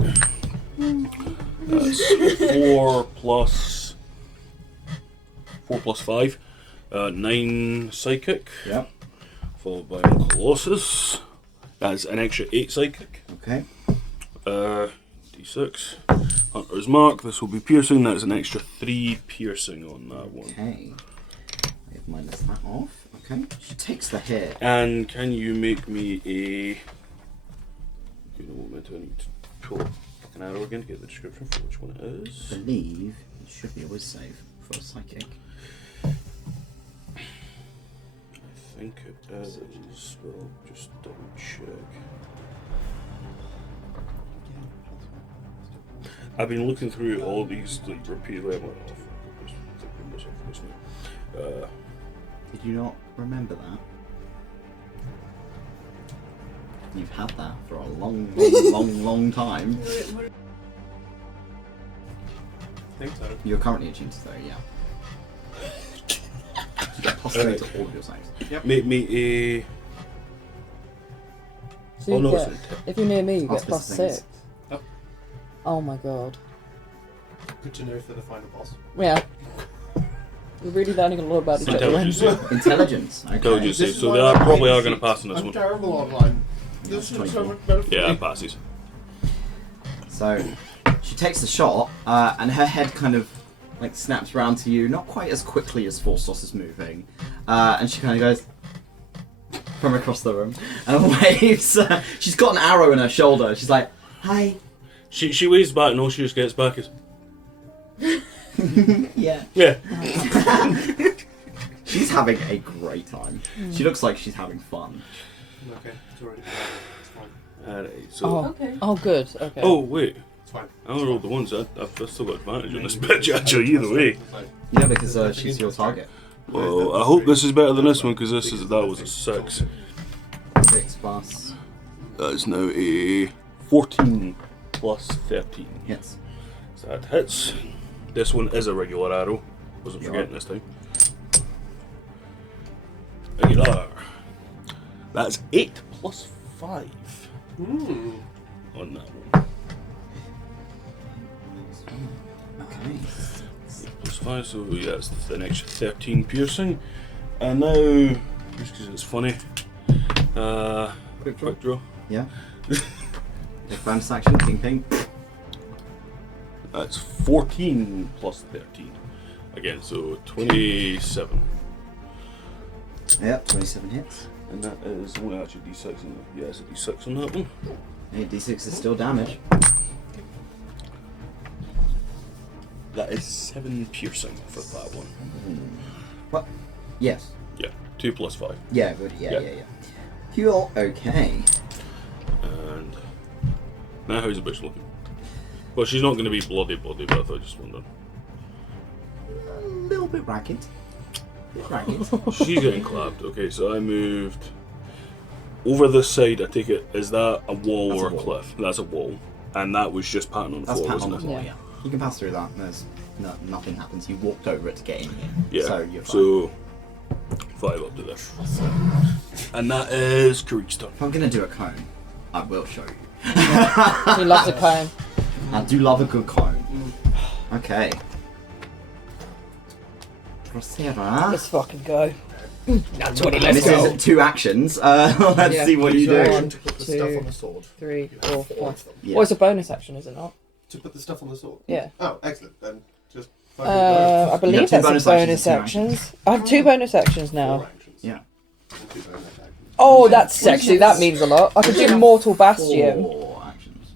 That's 4 plus 5. 9 psychic. Yep. Followed by Colossus. That's an extra 8 psychic. Okay. D6. Hunter's Mark. This will be piercing. That's an extra 3 piercing on that one. Okay. I have minus that off. Okay. She takes the hit. And can you make me a... You know what, I need to pull up fucking an arrow again to get the description for which one it I is. believe it should be a whiz save for a psychic. I think it is. Well, just double check. I've been looking through all these like repeatedly. I'm like, oh, fuck, Did you not remember that? You've had that for a long, long time. I think so. You're currently attuned to though, yeah. You get plus 3 to all of your saves. Make me a. So you Oh no, get, it's a tip. if you're near me, you Oh, get plus specific 6. Yep. Oh my god. Good to know for the final boss. Yeah. We're really learning a lot about each other. Intelligence. Intelligence. Okay. Intelligence. This is So why they I probably hate are going to sheets. pass on this I'm one. terrible online. This That's is so 24. much better for Yeah, me. it passes. So she takes the shot, and her head kind of like snaps round to you, not quite as quickly as Forstos is moving, and she kind of goes from across the room and waves. She's got an arrow in her shoulder. She's like, "Hi." She waves back and all she just gets back is. Yeah. Yeah. She's having a great time. She looks like she's having fun. Okay, it's already done. It's fine. Alright, so. Oh. Okay. Oh, good. Okay. Oh, wait. It's fine. I only rolled the ones. I've still got advantage on this bitch, actually, either way. It's fine. Yeah, because she's your target. Well, I hope this is better than this one because that was a 6. 6 plus That is now a 14 plus 13. hits. So that hits. This one is a regular arrow. Wasn't Yeah. forgetting this time. Regular. That's 8 plus 5 on that one. Okay. 8 plus 5, so yeah, that's an extra 13 piercing. And now, just because it's funny, quick draw. Yeah. Take bonus action, ping ping. That's 14 plus 13. Again, so 27. Yep, 27 hits. And that is only actually d6, isn't it? Yeah, it's a d6 on that one. Hey, d6 is still damage. That is 7 piercing for that one. What? Yes. Yeah, 2 plus 5. Yeah, good. Yeah. Yeah. You're okay. And now how's the bitch looking? Well, she's not going to be bloody, but I thought I just wondered. A little bit ragged. She's getting clapped. Okay, so I moved over this side. I take it, is that a wall That's or a a wall. cliff? That's a wall. And that was just patting on the That's floor, pat on wasn't the it? floor, Yeah. yeah. You can pass through that. There's nothing happens. You walked over it to get in here. Yeah, So you're fine. so 5 up to there. And that is Karik's turn. If I'm gonna do a cone, I will show you. She loves a cone. I do love a good cone. Okay. Drosera. Let's fucking go. Now 20, And let's this go. is 2 actions. Let's Yeah. see what you So do. action to put the stuff Two. on the sword. 3, 4, 5. Yeah. Oh, it's a bonus action, is it not? To put the stuff on the sword. Yeah. Oh, excellent. Then just fucking go. I believe two that's bonus a bonus actions and 2 actions. I have 2 bonus actions 4 now. actions. Yeah. And 2 bonus actions. Oh, that's sexy. That means a lot. I could do Mortal Bastion. 4 actions.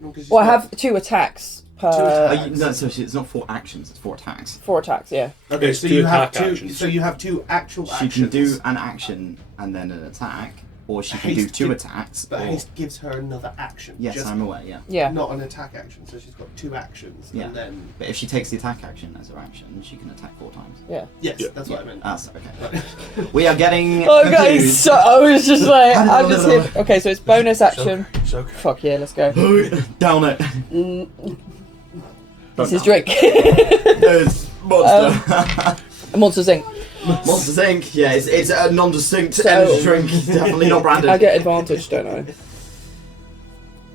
No, 'cause Well, I she's have 2 attacks per. No, so it's not 4 actions, it's 4 attacks. 4 attacks, yeah. got- Okay, It's so 2 you have attack 2. actions. So you have 2 actual She actions. can do an action and then an attack, or she can do Haste 2 gi- attacks. But or... haste gives her another action. Yes, just I'm aware, yeah. Yeah. not an attack action. So she's got 2 actions, Yeah. and then But if she takes the attack action as her action, she can attack 4 times. Yeah. yes, Yeah. that's what I meant. That's okay. We are getting Oh, guys, confused. so I was just like, I just hit. Okay, so it's bonus action. It's okay. Fuck yeah, let's go. Down it. This is drink. It's Monster. Monsters Inc. Monsters Inc. Yeah, it's a non-distinct So- energy drink. Definitely not branded. I get advantage, don't I?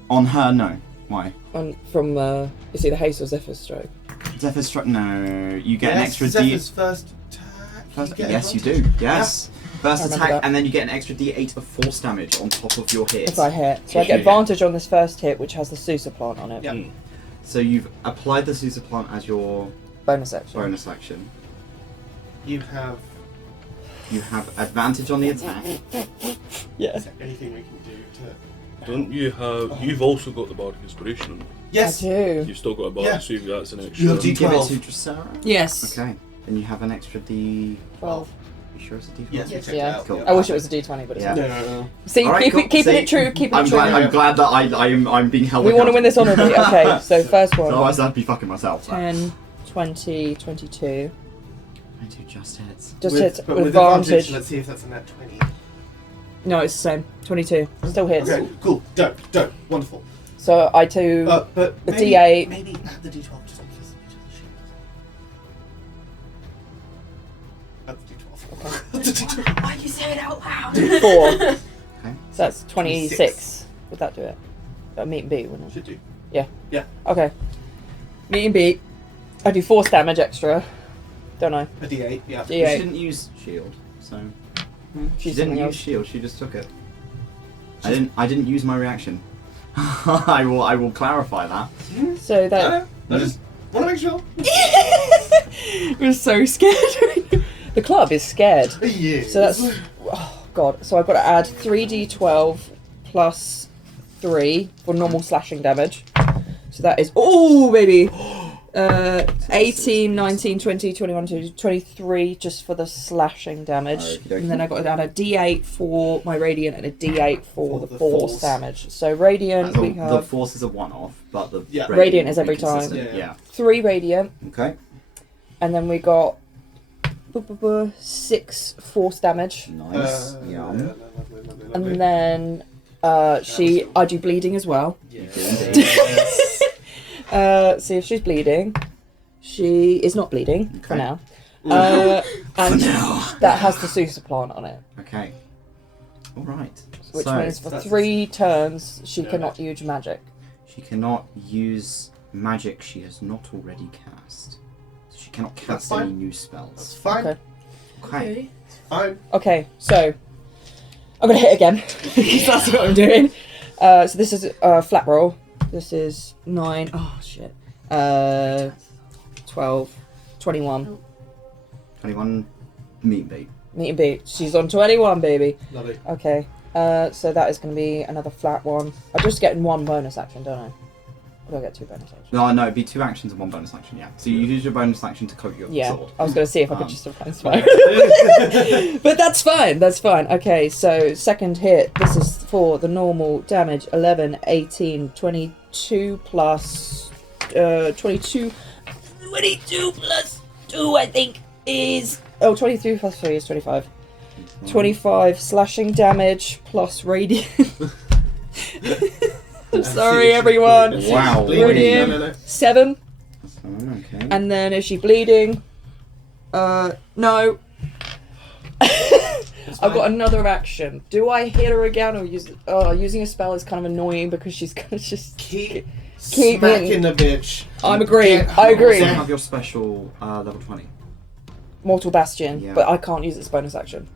On her, no. Why? From, is it the haste or Zephyr's stroke? Zephyr's struck. No, you get an Yes, extra Zephyr's first attack. First, get yes, you advantage. do. Yes. First I remember attack, that. and then you get an extra D8 of force damage on top of your hit. If I hit. So I Yeah. get advantage on this first hit, which has the Sousa plant on it. Yeah. Mm. So you've applied the Sousa plant as your Bonus action. bonus action. You have. You have advantage on the attack. Yeah. Is there anything we can do to? Don't you have? You've also got the bardic inspiration on. Yes. I do. You've still got a bardic, Yeah. so that's an extra. You have Do you give it to D12. Dracera? Yes. Okay. Then you have an extra D. 12. You sure it's a D12? Yes, we Yes. checked Yeah. it out. Cool. I wish it was a D20, but it's Yeah. not. No. See, Alright, keep, cool. keeping See, it true, keeping I'm it true. glad, I'm glad that I'm being held. We want to win this accountable. honorably. Okay, so first one. Otherwise, I'd be fucking myself. 10, 20, 22. I do just hits. Just hits But with with advantage. Let's see if that's a nat 20. No, it's the same. 22. Still hits. Okay, cool. Dope. Wonderful. So I do But a maybe, D8. Maybe add the D12 just in case each of the shields. Add the D12. Why you say it out loud? 4. Okay. So that's 26. Would that do it? Meet and beat, wouldn't it? Should do. Okay. Meet and beat. I do force damage extra. Don't I? A D8, yeah. She D8. didn't use shield, so she She's didn't something use else. shield. She just took it. I didn't use my reaction. I will clarify that. So that. I just want to make sure. We're so scared. The club is scared. Yeah. So that's. Oh, God. So I've got to add 3d12 plus 3 for normal slashing damage. So that is. Oh, baby! 18, 19, 20, 21, 22, 23 just for the slashing damage. Okey-dokey. And then I got to add a d8 for my radiant and a d8 for the the force force. damage. So radiant, we The have force is a one-off, but the Yeah. Radiant is will be every time. consistent. Yeah. 3 radiant, Okay. and then we got 6 force damage. Nice. Yum. And then I do bleeding as well. See if she's bleeding. She is not bleeding for Okay. now. And that has the Susa plant on it, Okay. All right. which So, means for that's- 3 turns she No cannot magic. use magic. she cannot use magic she has not already cast. So she cannot That's cast fine. any new That's spells. fine. Okay. Okay. Fine. Okay, so I'm gonna hit again because that's what I'm doing. So this is a flat roll. This is 9. Oh shit. 12, 21. 21 meat beat. Meet and beat. She's on 21, baby. Lovely. Okay. So that is going to be another flat one. I'm just getting 1 bonus action, don't I? Or do I get 2 bonus actions? No, it'd be 2 actions and 1 bonus action, yeah. So you use your bonus action to coat your Yeah. sword. I was going to see if I could Um, just find smoke. But that's fine. That's fine. Okay. So second hit. This is for the normal damage. 11, 18, 22 plus 22. 22 plus 2, I think, is... Oh, 23 plus 3 is 25. 25 slashing damage plus radiant. I'm sorry, everyone. Wow. Radiant. No. 7. Okay. And then is she bleeding? No. I've got another action. Do I hit her again or use... Oh, using a spell is kind of annoying because she's gonna just... Keep Keep smacking the bitch. I'm agreeing. Yeah. I agree. You have your special level 20. Mortal Bastion, Yeah. but I can't use its bonus action.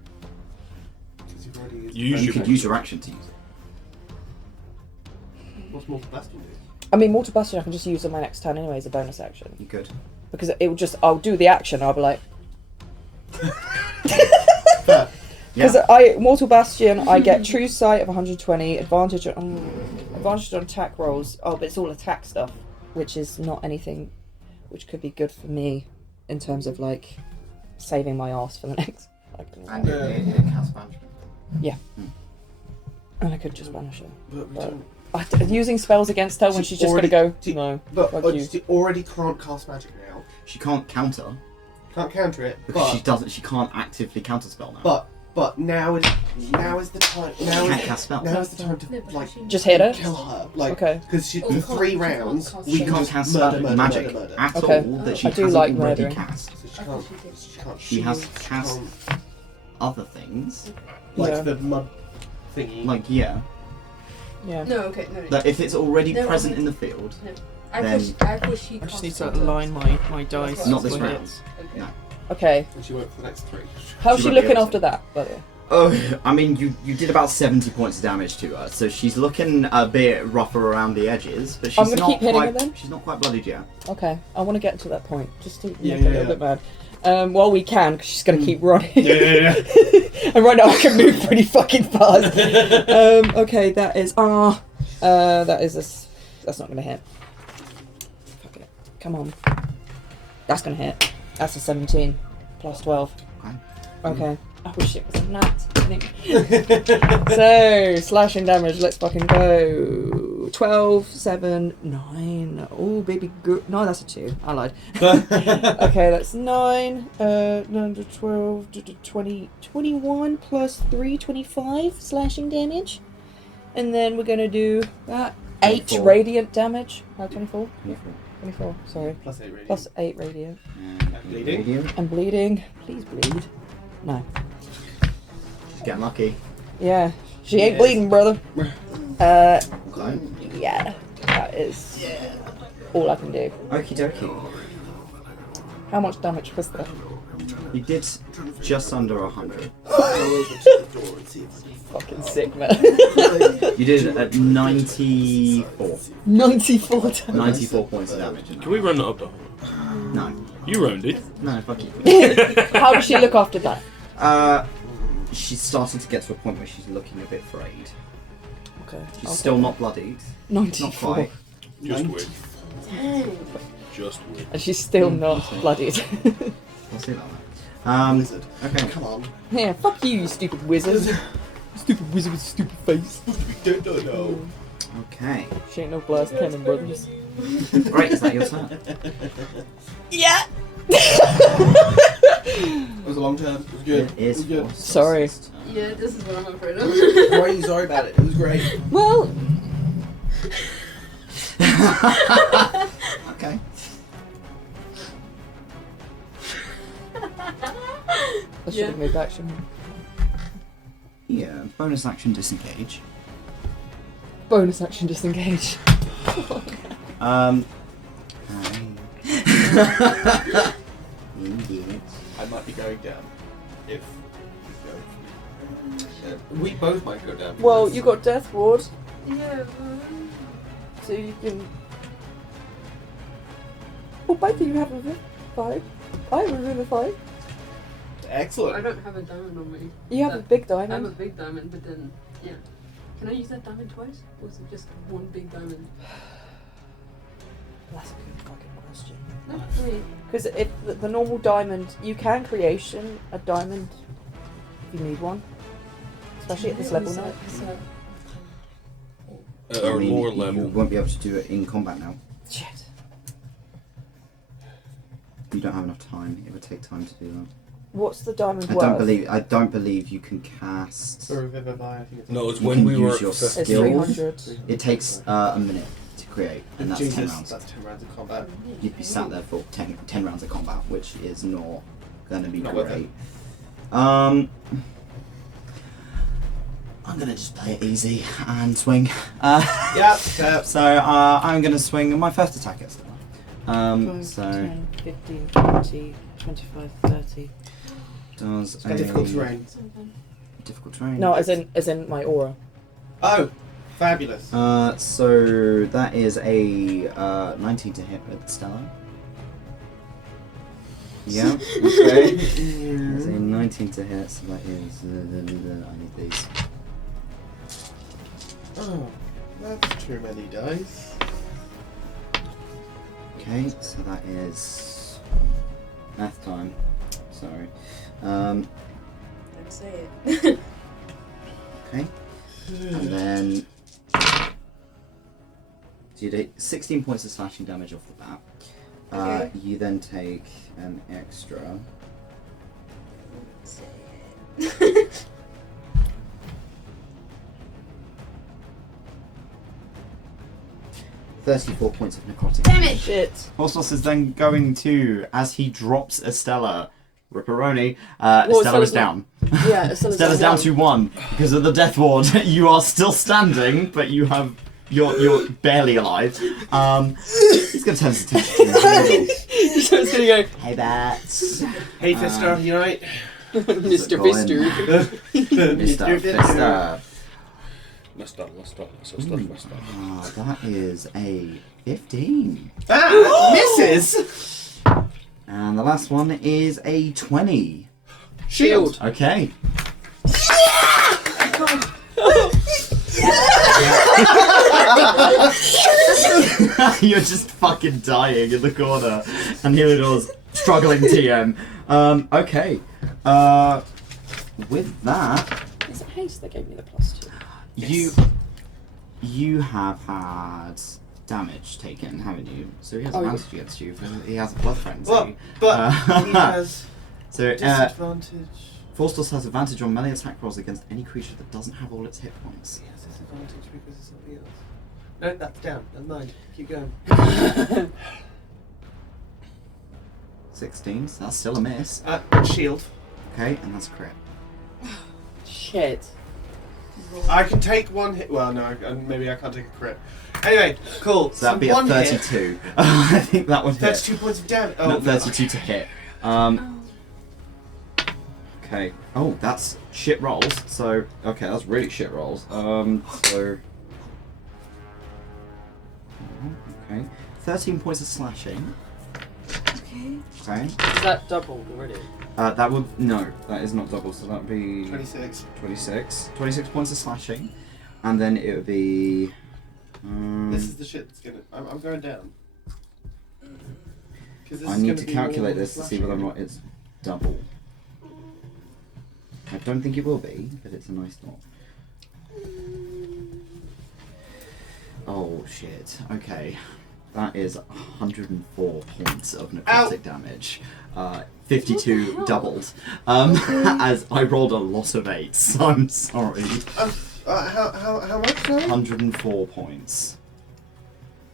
'Cause you've already used You You should- could use your action to use it. What's Mortal Bastion do? I mean, Mortal Bastion I can just use on my next turn anyway as a bonus action. You could. Because it will just... I'll do the action I'll be like... Fair. Because Mortal Bastion, I get true sight of 120, advantage on attack rolls. Oh, but it's all attack stuff, which is not anything which could be good for me in terms of like saving my ass for the next. And it casts banishment. And I could just banish her. But we But don't. using spells against her when she's just already- gonna go. she- No. But fuck you. she already can't cast magic now. She can't counter Can't counter it. because she But doesn't. She can't actively counter spell now. but now is the time. Now She can't is cast spells. now is the time to No, but like she- Just hit her. kill her. Like Okay. because Oh, for you 3 can't rounds cast we She spells. can't just cast murder, magic murder. at Okay. all that she I do hasn't like already murdering. cast. So she I can't. thought she did. She can't. She has shield, cast can't- other things. like Yeah. the mud thingy. Like yeah, Yeah. No, okay, no. that if it's already No, present I'm- in the field, I then- thought she. I just cast need to counter. align my dice. not this with it. round. Okay. No. Okay. and she went for the next 3. How's She she won't be looking able after to. that? By the way? Oh, I mean, you did about 70 points of damage to her, so she's looking a bit rougher around the edges, but she's I'm gonna not keep hitting quite. her then? She's not quite bloodied yet. Okay. I want to get to that point just to Yeah, make her a yeah, little bit mad. Well, we can, because she's going to keep running. Yeah. And right now I can move pretty fucking fast. Okay, that is... That's not going to hit. Fuck it. Come on. That's going to hit. That's a 17. Plus 12. Okay. I wish it was a nat. So, slashing damage. Let's fucking go. 12, 7, 9. Oh, baby good. No, that's a 2. I lied. Okay, that's 9. 9 to 12, 20, 21 plus 3, 25 slashing damage. And then we're going to do that. 8 24. radiant damage. 24? 24. 24, sorry. Plus 8 radiant. Plus 8 radiant. And bleeding. I'm bleeding. Please bleed. No. Get lucky. Yeah. She ain't Yes. bleeding, brother. Okay. Yeah. That is all I can do. Okie dokie. How much damage was that? You did just under 100. Fucking sick, man. You did at 94. 94 damage. 94 points of damage. Can we run that up, though? No. You rounded. No, fuck you. How does she look after that? She's starting to get to a point where she's looking a bit frayed. Okay. She's still not bloodied. 94. Not quite. Just wait. Just wait. And she's still not bloodied. I'll see about that. Wizard. Okay. Come on. Yeah, fuck you, you stupid wizard. Stupid wizard with stupid face. Don't know. Okay. She ain't no glass cannon, brothers. Great, is that your turn? Yeah! It was a long turn. It was good. It is. It was good. for Sorry. Celsius' turn. Yeah, this is what I'm afraid of. Why are you sorry about it? It was great. Well, Okay. I should have moved back, shouldn't I? Yeah, bonus action disengage. Bonus action disengage. Okay. I might be going down. If we both might go down. Well, because- you got Death Ward, Yeah. so you can. Well, both of you have Revivify. I have Revivify. I Excellent. don't have a diamond on me. You have a big I have a diamond. big diamond, but then, yeah. Can I use that diamond twice? Or is it just one big diamond? That's a good fucking question. No, wait. Because if the normal diamond, you can creation a diamond if you need one, especially at this level now. At our I mean, lower you level. won't be able to do it in combat now. Shit. You don't have enough time. It would take time to do that. What's the diamond I worth? don't believe you can cast. For Revivify, I think it's. No, it's You when can we were use at your 50. It's skill. 300. It takes a minute to create, and that's 10 rounds. That's 10 rounds of combat. You'd be sat there for 10 rounds of combat, which is not going to be Not worth great. I'm going to just play it easy and swing. Yep. So I'm going to swing my first attack at Estelar. 5, So 10, 15, 20, 25, 30. does It's got difficult terrain. difficult terrain. No, as in my aura. Oh, fabulous. So that is a 19 to hit with Stellar. Yeah, okay. That's a 19 to hit, so that is. I need these. Oh, that's too many dice. Okay, so that is. Math time. Sorry. Don't say it. Okay. And then. So you do 16 points of slashing damage off the bat. Okay. You then take an extra. Say it. 34 points of necrotic Damn it! damage. Shit. Horseless is then going to, as he drops Estelar, Ripperoni, Well, Estelar is Estelar's down. Yeah, Stella's down to 1 because of the death ward. You are still standing, but you're barely alive. He's gonna turn his attention to you. So it's gonna go, Hey, bats. Hey, Fister, you alright? Mr. Go on. Fister. Mr. Fister. Let's start. That is a 15. Ah, misses! And the last one is a 20. Shield. Okay. You're just fucking dying in the corner, and Heliodor's struggling TM. Okay. With that, Is it haste that gave me the +2? you have had damage taken, haven't you? So he has Oh, yeah. advantage against you. He has a blood frenzy. Well, but he has So disadvantage. Forstos has advantage on melee attack rolls against any creature that doesn't have all its hit points. He has disadvantage because of something else. No, that's down. Never mind. Keep going. 16, so that's still a miss. Shield. Okay, and that's a crit. Shit. I can take one hit. Well, no, maybe I can't take a crit. Anyway, cool. So that'd be a one 32. I think that would hit. 32 points of damage. Oh, No, 32 to hit. Okay. Oh, that's shit rolls. So, okay, that's really shit rolls. So. Okay. 13 points of slashing. Okay. Okay. Is that doubled already? That would. No, that is not double, so that would be. 26. 26. 26 points of slashing. And then it would be. This is the shit that's gonna. I'm going down. I need to calculate this to see whether or not it's double. I don't think it will be, but it's a nice thought. Oh shit. Okay. That is 104 points of necrotic damage. 52 doubled. As I rolled a lot of 8s, I'm sorry. How much? Sorry? 104 points.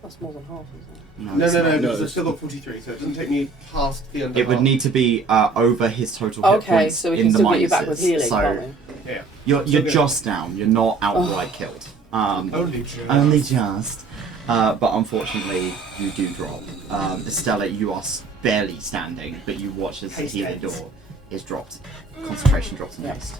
That's more than half, isn't it? No, it's not. because I've still got 43, so it doesn't take me past the under It would half. need to be over his total hit Okay, points so we in can the still get you back with minuses. healing, So can't we? Yeah. you're good. just down. You're not outright killed. Only just. Only just. But unfortunately, you do drop. Estella, you are barely standing, but you watch as Haste the ends. door is dropped. Concentration drops in Yeah. haste.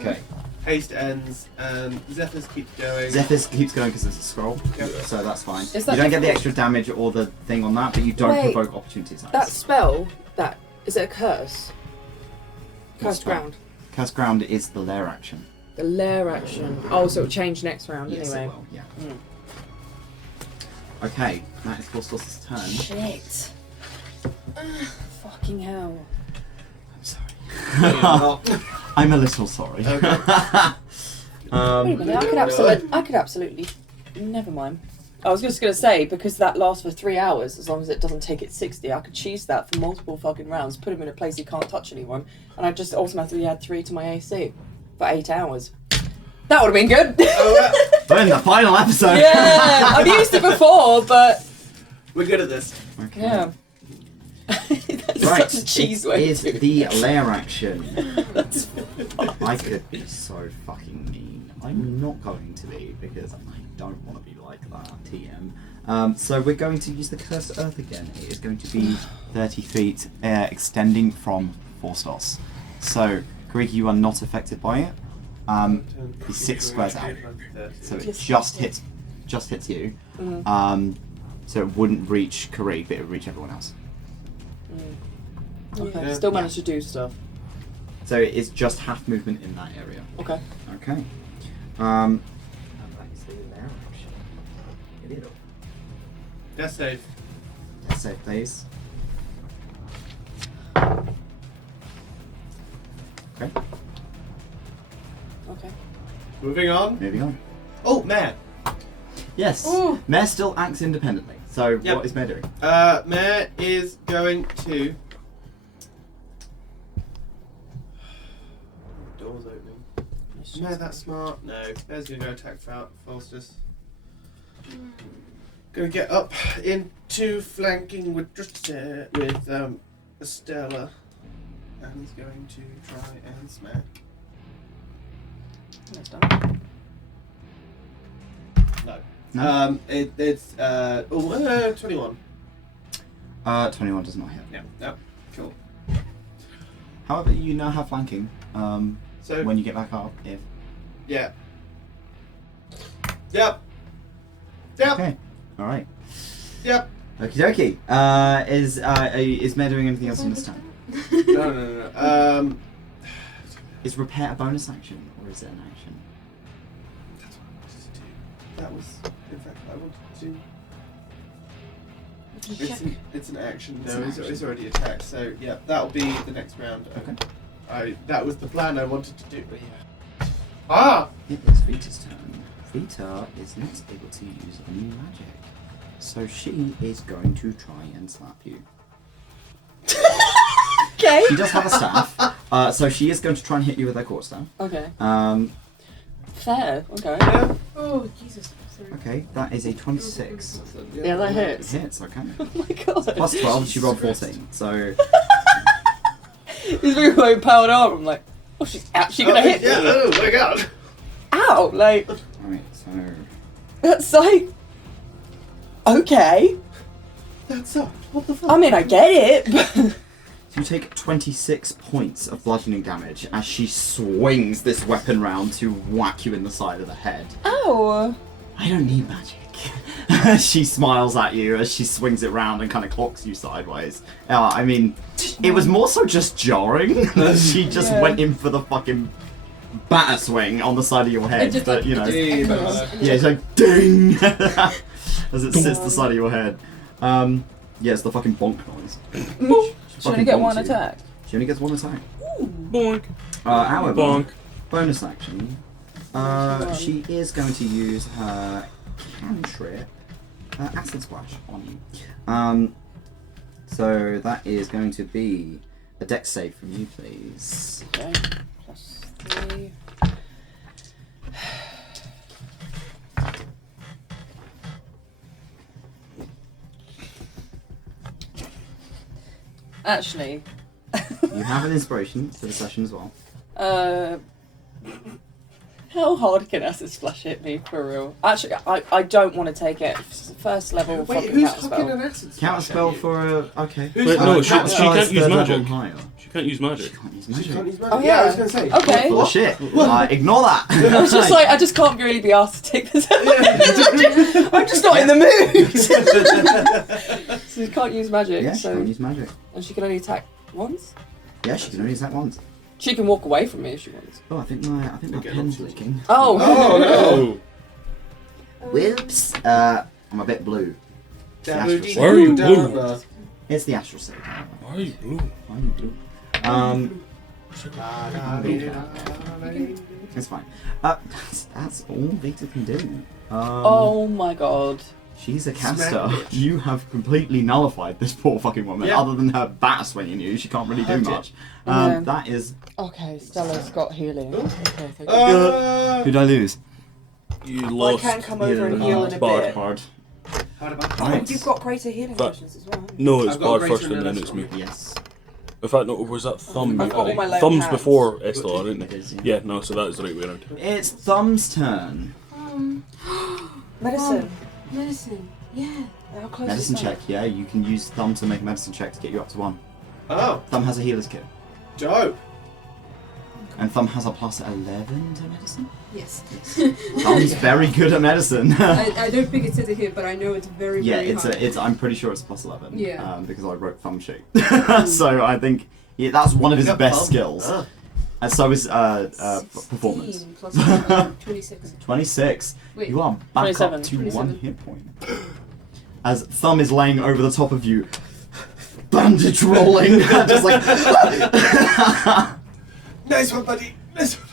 Okay. Haste ends, and Zephyrs keeps going. Zephyr's keeps going because it's a scroll, Yep. so that's fine. Is that You don't get the difficult? extra damage or the thing on that, but you don't Wait, provoke opportunity attacks. That spell, is it a curse? What's Cursed that? ground. Cursed ground is the lair action. The lair action. Oh, so it'll change next round Yes, anyway. it will. Yeah. Mm. Okay, that is Forstos' turn. Shit. Fucking hell. I'm sorry. Not. I'm a little sorry. Okay. Wait a minute, I could absolutely. Never mind. I was just going to say, because that lasts for 3 hours, as long as it doesn't take it 60, I could choose that for multiple fucking rounds, put him in a place he can't touch anyone, and I just automatically add 3 to my AC for 8 hours. That would have been good. But in the final episode. Yeah, I've used it before, but We're good at this. Okay. yeah. That's Right, such a cheese it way is to the lair action. That's I could be so fucking mean. I'm not going to be because I don't want to be like that, TM. So we're going to use the Cursed Earth again. It is going to be 30 feet, extending from Forstos. So, Greek, you are not affected by it. It's 6 squares out, so it just hits you. Mm. So it wouldn't reach Karik, but it would reach everyone else. Okay, Yeah. still managed to do stuff. So it's just half movement in that area. Okay. Okay. And that is the lair action. Idiot. Death save. Death save, please. Okay. Okay. Moving on. Moving on. Oh, Mare. Yes. Ooh. Mare still acts independently. So Yep. what is Mare doing? Mare is going to. Door's opening. Mare that smart? No. Mare's gonna go attack Falstus. Gonna get up into flanking with Estella. And he's going to try and smack. That's done. No. No? It's 21. 21 does not hit. Yeah. No. Cool. However, you now have flanking. So When you get back up, if. yeah. Yep. Yep. Okay. All right. Yep. Okie dokie. Is Mare doing anything else on this turn? No. Is repair a bonus action or is it an action? That's what I wanted to do. That was, in fact, what I wanted to do. It's an action. It's No, an it's action. already attacked. So yeah, that'll be the next round. Okay. That was the plan I wanted to do. But yeah. Ah! It is Vita's turn. Vita is not able to use any magic. So she is going to try and slap you. Okay. She does have a staff, so she is going to try and hit you with her quarterstaff. Okay. Um, Fair. Okay. Yeah. Oh, Jesus. Sorry. okay, that is a 26. Yeah, that hits. Hits, okay. Oh my god. Plus 12, she rolled 14, so... He's really like powered up. I'm like, oh, she's actually gonna hit Yeah, me. oh my god. Ow! Like, Alright, so... that's like, okay. That's up. What the fuck? I mean, I get it, but You take 26 points of bludgeoning damage as she swings this weapon round to whack you in the side of the head. ow. I don't need magic. She smiles at you as she swings it round and kind of clocks you sideways. I mean, it was more so just jarring. She just Yeah. went in for the fucking batter swing on the side of your head, just- but you know. it Yeah, it's like ding as it hits the side of your head. Yeah, it's the fucking bonk noise. She only get one attack. She only gets one attack. Bonk. However, Bonk. bonus action. She is going to use her cantrip, Acid Splash, on you. So that is going to be a dex save from you, please. Okay. Plus 3. Actually, You have an inspiration for the session as well. how hard can Acid Splash hit me for real? Actually, I don't want to take it. It's the first level Wait, fucking who's counter fucking spell. an acid Counter splash spell at you? for a. Okay. Who's Wait, no, fucking- she can't use third level magic. higher. She can't use She magic. can't use She magic. can't use magic. Oh, Yeah, I yeah. was gonna say. Okay. Full of shit. Ignore that. I was just like, I just can't really be asked to take this. I'm just not in the mood. So she can't use magic. Yeah, she so can't use magic. and she can only attack once. Yeah, she can only use that once. She can walk away from me if she wants. Oh, I think my Okay, pen's not leaking. Oh. Oh. Whoops. I'm a bit blue. Down, Astral blue, Why are you down, blue? uh, It's the astral state. Why are you blue? Why are you blue? It's fine. That's all Vita can do. Oh my god. She's a caster. Smack. You have completely nullified this poor fucking woman. Yeah. Other than her bat swinging you, she can't really do That's it. much. Yeah. That is. Okay, Stella's got healing. Okay, thank you. Who did I lose? You I lost. can come over and heal in a Bard. bit. Hard. Oh, you've got greater healing But- potions as well. No, it's I've got Bard greater first and then than it's this me. one. Yes. In fact, no, was that Thumb? I've got all my left Thumb's hands. before Estelar, isn't It it? is, Yeah, no, so that is the right way around. It's Thumb's turn. Medicine. Medicine. Yeah. How close Medicine is that? check, yeah. You can use Thumb to make a medicine check to get you up to 1. Oh, Thumb has a healer's kit. dope. And Thumb has a plus 11 to medicine. Yes. Thumb's very good at medicine. I don't think it says it here, but I know it's very, Yeah, very high. it's. I'm pretty sure it's plus 11. Yeah. Because I wrote Thumb sheet. So I think that's one of his Pick up best Thumb. skills. Ah. And so is performance. 16 plus 11, 26. 26. Wait. You are back 27. up to 1 27. hit point. As Thumb is laying over the top of you, bandage rolling, just like. Nice one, buddy. Nice one,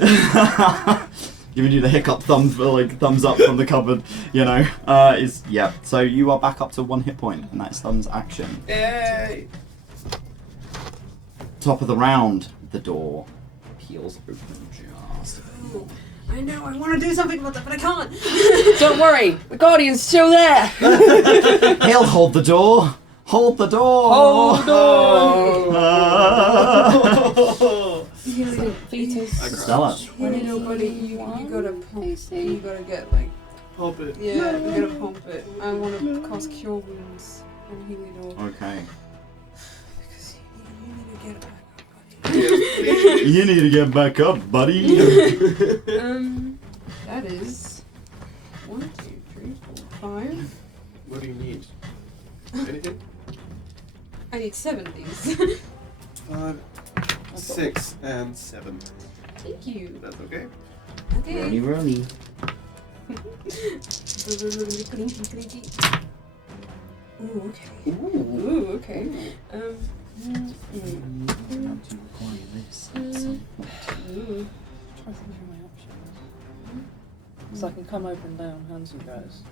buddy. Giving you the hiccup thumbs up from the cupboard, you know. Yeah. So you are back up to 1 hit point, and that's Thumb's action. Yay! Top of the round, the door peels open just. Oh, I know, I want to do something about that, but I can't. Don't worry, the Guardian's still there. He'll hold the door. Hold the door. Hold the door. Fetus. Stella. You know, buddy, you gotta pump. You gotta get like. Pop it. Yeah, you gotta pump it. I want to cast Cure Wounds and Healing Door. Okay. Because you need to get it back up, You need to get back up, buddy. buddy. That is 1, 2, 3, 4, 5. What do you need? Anything? I need 7 of these. 5, 6, and 7. Thank you. That's okay. Okay. Rolly. Ooh, okay. Ooh. Ooh, okay. Not to require this at some point. Ooh. Try to think of my options. So I can come over and lay on hands you guys.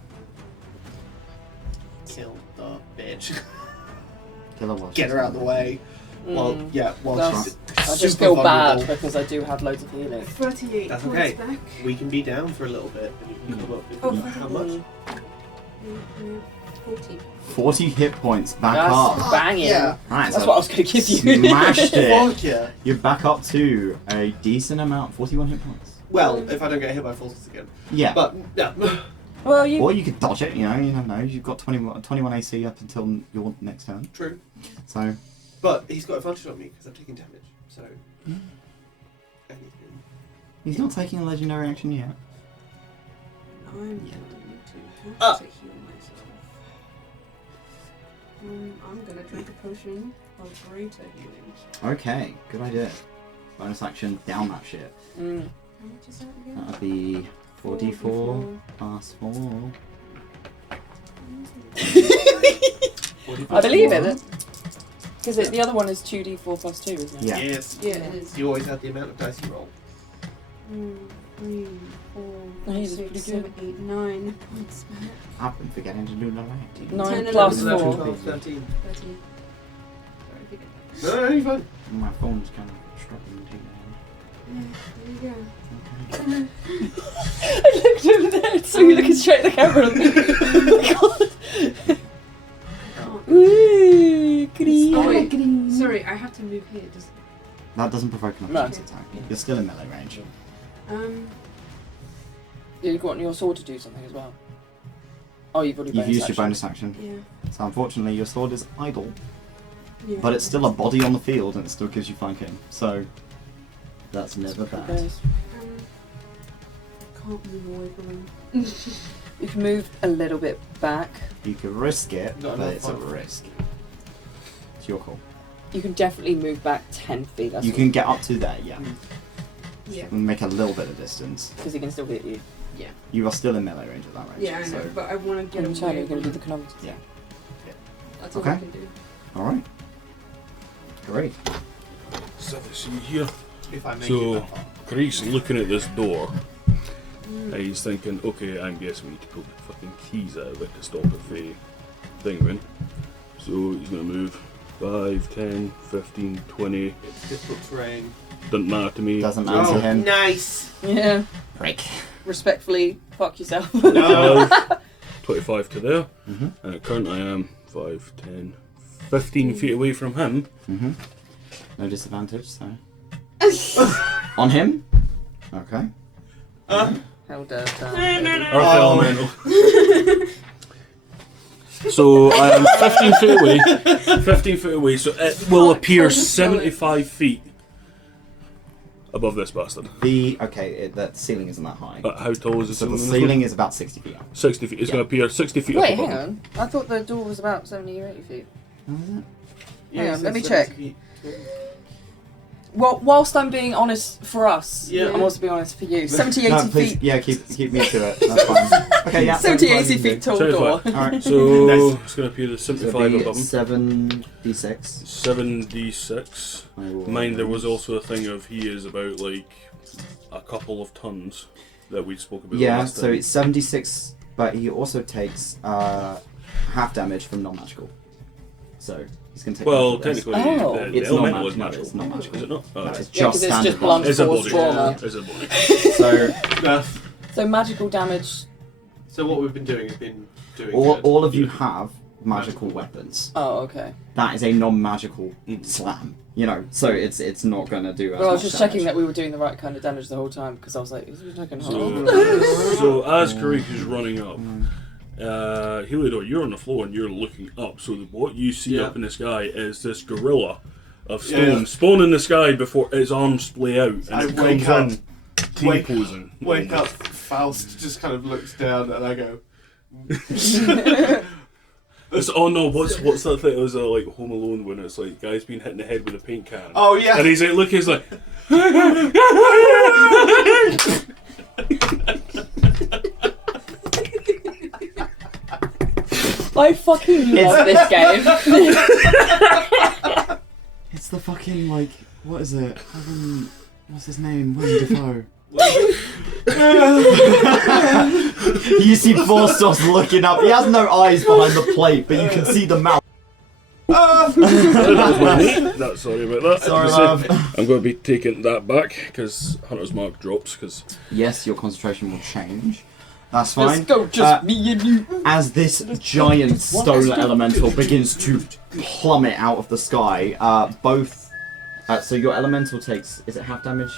Kill the bitch. Killer was. Get her out of the way. Well, while That's- she's I just super feel vulnerable. bad because I do have loads of healing. 38 That's points okay. back. We can be down for a little bit, and you can come up. If Oh, you, how much? 40. 40 hit points back That's up. banging. Yeah. Right, That's so what I was going to give you. smashed it. Fuck yeah. You're back up to a decent amount, 41 hit points. Well, if I don't get hit by forces again. Yeah. But yeah. Well, you. Or you could dodge it, you don't know. You've got 21 AC up until your next turn. True. So, But he's got advantage on me because I'm taking damage. So anything. he's not taking a legendary action yet. I'm going to have to heal myself. I'm going to drink a potion of greater healing. Okay, good idea. Bonus action, down that shit. How much is that again? That'll be 4d4 plus 4. I believe it. Because the other one is 2d4 plus 2, isn't it? Yeah. Yes. Yeah, it is. You always have the amount of dice you roll. 3, 4, Hey, that's 6, pretty 7, good. 8, 9 points back. I've been forgetting to do the lighting. 9 10, plus 11, 4. 12, 13. 13. No, Sorry, you're fine. My phone's kind of struggling to yeah, there you go. I looked over there, so you're looking straight at the camera. Oh, Ooh, green. oh wait, sorry, I have to move here. Just, That doesn't provoke an No. opportunity attack. You're still in melee range. You've got your sword to do something as well. Oh, you've already You've bonus used your action. bonus action. yeah. So unfortunately your sword is idle, Yeah. but it's still a body on the field and it still gives you flanking. So that's never bad. Guys, Can't move away from him. you can move a little bit back. You could risk it, Not but enough it's a fun. risk. It's your call. You can definitely move back 10 feet. That's You can get up to there, yeah. Yeah. And make a little bit of distance. Because he can still hit you. Yeah. You are still in melee range at that range. Yeah, I know, so. but I want to get And Charlie, away you're going to from do the him. kilometers. Yeah. That's all Okay. I can do. Alright. Great. So see here. If I make So, it that far. Creek's looking at this door. And he's thinking, okay, I'm guessing we need to pull the fucking keys out of it to stop it from thinging. So he's going to move 5, 10, 15, 20. It's difficult terrain. Doesn't matter to me. Doesn't matter to him. Nice! Yeah. Break. Respectfully, fuck yourself. No! 25 to there. Mm-hmm. And currently I am 5, 10, 15 feet away from him. Mm-hmm. No disadvantage, so. On him? Okay. Hell dare Earth elemental. So I am 15 feet away. 15 feet away, so it will appear 75 feet above this bastard. That ceiling isn't that high. How tall is the So the ceiling? ceiling is about 60 feet up. 60 feet. It's Yeah. going to appear 60 feet Wait, up above hang him. on. I thought the door was about 70 or 80 feet. Hang on, so let me 70 check. feet. Well, whilst I'm being honest for us, Yeah. I'm also being honest for you. 70, 80 No, please, feet. yeah, keep me to it. That's fine. Okay, yeah. 70, 75 80 you can feet do. tall 75. door. Alright. So Nice. it's going to appear the So 75 it'll above be him. 7d6. 7d6. I will- Mind there was also a thing of he is about like a couple of tons that we spoke about. Yeah, last so time. it's 76, but he also takes half damage from non-magical. So he's going to take. Well, half of this. technically, Oh. the It's elemental not is magical. magical. It's not magical. Is it not? Oh, No, right. it's Yeah, just 'cause it's standard. just blunt It's a force body. trauma. It's a body. So So magical damage. So what we've been doing has been doing all of you have magical weapons. Oh, okay. That is a non-magical slam. You know, so it's not going to do. As Well, I was much just damage. checking that we were doing the right kind of damage the whole time because I was like, is it taking hold? So as Karik is running up, Heliodor, you're on the floor and you're looking up. So what you see Yeah. up in the sky is this gorilla of stone Yeah. spawn in the sky before its arms splay out and I it wake comes up. in T-posing. Wake up, Faust just kind of looks down and I go, It's, oh no, what's that thing? It was like Home Alone when it's like guy's been hit in the head with a paint can. Oh yeah. And he's like, look, he's like. I fucking love this game. It's the fucking, like, what is it? What's his name? Willem Dafoe. You see Borstos looking up. He has no eyes behind the plate, but you can see the mouth. That was my knee. No, sorry about that. Sorry, So, love. I'm going to be taking that back because Hunter's Mark drops. Because Yes, your concentration will change. That's fine. Let's go, just me and you. As this giant stone elemental begins to plummet out of the sky, so your elemental takes, is it half damage?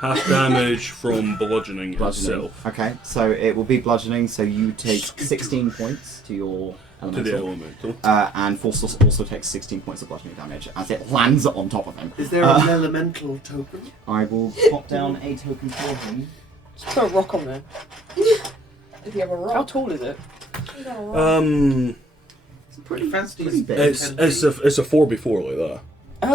half damage from bludgeoning itself. Okay, so it will be bludgeoning, so you take 16 points to your elemental. To the elemental. And Forstos also takes 16 points of bludgeoning damage as it lands on top of him. Is there an elemental token? I will pop down a token for him. Just put a rock on there. If you have a rock. How tall is it? You got a rock. It's pretty fancy. Pretty big. It's a 4x4 like that.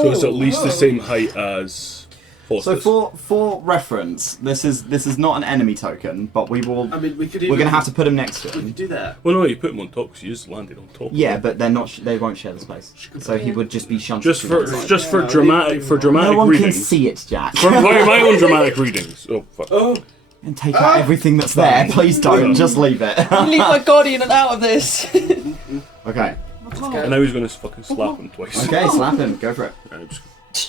So it's at least the same height as Forstos. So for reference, this is not an enemy token, but we will. I mean, we could. We're gonna have to put him next to We him. could do that. Well, no, you put him on top because you just landed on top. Yeah, but they're not. They won't share the space. So he would just be shunted. Just to for the side. dramatic No one readings. can see it, Jack. For my own dramatic readings. Oh fuck. Oh. And take out everything that's there. Please don't. Just leave it. Leave my guardian out of this. Okay. And now he's going to fucking slap him twice. Okay, slap him. Go for it.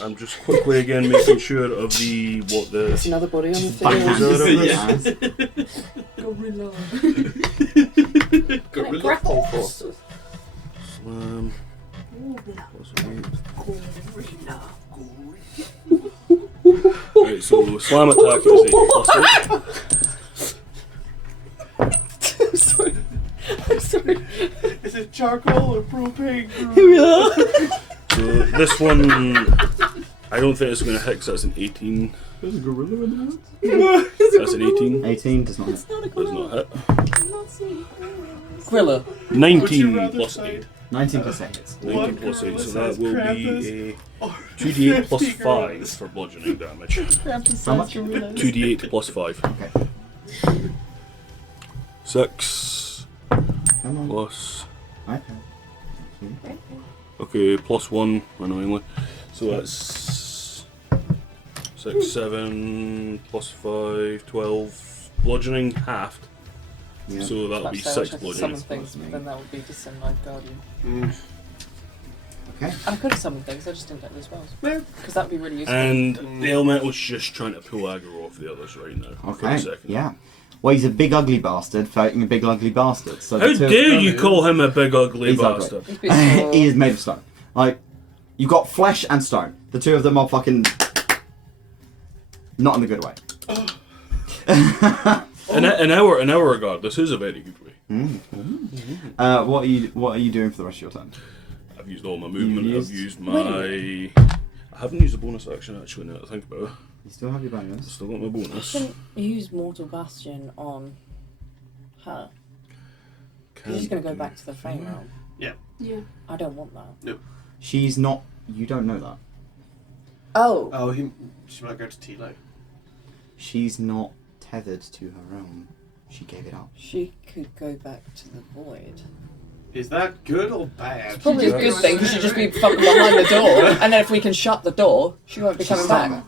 I'm just quickly again making sure of what There's the. another body on the Fantastic. field. Gorilla. Can it grapple for? Slam. Right, so slam attack is a +8. Sorry. I'm sorry. Is it charcoal or propane? So this one, I don't think it's going to hit 'cause that's an 18. There's a gorilla in the woods? That's an 18. 18 does not hit. Does not hit. Grilla. 19 plus 8. 19 plus 8 hits. 19 plus 8, so that will be a 2d8 plus 5 for bludgeoning damage. How much? 2d8 plus 5. Okay. 6 Come on. plus. Okay. Okay, plus 1, annoyingly. So that's 6, 7, plus 5, 12. Bludgeoning halved. Yeah. So that'll be 6 Some bludgeoning. things, but then that would be to send my guardian. Okay. I could have summoned things, I just didn't get those spells. Because that would be really useful. And the elemental's just trying to pull aggro off the others right now. For a Okay. second. Yeah. Well, he's a big ugly bastard fighting a big ugly bastard. So How the two of dare them- you call him a big ugly He's ugly. bastard? He's beautiful. He is made of stone. Like, you've got flesh and stone. The two of them are fucking not in the good way. In our regard, this is a very good way. What are you doing for the rest of your turn? I've used all my movement. You've I've used- used my. I haven't used a bonus action actually. Now that I think about it, You still have your I've bonus. still got my bonus. Shouldn't use Mortal Bastion on her. You're just going to go back to the Fame Realm. Yeah. I don't want that. She's not. You don't know that. Oh. Oh, she might go to Tilo. She's not tethered to her realm. She gave it up. She could go back to the Void. Is that good or bad? Probably a good thing because she'd just be fucking behind the door, and then if we can shut the door, she won't be coming back.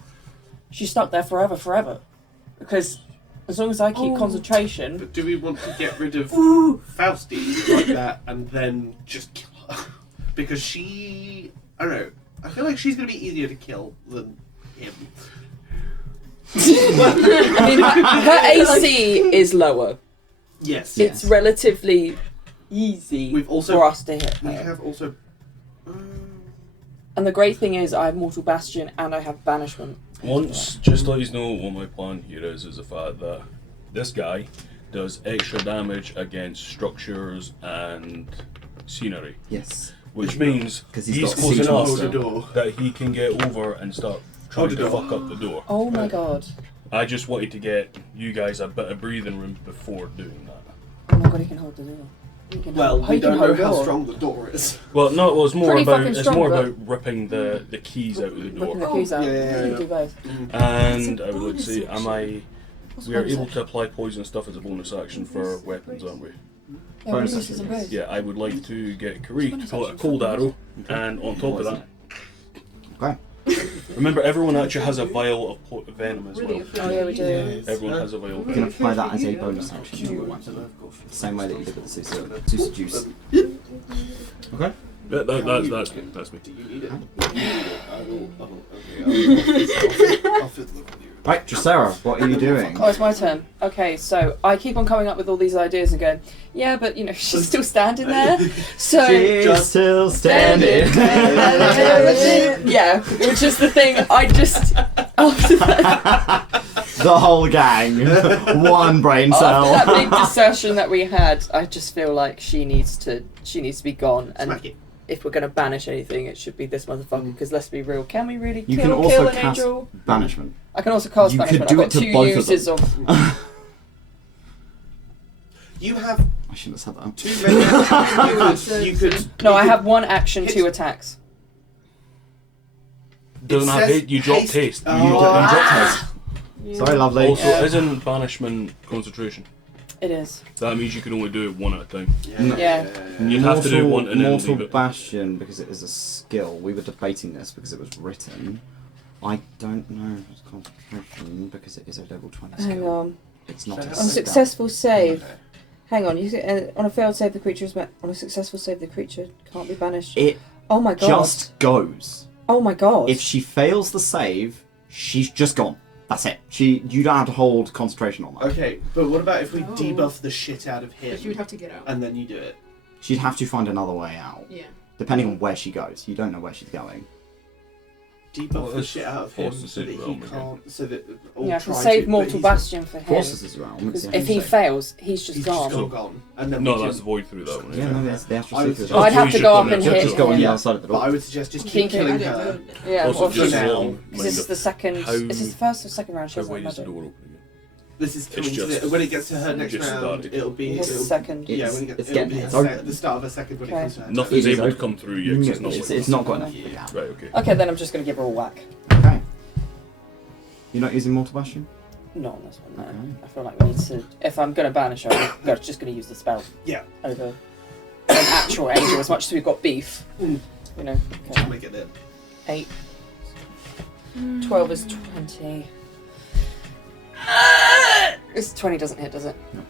She's stuck there forever. Because as long as I keep concentration. But do we want to get rid of Fausti like that and then just kill her? Because she, I don't know. I feel like she's going to be easier to kill than him. I mean, her AC is lower. Yes. It's relatively easy We've also- for us to hit We her. have also. And the great thing is, I have Mortal Bastion and I have Banishment. Once, just to let you know what my plan here is the fact that this guy does extra damage against structures and scenery, Yes. which means 'Cause he's he's got close siege enough Hold the door. that he can get over and start trying Hold the to door. fuck up the door. Oh my god. I just wanted to get you guys a bit of breathing room before doing that. Oh my god, he can hold the door. Well, we he can don't know hold how door. strong the door is. Well, no, it was more Pretty about fucking it's strong, more but- about ripping the keys out of the Ripping the door. keys out. Yeah, You can do both. And It's a I would like to say, bonus am I? What's We are bonus able action? to apply poison stuff as a bonus action for weapons, aren't we? Yeah, Bonus we action, use yes. both. Yeah, I would like to get Kareek to pull out a cold arrow, and on top of that, Okay. remember everyone actually has a vial of venom as well. Oh yeah, we do. Everyone has a vial of You can venom. apply that as a bonus action to your weapon. The same way that you did with the Susa juice. Okay. That's me. Do you need it? I will. Okay. I'll fiddle with you. Right, Dracera, what are you doing? Oh, it's my turn. Okay, so I keep on coming up with all these ideas and going, yeah, but you know, she's still standing there. So She's still standing. yeah, which is the thing. I just after that, The whole gang. One brain cell. after that big discussion that we had, I just feel like she needs to be gone. And Smack it. if we're gonna banish anything, it should be this motherfucker. Because let's be real, can we really You can kill also an cast angel? banishment. I can also cast You could banishment. do I've it got to two both of uses them. of. You have I shouldn't have said that. too many. You could. No, you I could- have one action, hit- 2 attacks. Doesn't have says hate, you drop haste. taste. Oh. You drop taste. Sorry, lovely. Also, isn't banishment concentration? It is. That means you can only do it one at a time. Yeah. You'd have to do one and then Mortal leave it. Bastion, because it is a skill. We were debating this because it was written. I don't know if it's concentration because it is a level 20 skill. Hang on. It's not On a On a spell. successful save. Hang on. On a failed save, the creature is on a successful save, the creature can't be banished. It Oh my god. just goes. Oh my god. If she fails the save, she's just gone. That's it. You don't have to hold concentration on that. Okay, but what about if we Oh. debuff the shit out of him But you would have to get out. and then you do it? She'd have to find another way out, Yeah. depending on where she goes. You don't know where she's going. Debuff Well, the it's shit out of him forced to so that save he realm again. can't. So that. Or yeah, I can try save to, but Mortal he's- Bastion for him. Forces is realm. Because yeah. if he fails, he's just He's gone. just gone. And then No, we that's can, void through that one. Yeah, no, that's the Astral I would Secret. suggest- I'd have you to should go put up it- and Just hit go on the Yeah. other side of the But I door. would suggest just keep Thinking- killing I don't her. know. Yeah, Also, well, just for now. long, because this is the second. How- Is this the first or second round? She How hasn't wide had is the magic. door open again? This is coming to just- the, when it gets to her next just round. started. It'll be It's it'll, second. yeah. It's- When it gets, it's it'll getting- be it's a open. the start of a second when Okay. it comes to her. Nothing's It is able to open. come through yet. 'cause it's not It's, like it's not got enough. Yeah. Yeah. Right, okay. Okay, then I'm just going to give her a whack. Okay. You're not using Mortal Bastion? Not on this one, no. Okay. I feel like we need to. If I'm going to banish her, I'm just going to use the spell. Yeah. Over an actual angel, as much as we've got beef. Mm. You know. Okay. I'll make it there. 8. 12 is 20. This 20 doesn't hit, does it? No.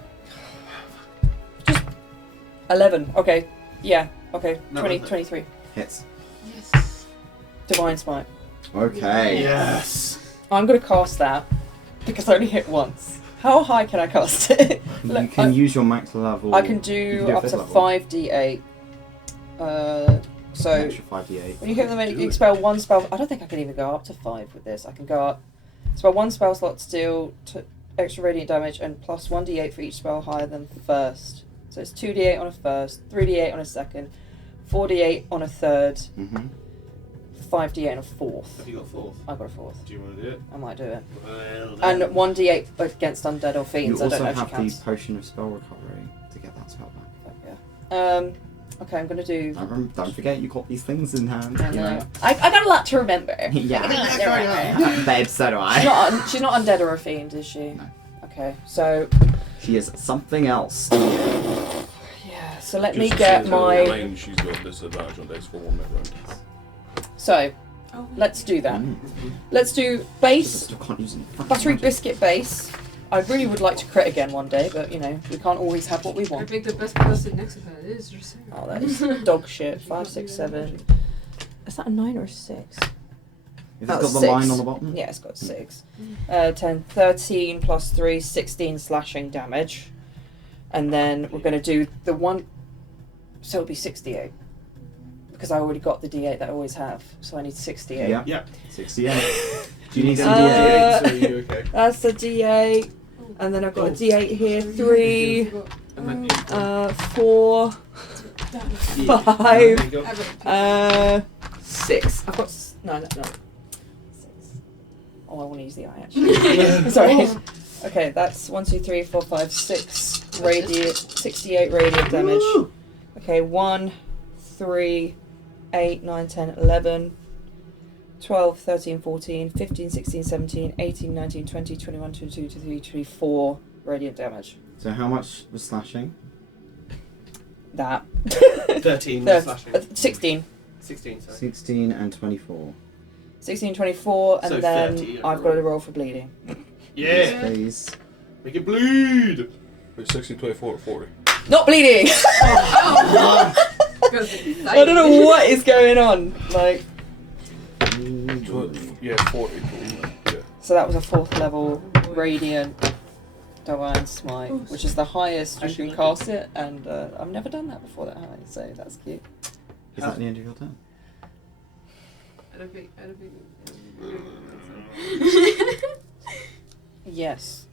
Just 11. Okay. Yeah. Okay. No, 20, no. 23. Hits. Yes. Divine Smite. Okay. Yes. I'm going to cast that because I only hit once. How high can I cast it? You Look, can use your max level. I can you do can do a up fifth to level. 5d8. An So extra 5d8. when you hit them, Do you it. spell one spell. I don't think I can even go up to 5 with this. I can go up. Spell one spell slot to deal extra radiant damage and plus 1d8 for each spell higher than first. So it's 2d8 on a first, 3d8 on a second, 4d8 on a third, Mm-hmm. 5d8 on a fourth. Have you got fourth? I've got a fourth. Do you want to do it? I might do it. Well, And then. 1d8 against undead or You fiends. I also don't know if have she the counts. potion of spell recovery to get that spell back. But yeah. Okay, I'm gonna do. Don't forget you got these things in hand. I you know. know. I got a lot to remember. Yeah. Babe, so do She's I. she's not undead or a fiend, is she? No. Okay, so She is something else. yeah. So let me Just get says my. online she's got disadvantage on dice for 1 minute round. So Oh. let's do that. Mm. Let's do Just base still can't use any buttery magic. biscuit base. I really would like to crit again one day, but you know we can't always have what we I want. think the best person next to her is yourself. Oh, that is dog shit. 5, 6, 7. Is that a 9 or a 6? If it's Oh, got the 6. line on the bottom. Yeah, it's got 6. 10, 13 plus 3, 16 slashing damage. And then we're going to do the one. So it'll be 68. Because I already got the d8 that I always have. So I need 68. Yeah. Yeah. 68. Do you need Then some Uh, d8? so are you okay? That's a d8. And then I've got a d8 here. 3, And then 4, Yeah. 5, There you go. 6. I've got. No. 6. Oh, I want to use the eye actually. Sorry. Okay, that's 1, 2, 3, 4, 5, 6 radiant, 68 radiant damage. Woo! Okay, 1, 3, 8, 9, 10, 11, 12, 13, 14, 15, 16, 17, 18, 19, 20, 21, 22, 23, 24 radiant damage. So how much was slashing? That. 13 No, slashing. 16. 16, sorry. 16 and 24. 16, 24, and So then 30 I've got to roll for bleeding. Yeah! Please. Make it bleed! Wait, 16, 24, or 40. Not bleeding! Oh. I don't know what is going on. Like, Yeah, 40. Yeah. so that was a 4th level radiant divine smite, which is the highest you can cast it, and I've never done that before that high, so that's cute. Is that the end of your turn? I don't think. Yes,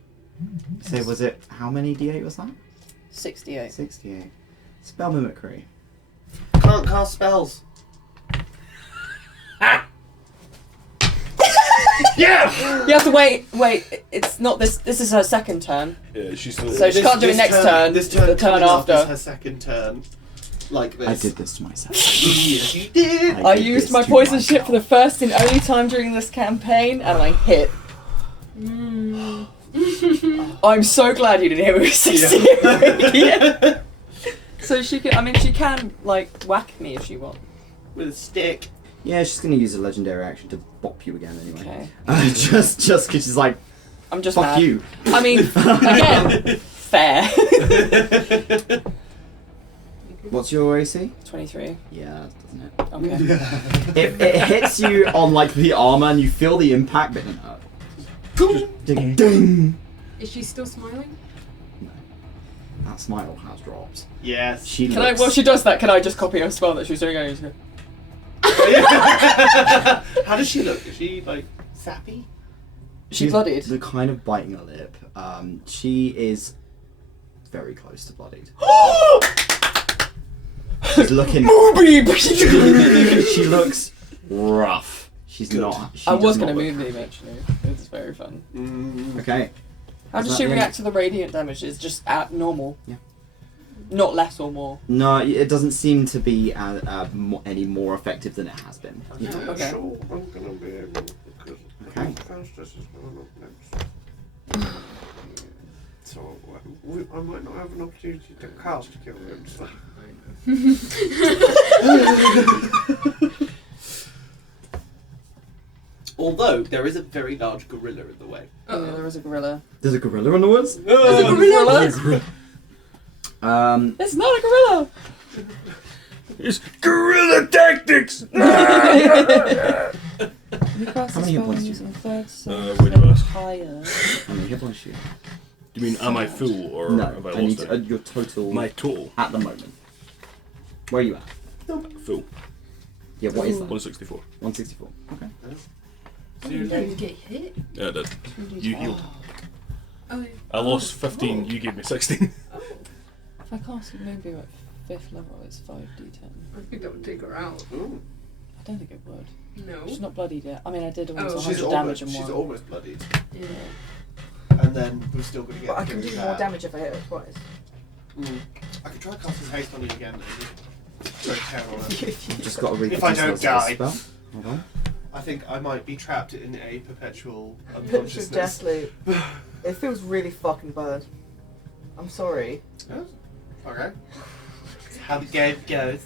So was it, how many D8 was that? 68. 68. Spell mimicry. Can't cast spells. Yeah! You have to wait. It's not this. This is her second turn. Yeah, she's still. So she can't do it next turn. This turn, the turn coming up after. is her second turn. Like this. I did this to myself. Yes, you did! I did used this my to poison ship for the myself. first and only time during this campaign, and I hit. I'm so glad you didn't hit me with 68 radiant. So she can. I mean, she can like whack me if she wants. With a stick. Yeah, she's gonna use a legendary action to bop you again anyway. Okay. Just because she's like, I'm just fuck mad. you. I mean, again, fair. What's your AC? 23. Yeah, doesn't it? Okay. It hits you on like the armor and you feel the impact, but ding, ding. Is she still smiling? That smile has dropped. Yes. She Can I? looks. While she does that, can I just copy her spell that she was doing? I just go, How does she look? Is she like sappy? She bloodied? The kind of biting her lip. She is very close to bloodied. She's looking. She looks rough. She's Good. not. She I does was not going to look- move him actually. It's very fun. Okay. How Is does that she the react end? to the radiant damage? It's just at normal. Yeah. Not less or more. No, it doesn't seem to be any more effective than it has been. Okay. Sure, I'm gonna be able to. Okay. Fastest is going up next. So I might not have an opportunity to cast kill him. So. Although there is a very large gorilla in the way. Yeah, there is a gorilla. There's a gorilla in the woods. There's a gorilla? It's not a gorilla! It's guerrilla tactics! You cast How many hit a spell points do you using a third wait a minute. higher. How many hit points do you? Do you mean am I full or No, have I I need lost to, it? your total My total. at the moment. Where are you at? Full. Yeah, what is that? 164. 164. Okay. Did you get hit? Yeah, I did. You healed. Oh, yeah. I lost 15, you gave me 16. If I cast it maybe at 5th level, it's 5d10. I think that would take her out. Ooh. I don't think it would. No. She's not bloodied yet. I mean, I did almost Oh. 100 damage in She's one. almost bloodied. Yeah. And then we're still going to get. But I can really do bad. more damage if I hit her twice. I could try casting haste on you again. And just go down on it. Just got to read If the I don't details of the die. spell. Hold on. I think I might be trapped in a perpetual Picture unconsciousness. death loop. It feels really fucking bad. I'm sorry. Yes? Okay. It's how the game goes.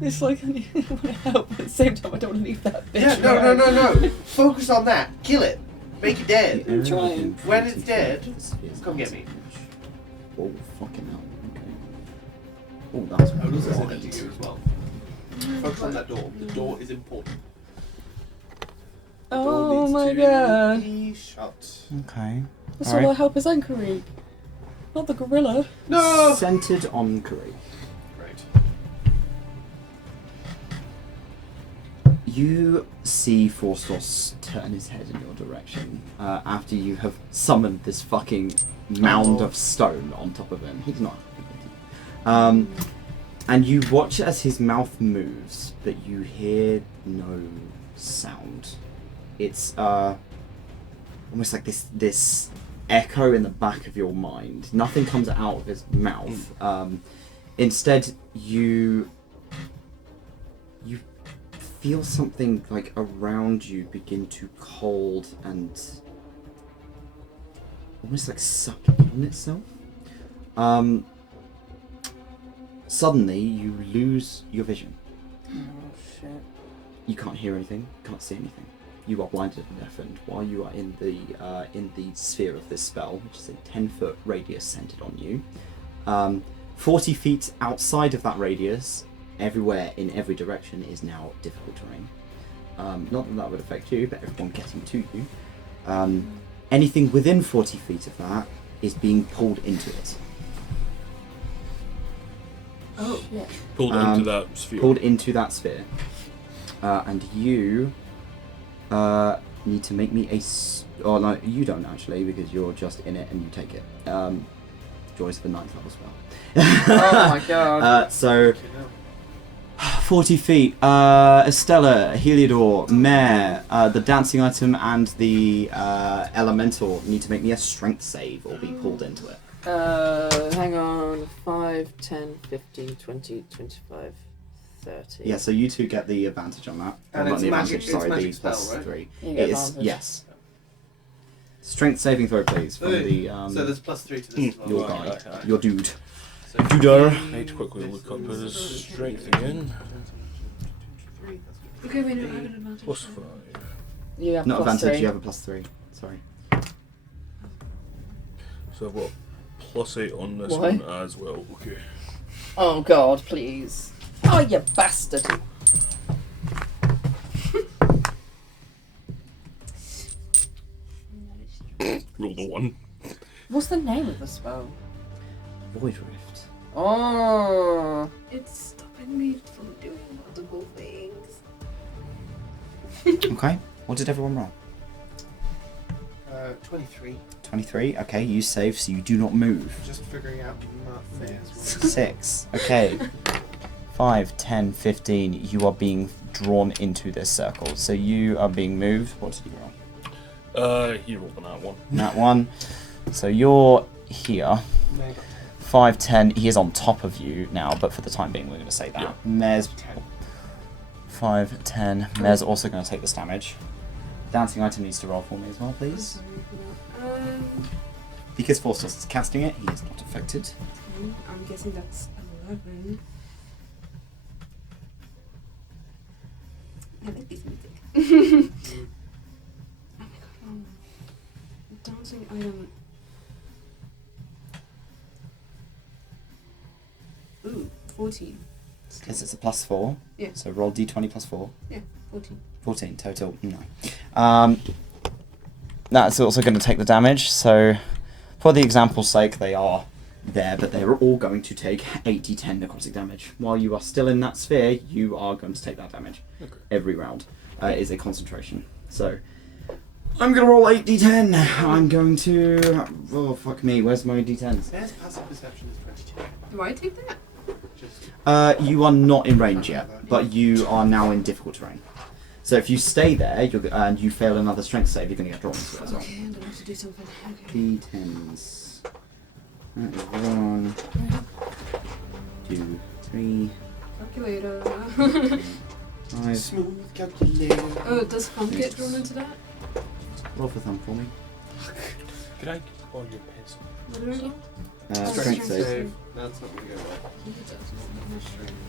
It's like I want to help, but at the same time I don't want to leave that bitch. Yeah, no. Focus on that. Kill it. Make it dead. I'm trying. When it's dead, come get me. Oh, fucking hell. Okay. Oh, that's I will also send right. that to you as well. Focus on that door. The door is important. The door Oh needs my to god. be shut. Okay. That's Alright. all I help is Anchorage. Not the gorilla. No! Centered on Kuri. Great. You see Forstos turn his head in your direction after you have summoned this fucking mound of stone on top of him. He's not happy with you. And you watch as his mouth moves, but you hear no sound. It's almost like this echo in the back of your mind. Nothing comes out of his mouth. Instead, you feel something like around you begin to cold and almost like suck in itself. Suddenly, you lose your vision. Oh shit. You can't hear anything, can't see anything. You are blinded and deafened while you are in the sphere of this spell, which is a 10-foot radius centered on you. 40 feet outside of that radius, everywhere in every direction is now difficult terrain. Not that that would affect you, but everyone getting to you. Anything within 40 feet of that is being pulled into it. Oh, Yeah. Pulled into that sphere. Pulled into that sphere. And you need to make me a... Oh, no, you don't actually, because you're just in it and you take it. Joy's the 9th level spell. Oh my god. So, 40 feet, Estelar, 𝘞𝘪𝘭𝘤𝘮, 𝘏𝘰𝘮𝘦, the dancing item and the elemental need to make me a strength save or be pulled into it. Hang on. 5, 10, 15, 20, 25, 30. Yeah, so you two get the advantage on that. And Well, it's not the magic- advantage, it's sorry, magic the spell, plus right? 3. You get It is, advantage. yes. Strength saving throw, please, from the so there's +3 to this as well. your Right, guy, right. your dude. So Duder. I need to quickly look up his strength again. Okay, wait, no, I have an advantage. Plus 5. You have Not plus advantage, 3. you have a plus 3. Sorry. So I've got +8 on this Why? one as well. Okay. Oh god, please. Oh, you bastard. Roll the 1. What's the name of the spell? Void Rift. Oh. It's stopping me from doing multiple things. Okay. What did everyone roll? 23. 23. Okay, you save, so you do not move. Just figuring out math there as well. 6. Okay. 5, 10, 15. You are being drawn into this circle. So you are being moved. What did you roll? He rolled on that one. That one. So you're here. 5, 10. He is on top of you now, but for the time being, we're going to say that. Yeah. Mez. 5, 10. Mez also going to take this damage. Dancing item needs to roll for me as well, please. Because Force is casting it, he is not affected. I'm guessing that's 11. I like this music. Oh my god. Dancing item. Ooh, 14. Because it's a plus 4. Yeah. So roll d20 plus 4. Yeah, 14. 14 total. No. That's also going to take the damage. So, for the example's sake, they are there, but they are all going to take 8d10 necrotic damage. While you are still in that sphere, you are going to take that damage. Okay. Every round is a concentration. So, I'm going to roll 8d10. I'm going to... Oh, fuck me. Where's my d10s? There's passive perception is 22. Do I take that? Just You are not in range yet, but you are now in difficult terrain. So if you stay there and you fail another strength save, you're going to get drawn into it as well. Okay, I'm gonna have to do something. Okay. D10s. That is 1, 2, 3, Calculator. 5. smooth calculator. Oh, does Funk get drawn into that? Roll for thumb for me. Can I borrow your pencil? What do I roll? Strength save. That's not going to go well. I think it does.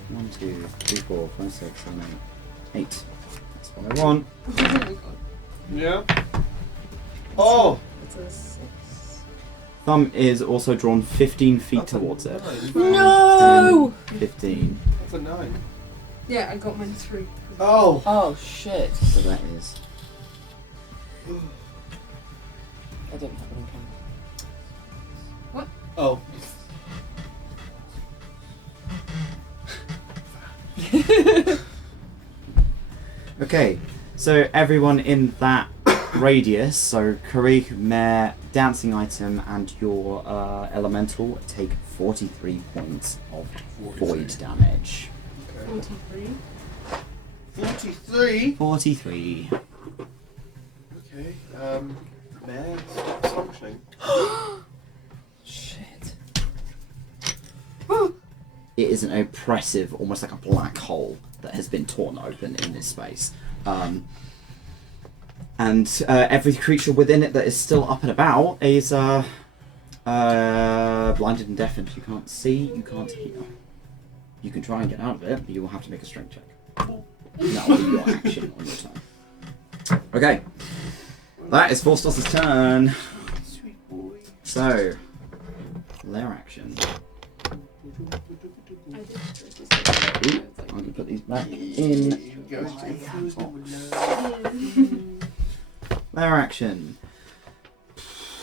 1, 2, 3, 4, 5, 6, 7, 8. 8. That's what I want. Oh my god. Yeah. Oh! It's a 6. Thumb is also drawn 15 feet That's a towards it. 9. No! 15. That's a 9. Yeah, I got mine 3. Oh! Oh shit. So that is. I didn't have it on camera. Oh. Okay, so everyone in that radius, so Karik, 𝘏𝘰𝘮𝘦, dancing item, and your elemental take 43 points of void damage. 43. 43? 43. Okay. Mare stops functioning. Shit. It is an oppressive, almost like a black hole that has been torn open in this space. And every creature within it that is still up and about is blinded and deafened. You can't see, you can't hear. You can try and get out of it, but you will have to make a strength check. That will be your action on your turn. Okay. That is Forstos' turn. Sweet boy. So, their action. Ooh, I'm going to put these back in. Their action.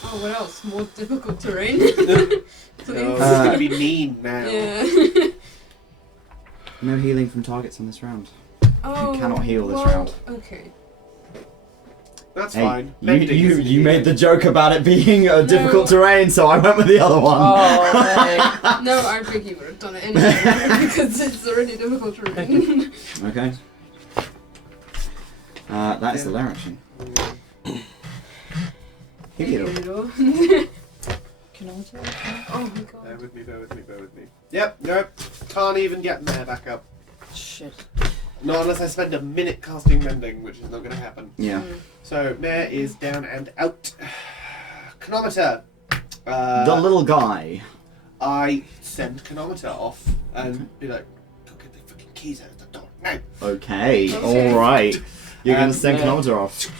Oh, what else? More difficult terrain? Oh, Please. it's going to be mean now. Yeah. No healing from targets on this round. Oh, cannot heal this well, round. Okay. That's Hey, fine. you Mending isn't made the healing. joke about it being a difficult terrain, so I went with the other one. Oh, mate. No, I think he would have done it anyway because it's already difficult terrain. Okay. That is the lair action. Heal. Can I do it? Oh my Bear god. with me, bear with me, bear with me. Yep, nope. Can't even get Mare back up. Shit. Not unless I spend a minute casting Mending, which is not going to happen. Yeah. So, Mare is down and out. 𝘞𝘦𝘭𝘠. The little guy. I send 𝘞𝘠𝘭𝘠 off and be like, go get the fucking keys out of the door now. Okay, Okay. alright. You're going to And, send yeah. 𝘞𝘠𝘭𝘠 off.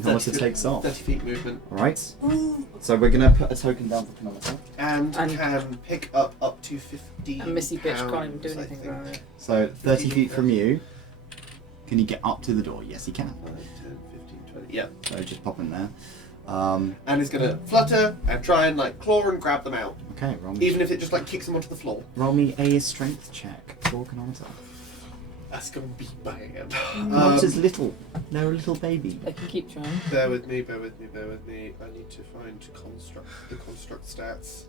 𝘞𝘠𝘭𝘠 takes off. 30 feet movement. Alright. So we're going to put a token down for 𝘞𝘠𝘭𝘠. And And- can pick up to 15 And Missy bitch can't even do pounds, I anything think. about it. So 30 feet from you. Can you get up to the door? Yes, he can. 5, 10, 15, 20. Yeah. So just pop in there. And is going to flutter and try and like claw and grab them out. Okay, roll me, Even if it just like kicks them onto the floor. roll me a strength check for 𝘞𝘠𝘭𝘠. That's going to be bad. 𝘞𝘠𝘭𝘠's little. They're a little baby. They can keep trying. Bear with me, bear with me, bear with me. I need to find the construct stats.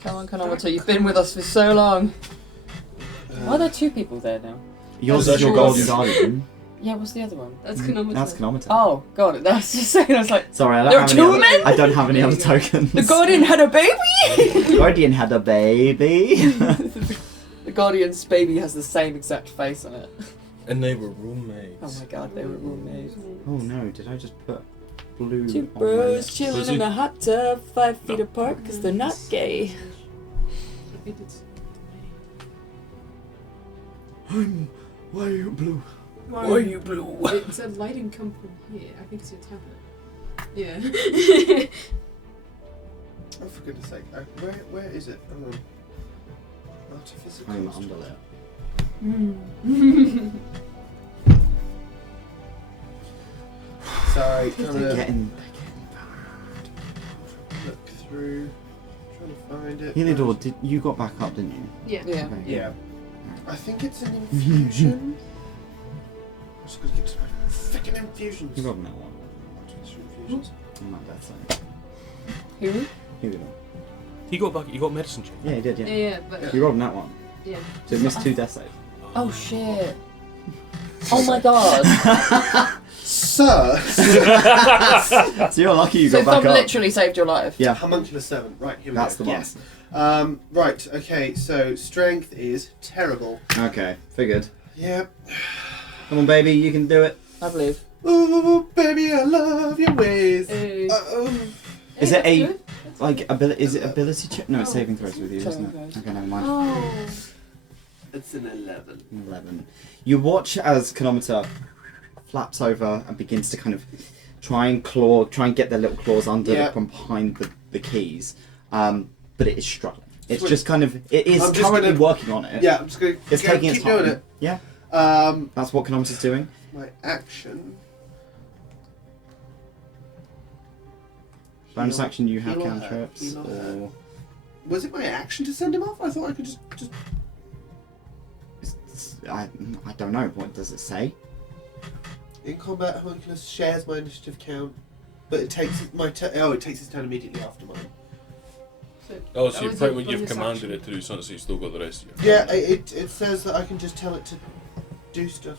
Come on, 𝘞𝘭𝘠, you've been with us for so long. Why are there two people there now? Yours That's is your yours. golden guardian. Yeah, what's the other one? That's 𝘞𝘭𝘠𝘭. That's 𝘞𝘠𝘭𝘠. Oh, God, that's just saying, I was like, Sorry, I don't There have are any two other, men? I don't have any other tokens. the Guardian had a baby! Guardian had a baby. The Guardian's baby has the same exact face on it. And they were roommates. Oh my god, they were roommates. Oh no, did I just put blue Two on my bros list? chilling Was in it- a hot tub, 5 feet apart, because they're not gay. Why are you blue? Why are you blue? It said lighting come from here. I think it's your tablet. Yeah. Oh, for goodness sake. Where is it? Artificial I'm construct. underlit. Sorry, They're trying to getting look through. Trying to find it. Heliodor, did you got back up, didn't you? Yeah. Yeah. Okay. Yeah. I think it's an infusion. I'm just gonna get to my freaking infusions. You rolled that one. Infusions. On that death side. Who? Heliodor. He got back. You got medicine check. Yeah, he did, Yeah, yeah. yeah, but You rolled that one. yeah. So it missed 2 death saves. Oh shit. Oh my god. Sir! So you're lucky you So got back Thumb up. literally saved your life. Yeah, Homunculus 7. Right, here we that's go. the one. Yes. Right, okay, so strength is terrible. Okay, figured. Yep. Come on, baby, you can do it. I believe. Ooh, baby, I love your ways. Hey. Is Hey, it a that's good. like ability? Is it ability check? No, it's Oh. saving throws with you, isn't Saving it? throws. Okay, never mind. Oh. It's an 11. 11. You watch as 𝘞𝘭𝘠 flaps over and begins to kind of try and get their little claws under Yeah. from behind the keys, but it is struggling. It's Sweet. just kind of it is I'm just currently gonna- working on it. Yeah, I'm just gonna it's taking its keep time. doing it. Yeah, that's what 𝘞𝘭𝘠's doing. My action. Bonus Heal- action, you have heal her, cantrips, heal her. or Was it my action to send him off? I thought I could just. I don't know. What does it say? In combat, Homunculus shares my initiative count, but it takes it takes its turn immediately after mine. Oh, That so was probably a when you've bonus commanded action. it to do something, so you still got the rest of your. Yeah, it says that I can just tell it to do stuff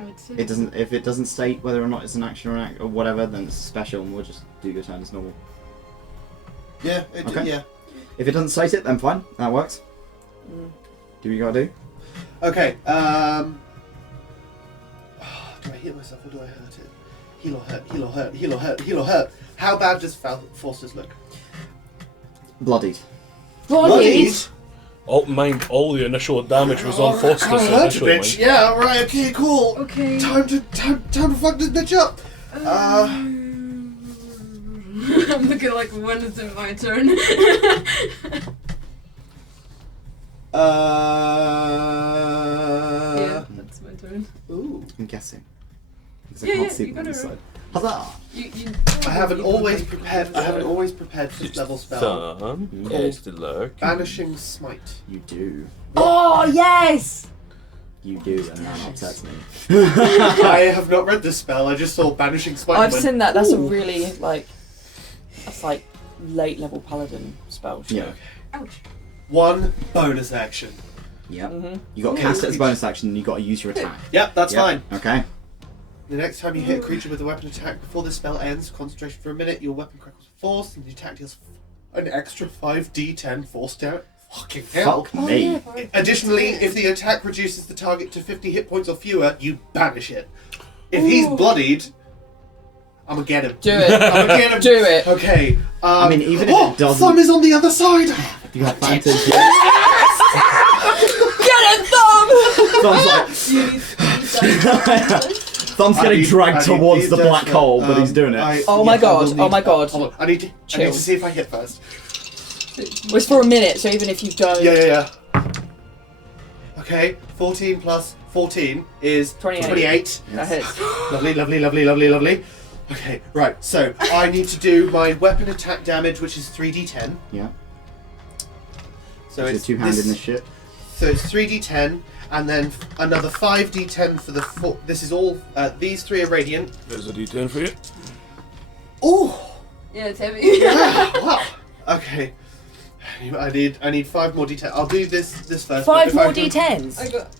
I would say. It doesn't. If it doesn't state whether or not it's an action or whatever, then it's special, and we'll just do your turn as normal. Yeah. Okay. Yeah. If it doesn't state it, then fine. That works. Do what you gotta do. Okay. Do I heal myself or do I hurt it? Heal or hurt. Heal or hurt. Heal or hurt. Heal or hurt. How bad does Forster's look? Bloodied. Bloodied? Oh, mind, all the initial damage was on Foster's Hurt a initially, bitch. mind. Yeah. Right. Okay. Cool. Okay. Time to fuck this bitch up. I'm looking like, when is it my turn? Yeah, that's my turn. Ooh. I'm guessing. Because Yeah, I can't yeah, see you them on got this it side. Huzzah! I haven't always prepared. I haven't always prepared for this level spell. Estelar. Banishing Smite. You do. Oh yes! You do, and now not text me. I have not read this spell. I just saw Banishing Smite. I've and went, seen that. That's a "Ooh." really that's like late level paladin spell. Yeah. Ouch. One bonus action. Yep. Mm-hmm. You got to cast it as a bonus action, and you got to use your attack. Yep, that's Yep. fine. Okay. The next time you hit a creature with a weapon attack before the spell ends, concentration for a minute, your weapon crackles with force, and the attack deals an extra 5d10 force damage. Fucking hell. Fuck me. Additionally, if the attack reduces the target to 50 hit points or fewer, you banish it. If he's bloodied, I'm gonna get him. Do it. I'm gonna get him. Do it. Okay. I mean, even if it doesn't- Thumb is on the other side. You got advantage. Get it, Thumb! Thumb's getting I dragged need towards the these black death hole, but he's doing it. Oh my god, oh my god. Hold on. I need to Chill. see if I hit first. Well, it's for a minute, so even if you don't. Yeah. Okay, 14 plus 14 is 28. That hits. Lovely. Okay, right, so I need to do my weapon attack damage, which is 3d10. Yeah. So It's it's two-handed in this shit. So it's 3d10, and then another 5d10 for the four. This is all. These three are radiant. There's a d10 for you. Ooh! Yeah, it's heavy. Yeah, wow. Okay. I need 5 more d10. I'll do this first. 5 but more if I can- d10s? I got.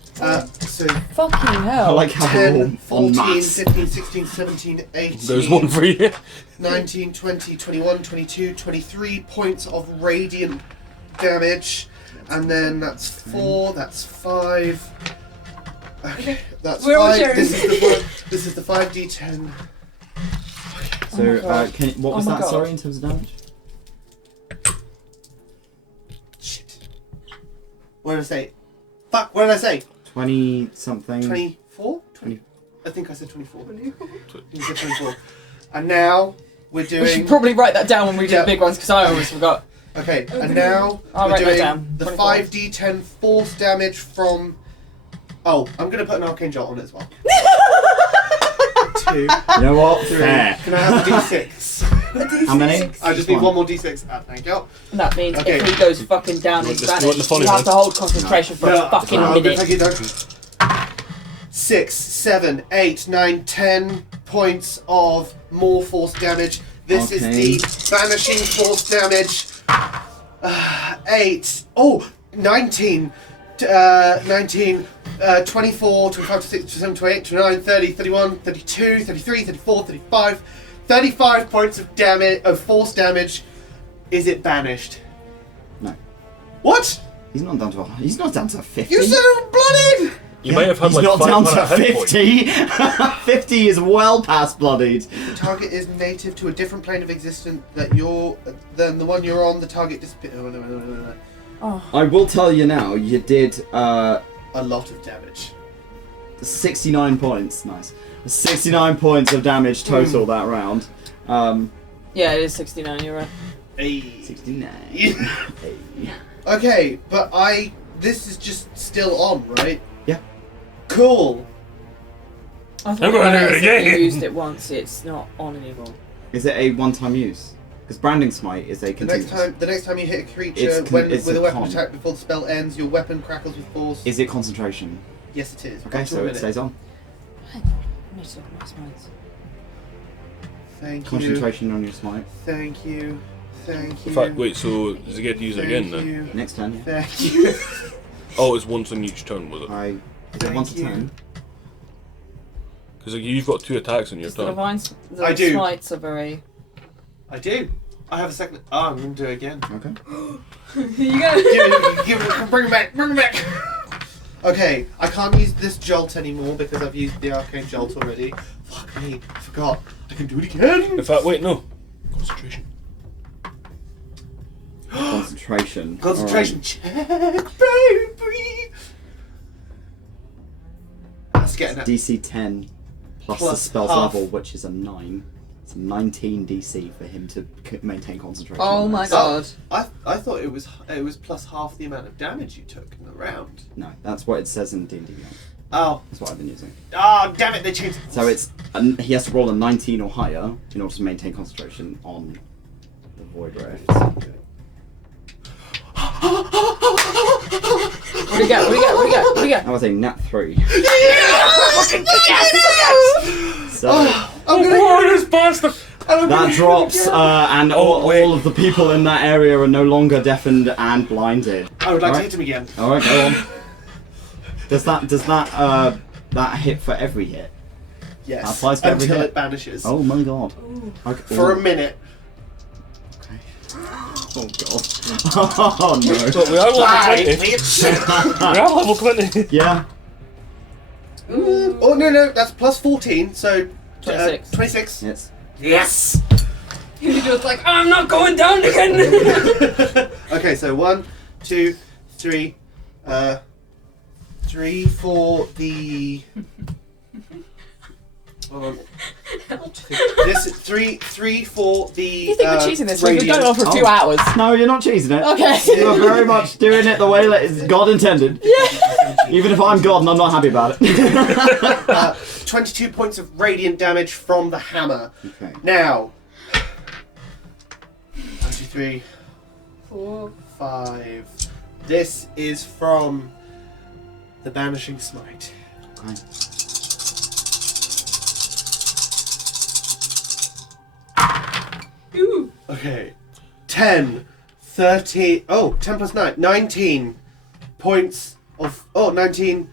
So Fucking I hell. like how we're 10, all on 14, mass. 15, 16, 17, 18. There's one for you. 19, 20, 21, 22, 23 points of radiant damage. And then that's 4, that's 5. Okay, that's We're all 5. sharing. This is the 5d10. So, what was Oh my that, God. sorry, in terms of damage? Shit. What did I say? Fuck, what did I say? 20-something. 24? 20. I think I said 24. You said 24. And now we're We should doing... probably write that down when we do Yeah. the big ones, because I always forgot. Okay, and now I'll we're write that doing down. the 24. 5d10 force damage from... Oh, I'm going to put an arcane jolt on it as well. 2, You know what? 3. Fair. Can I have a d6? How many? I just need one more d6. Thank you. And that means Okay. if he goes fucking down in Want the Spanish, funny you have one? to hold concentration for a fucking minute. Thank you. 6, 7, 8, 9, 10 points of more force damage. This is Okay. the vanishing force damage. 8. Oh, 19. 19. 24, 25, 26, 27, 28, 29, 30, 31, 32, 33, 34, 35. 35 points of damage, of force damage. Is it banished? No. What? He's not down to 50. You said it was bloodied! You may have had He's like not down 500 to hit points. 50. 50 is well past bloodied. The target is native to a different plane of existence than the one you're on. The target disappears. Oh. I will tell you now, you did A lot of damage. 69 points. Nice. 69 points of damage total that round. Yeah, it is 69, you're right. Hey. 69. Hey. Okay, but this is just still on, right? Yeah. Cool. I thought I'm gonna do it if you again. used it once, it's not on anymore. Is it a one-time use? Because Branding Smite is a The continuous. next time you hit a creature It's with a a weapon con. attack before the spell ends, your weapon crackles with force. Is it concentration? Yes, it is. Okay, Up to a so it minute. stays on. I need to look at my smites. Thank you. Concentration on your smite. Thank you. Thank you. In fact, wait, so does he get to use it again Thank then? you. Next turn, yeah. Thank you. Oh, it's once on each turn, was it? Is it Thank 1 to you. 10? Because you've got 2 attacks on your Just the turn. the I do. smites are very. I do. I have a second. Oh, I'm going to do it again. Okay. You go. Bring it back. Bring it back. Okay, I can't use this jolt anymore because I've used the arcane jolt already. Fuck me, I forgot. I can do it again. In fact, wait, no. Concentration. Concentration. Concentration check, baby. That's getting it. DC 10 plus the Plus spell's half. level, which is a 9. It's a 19 DC for him to maintain concentration. Oh on my this. god. I thought it was plus half the amount of damage you took in the round. No, that's what it says in D&D. Oh, That's what I've been using. damn it! They changed. So it's he has to roll a 19 or higher in order to maintain concentration on the void rift. What do you get? What do you get? What do you get? What do you get? That was a nat 3. So I'm gonna Oh, this bastard! that drops, and Oh, wait. all of the people in that area are no longer deafened and blinded. I would like to Alright. hit him again. All right, go on. Does that hit for every hit? Yes. That applies to every until hit. it vanishes. Oh my god. Okay. For a minute. Okay. Oh god. Oh no. But we are level Bye, 20. bitch. We are level 20. Yeah. Oh no, that's plus 14, so 26. 26. Yes. Yes. You're just like, I'm not going down again. Okay, so 1, 2, 3, 3 for the. Hold on. This is 3 for the. You think we're cheating this? We've been radiant. going on for 2 Oh. hours. No, you're not cheesing it. Okay. You're very much doing it the way that God intended. Yeah. Even if I'm God and I'm not happy about it. 22 points of radiant damage from the hammer. Okay. Now. 1, 2, 3, 4. 5. This is from the Banishing Smite. Okay. Ooh. Okay. 10, 30. Oh, 10 plus 9. 19 points of. Oh, 19,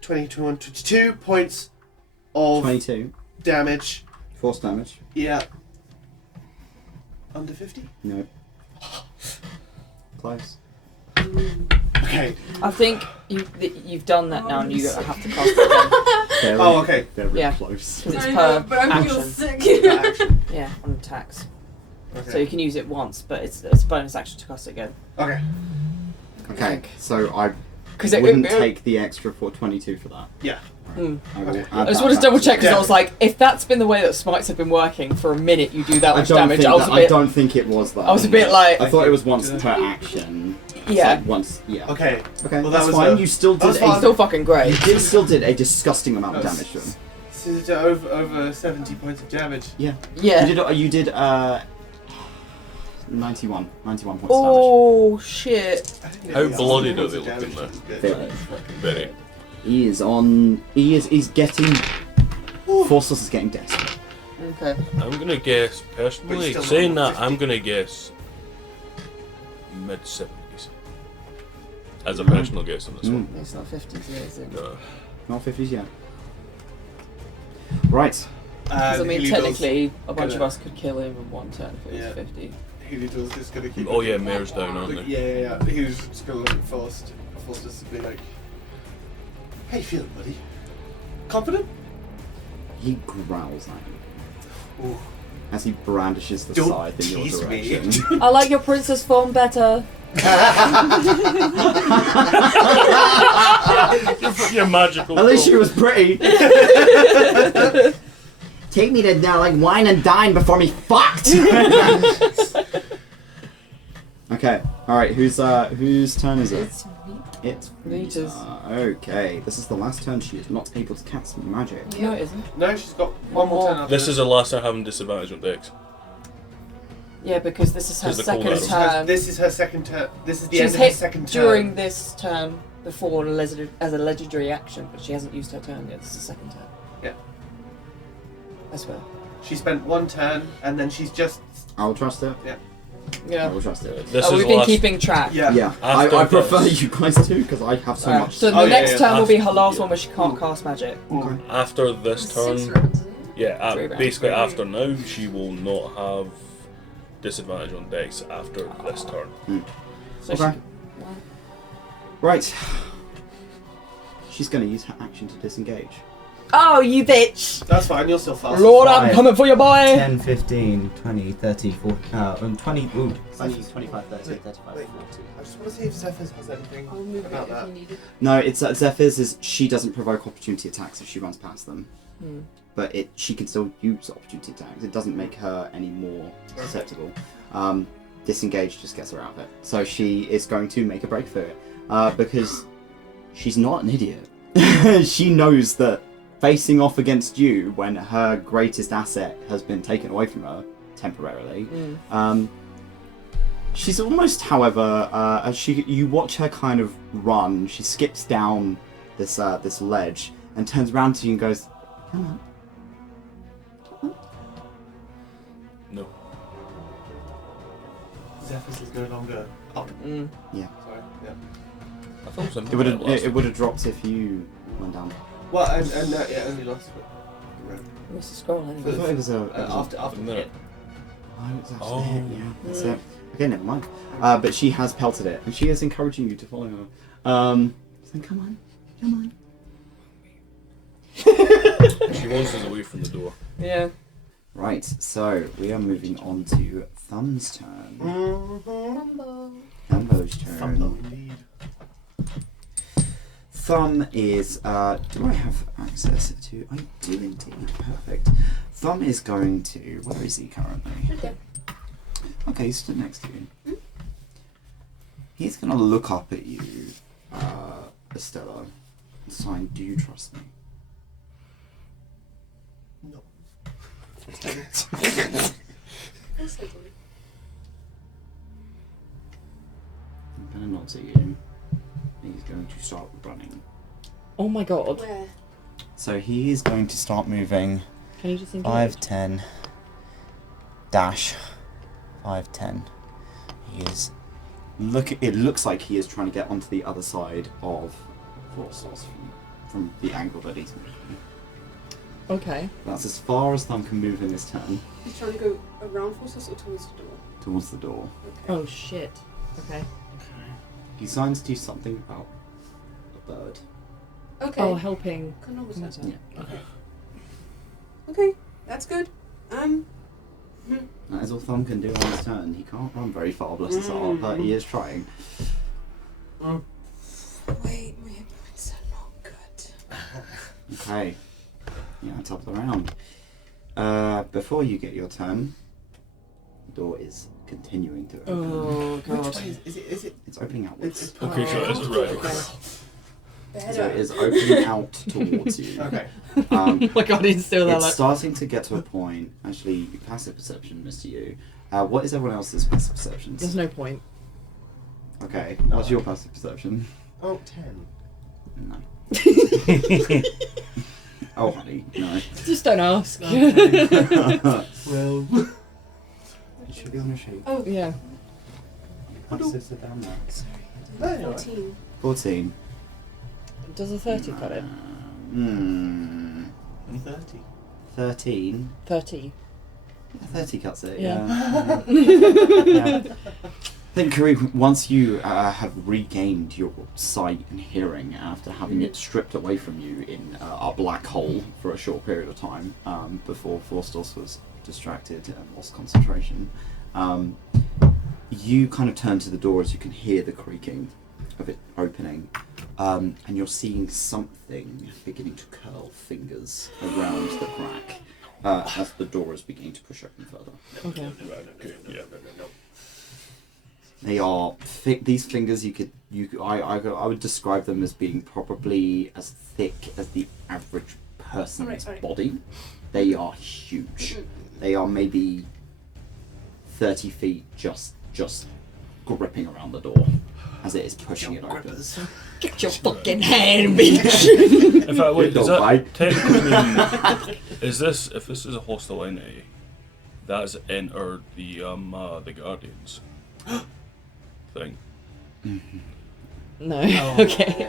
20, 21, 22 points of 22. damage. Force damage. Yeah. Under 50? No. Close. Okay. I think you've done that now, and you have to cast it again Very, Oh, okay. Very Yeah. close. because it's I per know, but I feel action. sick. Action. Yeah, on attacks. Okay. So you can use it once, but it's a bonus action to cast it again. Okay. Okay, so I Because wouldn't take the extra for 22 for that. Yeah. I will Okay. add I just that wanted to back double check because Yeah. I was like, if that's been the way that smites have been working for a minute, you do that I much don't damage. think I was that, a bit. I don't think it was that. I was a bit like. I thought it was once per action. It's Yeah. like once. Yeah. Okay. Okay. Well, that that's was fine. a- You still that was did. fine. Still fucking great. You still did a disgusting amount of damage to him. So you did over 70 points of damage. Yeah. Yeah. You did 91 points of Oh shit. I think How yeah, bloody do points they of look in damage there? is good. Very. Very. damage. He is on. He's getting. Forceless is getting desperate. Okay. I'm gonna guess, But personally, still saying not that, I'm gonna guess mid-70s. As a personal guess on this one. It's not 50s yet, is it? No. Not 50s yet. Right. Because I mean, Helidor's technically, a bunch of gonna- us could kill him in one turn if it was Yeah. 50. Helidor's just gonna keep. Oh yeah, Mayor's down, aren't Like, they? yeah. He was just gonna look at Faust. Faust just to be like, "How you feeling, buddy? Confident?" He growls at you Ooh. as he brandishes the Don't scythe in your tease me. direction. I like your princess form better. Your magical. At least bow. she was pretty. Take me to like wine and dine before me fucked. Okay. All right. Whose turn is it? It's me. It's Vita's. Okay. This is the last turn she is not able to cast magic. No, it isn't. No, she's got one more turn. After This is the last time having disadvantage on Dex. Yeah, because this is her Because the second cooldown. turn. This is her second turn. This is the She's end of her hit second turn. during this turn before as a legendary action, but she hasn't used her turn yet. This is the second turn. Yeah. I swear. She spent one turn and then she's just. I'll trust it. Yeah. Yeah. I will trust it. This is We've been last- keeping track. Yeah. Yeah, After I prefer this. you guys too because I have so Alright, much. so the Oh, yeah, next yeah, turn will be after- her last one where she can't cast magic. Okay. After this 6 turn, rounds, isn't it? yeah, 3 rounds. basically after now, she will not have disadvantage on dex after this turn. So Okay. she, Right. She's going to use her action to disengage. oh, you bitch! That's fine, you're still fast. Lord, I'm Five. coming for you, boy! 10, 15, 20, 30, 40, 20, ooh, 20, 25, 30, 35, Wait. 40. I just want to see if Zephyrs has anything I'll move it about if that. you need it. No, it's Zephyr's is she doesn't provoke opportunity attacks if she runs past them. Hmm. But she can still use opportunity attacks. It doesn't make her any more susceptible. Disengage just gets her out of it. So she is going to make a break for it. Because she's not an idiot. She knows that facing off against you when her greatest asset has been taken away from her temporarily. She's almost, however, as you watch her kind of run, she skips down this ledge and turns around to you and goes, "Come on." No. Zephyrs is no longer up. Yeah. Sorry. Yeah. I thought it was It would have dropped if you went down. Well, and yeah, only last round. What's the scroll I anyway? thought it was a. After No. it. Oh, it was actually Oh. it. Yeah, that's it. Okay, never mind. But she has pelted it, and she is encouraging you to follow her. Saying, "Come on, come on." She wants us away from the door. Yeah. Right, so we are moving on to Thumb's turn. Rumbo. Thumbo's turn. Thumbo, indeed. Thumb is, do I have access to? I do indeed. Perfect. Thumb is going to, where is he currently? Okay. Okay, he's stood next to you. He's going to look up at you, Estelar, and sign, "Do you trust me?" No. Yes, I do. I'm going to nod to you. He's going to start running. Oh my god. Where? So he is going to start moving Can you just engage? 5, 10, dash, 5, 10. He is it looks like he is trying to get onto the other side of Vorsos from the angle that he's moving. Okay. That's as far as Thumb can move in this turn He's trying to go around Forces or towards the door? towards the door. Okay. Oh shit. Okay. He signs to you something about a bird. Okay. Oh, helping. 𝘞𝘦𝘭𝘤𝘬𝘭𝘤. Yeah. Okay. Okay, that's good. That is all Thumb can do on his turn. He can't run very far, bless his heart, but he is trying. Wait, my hit points are not good. Okay. Yeah, top of the round. Before you get your turn, the door is continuing to open. Oh Which god. way is it? It's opening outwards. It's Okay, so it's right. Better. So it is opening out towards you. Okay. Oh my god, he's still there It's like. starting to get to a point. Actually, passive perception, Mr. You. What is everyone else's passive perceptions? There's no point. Okay. What's your passive perception? Oh, 10. No. Oh, honey, no. Just don't ask. Well. It should be on your sheet. Oh, Yeah. What's this down there? No, you're right. 14. 14. Does a 30 cut it? 30. 13. 30. Yeah, 30 cuts it, Yeah. yeah. I think, Kareem, once you have regained your sight and hearing after having it stripped away from you in a black hole for a short period of time, before Forstos was distracted and lost concentration, you kind of turn to the door as you can hear the creaking of it opening, and you're seeing something beginning to curl fingers around the crack as the door is beginning to push open further. Okay. Right, okay, yeah. They are these fingers. I would describe them as being probably as thick as the average person's Alright. body. They are huge. They are maybe 30 feet, just gripping around the door as it is pushing it open. Get your fucking hand, bitch! In fact, wait, does Don't that technically mean... if this is a hostile entity, That's entered the Guardians thing. No. Oh. Okay.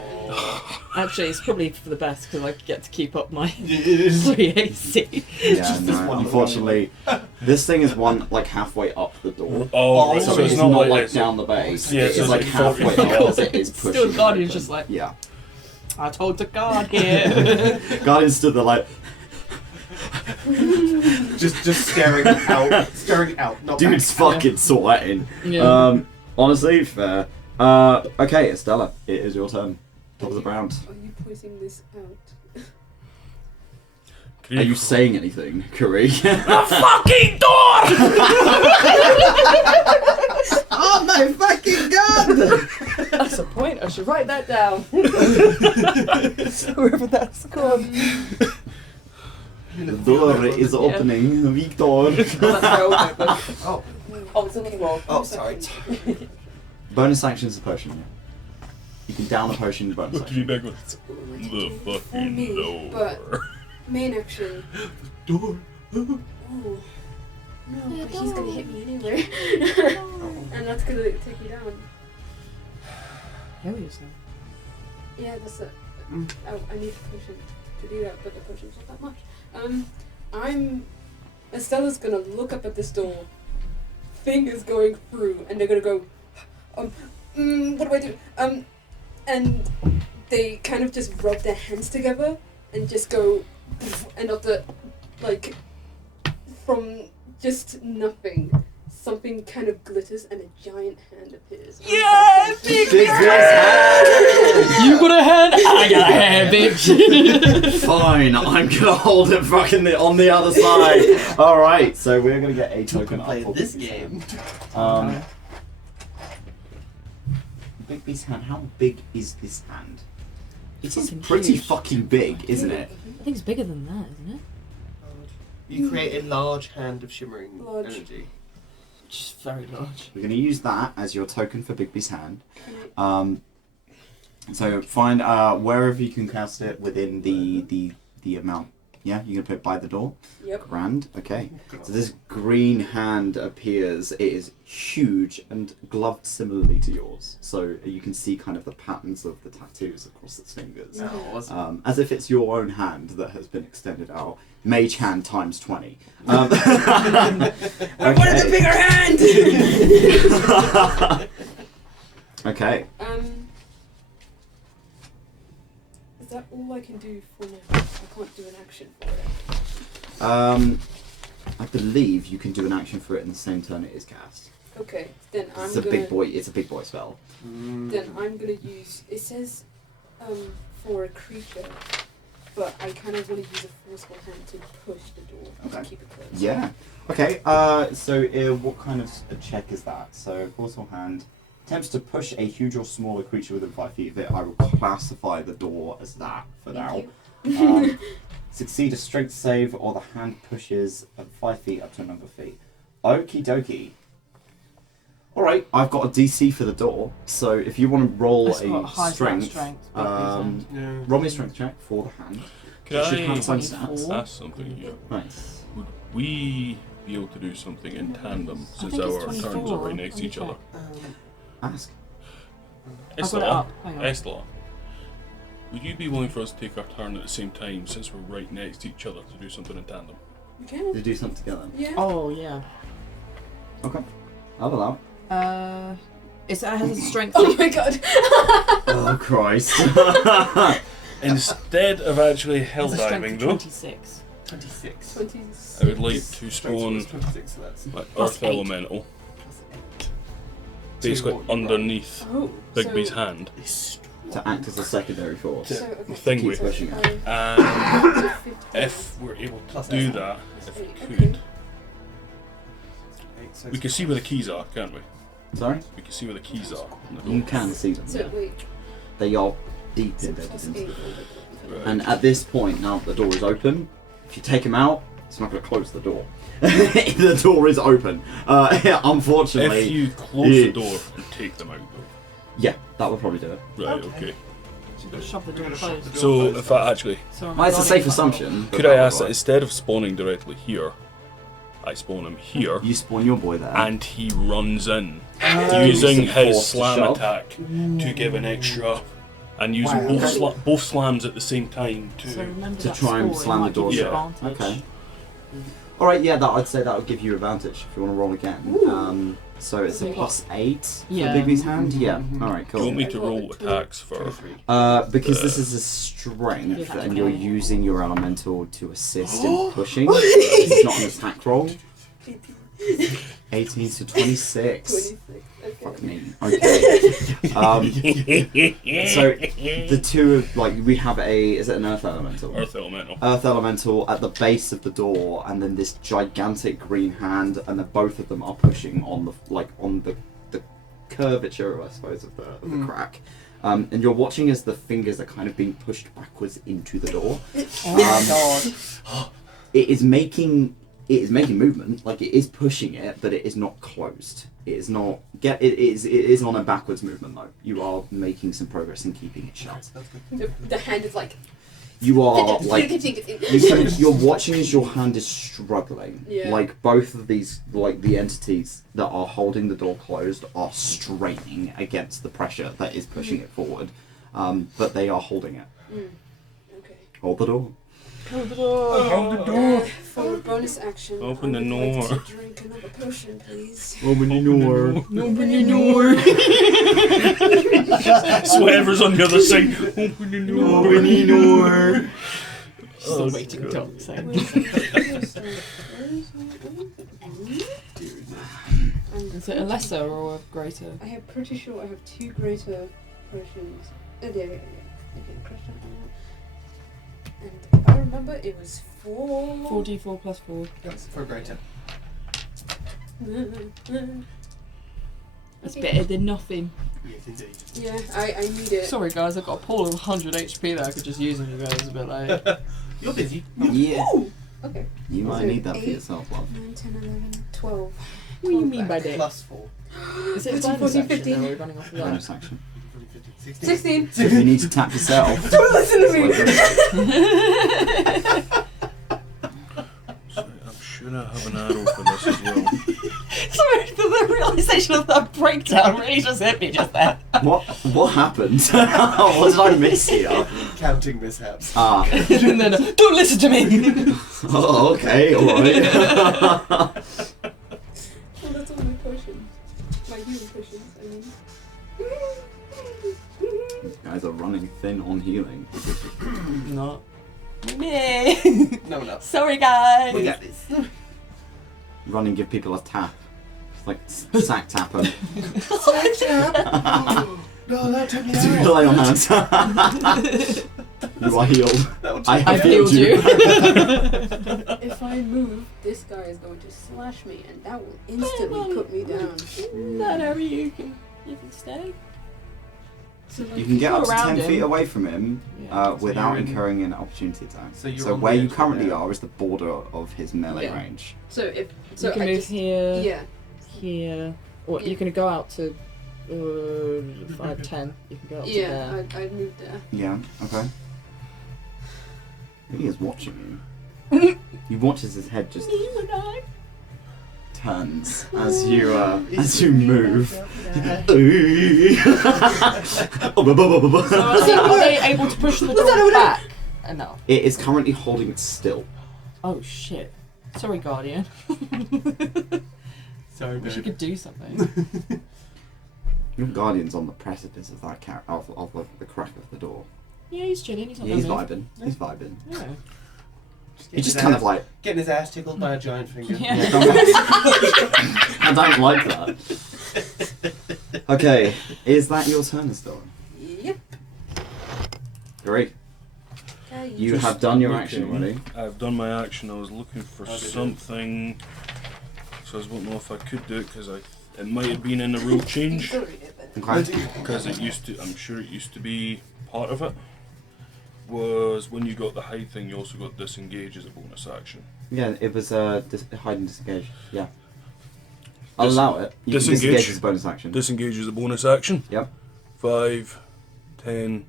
Actually, it's probably for the best because I get to keep up my It is. 3 AC. Yeah, just this no, one unfortunately, this thing is one like halfway up the door. Oh, So, so it's not like down the base. Yeah, it's so like it's halfway like up as it is pushing. Still, it Guardian's open. just like, Yeah. I told the guard here. Guardian stood there like, just staring out. Not dude's back. fucking sweating. Yeah. Honestly, fair. Okay, Estella, it is your turn. Top of the round. Are you pointing this out? Are you saying anything, Curry? Fucking door! Oh my fucking god! That's a point. I should write that down. Wherever that's gone. The door is opening, Victor. Oh, that's my old notebook. Oh, Oh, it's looking well. oh, sorry. Bonus action is a potion. You can down a potion in bonus What can you action. beg with? Like, The for fucking me, door. but main action. Door. Oh. No, but he's gonna hit me anyway. And that's gonna take me down. Hell yourself. Yeah, that's it. Mm. Oh, I need a potion to do that, but the potion's not that much. Estella's gonna look up at this door, fingers going through, and they're gonna go, what do I do? And they kind of just rub their hands together and just go, and of the, like, from just nothing, something kind of glitters and a giant hand appears. Yeah, big hand! You got a hand, I got a hand, bitch. Fine, I'm gonna hold it fucking on the other side. Alright, so we're gonna get a token up Play for this Bigby's game. hand. Bigby's hand, how big is this hand? It's Fucking pretty huge. fucking big, isn't it? I think it's bigger than that, isn't it? You create a large hand of shimmering Large. energy. Just very large. We're gonna use that as your token for Bigby's hand. So find wherever you can cast it within the amount. Yeah, you're gonna put it by the door. Yep. Grand. Okay. So this green hand appears. It is huge and gloved similarly to yours. So you can see kind of the patterns of the tattoos across its fingers. Oh, awesome. As if it's your own hand that has been extended out. Mage hand times 20. I wanted the bigger hand! Okay. Is that all I can do for now? I can't do an action for it. I believe you can do an action for it in the same turn it is cast. Okay, then I'm It's a gonna. big boy. It's a big boy spell. Then I'm gonna use. It says, for a creature, but I kind of want to use a forceful hand to push the door Okay. to keep it closed. Yeah. Okay. So what kind of a check is that? So forceful hand attempts to push a huge or smaller creature within 5 feet of it. I will classify the door as that for Thank now. you. Succeed a strength save, or the hand pushes 5 feet up to a number of feet. Okie dokie. Alright, I've got a DC for the door, so if you want to roll It's got a high strength, Yeah. roll me a strength check for the hand. Could It should have I some stats. ask something here? Nice. Would we be able to do something in tandem I since think it's our turns 24 are right next to each on other? the Ask. I've got it up. Hang on. Estelar, would you be willing for us to take our turn at the same time since we're right next to each other to do something in tandem? You can. To do something together. Yeah. Oh, yeah. Okay. I'll allow. It has a strength. Oh my god. Oh Christ. Instead of actually hell It's a strength diving of though, 26. 26. 26. I would like to Strength spawn was 26, so that's like Plus Earth 8. Elemental, +8. basically To what you underneath Oh. Bigby's so, hand, To act as a secondary force. So, okay. thing Keep with. pushing it. And So 15. if we're able to Plus do eight. that, if we Okay. could, Eight, so we can see where the keys are, can't we? Sorry? We can see where the keys are. on the You door. can see them. So Yeah. wait. They are deep So embedded plus into 8. Right. And at this point, now that the door is open, if you take him out, it's not going to close the door. The door is open. Unfortunately. If you close Yeah. the door and take them out though. Yeah, that would probably do it. Right, Okay. okay. So you've got to shove the door closed. So if I actually, So Well, it's a safe assumption. but could I that ask would that work. instead of spawning directly here, I spawn him here, You spawn your boy there. and he runs in, Using using his force to slam shove. attack to give an extra, and using Wow. both slams at the same time So to. remember To that try and score, it slam the might give door you shut. advantage. Okay. Alright, yeah, I'd say that would give you advantage if you want to roll again. So it's a +8 for Yeah. Bigby's hand? Yeah. Alright, Do you want cool. me to roll attacks for? Because this is a strength Yeah. and you're using your elemental to assist in pushing, it's not an attack roll. 18 to 26. 26. Fuck Okay. me. Okay. So the two of we have is it an earth elemental? Earth Elemental. Earth elemental at the base of the door, and then this gigantic green hand, and then both of them are pushing on the curvature, I suppose, of the crack. And you're watching as the fingers are kind of being pushed backwards into the door. Oh my god. It is making movement, like it is pushing it, but it is not closed. It is not it is on a backwards movement though. You are making some progress in keeping it shut. The hand is like. You are you're watching as your hand is struggling. Yeah. Like both of these, the entities that are holding the door closed are straining against the pressure that is pushing it forward. But they are holding it. Okay. Hold the door. Hold the door. For bonus action, Open I the would like door. to drink another potion, please. Open the door. Open the door. Swearer's on the other side. Open the door. Open the door. Still waiting till Is it a lesser or a greater? I am pretty sure I have 2 greater potions. Yeah. Okay, crush that one. And if I remember, it was 4. 4d4 plus 4. Yes, for greater. That's better than nothing. Yes, indeed. Yeah, I need it. Sorry guys, I've got a pool of 100 HP that I could just use on you guys a bit like. You're busy. Yeah. Okay. You might So need that for 8, yourself, love. 9, 10, 11, 12. What do you mean by that? Plus 4. Is it a 13, bonus 14, action 15. or are we running off of that? Bonus action. 16. If you need to tap yourself. Don't listen to me! So I'm sure I have an arrow for this as well. Sorry, the realisation of that breakdown really just hit me just there. What happened? What did I miss here? Counting mishaps. Ah. And then, don't listen to me! Oh, okay, alright. Oh, that's all my potions. My healing potions, I mean. You guys are running thin on healing. Not me. No. Sorry guys. We got this. Run and give people a tap. Like sack tap them. No, that took me Do you out. lay on hands? You are healed. That would I take have I've healed healed you. If I move, this guy is going to slash me, and that will instantly put me down. No, you can stay. So, like, You can get Go up to around 10 feet him. away from him Yeah. without you're in- incurring an opportunity attack. So you're So on where the you edge right currently now. are is the border of his melee Yeah. range. So if You can I move just here, yeah. here, or you can go out to 5, 10. You can go up to Yeah, there. I'd move there. Yeah, okay. He is watching you. You watch as his head just turns as you move. Are they able to push the door back? No. It is currently holding it still. Oh shit. Sorry, Guardian. Sorry, Wish you babe. could do something. Your guardian's on the precipice of that of the crack of the door. Yeah, he's chilling. He's not Yeah, he's gonna vibing. He's vibing. move. Yeah. He just kind of like, getting his ass tickled by a giant finger. Yeah. yeah, I don't like that. Okay, is that your turn, Estelar? Yep. Great. Okay, You Just have done your looking. action already. I've done my action. I was looking for How did it? something, so I was wondering if I could do it because it might have been in the rule change Don't read it, but- Okay. because it used to. I'm sure it used to be part of it. Was when you got the hide thing, you also got disengage as a bonus action. Yeah, it was hide and disengage. Yeah. I'll allow it. You can disengage. disengage as a bonus action. Disengage is a bonus action. Yep. 5, 10,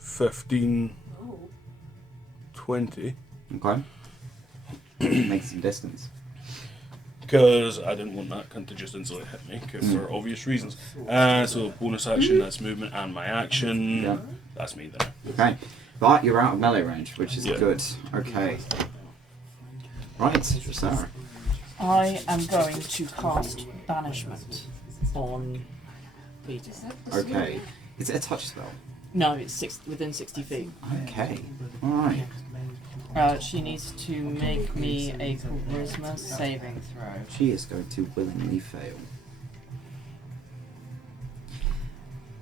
15, Oh. 20. Okay. Make some distance. because I didn't want that cunt to just instantly hit me for obvious reasons. So bonus action, that's movement, and my action. Yeah. That's me there. Okay. But you're out of melee range, which is Yeah. good. Okay. Right, Dressera. I am going to cast Banishment on Peter. Okay. Is it a touch spell? No, it's within 60 feet. Okay. Alright. She needs to make me a charisma saving throw. She is going to willingly fail.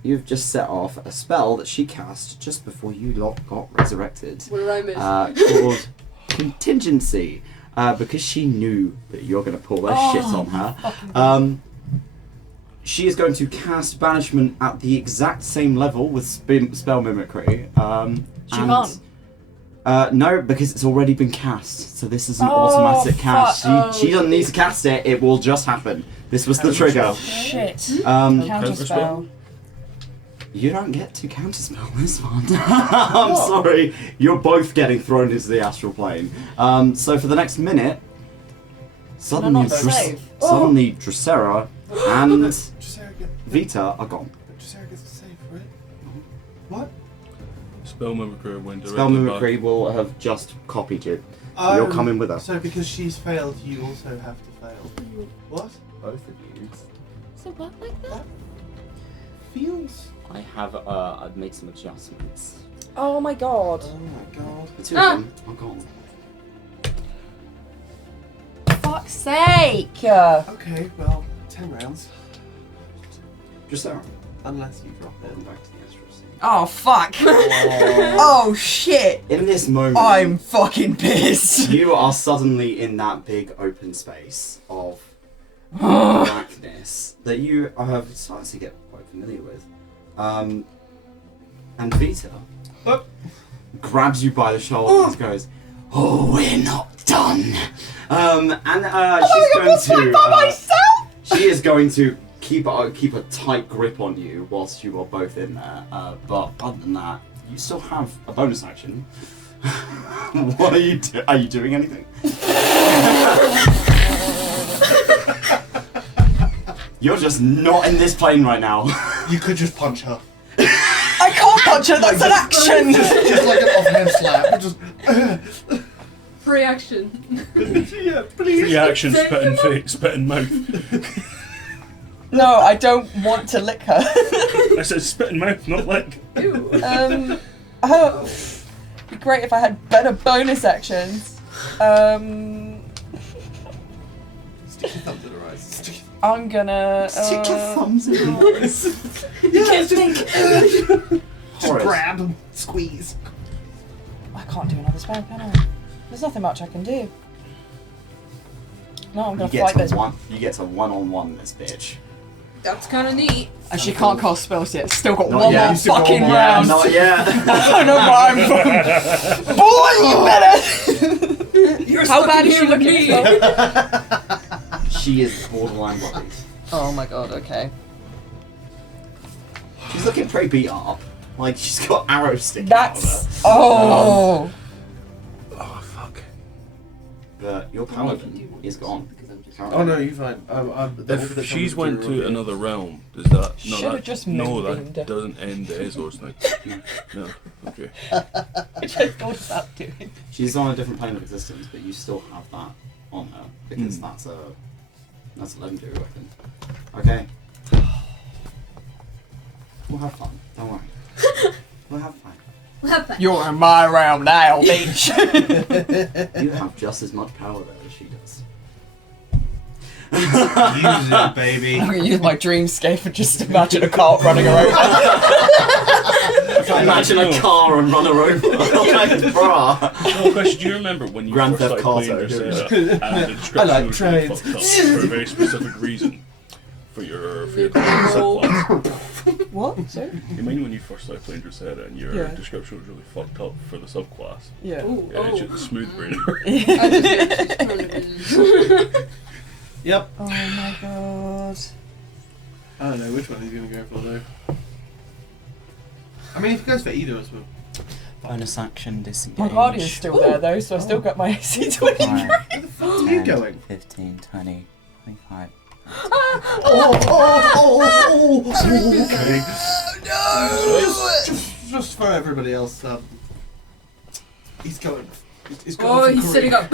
You've just set off a spell that she cast just before you lot got resurrected. What did I miss? Called Contingency. Because she knew that you're going to pull that shit on her. She is going to cast Banishment at the exact same level with Spell Mimicry. She can't. No, because it's already been cast. So this is an automatic cast. She doesn't need to cast it, it will just happen. This was the trigger. Shit. Counterspell. You don't get to counterspell this one. I'm sorry. You're both getting thrown into the astral plane. So for the next minute, suddenly Dressera and Vitah are gone. Dressera gets to save, right? What? Spell Mimicry when directed Spell Mimicry will have just copied you. You're coming with us. So because she's failed, you also have to fail. What? Both of you. So what like that? Feels. I have I've made some adjustments. Oh my god. Oh my god. The two of them are gone. Fuck's sake! Okay, well, 10 rounds. Dressera. Unless you drop Welcome in. back to the astral scene. Oh fuck! Oh shit! In this moment, I'm fucking pissed. you are suddenly in that big open space of blackness that you have started to get quite familiar with. And Vitah grabs you by the shoulder and goes, "Oh, we're not done." She's going to. She is going to keep a tight grip on you whilst you are both in there. But other than that, you still have a bonus action. What are you doing? Are you doing anything? You're just not in this plane right now. You could just punch her. I can't punch her, that's an action! Just like an offhand slap. Just. Free action. Yeah, please. Free action, spit in face, spit in mouth. No, I don't want to lick her. I said spit in mouth, not lick. Ew. It'd be great if I had better bonus actions. Stick your thumbs in her eyes. I'm gonna. Stick your thumbs in your eyes. Yeah, just Horrid. grab and squeeze. I can't do another spell, can I? There's nothing much I can do. No, I'm You gonna get fight to this. You get to one-on-one this bitch. That's kind of neat. And she can't cast spells yet. Still got Not one yet. more You still got fucking one. round. Yeah, not yet. I don't know why I'm Boy, you better. How bad is she looking? She is borderline bloodied. Oh my god. Okay. She's looking pretty beat up. Like she's got arrows sticking out of her. That's. Oh. Oh fuck. But your paladin is gone. Oh no, you're fine. If she's went to another realm, does that Should've just no, moonbeamed. that doesn't end the Ezor's thing. No, okay. What is that doing? She's on a different plane of existence, but you still have that on her because that's a legendary weapon. Okay. We'll have fun. Don't worry. We'll have fun. You're in my realm now, bitch. You have just as much power there as she does. Use it, baby. I'm gonna use my dreamscape and just imagine a cart running her over. Imagine a car and run her over. Like, bruh. No question. Do you remember when you Grand first Theft started playing Carter. Dressera and the description like was really trains. fucked up for a very specific reason for your subclass? What? Sorry? You mean when you first started playing Dressera and your Yeah. description was really fucked up for the subclass? Yeah. Ooh, Yeah, it's just a smooth brain. Yep. Oh my god. I don't know which one he's gonna go for though. I mean, if he goes for either of us, we'll. Bonus action disengage. My guardian's still there though, so I still got my AC 23. Where the fuck are you going? 15, 20, 25. Okay. Just for everybody else, he's going. He's going Oh, for he's Korea. sitting up.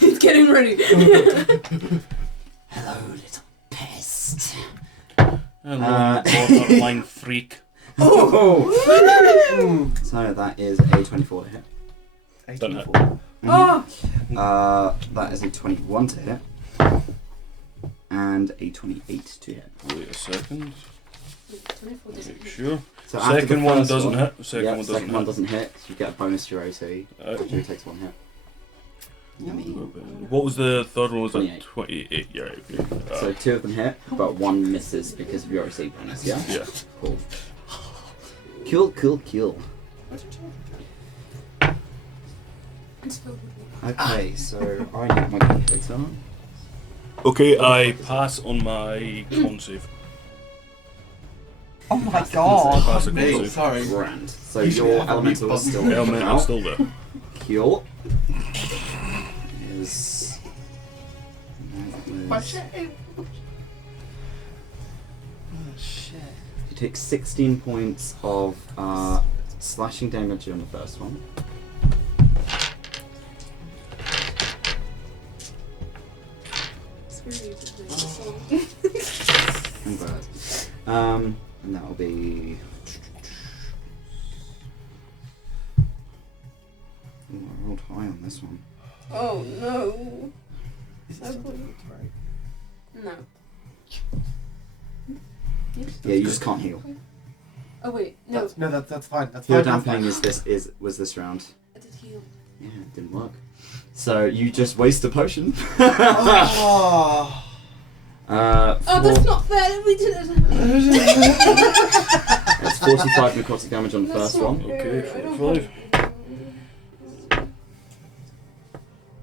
He's getting ready. Hello, little pest. Hello, borderline freak. Oh! So that is a 24 to hit. Don't hit. Oh! That is a 21 to hit. And a 28 to hit. Wait a second. 24 doesn't Make hit. sure. So after Second the one first doesn't one, hit. Second yeah, one doesn't second one hit. doesn't hit, so you get a bonus to your OT. Jury takes 1 hit. What was the third one? Was that 28. 28? Yeah, okay. So 2 of them hit, but 1 misses because of your OC bonus, yeah? Yeah. Cool. Cool. Okay, so I need my calculator. Okay, I pass on my con save. Oh my I god. pass a con Hey, save. sorry. Grand. So You should your have a elemental is mute still button. Element out. is still there. Cool. Is... My shit. You take 16 points of slashing damage on the first one. I'm glad. And that'll be... Ooh, I rolled high on this one. Oh no. Is it something that's right? No. Yeah, you just can't heal. Oh wait, no. That's fine. That's Heal fine. dampening was this round. I did heal. Yeah, it didn't work. So you just waste a potion. Oh. Oh, that's not fair. We did it. That's 45 necrotic damage on the That's first not one. fair. Okay, I don't 45. have-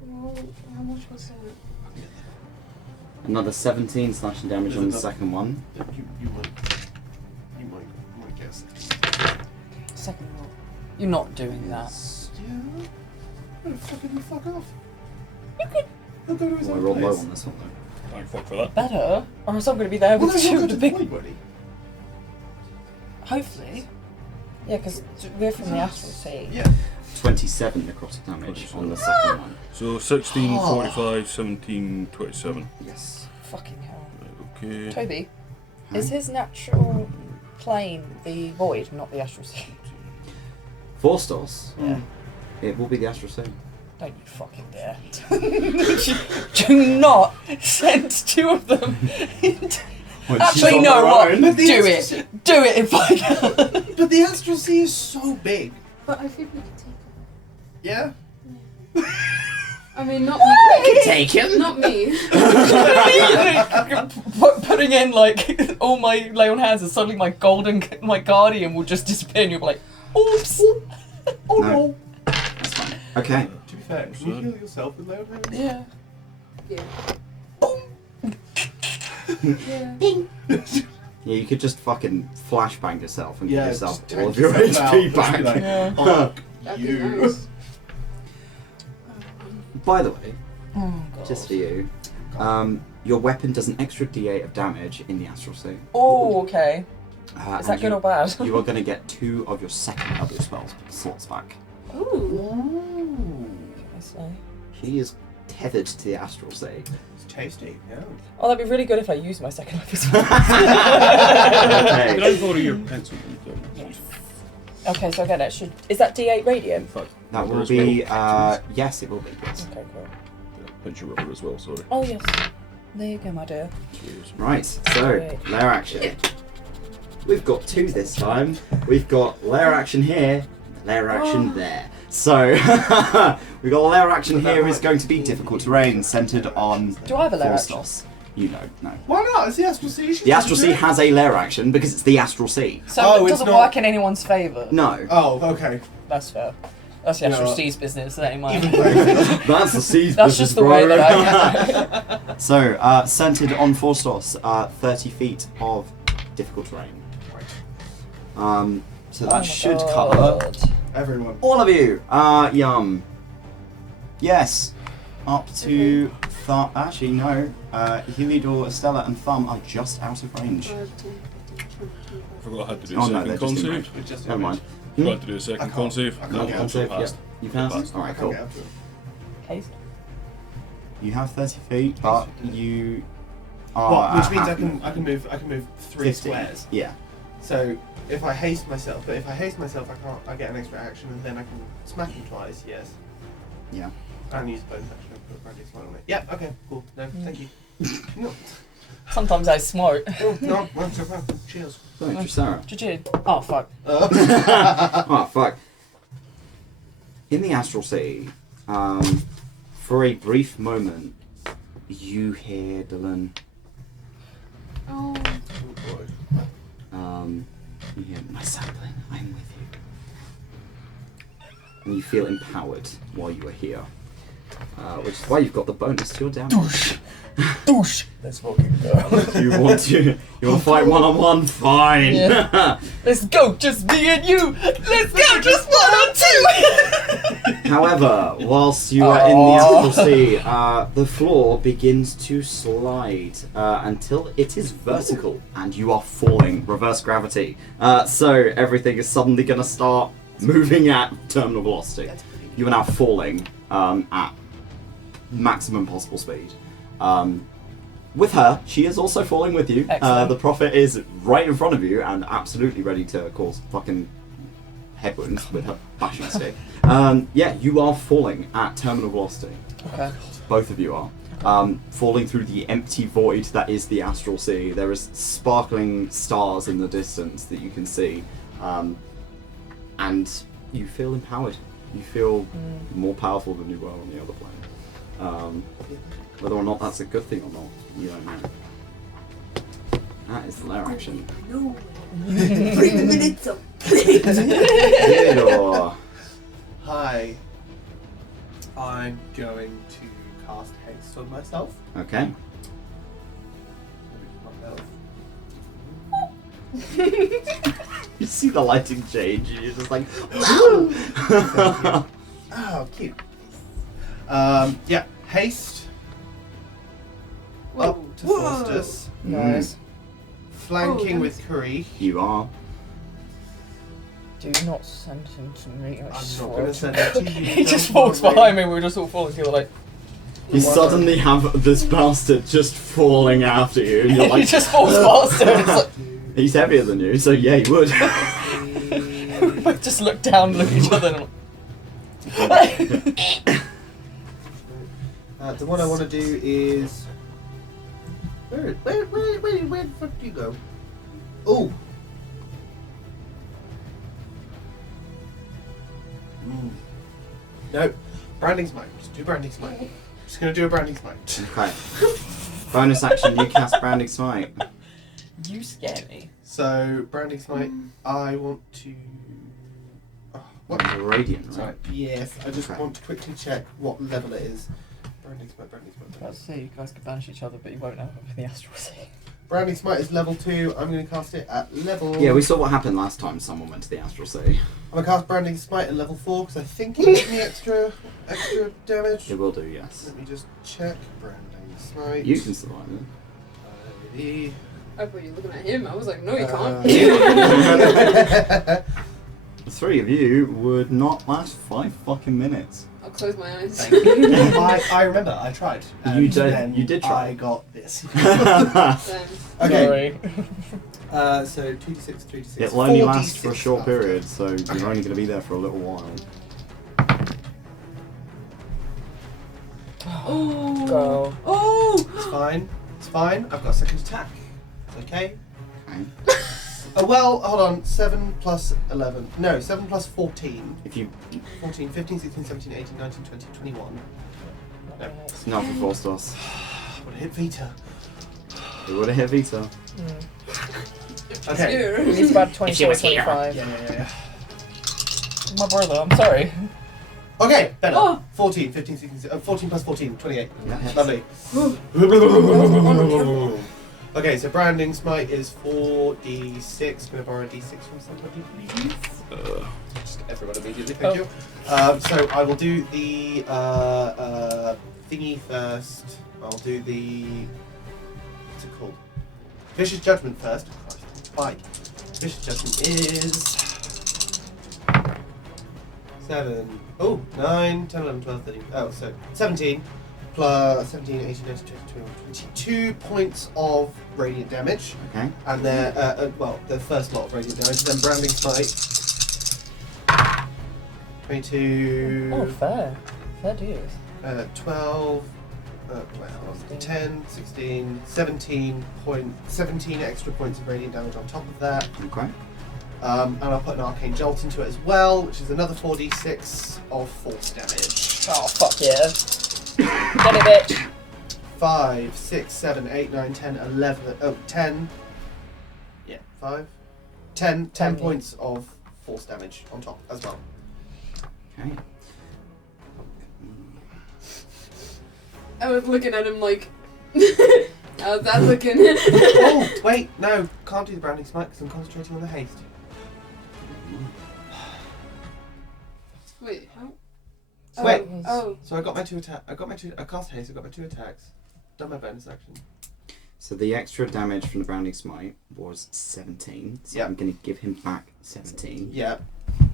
Well, how much was that? Another 17 slashing damage Is on it the not- second one. You might guess. Second roll. You're not doing that. Yeah. Oh, fuck off. You could. I thought it was Oh, I on rolled low place. on this one though. Thank fuck for that. Better, or else I'm going to be there Well, with then we'll two go of to the the big. point, buddy. Hopefully. Yeah, because we're from the Astral Sea. Yeah. 27 necrotic damage on the second one. So 16, Oh. 45, 17, 27. Yes. Fucking hell. Okay. Toby, Huh? is his natural plane the void, not the Astral Sea? 𝘏𝘏. Yeah. It will be the Astral Sea. Don't you fucking dare. Do not send 2 of them into... Actually, no, what? Do But the it. Do it if I can. But the Astral Sea is so big. But I think we can take Yeah. it. I mean, not me. Take him! Not me. Putting in like all my lay on hands and suddenly my guardian will just disappear and you'll be like, oops. Oh No. That's fine. Okay. To be fair, can you heal yourself with loud hands? Yeah. Yeah. Yeah. Yeah, you could just fucking flashbang yourself and give Yeah, yourself just all of tank your yourself HP out. back. Just be like, Yeah. Fuck That'd be you. nice. By the way, Oh god. just for you, your weapon does an extra d8 of damage in the Astral Sea. Oh, okay. Is that and good or bad? You are going to get 2 of your second level spells slots back. Ooh. Honestly. He is tethered to the Astral Sea. It's tasty, yeah. Oh, that'd be really good if I used my second level spell. Can I Okay. borrow your pencil? Okay, so again, it should. Is that D8 radiant? That will As be, well. yes, it will be, yes. Okay, cool. Pinch your rubber as well, sorry. Oh yes. There you go, my dear. Cheers. Right, so, Great. lair action. We've got 2 this time. We've got lair action here, lair action there. So, we've got lair action here is going to be difficult terrain, centered on Do I have a lair action? 𝘏𝘏. You don't, no. Why not? It's the Astral Sea. The Astral Sea has a lair action because it's the Astral Sea. So Oh, it it's doesn't not- work in anyone's favour. No. Oh, okay. That's fair. That's the Astral No. Sea's business, that ain't mine. That's the sea's That's business, just the way bro. that I So, centered on 𝘏𝘏, 30 feet of difficult terrain. So that Oh my should God. cover Everyone. all of you. Yum. Yes. up to Thumb. Actually, no. 𝘏𝘪𝘭𝘠, Estelar, and Thumb are just out of range. 5, 10, 15, 20, I forgot I had to do a Oh no, second they're con just in save. range. It's just Never mind. Forgot to do a second con save. I No, can't Con also save, yeah. passed. You passed? Passed. Alright, I can't cool. get up to it. Haste. You have 30 feet, but you are. What? Which means at I can move 3 15. squares. Yeah. So if I haste myself, I get an extra action, and then I can smack him twice. Yes. Yeah. And use bonus action and put Brandy's smite on it. Yeah. Okay. Cool. No, thank you. No. Sometimes I smart. Oh, no. Well, so far. Cheers. So, Dressara. GG. Oh, fuck. Oh, fuck. In the Astral Sea, for a brief moment, you hear Dylan. Oh. Oh boy. You hear, my sapling, I'm with you. And you feel empowered while you are here. Which is why you've got the bonus to your damage. Douche. Let's fucking go. You want to fight one-on-one? Fine. Yeah. Let's go, just me and you. Let's go, just 1 on 2. However, whilst you are in the Astral Sea, the floor begins to slide until it is vertical and you are falling, reverse gravity. So everything is suddenly going to start moving at terminal velocity. You are now falling at maximum possible speed. With her, she is also falling with you. Excellent. The Prophet is right in front of you and absolutely ready to cause fucking head wounds with her bashing stick. Yeah, you are falling at terminal velocity. Okay. Both of you are. Falling through the empty void that is the Astral Sea. There is sparkling stars in the distance that you can see. And you feel empowered. You feel more powerful than you were on the other plane. Whether or not that's a good thing or not, you don't know. That is the lair action. No. Bring the minutes up. Theodore. Hi. I'm going to cast haste on myself. Okay. You see the lighting change and you're just like, wow! Oh, cute. Yeah, haste. Up to Faustus. Nice. Flanking Oh, with 𝘞𝘰𝘮. You are. Do not send him to me. I I'm not swear going to send it to you. He just don't walks worry. behind me. We're just all falling together like. You suddenly have this bastard just falling after you, and you're He like, just falls faster. And it's like, he's heavier than you, so yeah, he would. we just look down, look at each other, and like. The one I want to do is. Where the fuck do you go? Oh! No. Branding Smite. Just do Branding Smite. Just gonna do a Branding Smite. Okay. Bonus action, you cast Branding Smite. You scare me. So, Branding Smite, I want to. Oh, what? Radiant, Sorry. right? Yes, I just Okay. want to quickly check what level it is. Branding Smite, Branding Smite. I was about to say, you guys could banish each other, but you won't have them in the Astral Sea. Branding Smite is level 2. I'm going to cast it at level. Yeah, we saw what happened last time someone went to the Astral Sea. I'm going to cast Branding Smite at level 4 because I think it gives me extra damage. It will do, yes. Let me just check. Branding Smite. You can survive it. I thought you were looking at him. I was like, no, you can't. The three of you would not last 5 fucking minutes. I'll close my eyes. I remember. I tried. You did- then you did try. I got this. Then, Okay. Sorry. So 2d6, 3d6. It'll only 4d6 last for a short after. period, so you're only going to be there for a little while. oh. Go. Oh. It's fine. It's fine. I've got a second attack. It's okay. Okay. Well, hold on. 7 plus 11. No, 7 plus 14. If you... 14, 15, 16, 17, 18, 19, 20, 21. It's not for Faustus. Would have hit Vitah. It would have hit Vitah. Okay. Here. He's about 24, was here. 25. Yeah. My brother, I'm sorry. Okay, better. Oh. 14, 15, 16, 14 plus 14, 28. That hits. Lovely. Okay, so Branding Smite is 4d6. Can I borrow a d6 from somebody, please? Just everyone immediately, thank you. So I will do the thingy first. I'll do the... What's it called? Vicious Judgment first. Bye. Vicious Judgment is... 7. Oh, 9, 10, 11, 12, 13. Oh, so 17 plus 17, 18, 19, 20, 21, 22 points of radiant damage. Okay. And then, well, the first lot of radiant damage. Then Branding Smite. 22. Oh, fair. Fair dues. 12. 10, 16, 17 extra points of radiant damage on top of that. Okay. And I'll put an Arcane Jolt into it as well, which is another 4d6 of force damage. Oh, fuck yeah. Get it, bitch. 5, 6, 7, 8, 9, 10, 11, 10. Yeah, 5. 10 10 points of force damage on top as well. Okay. I was looking at him like, how's that looking? Oh, wait, no, can't do the Branding Smite because I'm concentrating on the haste. Wait, how? Wait. Oh. So I got my 2 attacks. I cast haste, I got my 2 attacks. Done my bonus action. So the extra damage from the Branding Smite was 17. So Yep. I'm going to give him back 17. Yeah.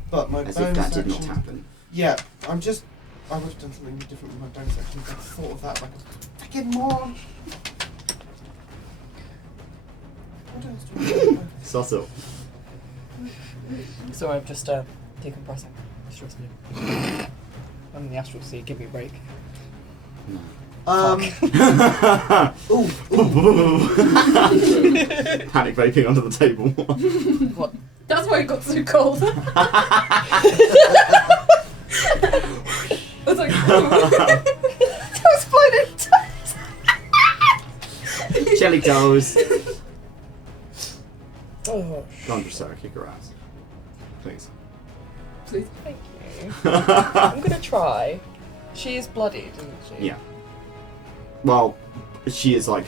But my As bonus if that did action... not happen. Yeah, I would have done something different with my bonus action if I thought of that like a freaking moron. What else do I Subtle. So I'm just decompressing. Stress me. I'm in the astral sea. Give me a break. No. Ooh. Panic vaping under the table. What? That's why it got so cold. I was like, exploded. Jelly toes. Oh, Go on, Dressera, kick her ass. Please. Please. thank you. I'm gonna try. She is bloodied, isn't she? Yeah. Well, she is like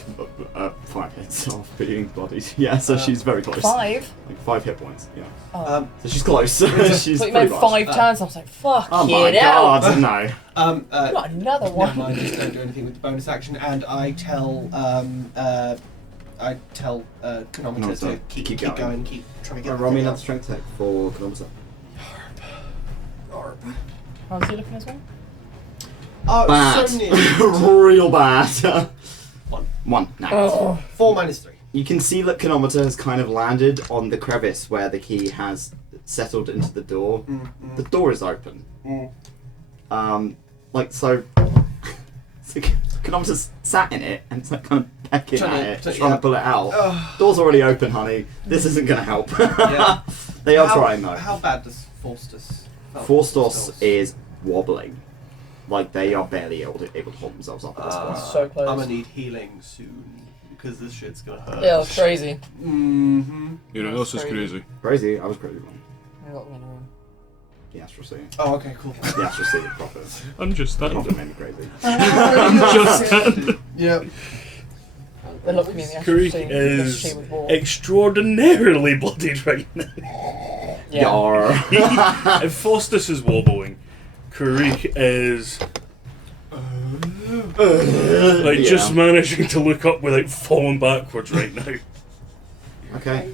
5 hits off being bloodied. Yeah, so she's very close. 5? Like 5 hit points, yeah. Oh. So she's close. she's But you pretty meant much. 5 turns. I was like, fuck Oh my it out. god, no. Not another Never one. mind, just don't do anything with the bonus action, and I tell Chronometer to keep going, keep trying to get. Roll me another strength check for Chronometer. How's he looking as well? Oh, Bad. so near. Real bad. 1. Nice. Oh. 4 minus 3. You can see that Chronometer has kind of landed on the crevice where the key has settled into the door. The door is open. So Chronometer's sat in it and it's like kind of pecking at it, trying to pull it out. Door's already open, honey. This isn't going to help. Yeah. They are trying though. How bad does Faustus? Faustus is wobbling. Like they are barely able to hold themselves up at this point. So close. I'm gonna need healing soon because this shit's gonna hurt. Yeah, it's crazy. Mm-hmm. You know what else is crazy? Crazy? I was crazy one. I got me in a room. The Astral Sea. Oh, okay, cool. The Astral Sea Prophet. I'm just Prophet standing. made me crazy. I'm just standing. Yep. They look at me in the astral Karuk sea. is She was warm. extraordinarily bloodied right now. Yeah. Yar. If Faustus is wobbling, Karuk is just managing to look up without falling backwards right now. Okay.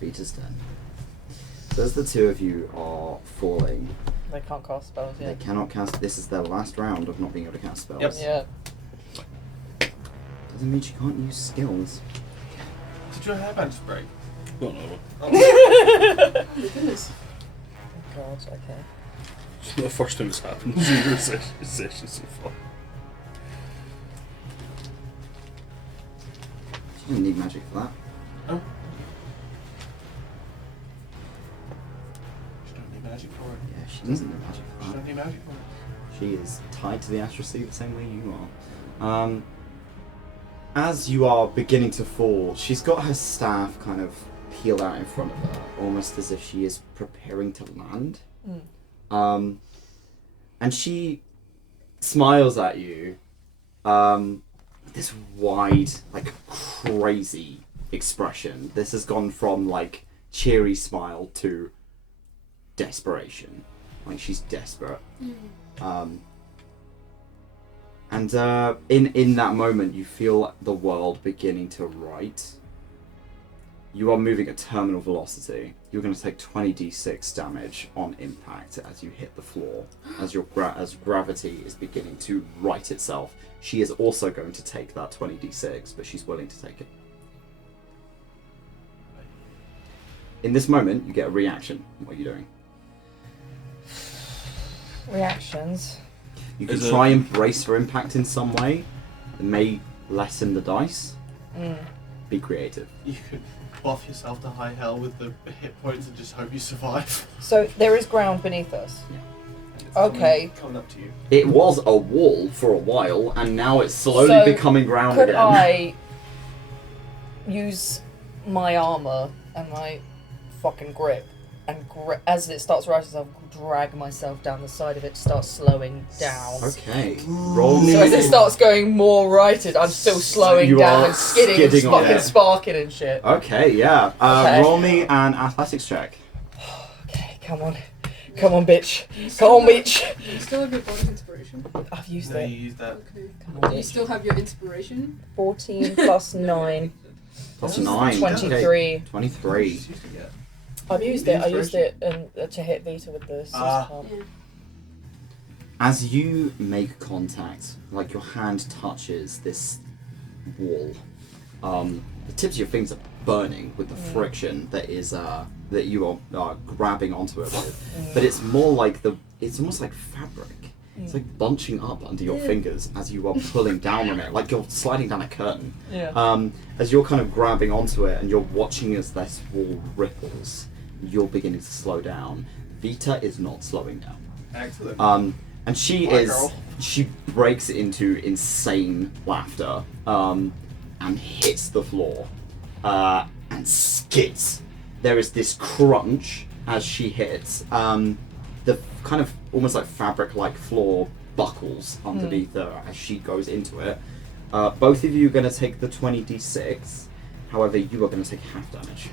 Vita's turn. So as the two of you are falling, They can't cast spells they yet. cannot cast. This is their last round of not being able to cast spells. Yep. Yeah. Doesn't mean she can't use skills. Did your hairband just break? Not over. Oh my goodness. God, okay. It's not the first time it's happened in your session so far. She didn't need magic for that. Oh. She don't need magic for it. Yeah, she doesn't need magic She for don't that. need magic for it. She is tied to the Astral Sea the same way you are. As you are beginning to fall, she's got her staff kind of peeled out in front of her, almost as if she is preparing to land. And she smiles at you, this wide, like, crazy expression. This has gone from, like, cheery smile to desperation. Like, she's desperate. And in that moment, you feel the world beginning to right. You are moving at terminal velocity. You're going to take 20d6 damage on impact as you hit the floor, as as gravity is beginning to right itself. She is also going to take that 20d6, but she's willing to take it. In this moment, you get a reaction. What are you doing? Reactions. You can try and brace for impact in some way. It may lessen the dice. Be creative. You could buff yourself to high hell with the hit points and just hope you survive. So there is ground beneath us. It's Okay. Coming up to you. It was a wall for a while, and now it's slowly So, becoming ground Could again. I use my armor and my fucking grip, and as it starts rising, I'll drag myself down the side of it to start slowing down. Okay. Roll me. So as it starts going more righted, I'm still slowing You down are and skidding and skidding on fucking it. sparking and shit. Okay, yeah. Okay. Roll me an athletics check. Okay, come on. Come on, bitch. Come on, bitch. You still have your bonus inspiration. I've used No, it. you use that. Okay. Come on, You bitch. still have your inspiration. 14 plus 9. Plus Yes. 9. 23. Okay. 23. Yeah. I've used it. I used it to hit Vitah with the Ah. pump. Yeah. As you make contact, like your hand touches this wall, the tips of your fingers are burning with the friction that is that you are grabbing onto it with. But it's more like it's almost like fabric. It's like bunching up under your fingers as you are pulling down on it, like you're sliding down a curtain. Yeah. As you're kind of grabbing onto it and you're watching as this wall ripples, you're beginning to slow down. Vitah is not slowing down. Excellent. And she My girl. she breaks into insane laughter and hits the floor and skids. There is this crunch as she hits. The kind of almost like fabric-like floor buckles underneath her as she goes into it. Both of you are going to take the 20d6. However, you are going to take half damage.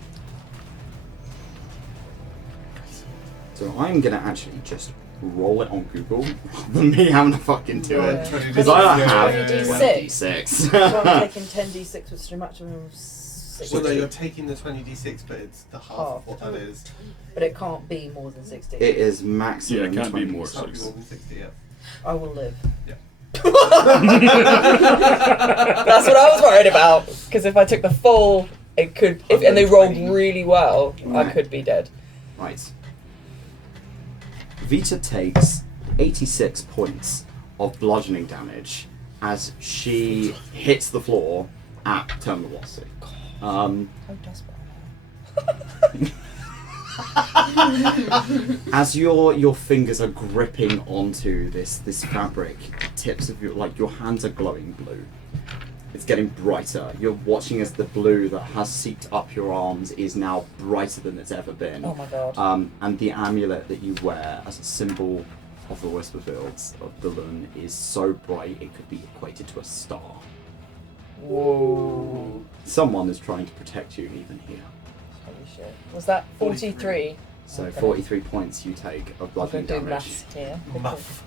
So I'm going to actually just roll it on Google rather than me having to fucking do it. Yeah. Because I don't have 20d6. 20d6. So I'm taking 10d6, which is a maximum of 60. Well, no, you're taking the 20d6, but it's the half of what that is. But it can't be more than 60. It is maximum. Yeah, it can't be 20. more. It's not more than 60, yeah. I will live. Yeah. That's what I was worried about. Because if I took the full, it could. And they rolled really well, I could be dead. Right. Vitah takes 86 points of bludgeoning damage as she hits the floor at terminal velocity. How desperate. As your fingers are gripping onto this fabric, tips of your hands are glowing blue. It's getting brighter. You're watching as the blue that has seeped up your arms is now brighter than it's ever been. Oh my god. And the amulet that you wear as a symbol of the Whisperfields of Adynn is so bright it could be equated to a star. Whoa. Someone is trying to protect you even here. Holy shit. Was that 43? So Okay. 43 points you take of I'm bludgeoning going to do damage. maths here. Muff.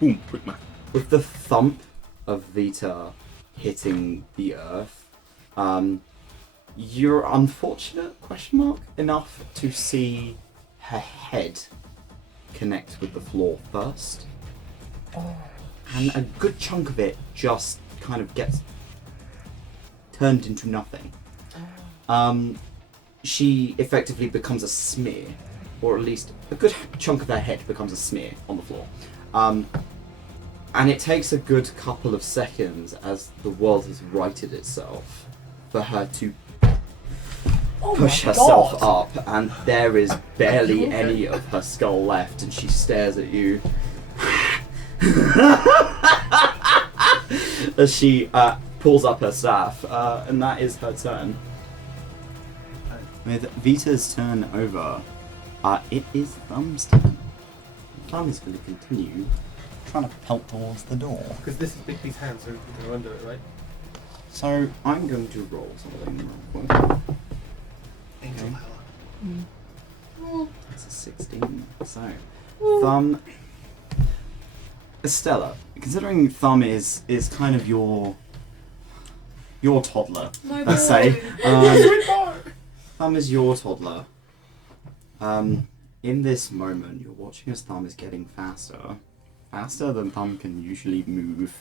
Boom, quick math. With the thump of Vitah hitting the earth, you're unfortunate, enough to see her head connect with the floor first. Oh. And a good chunk of it just kind of gets turned into nothing. She effectively becomes a smear, or at least a good chunk of her head becomes a smear on the floor. And it takes a good couple of seconds as the world has righted itself for her to push my herself God. up, and there is barely any of her skull left, and she stares at you as she pulls up her staff, and that is her turn. With Vitah's turn over, it is Thumb's turn. Thumb is going to continue trying to pelt towards the door. Because this is Bigby's hand, so we can go under it, right? So I'm going to roll something real quick. Angel power. That's a 16. So, Thumb Estella, considering Thumb is kind of your toddler, My let's boy. say. Thumb is your toddler. In this moment, you're watching as Thumb is getting faster than Thumb can usually move.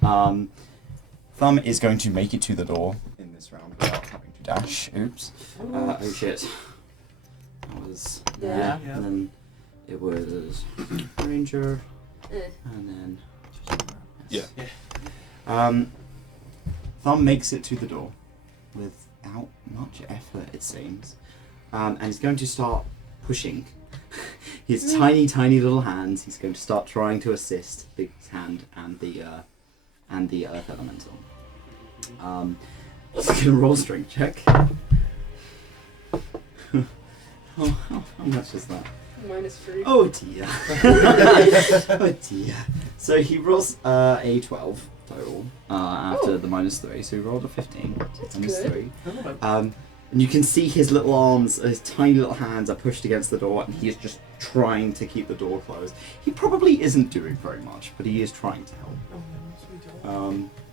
Thumb is going to make it to the door in this round without having to dash. Oops. Oh shit. That was Yeah. there, and then it was Ranger, Eh. and then Yeah. Thumb makes it to the door without much effort, it seems, and he's going to start pushing. His tiny little hands. He's going to start trying to assist Big's hand and the Earth Elemental. Just gonna roll strength check. How much is that? -3. Oh dear. Oh dear. So he rolls a 12 total after the -3. So he rolled a 15. That's -3. Oh, And you can see his little arms, his tiny little hands are pushed against the door, and he is just trying to keep the door closed. He probably isn't doing very much, but he is trying to help.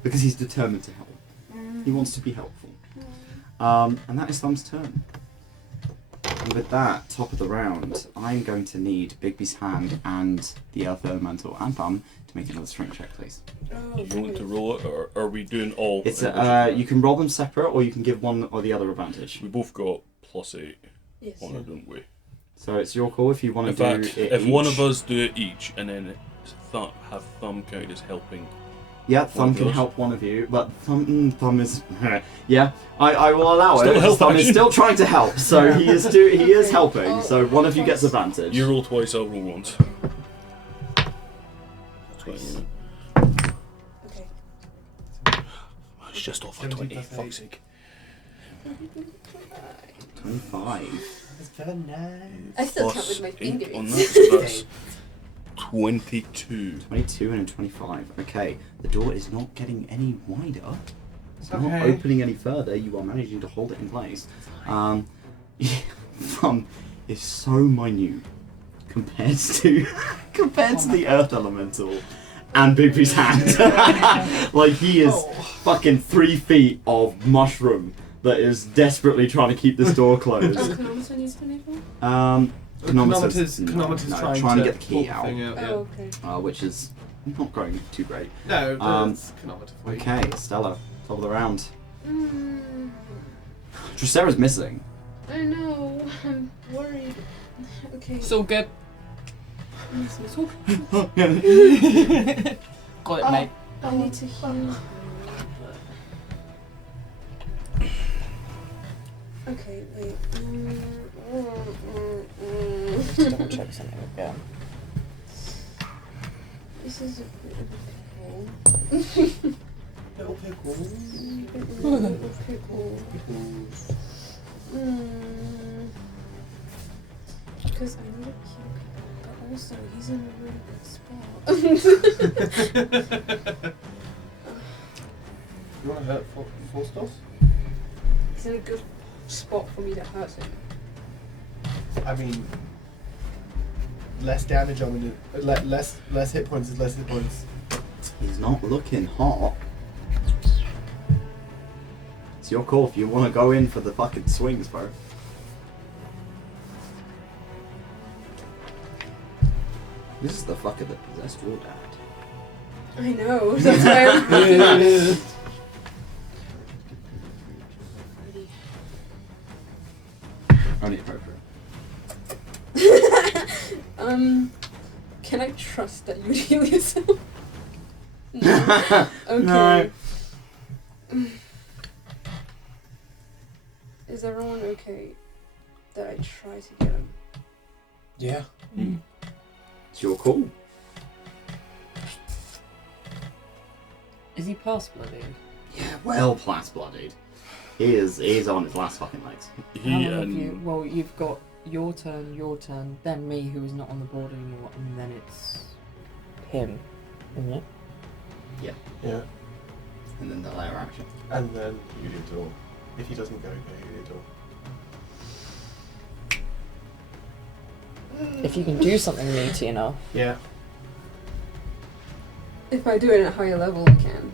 Because he's determined to help. He wants to be helpful. And that is Thumb's turn. And with that, top of the round, I'm going to need Bigby's hand and the Earth Elemental and Thumb to make another strength check, please. Do you want to roll it, or are we doing all? It's individually? you can roll them separate, or you can give one or the other advantage. We both got +8 Yes. on it, don't we? So it's your call if you want In to do fact, it if each. one of us do it each, and then have Thumb count as helping. Yeah, Thumb can goes. help one of you, but Thumb is... yeah, I will allow Still it. help Thumb is action. still trying to help, so he is helping, so one of you gets advantage. You roll twice, I'll roll once. Okay. It's just off a 17 20, plus fuck's 8. sake. 25. That's very nice. I still count Plus with my 8 fingers. on that, so that's 22. 22 and a 25. Okay, the door is not getting any wider. It's not Okay. opening any further. You are managing to hold it in place. Thumb is so minute compared to the Earth Elemental and Bigby's hand. Like he is fucking 3 feet of mushroom that is desperately trying to keep this door closed. Chronometer needs to be for? Chronometer's no, trying to get the pull key out, thing out, yeah. Oh, okay. which is not going too great. No, it's chronometer for you. Okay, Stella, top of the round. Mm, Dracera's missing. I know. I'm worried. Okay. It's all good. Got it, mate. I need to heal. Okay, wait. Just double check something again. This is a bit of a Little pickle. pickle. Because I need a cute but also he's in a really good spot. You want to hurt four stuff? He's in a good spot for me to hurt him. I mean, less damage on it. Less hit points is less hit points. He's not looking hot. It's your call if you want to go in for the fucking swings, bro. This is the fucker that possessed your dad. I know, that's why I'm Only appropriate. Can I trust that you would heal yourself? No. Okay. No. Is everyone okay that I try to get him? Yeah. It's your call. Is he past bloody? Yeah, well past bloodied. He is on his last fucking legs. How long have you? Well, you've got your turn, then me, who is not on the board anymore, and then it's him, isn't it? Yeah. And then the layer action. And then Uliador. If he doesn't go Uliador. If you can do something meaty enough. Yeah. If I do it at a higher level, we can.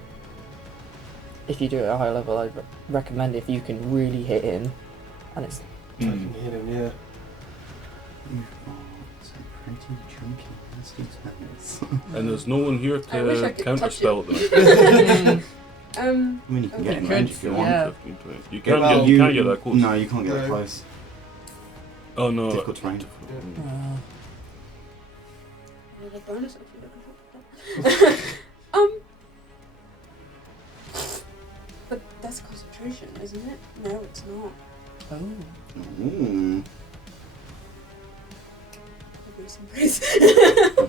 If you do it at a higher level, I'd recommend if you can really hit him, and it's I can hit him, yeah. You've got some pretty chunky nasty spells. And there's no one here I wish I to could counterspell touch them. I mean, you can get in could, range if you want. yeah. 15, 20. You Yeah, can't, well, get, you can't get that close. No, you can't get that No. close. Oh no. Difficult terrain. The bonus action. But that's concentration, isn't it? No, it's not. Ooh. Embrace, embrace.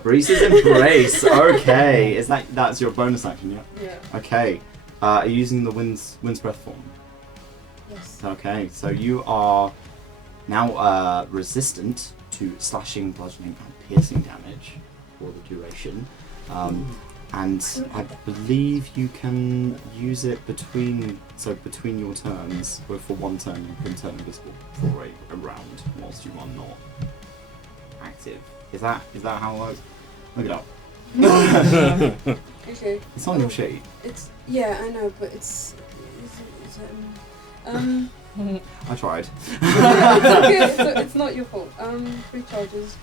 Breeze's embrace. Okay, that's your bonus action? Yeah. Yeah. Okay. Are you using the wind's breath form? Yes. Okay, so you are now resistant to slashing, bludgeoning, and piercing damage for the duration. And I believe you can use it between your turns. But for one turn, you can turn invisible for a round whilst you are not active. Is that how it works? Look it up. Okay. It's on your sheet. It's I know, but it's I tried. it's okay. It's not your fault. 3 charges.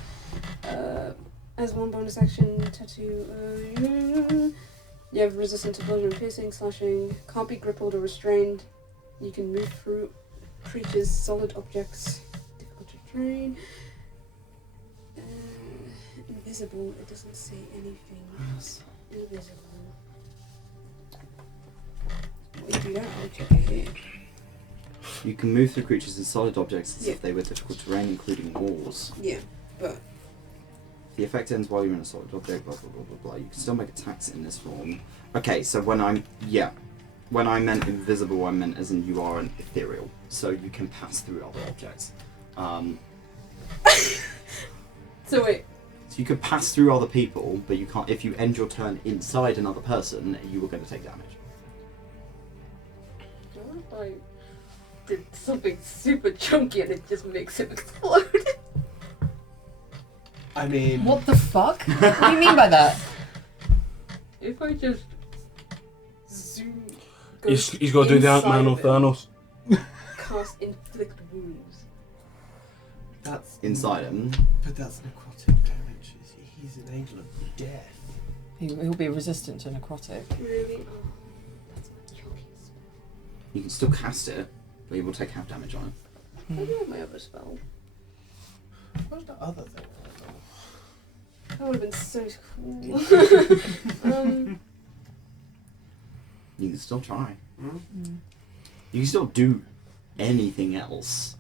As one bonus action, tattoo. You have resistance to bludgeoning, piercing, slashing. Can't be grappled or restrained. You can move through creatures, solid objects. Difficult to train. Invisible. It doesn't say anything. Invisible. What do you do that? I'll check it here. You can move through creatures and solid objects as Yeah. if they were difficult terrain, including walls. Yeah, but The effect ends while you're in a solid object, blah blah blah blah blah. You can still make attacks in this form. Okay, so when I meant invisible, I meant as in you are an ethereal, so you can pass through other objects. so wait. So you can pass through other people, but you can't. If you end your turn inside another person, you are going to take damage. What if I did something super chunky and it just makes him explode? I mean, What the fuck? What do you mean by that? If I just zoom. He's got to do the Ant-Man or Thanos. Cast inflict wounds. that's Inside him. But that's necrotic damage. He's an angel of death. He'll be resistant to necrotic. Really? Oh, that's a chunky spell. You can still cast it, but you will take half damage on it. I do have my other spell. What's the other thing? That would have been so cool. You can still try. Mm. You can still do anything else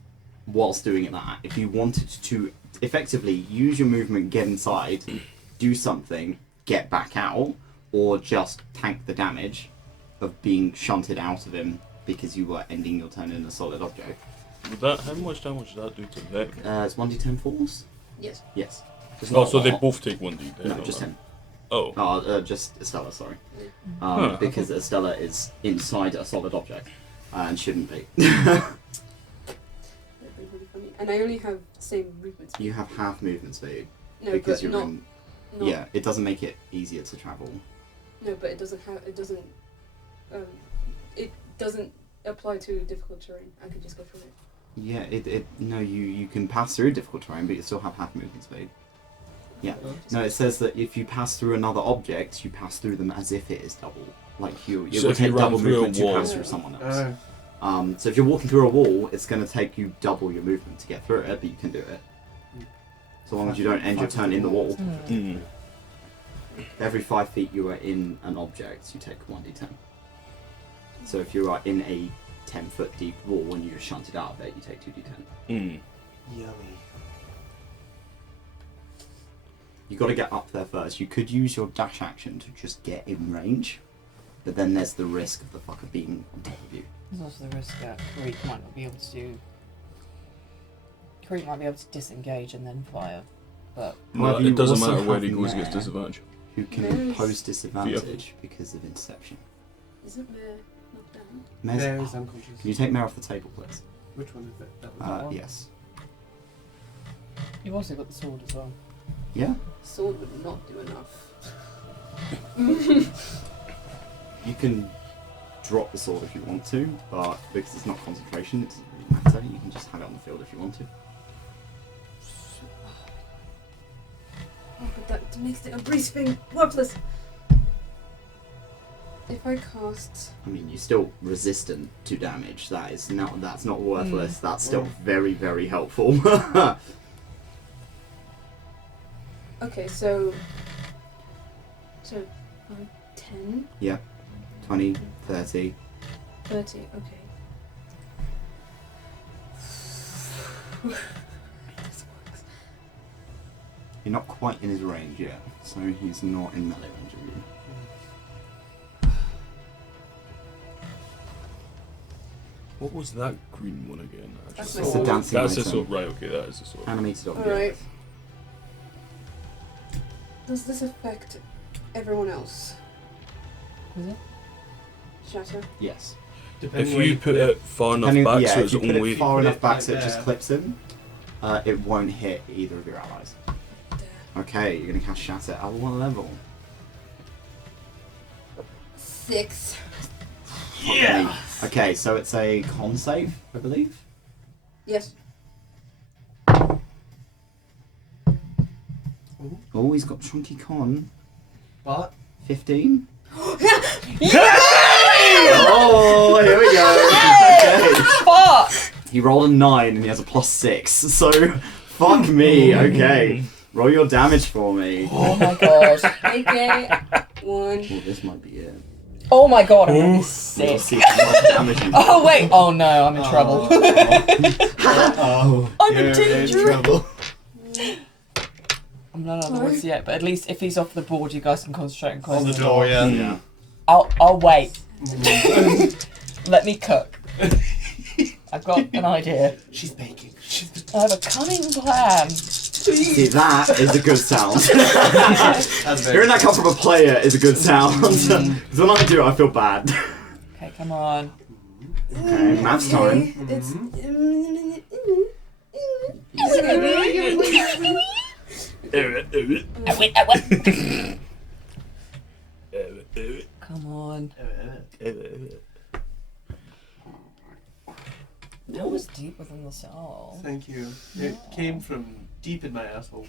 whilst doing it that. If you wanted to effectively use your movement, get inside, do something, get back out, or just tank the damage of being shunted out of him because you were ending your turn in a solid object. How much damage does that do to them? It's 1d10 falls? Yes. Yes. It's Oh, not so a they lot. both take 1d10? No, or just not? him. Oh. Just Estelar, sorry. Huh. Because Estelar is inside a solid object and shouldn't be. That'd be really funny. And I only have the same movement speed. You have half movement speed No, because but you're not, in. not. Yeah, it doesn't make it easier to travel. No, but it doesn't have. It doesn't. It doesn't apply to difficult terrain. I could just go through it. Yeah, you can pass through difficult terrain, but you still have half movement speed. Yeah. No, it says that if you pass through another object, you pass through them as if it is double. Like it So would if you take run double through a movement to wall- pass through someone else. So if you're walking through a wall, it's going to take you double your movement to get through it, but you can do it. So long as you don't end your turn in the wall. Mm. Every 5 feet you are in an object, you take 1d10. So if you are in a 10-foot deep wall and you're shunted out of it, you take 2d10. Mm. Yummy. You got to get up there first. You could use your dash action to just get in range, but then there's the risk of the fucker being on top of you. There's also the risk that Creek might not be able to do. Creek might be able to disengage and then fire, but No, However, you it doesn't also matter where have he goes, he gets Weir, disadvantage. who can Nice. impose disadvantage because of Inception. Isn't there knocked down? There Mare's- is unconscious. Can you take Mare off the table, please? Which one is it? That was one. Yes. you've also got the sword as well. Yeah? Sword would not do enough. You can drop the sword if you want to, but because it's not concentration, it doesn't really matter. You can just have it on the field if you want to. Oh, but that makes the breeze thing worthless. If I cast... I mean, you're still resistant to damage. That's not worthless. That's still very, very helpful. Okay, so 10? Yeah. 20, 30. 30, okay. This works. You're not quite in his range yet, so he's not in melee range of you. What was that green one again? I That's just my It's saw- a dancing That's the item. sword, right, okay, that is the sword. Animated object. Alright. Does this affect everyone else? Is it? Shatter? Yes. If you put it far enough Depending- back yeah, so if it's you put only... it far Put enough it back like so it just there. clips him, it won't hit either of your allies. Damn. Okay, you're gonna cast Shatter at what level? 6. Yeah. Okay, so it's a con save, I believe. Yes. Oh, he's got chunky con. But 15. Oh, here we go. Okay. Fuck! He rolled a 9 and he has a +6. So, fuck me. Okay, roll your damage for me. Oh my god. Okay. 1. Oh, this might be it. Oh my god, I'm gonna be We'll sick. see how much damage you Oh wait! Oh no, I'm in trouble. oh, I'm in you're danger. trouble. I'm not on the woods yet, but at least if he's off the board, you guys can concentrate and close On the door, yeah. Yeah. I'll wait. Let me cook. I've got an idea. She's baking. I have a cunning plan. See, that is a good sound. That's Hearing that come from a player is a good sound. Because when I do it, I feel bad. Okay, come on. Okay, maths time. It's. Come on. That was deep within the soul. Thank you. It came from deep in my asshole.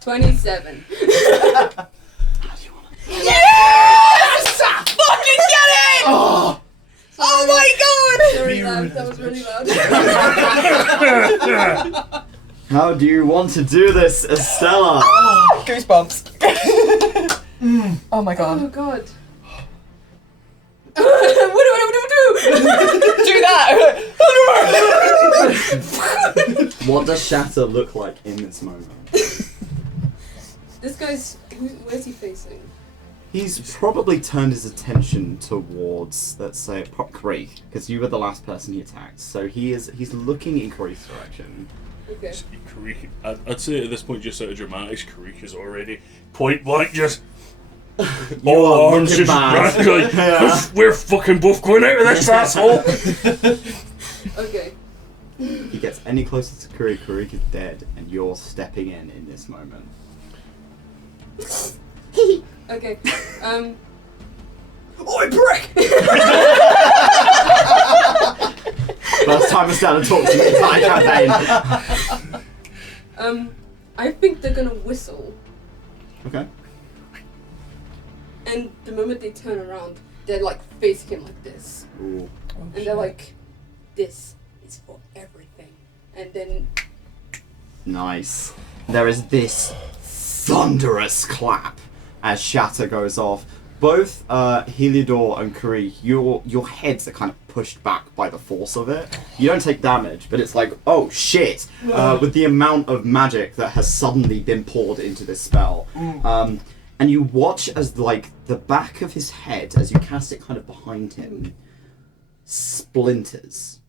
27. Yes! Fucking get it! Oh! Oh my god! Sorry, that was really loud. How do you want to do this, Estella? Goosebumps. Oh my god. Oh god. What do? Do that! What does Shatter look like in this moment? This guy's. Where's he facing? He's probably turned his attention towards, let's say, Creek, because you were the last person he attacked. So he's looking in Creek's direction. Okay. Karuk, I'd say at this point, just out of dramatics, Karuk is already point blank just... You all are arms looking just bad. wrapped, like, Yeah. we're fucking both going out of this asshole! Okay. He gets any closer to Karuk, Karuk is dead, and you're stepping in this moment. Okay. Oi, prick! First time I stand and talk to the entire campaign. I think they're gonna whistle, Okay. and the moment they turn around, they're like facing him like this, Ooh. and they're like, "This is for everything," and then Nice. There is this thunderous clap as Shatter goes off. Both Heliodor and Karuk, your heads are kind of pushed back by the force of it. You don't take damage, but it's like, oh shit, with the amount of magic that has suddenly been poured into this spell. And you watch as like the back of his head, as you cast it kind of behind him, splinters.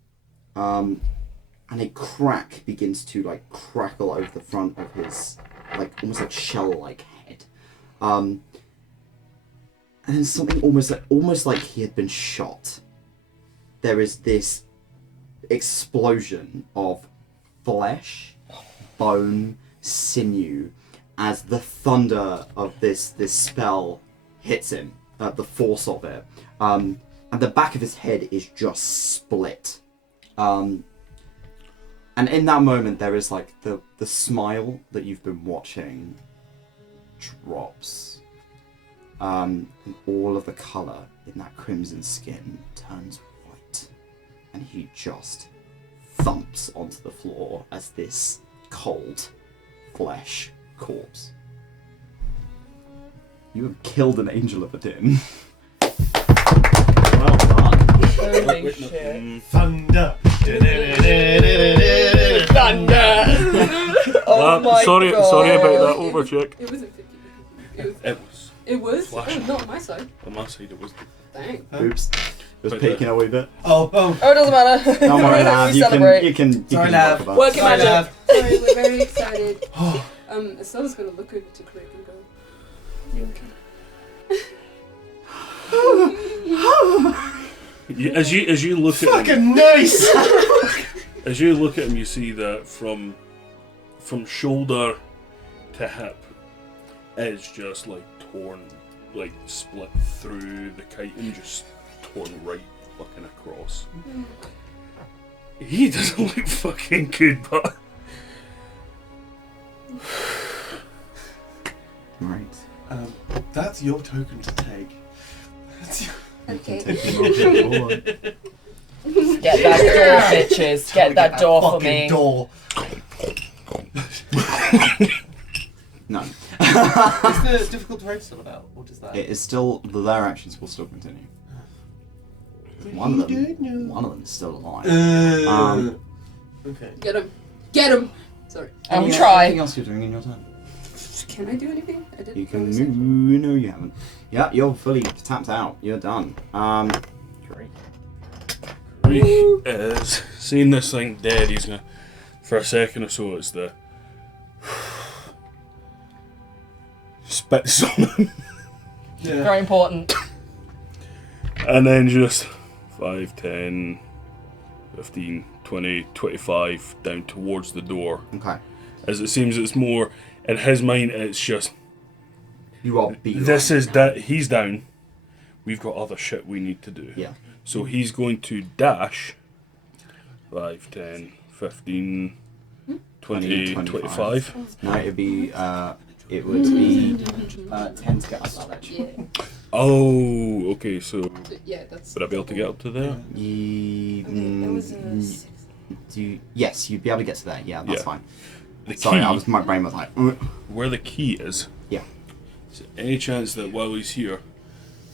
And a crack begins to like crackle over the front of his like almost like shell-like head. And then something almost like he had been shot. There is this explosion of flesh, bone, sinew, as the thunder of this spell hits him, the force of it, and the back of his head is just split. And in that moment, there is like the smile that you've been watching drops, and all of the color in that crimson skin turns white, and he just thumps onto the floor as this cold flesh corpse. You have killed an angel of Adynn. Well done. Holy shit. Thunder. Thunder! Oh my sorry god. about that overcheck. It wasn't 50. It was. It was. It was? Flash. Oh, not on my side. On my side it was. Dang. Oops. It was But, peeking a wee bit. Oh, boom. Oh, it doesn't matter. Don't worry, Lav. We You celebrate. can Sorry, work Lav. with that. Work your Sorry, magic. Lav. Sorry, we're very excited. Estela's gonna look over to Craig and go, you okay? As you look at him, Fucking nice! as you look at him, you see that from shoulder to hip is just like torn, like split through the kite and just torn right fucking across. He doesn't look fucking good, but Right. That's your token to take. That's your... Okay. Take them off the floor. Get that door, bitches. Get that door for fucking me. door. No. Is the difficult terrain still about? Or does that... It is still, their actions will still continue. One of them is still alive. Okay. Get him. Get him! Sorry. I'm trying. Anything else you're doing in your turn? Can I do anything? I didn't. You can notice it. move. No, you haven't. Yeah, you're fully tapped out. You're done. Great. Reek is seeing this thing dead. He's gonna, for a second or so, it's the spits on him, Yeah. Very important. and then just 5, 10, 15, 20, 25 down towards the door. Okay. As it seems, it's more in his mind. It's just You are beat. this right is now. that he's down. We've got other shit we need to do. Yeah. So he's going to dash 5, 10, 15, 20, 25. No, it'd be. It would be 10 to get up that ledge. Yeah. Oh, okay, so Yeah, that's. would I be able to get up to there? Okay, that was a 6. Yes, you'd be able to get to there. Yeah, that's Yeah. fine. The Sorry, key, my brain was like. where the key is. Yeah. Is there any chance that while he's here,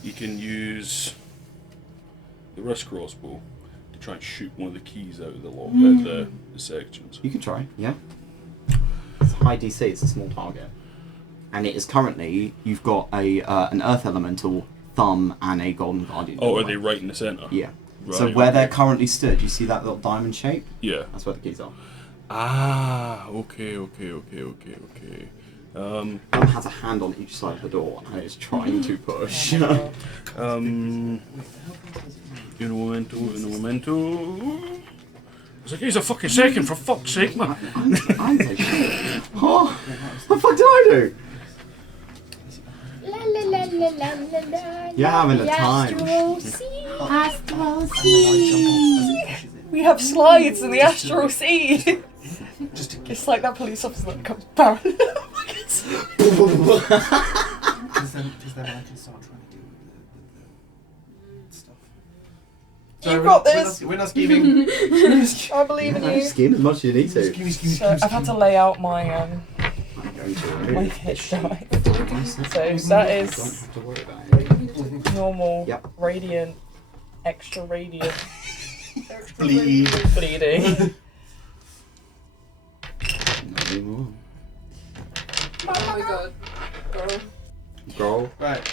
he can use the wrist crossbow to try and shoot one of the keys out of the lock, the sections? You can try. Yeah. It's high DC. It's a small target, and it is currently you've got a an earth elemental, thumb, and a golden guardian. Oh, are they right in the centre? Yeah. Right, So where they're okay. currently stood, you see that little diamond shape? Yeah. That's where the keys are. Ah, okay. Thumb has a hand on each side of the door and is trying to push. Un momento. It's like, he's a fucking second, for fuck's sake, man. I'm taking it. Oh, what the fuck did I do? You're having a time. We have slides in the Astral Sea. It's like that police officer that comes parallel. Because then I can start trying to do the stuff. You've got this. We're not scheming. I believe in you. Scheme as much as you need to. So I've had to lay out my I'm going my to. hit die. So that is Don't have to worry about it. normal, Yep. radiant, extra radiant, Bleed. bleeding. Not anymore. Oh my god. Girl. Girl. Right.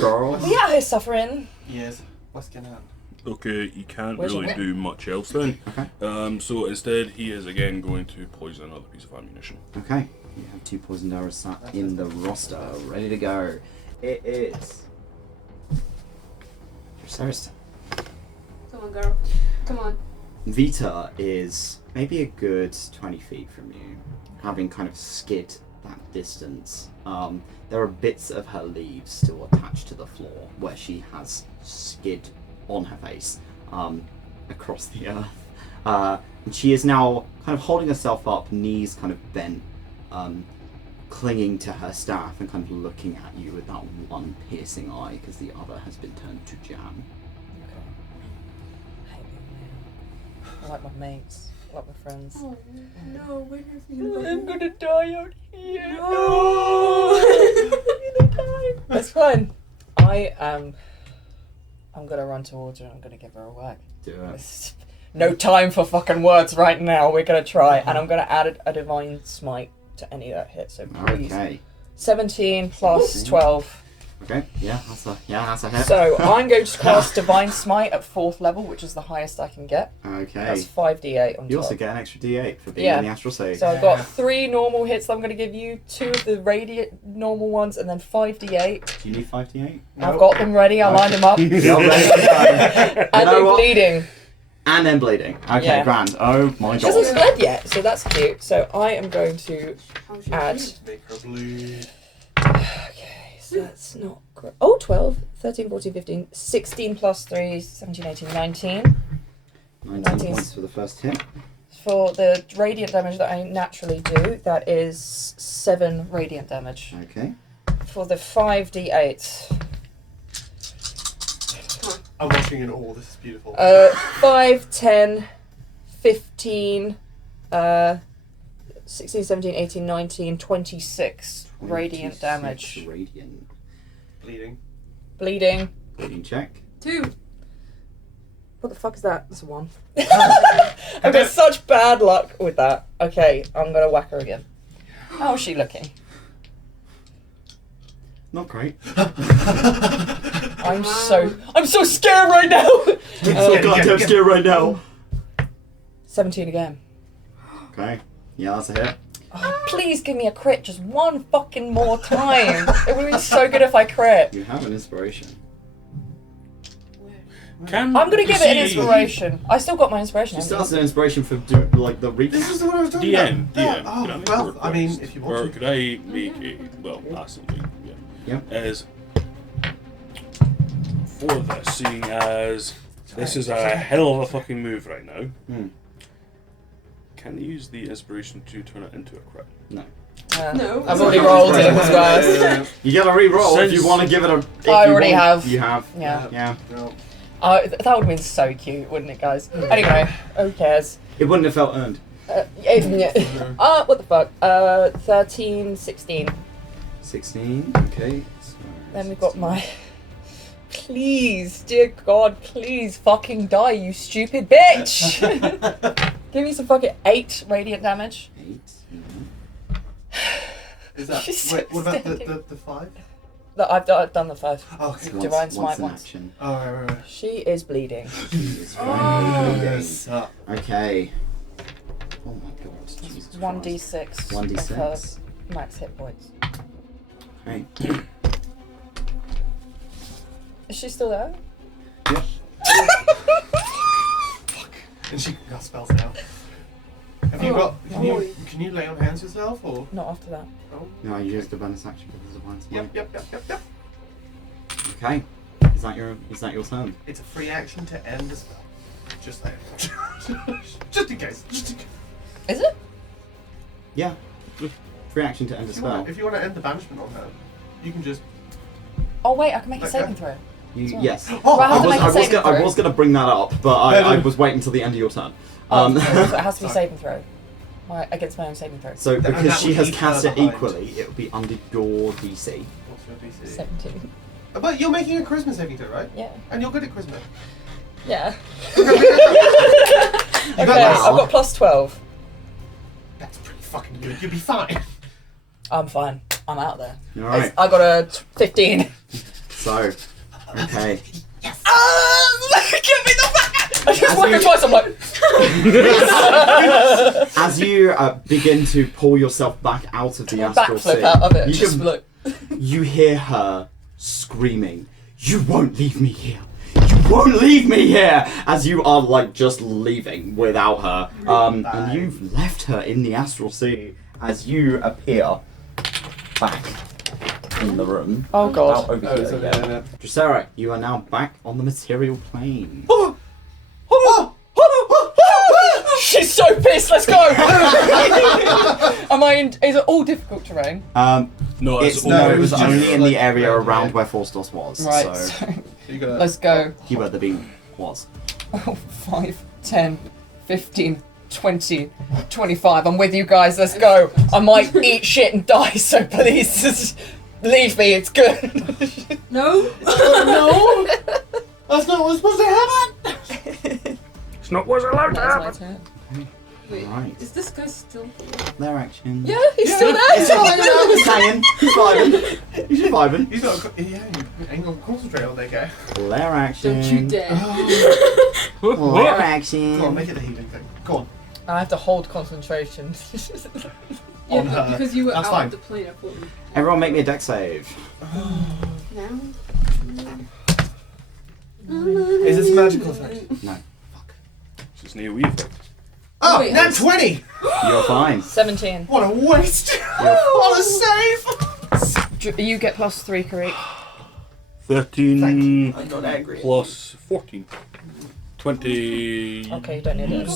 Girl. We out here suffering. Yes. What's going on? Okay, he can't Where's really your do much else then. Okay. So instead, he is again going to poison another piece of ammunition. Okay. You have 2 poisoned arrows sat in the roster, ready to go. It is. Sarah's turn. Come on, girl. Come on. Vitah is maybe a good 20 feet from you, having kind of skid that distance, there are bits of her leaves still attached to the floor where she has skid on her face across the earth. And she is now kind of holding herself up, knees kind of bent, clinging to her staff and kind of looking at you with that one piercing eye because the other has been turned to jam. I hate being there. I like my mates. I like my friends. Oh no, where is he? I'm gonna die out here. No. I'm gonna die. That's fine. I'm gonna run towards her and I'm gonna give her a whack. Do it. It's no time for fucking words right now. We're gonna try, and I'm gonna add a divine smite to any that hit. So please, Okay. 17 plus 12. Okay. Yeah, that's a hit. So I'm going to cast divine smite at 4th level, which is the highest I can get. Okay. That's 5d8 on You top. also get an extra D8 for being Yeah. in the astral state. So I've got 3 normal hits that I'm going to give you, 2 of the radiant normal ones, and then 5d8. Do you need 5 D8? I've got them ready. I lined them up. You're ready for that. And You know they're what? bleeding. And then bleeding. Okay, Yeah. grand. Oh my She hasn't god. bled yet, so that's cute. So I am going to How's your add. feet? Make her bleed. Okay, so that's not great. Oh, 12, 13, 14, 15, 16 plus 3, 17, 18, 19. 19 points for the first hit. For the radiant damage that I naturally do, that is 7 radiant damage. Okay. For the 5d8, I'm watching in awe. This is beautiful. 5, 10, 15, 16, 17, 18, 19, 26 radiant 26 damage. Radiant. Bleeding. Bleeding. Bleeding check. 2. What the fuck is that? That's a 1. I've got such bad luck with that. Okay, I'm gonna whack her again. How's she looking? Not great. I'm so scared right now. I'm so goddamn scared right now. 17 again. Okay. Yeah, that's a hit. Oh, please give me a crit just one fucking more time. It would be so good if I crit. You have an inspiration. Can I'm gonna give it an see- inspiration. I still got my inspiration. She haven't still has an inspiration for like the recap. This is what I was talking DM, about. Yeah. DM. Oh, can I make a well, I mean, request? if you Or want to. could I make a, well, ask something, Yeah. as for this, seeing as this is a hell of a fucking move right now, can you use the inspiration to turn it into a crit? No. No. I've already rolled it. It was worse. You gotta re-roll if you Since- want to give it a. if I you already want- have. You have. Yeah. Yeah. No. That would have been so cute, wouldn't it, guys? Anyway, who cares? It wouldn't have felt earned. What the fuck? 13, 16. 16. Okay. So Then we've got my. Please, dear God, please fucking die, you stupid bitch! Give me some fucking 8 radiant damage. 8. Is that? She's so Wait, what about extended. the 5? That I've done the 5. Oh, okay. Once, Divine once smite in once. action. Oh, right. She is bleeding. It's Oh. bleeding. Uh, Okay. Oh my god. Jesus 1d6 Christ. of her 1d6. max hit points. Okay. Is she still there? Yep. and she can cast spells now. Have you got? Can you lay on hands yourself or? Not after that. Oh. No, you used a bonus action because of one smite. Yep. Okay. Is that your turn? It's a free action to end the spell. Just saying. Just in case. Just in case. Is it? Yeah. Free action to end a spell. If you want to end the banishment on her, you can just. Oh wait, I can make a Okay. saving throw. Yes. Oh, Do I have to make a saving I throw? was gonna bring that up, but I was waiting until the end of your turn. So it has to be Sorry. saving throw. Against my own saving throw. So And because that she would has keep cast her it behind. equally, it will be under your DC. What's your DC? 17. But you're making a charisma saving throw, right? Yeah. And you're good at charisma. Yeah. You Okay, got this. I've got plus 12. That's pretty fucking good. You'll be fine. I'm fine. I'm out there. Alright. I got a 15. So, okay. Give me the fuck! I just whacked her twice, I'm like... As you begin to pull yourself back out of the astral Backflip sea, out of it. you, Just can- look. you hear her screaming, "You won't leave me here! You won't leave me here!" As you are like just leaving without her, and you've left her in the astral sea. As you appear back in the room. Oh god. Out over Oh, here it's okay, again. yeah. Drusera, you are now back on the material plane. She's so pissed. Let's go. Is it all difficult terrain? No, It's all no, it was just only in the like area around around here. where Forstos was. Right. So You gotta, Let's go. where the beam was. 5, 10, 15, 20, 25. I'm with you guys. Let's go. I might eat shit and die, so please just leave me. It's good. No. no! That's not what's supposed to happen! It's not what's allowed to That's my happen. turn. Wait, Right. is this guy still? Their action. Yeah, he's still there. He's still hanging out. He's hanging. He's vibing. He's vibing. He's not. Yeah, you ain't gonna concentrate on that guy. Their action. Don't you dare! Their action. Go on, make it the healing thing. Go on. I have to hold concentration. Yeah, On her. because you were That's out fine. of the plane. I thought you. Everyone make me a deck save. Now. Is this a magical effect? No. It's just near Weir. Oh, Wait, nat 20! You're fine. 17. What a waste! What a save! You get +3, Karik. 13 I'm not angry. plus 14. 27. Okay, you don't need it.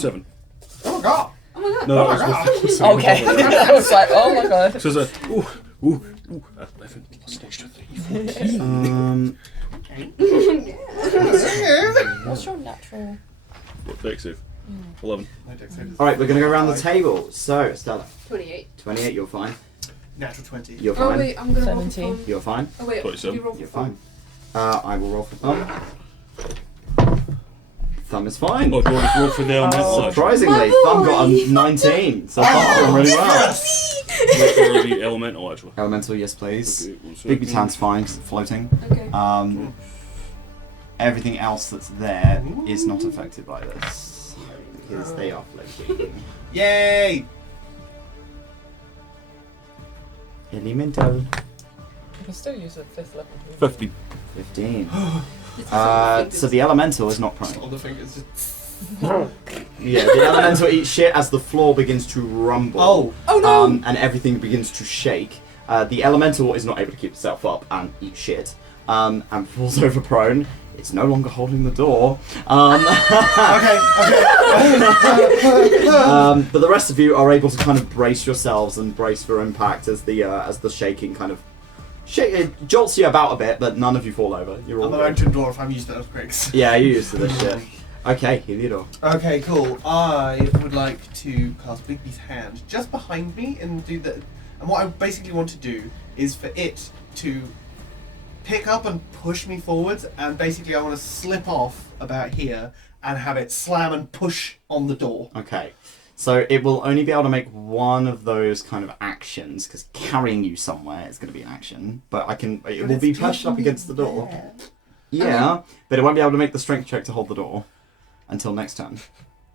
Oh my god! Oh my god! No, Oh my that God. was Okay. I was like, oh my god. So it's a ooh, 11 plus extra 3, 14. What's your natural? What deck save? 11. My deck save is All right, we're gonna go around the table. So, Stella, 28. 28. You're fine. natural 20. You're Oh fine. wait, I'm gonna roll 17. for fun. You're fine. Oh wait, 27. you roll for You're fun. fine. I will roll for Thumb. Thumb is fine. Oh, do you want to roll for the elemental? Surprisingly, My Thumb got a boy. 19, so Thumb's doing really well. Roll for the elemental, actually. Elemental, yes please. Okay, one Big second. Butan's fine, 'cause it's floating. Okay. Everything else that's there is not affected by this, because they are floating. Yay! Elemental. You can still use a 5th level. 50. 15. This is all So the elemental is not All prone. the fingers just. Yeah, the elemental eats shit as the floor begins to rumble. Oh! Oh no! And everything begins to shake. The elemental is not able to keep itself up and eat shit, and falls over prone. It's no longer holding the door. Okay. But the rest of you are able to kind of brace yourselves and brace for impact as the shaking kind of it jolts you about a bit, but none of you fall over. You're all I'm a good. mountain dwarf, I'm used to earthquakes. Yeah, you're used to this shit. Okay, Heliodor. Okay, cool. I would like to cast Bigby's hand just behind me and do that. And what I basically want to do is for it to pick up and push me forwards, and basically I want to slip off about here and have it slam and push on the door. Okay. So it will only be able to make one of those kind of actions, because carrying you somewhere is going to be an action. But it will be pushed up against the door. Yeah, but it won't be able to make the strength check to hold the door until next turn.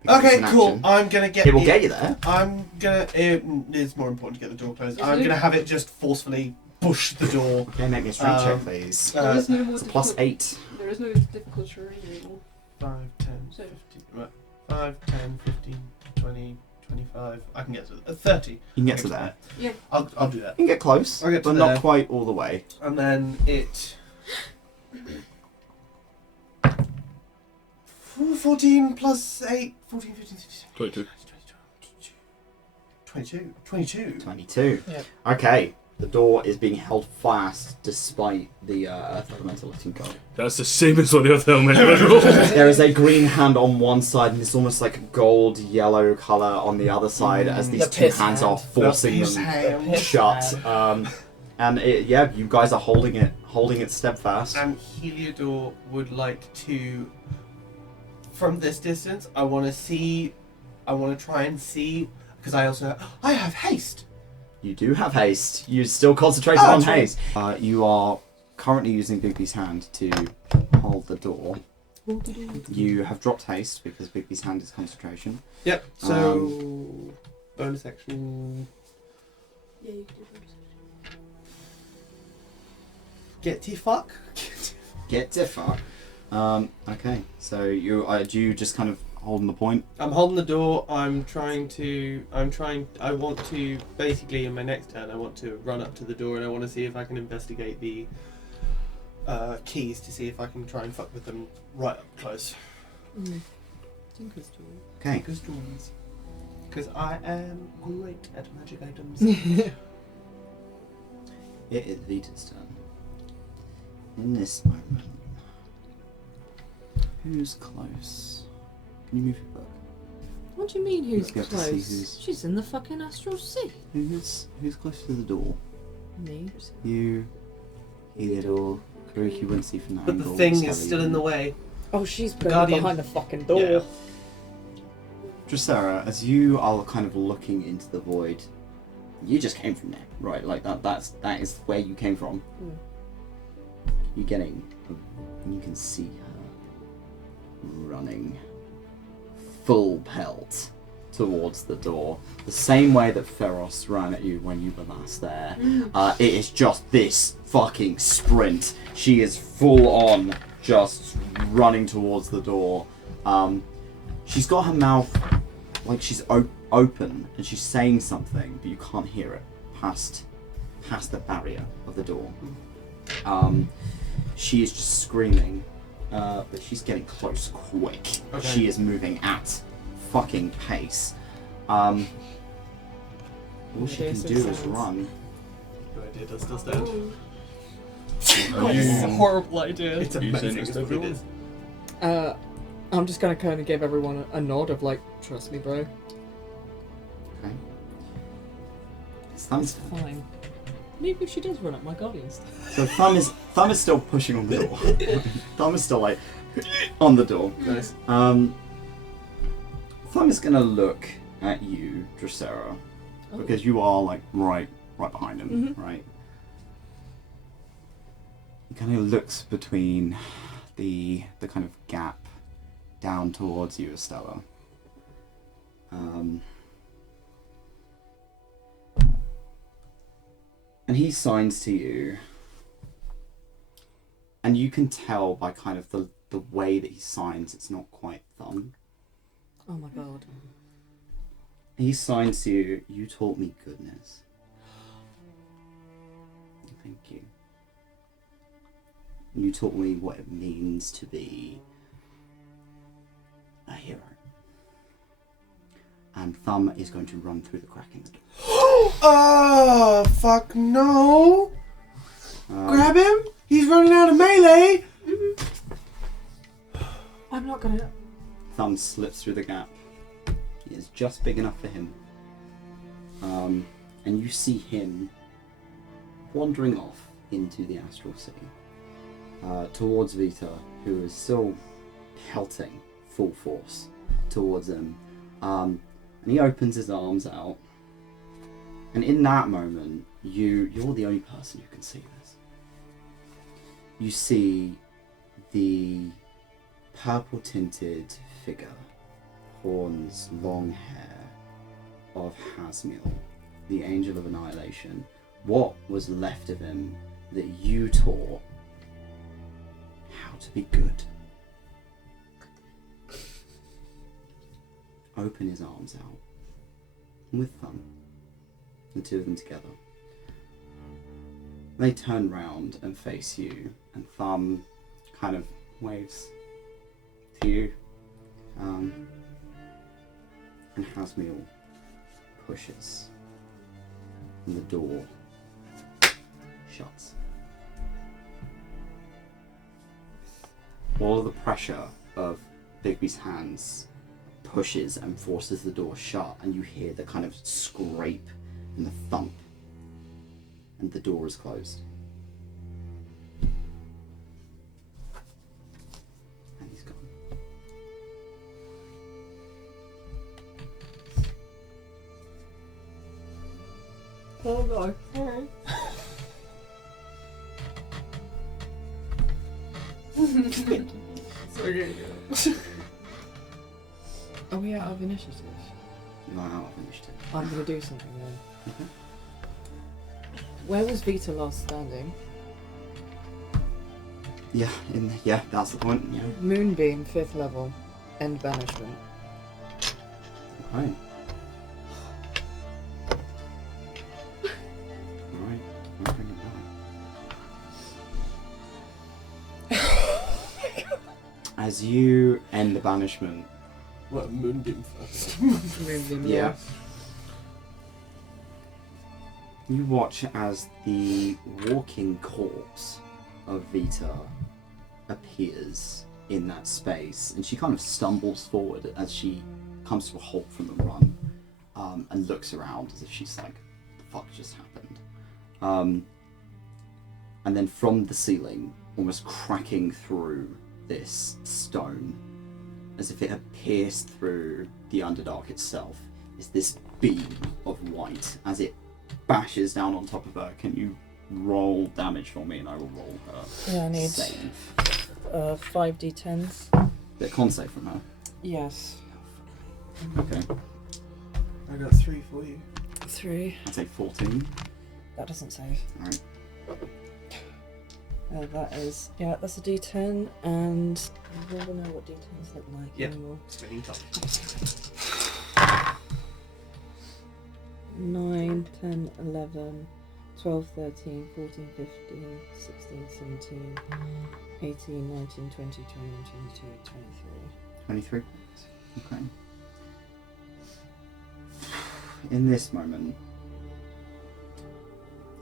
because it's Okay, an cool. action. I'm gonna get It will get you there. I'm gonna. It's more important to get the door closed. Yes, I'm it gonna is. have it just forcefully push the door. Okay, make me a strength check, please. There is no more It's a plus difficult- 8. There is no difficult terrain anymore. 5, 10, So- 15, right. 5, 10, 15, 20, 25. I can get to 30. You can get to there. Yeah. I'll do that. You can get close, I'll get to but not there. quite all the way. And then it. 14 plus 8, 14, 15, 16, 22. 22. 22. 22. Yep. Okay, the door is being held fast despite the Earth Elemental letting go. That's the same as what the other elemental. There is a green hand on one side and it's almost like gold yellow colour on the other side as these The two piss hands hand. are forcing Piss them hand. shut. And you guys are holding it steadfast. And Heliodor would like to, from this distance, I want to try and see, because I have haste. You do have haste. You're still concentrating Oh, on that's right. haste. You are currently using Bigby's hand to hold the door. You have dropped haste because Bigby's hand is concentration. Yep, so bonus action, Yeah, you can do that. get to fuck. Get differ. Okay, so do you just kind of holding the point. I'm holding the door. I want to basically in my next turn. I want to run up to the door and I want to see if I can investigate the keys to see if I can try and fuck with them right up close. Tinker's tool. Okay. Because I am great at magic items. It is Vita's turn. In this moment, who's close? Can you move your book? What do you mean who's Let's get to see close? who's- She's in the fucking astral sea. Who's close to the door? Me. You, Heliodor, Karuk, you wouldn't see from that But the angle. thing Stella, is still you- in the way. Oh, she's Guardian. behind the fucking door. Yeah. Dracera, as you are kind of looking into the void, you just came from there, right? Like that is where you came from. You can see her running full pelt towards the door, the same way that Feros ran at you when you were last there. It is just this fucking sprint. She is full on just running towards the door. She's got her mouth like she's open and she's saying something, but you can't hear it past the barrier of the door. She is just screaming, but she's getting close quick. Okay. She is moving at fucking pace. All she can do is run. Good idea, does still stand. It's a horrible idea. It's You amazing. send us It's what it everyone? is. I'm just gonna kind of give everyone a nod of like, trust me, bro. Okay. It's Thumb's turn. Fine. Maybe if she does run up my guardians. So Thumb is still pushing on the door. Thumb is still like on the door. Nice. Thumb is gonna look at you, Dracera, because you are like right behind him, right? He kind of looks between the kind of gap down towards you, Estelar. And he signs to you, and you can tell by kind of the way that he signs, it's not quite Thumb. Oh my god. He signs to you, you taught me goodness. Thank you. You taught me what it means to be a hero. And Thumb is going to run through the crack in the door. Oh, fuck no! Grab him! He's running out of melee! I'm not gonna. Thumb slips through the gap. It is just big enough for him. And you see him wandering off into the Astral Sea. Towards Vitah, who is still pelting full force towards him. And he opens his arms out. And in that moment, you're the only person who can see this. You see the purple-tinted figure, horns, long hair of Hasmiel, the Angel of Annihilation. What was left of him that you taught how to be good. Open his arms out. And with Thumb, the two of them together, they turn round and face you, and Thumb kind of waves to you. And Hasmiel pushes, and the door shuts. All of the pressure of Bigby's hands pushes and forces the door shut, and you hear the kind of scrape and the thump, and the door is closed. And he's gone. Oh no. Okay. Are we out of initiative? You are out of initiative. I'm gonna do something then. Okay. Where was Vitah last standing? Yeah, that's the point. Yeah. Moonbeam, 5th level, end banishment. Okay. Alright, I'll bring it back. As you end the banishment, What, Moonbeam first? yeah. You watch as the walking corpse of Vitah appears in that space, and she kind of stumbles forward as she comes to a halt from the run, and looks around as if she's like, "The fuck just happened?" And then from the ceiling, almost cracking through this stone, as if it had pierced through the Underdark itself, is this beam of white. As it bashes down on top of her, can you roll damage for me, and I will roll her Yeah, I need save. 5d10s. The con save from her. Yes. Okay, I got 3 for you. 3. I'd say 14. That doesn't save. Alright. That is, yeah, that's a d10, and I never know what d10s look like Yep. anymore. Spinning top. 9, 10, 11, 12, 13, 14, 15, 16, 17, 18, 19, 20, 21, 22, 23. 23. Okay. In this moment,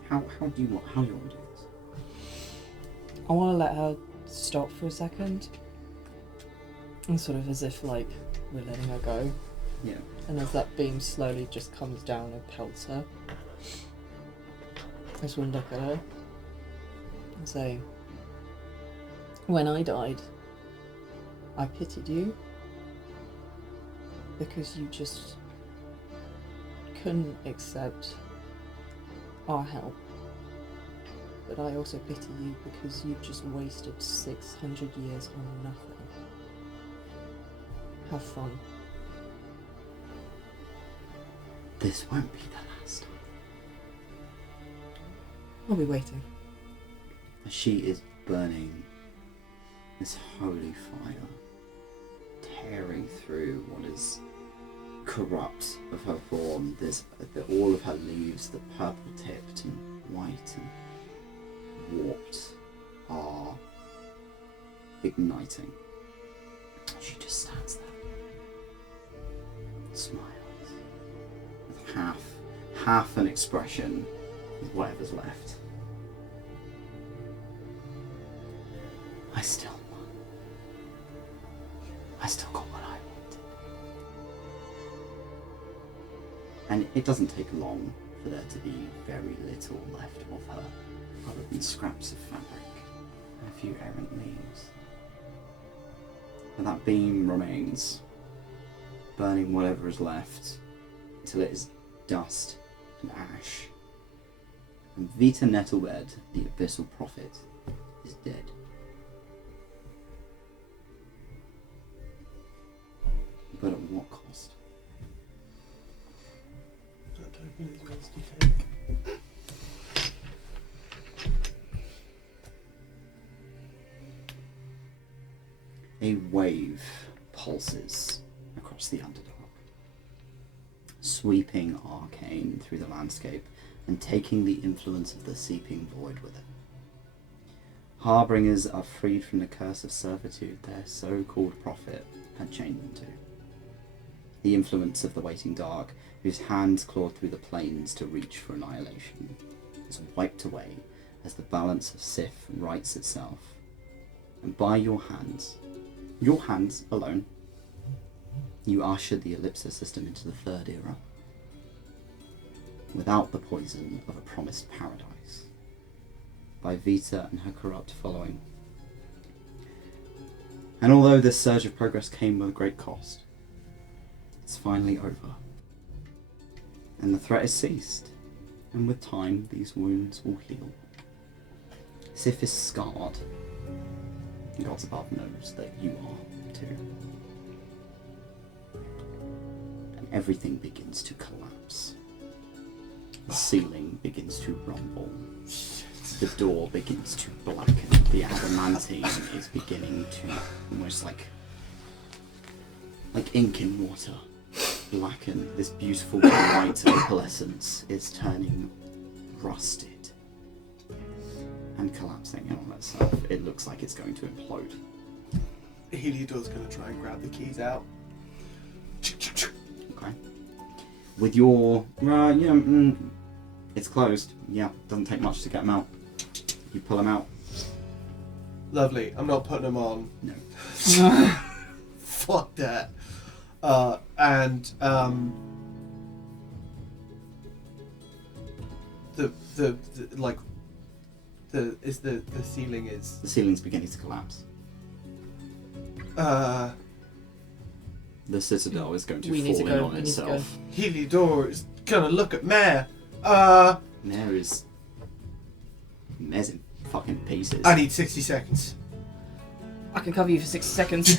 how do you want to do this? I want to let her stop for a second, and sort of as if like we're letting her go. Yeah. And as that beam slowly just comes down and pelts her, I just want to look at her and say, when I died, I pitied you because you just couldn't accept our help. But I also pity you because you just wasted 600 years on nothing. Have fun. This won't be the last time. I'll be waiting. She is burning this holy fire, tearing through what is corrupt of her form. There's all of her leaves, the purple tipped and white and warped, are igniting. She just stands there, smiles, with half an expression with whatever's left. I still won. I still got what I wanted. And it doesn't take long for there to be very little left of her, other than scraps of fabric and a few errant leaves. And that beam remains, burning whatever is left, until it is dust and ash. And 𝘏𝘏𝘏𝘏𝘏, the Abyssal Prophet, is dead. But at what cost? That token is yours to take. A wave pulses across the Underdark, sweeping arcane through the landscape and taking the influence of the seeping void with it. Harbingers are freed from the curse of servitude their so-called prophet had chained them to. The influence of the waiting dark, whose hands clawed through the plains to reach for annihilation, is wiped away as the balance of Sith rights itself. And by your hands alone, you ushered the Ellipsis system into the third era, without the poison of a promised paradise, by Vitah and her corrupt following. And although this surge of progress came with a great cost, it's finally over, and the threat has ceased, and with time these wounds will heal. Sif is scarred, and Gods above knows that you are too. And everything begins to collapse. The ceiling begins to rumble. The door begins to blacken. The adamantine is beginning to almost like ink in water. blacken. This beautiful white opalescence is turning rusted and collapsing in on itself. It looks like it's going to implode. Heliodor's going to try and grab the keys out. Okay. With your, it's closed. Yeah, doesn't take much to get them out. You pull them out. Lovely. I'm not putting them on. No. Fuck that. The ceiling is. The ceiling's beginning to collapse. The citadel is going to We need fall to in go, on we need to go. itself. Heliodor is gonna look at Mare. Mare's in fucking pieces. I need 60 seconds. I can cover you for 60 seconds.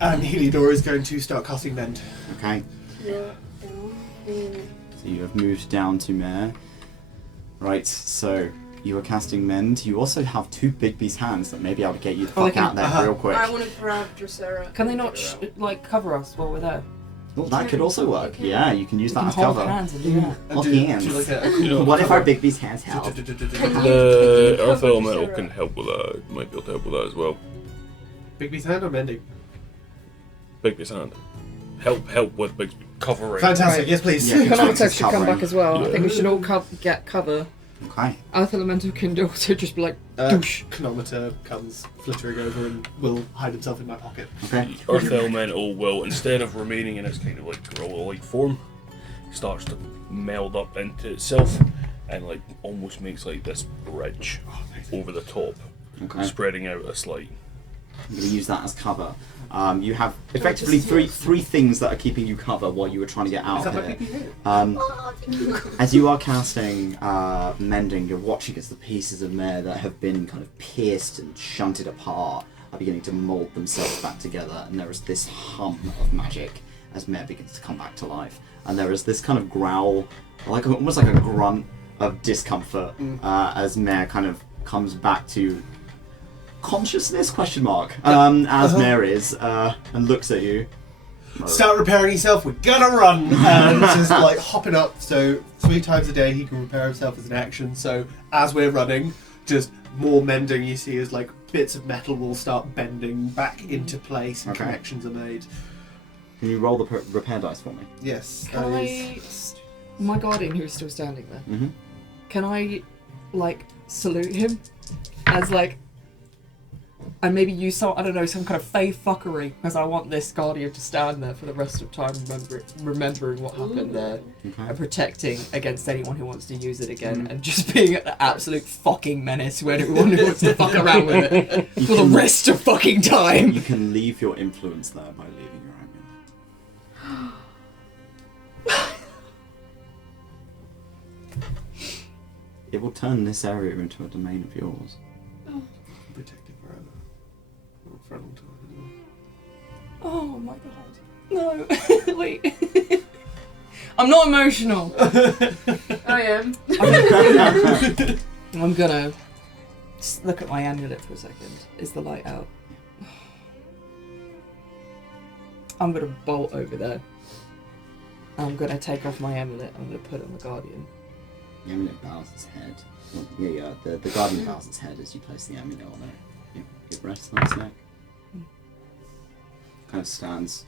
And Heliodor is going to start casting Mend. Okay. Yeah. So you have moved down to Mare. Right, so you are casting Mend. You also have two big beast hands that may be able to get you the Oh, fuck they can- out there real quick. I want to grab Dracera. Can they and not get her out. like cover us while we're there? Well, that could also work. Okay. Yeah, you can use We that can as hold cover. hands and do that. And Hold do hands. like a Yeah. What if our big beast hands help? Can you The cover Earth Elemental Dracera? can help with that. Might be able to help with that as well. Big Beast hand or mending? Bigby's hand. Help with Bigby covering. Fantastic. Right. Yes, please. Yeah. Tobydotexe should come Covering. back as well. I Yeah. think we should all get cover. Okay. Earth Elemental can also just be like, douche. 𝘞𝘭𝘭�12 comes flittering over and will hide himself in my pocket. Okay. Earth Elemental will, instead of remaining in its kind of like gorilla-like form, starts to meld up into itself and like almost makes like this bridge over the top, Okay. spreading out a slight. I'm going to use that as cover. You have effectively three things that are keeping you cover while you were trying to get out Is that my here. PP? As you are casting Mending, you're watching as the pieces of Mare that have been kind of pierced and shunted apart are beginning to mould themselves back together, and there is this hum of magic as Mare begins to come back to life. And there is this kind of growl, almost like a grunt of discomfort as Mare kind of comes back to consciousness, as Mare is, and looks at you. Start repairing himself, we're gonna run! And just like hopping up, so 3 times a day he can repair himself as an action, so as we're running, just more mending you see as like bits of metal will start bending back into place and Okay. connections are made. Can you roll the repair dice for me? Yes, Can that I, is... my guardian who's still standing there, Mm-hmm. can I like salute him as like, and maybe use some, I don't know, some kind of fey fuckery, as I want this guardian to stand there for the rest of time, remembering what happened there, Okay. and protecting against anyone who wants to use it again, and just being an absolute fucking menace to anyone who wants to fuck around with it for the rest of fucking time. You can leave your influence there by leaving your amulet. It will turn this area into a domain of yours. Protected forever. Not for a long time. Oh my god. No. Wait. I'm not emotional. I am. I'm gonna just look at my amulet for a second. Is the light out? I'm gonna bolt over there. I'm gonna take off my amulet. I'm gonna put it on the guardian. The amulet bows its head. Well, the guardian bows its head as you place the amulet on it. It rests on its neck. Kind of stands,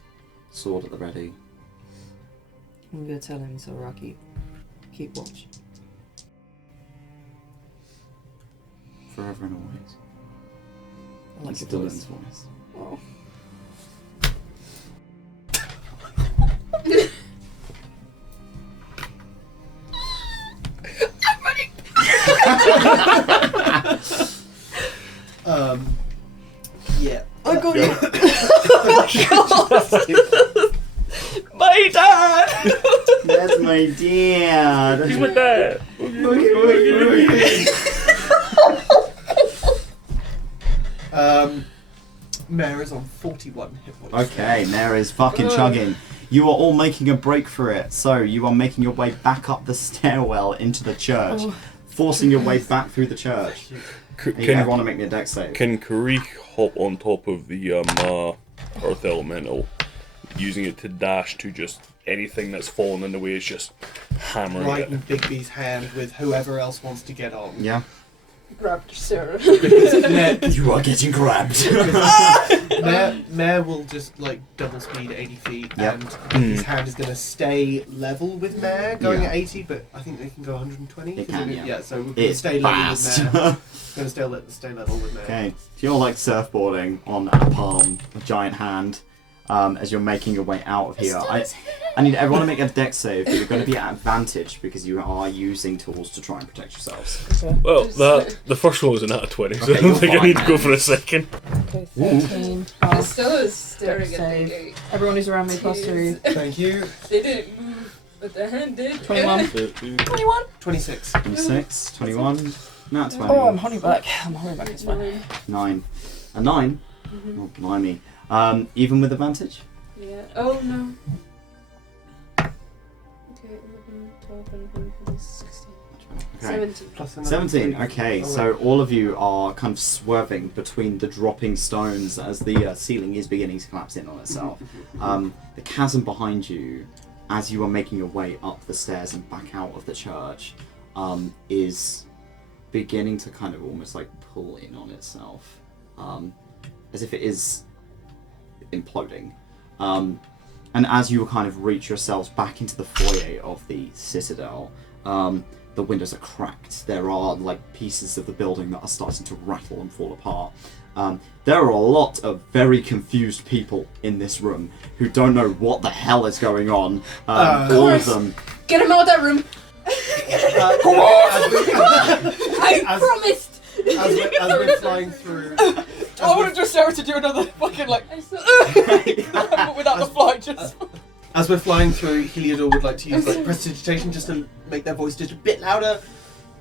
sword at the ready. I'm gonna tell him so I keep watch. Forever and always. I like It's your Dylan's voice. voice. Oh. Yeah. I got you. Oh my god! My dad! That's my dad! He's my dad! Mare is on 41 hit points. Okay, Mare is fucking chugging. You are all making a break for it, so you are making your way back up the stairwell into the church, forcing your way back through the church. Everyone want to make me a dex save. Can Karek hop on top of the Earth Elemental, using it to dash to just anything that's fallen in the way is just hammering Right it. in Bigby's hand with whoever else wants to get on. Yeah. Grabbed Sarah. Because You are getting grabbed. Mare will just like double speed 80 feet, Yep. and Bigby's hand is going to stay level with Mare, going Yeah. at 80, but I think they can go 120. They 'cause can, it- yeah. Yeah, so we're going to It's stay level fast. with Mare. Going to stay level with Mare. Okay, so you're like surfboarding on a palm, a giant hand, as you're making your way out of here. I need everyone to make a dex save, but you're going to be at advantage because you are using tools to try and protect yourselves. Okay. Well, the first one was an out of 20, so Okay, I don't you're think I fine, need to go man. for a second. Okay, 13 plus. Estella is staring at the Save. gate. Everyone who's around me plus 3. Thank you. They didn't move, but the hand did. 21. 21. 26. 26, 21, not 20. Oh, I'm honey back. I'm honey back, it's fine. 9. A 9? Mhm. Oh, blimey. Even with advantage? Yeah. Oh no. Okay, 11, 12, 13, 14, 16. Okay. 17. Plus another 17, 3. okay, Oh, so wait. all of you are kind of swerving between the dropping stones as the ceiling is beginning to collapse in on itself. The chasm behind you, as you are making your way up the stairs and back out of the church, is beginning to kind of almost like pull in on itself, as if it is imploding. And as you kind of reach yourselves back into the foyer of the citadel, the windows are cracked. There are like pieces of the building that are starting to rattle and fall apart. There are a lot of very confused people in this room who don't know what the hell is going on. All of them. Get him out of that room! I promised! As we're flying through, I would have just Sarah to do another fucking like, I saw. but without the fly, just. as we're flying through, Heliodor would like to use like prestidigitation just to make their voice just a bit louder.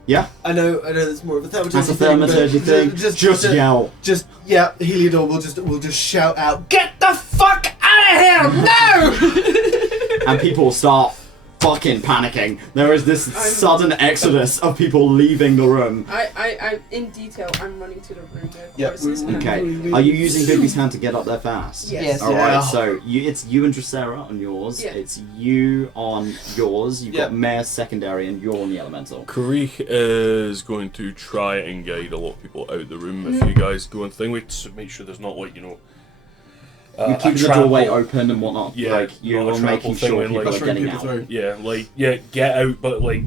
Yeah, I know it's more of a thaumaturgy that's a thing, but thaumaturgy thing. Just yell. Just yeah, Heliodor will just shout out, "Get the fuck out of here! No!" And people start fucking panicking. There is this sudden exodus of people leaving the room. I in detail, I'm running to the room where Yeah, Chorus is. we- Okay, are you using Bigby's hand to get up there fast? Yes. Alright, Yeah. so it's you and Dracera on yours, Yeah. it's you on yours, you've Yeah. got Mare's secondary, and you're on the elemental. Karich is going to try and guide a lot of people out the room. If you guys go and thing, to make sure there's not like, you know, You keep the doorway open and whatnot, Yeah, like you're not a making trample thing sure when, people like, are ushering getting people out. through. Yeah, like, yeah, get out, but like,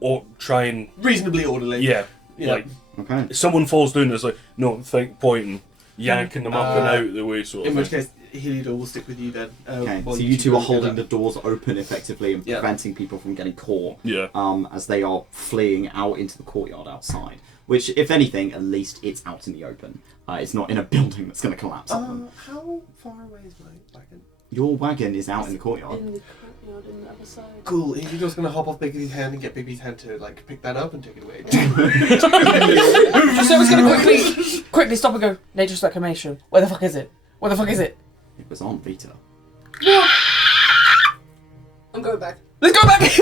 or try and, Reasonably orderly. yeah, Yeah. like, Okay. if someone falls down, it's like, no, think, pointing, yanking them up and out the way, sort of In which thing. case, Heliodor will stick with you then. Okay, while so you two go are holding together. the doors open effectively and Yeah. preventing people from getting caught. Yeah. As they are fleeing out into the courtyard outside. Which, if anything, at least it's out in the open. It's not in a building that's going to collapse on them. How far away is my wagon? Your wagon is out in the courtyard. In the courtyard on the other side. Cool. Heliodor's gonna hop off Bigby's hand and get Bigby's hand to like pick that up and take it away. Sarah's gonna quickly stop and go, Nature's Reclamation. Where the fuck is it? Where the fuck is it? It was on Vitah. I'm going back. Let's go back!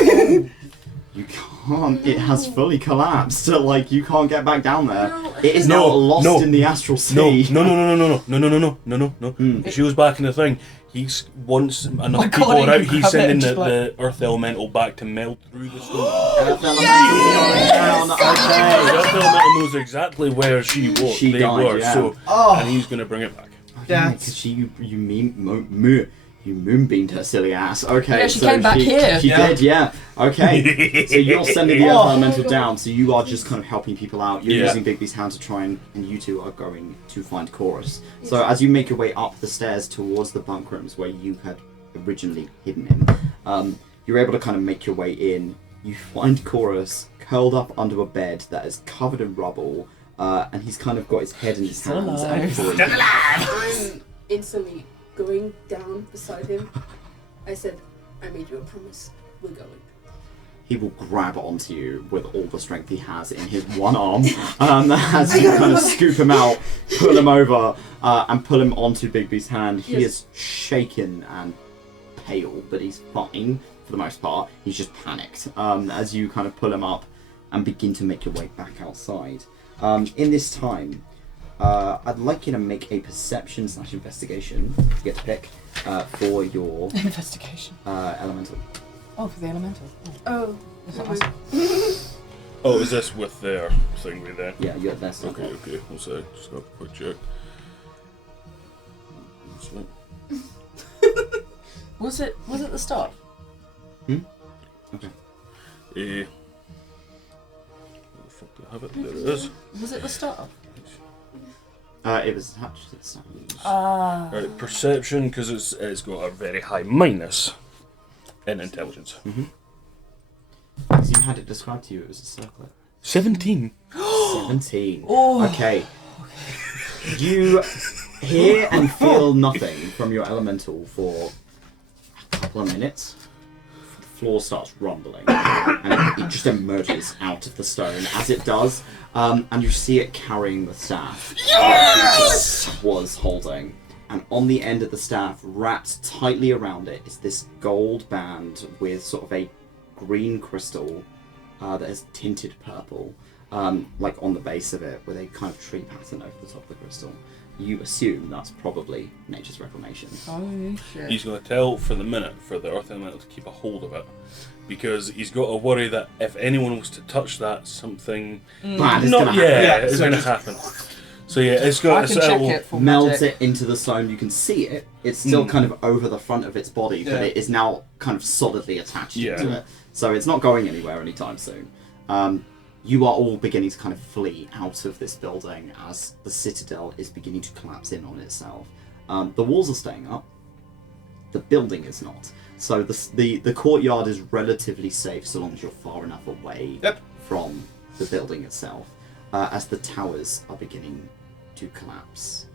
You can't. It has fully collapsed. Like, you can't get back down there. No. It is No, now lost no, in the astral sea. No. If she was back in the thing, he's once enough My people God, are out, you he's grab it sending and the, just the earth elemental back to melt through the stone. Earth elemental down. The Okay. earth elemental knows exactly where she was. She they died, were, yeah. so Oh. and he's gonna bring it back. That's- you moonbeamed her silly ass. Okay, Yeah, she so came back here. She Yeah. did, yeah. Okay, so you're sending the earth Oh. elemental down. So you are just kind of helping people out. You're Yeah. using Bigby's hand to try and you two are going to find Chorus. So as you make your way up the stairs towards the bunk rooms where you had originally hidden him, you're able to kind of make your way in. You find Chorus curled up under a bed that is covered in rubble, and he's kind of got his head in his still hands. alive. And I'm instantly going down beside him. I said, I made you a promise. We're going. he will grab onto you with all the strength he has in his one arm, as you kind of scoop him out, pull him over, and pull him onto Bigby's hand. He Yes. is shaken and pale, but he's fine for the most part. He's just panicked as you kind of pull him up and begin to make your way back outside. In this time, I'd like you to make a perception/investigation. You get to pick. for your Investigation. elemental. Oh, for the elemental. Oh. That's not mhm. nice. Oh, is this with their thing right there? Yeah, you're there. So Okay, we'll say, just got a quick check. That's right. Was it the start? Okay. Where the fuck do I have it? There it is. Was it the start? It was attached to the staff. Ah. Right, perception, because it's got a very high minus in intelligence. As you had it described to you, it was a circlet. 17. 17. Oh. Okay. You hear and feel nothing from your elemental for a couple of minutes. The floor starts rumbling, and it just emerges out of the stone as it does, and you see it carrying the staff that it was holding. And on the end of the staff, wrapped tightly around it, is this gold band with sort of a green crystal that is tinted purple, like on the base of it, with a kind of tree pattern over the top of the crystal. You assume that's probably Nature's Reclamation. Oh shit. He's going to tell for the minute for the Earth Elemental to keep a hold of it, because he's got a worry that if anyone was to touch that, something Bad is not gonna happen. yeah, it's going to happen. So yeah, it's got I can check it for Melds magic. it into the stone. You can see it. It's still kind of over the front of its body, but Yeah. it is now kind of solidly attached Yeah. to it. So it's not going anywhere anytime soon. You are all beginning to kind of flee out of this building as the citadel is beginning to collapse in on itself. The walls are staying up. The building is not. So the courtyard is relatively safe so long as you're far enough away from the building itself. As the towers are beginning to collapse.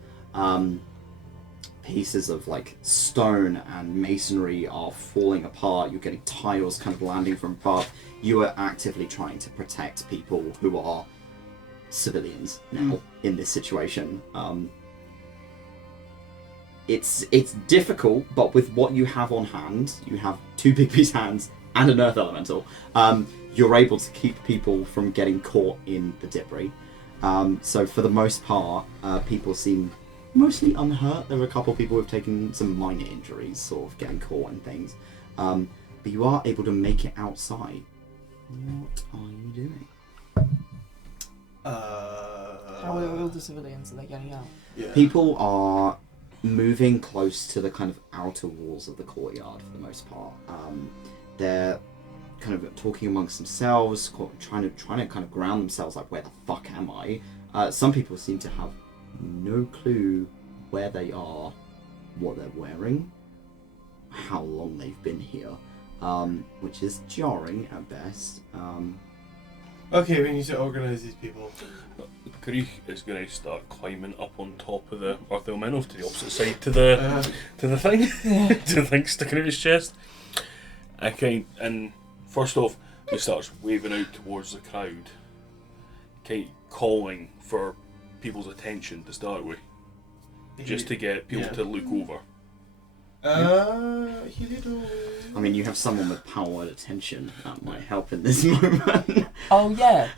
Pieces of like stone and masonry are falling apart. You're getting tiles kind of landing from above. You are actively trying to protect people who are civilians now in this situation. It's difficult, but with what you have on hand, you have 2 big beast hands and an earth elemental. You're able to keep people from getting caught in the debris. So for the most part, people seem mostly unhurt. There were a couple of people who've taken some minor injuries, sort of getting caught and things. But you are able to make it outside. What are you doing? How are all the civilians? Are they getting out? Yeah. People are moving close to the kind of outer walls of the courtyard for the most part. They're kind of talking amongst themselves, trying to kind of ground themselves, like, where the fuck am I? Some people seem to have no clue where they are, what they're wearing, how long they've been here, which is jarring at best. Okay, we need to organise these people. Karich is going to start climbing up on top of the Earth Elemental to the opposite side to the thing, to the thing sticking out his chest. And first off, he starts waving out towards the crowd, calling for people's attention to start with, just to get people to look over. I mean, you have someone with power word attention. That might help in this moment. Oh yeah.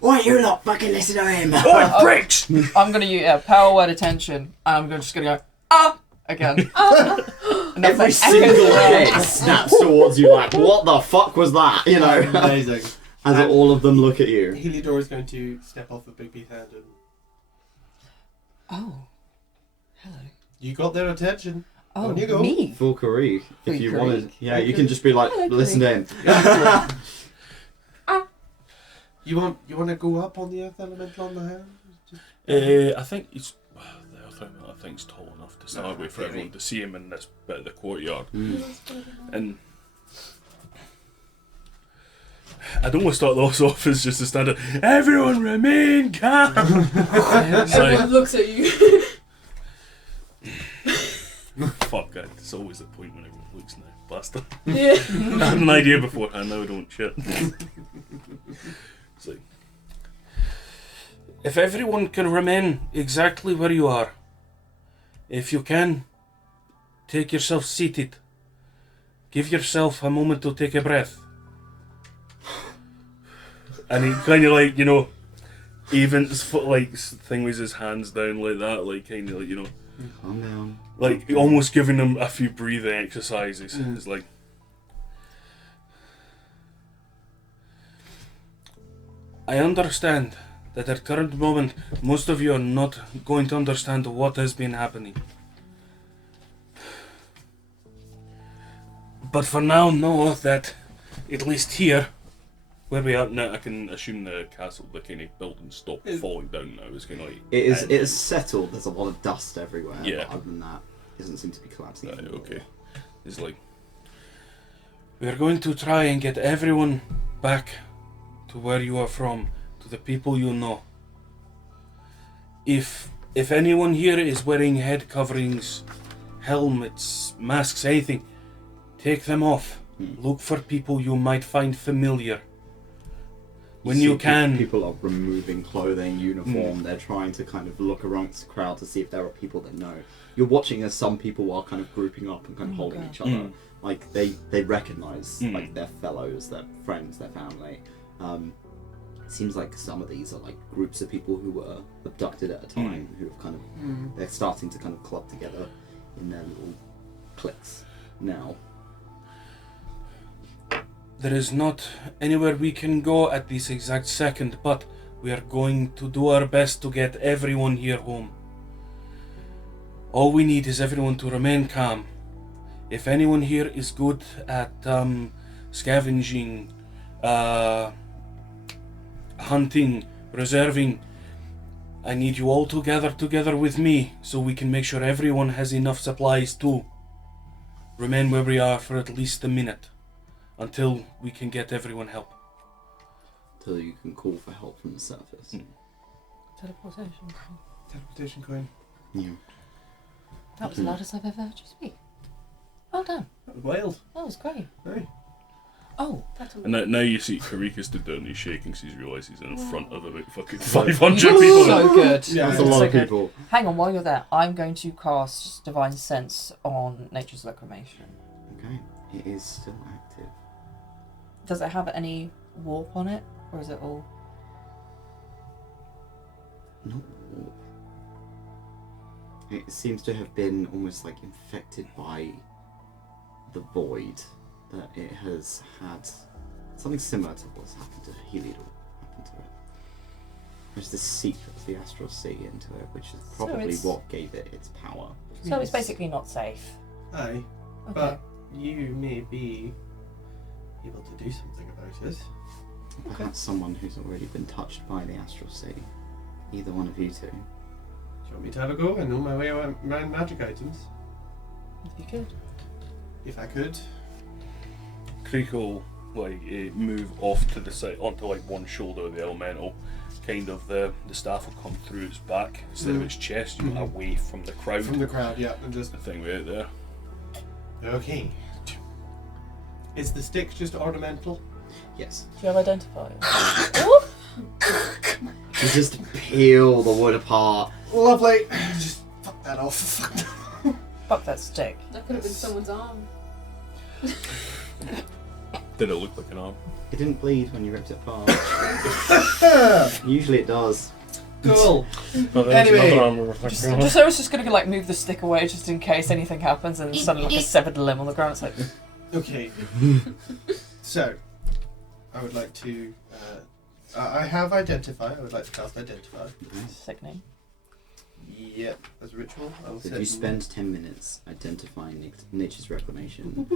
Why you not fucking listen to him? Oh, it breaks! I'm gonna use power word attention. And I'm just gonna go again. And Every like, single echoes around. head snaps towards you like, what the fuck was that? You know, Amazing. as all of them look at you. Heliodor is going to step off a big beat hand and Oh, hello. you got their attention. Oh, On you go. me. Full Karee, if you Full wanted. Karee. Yeah, you can just be like, Hello, listen to him. You want to go up on the earth elemental on the hand? I think he's. The Earth Elemental, I think, is tall enough to start with for everyone to see him in this bit of the courtyard. And I don't want to start those off as just a standard, everyone remain calm! It's Everyone like, looks at you. fuck it, it's always the point when everyone looks now, bastard. Yeah. I had an idea beforehand, now I don't shit. It's like, if everyone can remain exactly where you are, if you can, take yourself seated. Give yourself a moment to take a breath. And he kind of like, even like thing with his hands down like that, like kind of like, Calm down. Like, almost giving them a few breathing exercises. It's like... I understand that at current moment, most of you are not going to understand what has been happening. But for now, know that, at least here, where we are now, I can assume the castle, the kind of building stopped falling down now. It's kind of like... It is settled, there's a lot of dust everywhere, Yeah. but other than that, it doesn't seem to be collapsing anymore. Okay. It's like... We are going to try and get everyone back to where you are from, to the people you know. If anyone here is wearing head coverings, helmets, masks, anything, take them off. Look for people you might find familiar. When you can. People are removing clothing, uniform, they're trying to kind of look amongst the crowd to see if there are people that know. You're watching as some people are kind of grouping up and kind of holding each other. Like, they recognise, like, their fellows, their friends, their family. It seems like some of these are like groups of people who were abducted at a time, who have kind of, they're starting to kind of club together in their little cliques now. There is not anywhere we can go at this exact second, but we are going to do our best to get everyone here home. All we need is everyone to remain calm. If anyone here is good at scavenging, hunting, reserving, I need you all to gather together with me so we can make sure everyone has enough supplies to remain where we are for at least a minute until we can get everyone help. Until you can call for help from the surface. Teleportation coin. Yeah. That was the loudest I've ever heard you speak. Well done. That was wild. That was great. Hey. Oh, And now you see Karika stood down and he's shaking because he's realised he's in front of about fucking 500 people. so good. Yeah, That's a lot so of good. people. Hang on, while you're there, I'm going to cast Divine Sense on Nature's Reclamation. Okay, it is still active. Does it have any warp on it, or is it all? Not warp. It seems to have been almost like infected by the void. That it has had something similar to what's happened to 𝘏𝘪𝘮𝘏 happened to it. There's this seep of the Astral Sea into it, which is probably it's- what gave it its power. So it's basically not safe. Aye, Okay. but you may be able to do something about it. Perhaps someone who's already been touched by the Astral Sea. Either one of you two. Do you want me to have a go? I know my way around magic items. If you could. If I could. Karika will move off to the side onto like one shoulder of the elemental. Kind of the staff will come through its back instead of its chest, away from the crowd. From the crowd, yeah. And just the thing right there. okay. Is the stick just ornamental? Yes. Do you have identifier? You just peel the wood apart. Lovely. Just fuck that off. Fuck that stick. That could have been someone's arm. Did it look like an arm? It didn't bleed when you ripped it apart. Usually it does. Cool. Anyway. Just I was just gonna like move the stick away just in case anything happens, and then suddenly like a severed limb on the ground. It's like Okay. So, I would like to. I have identify. I would like to cast identify. sickening. Yep, as a ritual. I'll So if set you spend 10 minutes identifying Nature's Reclamation,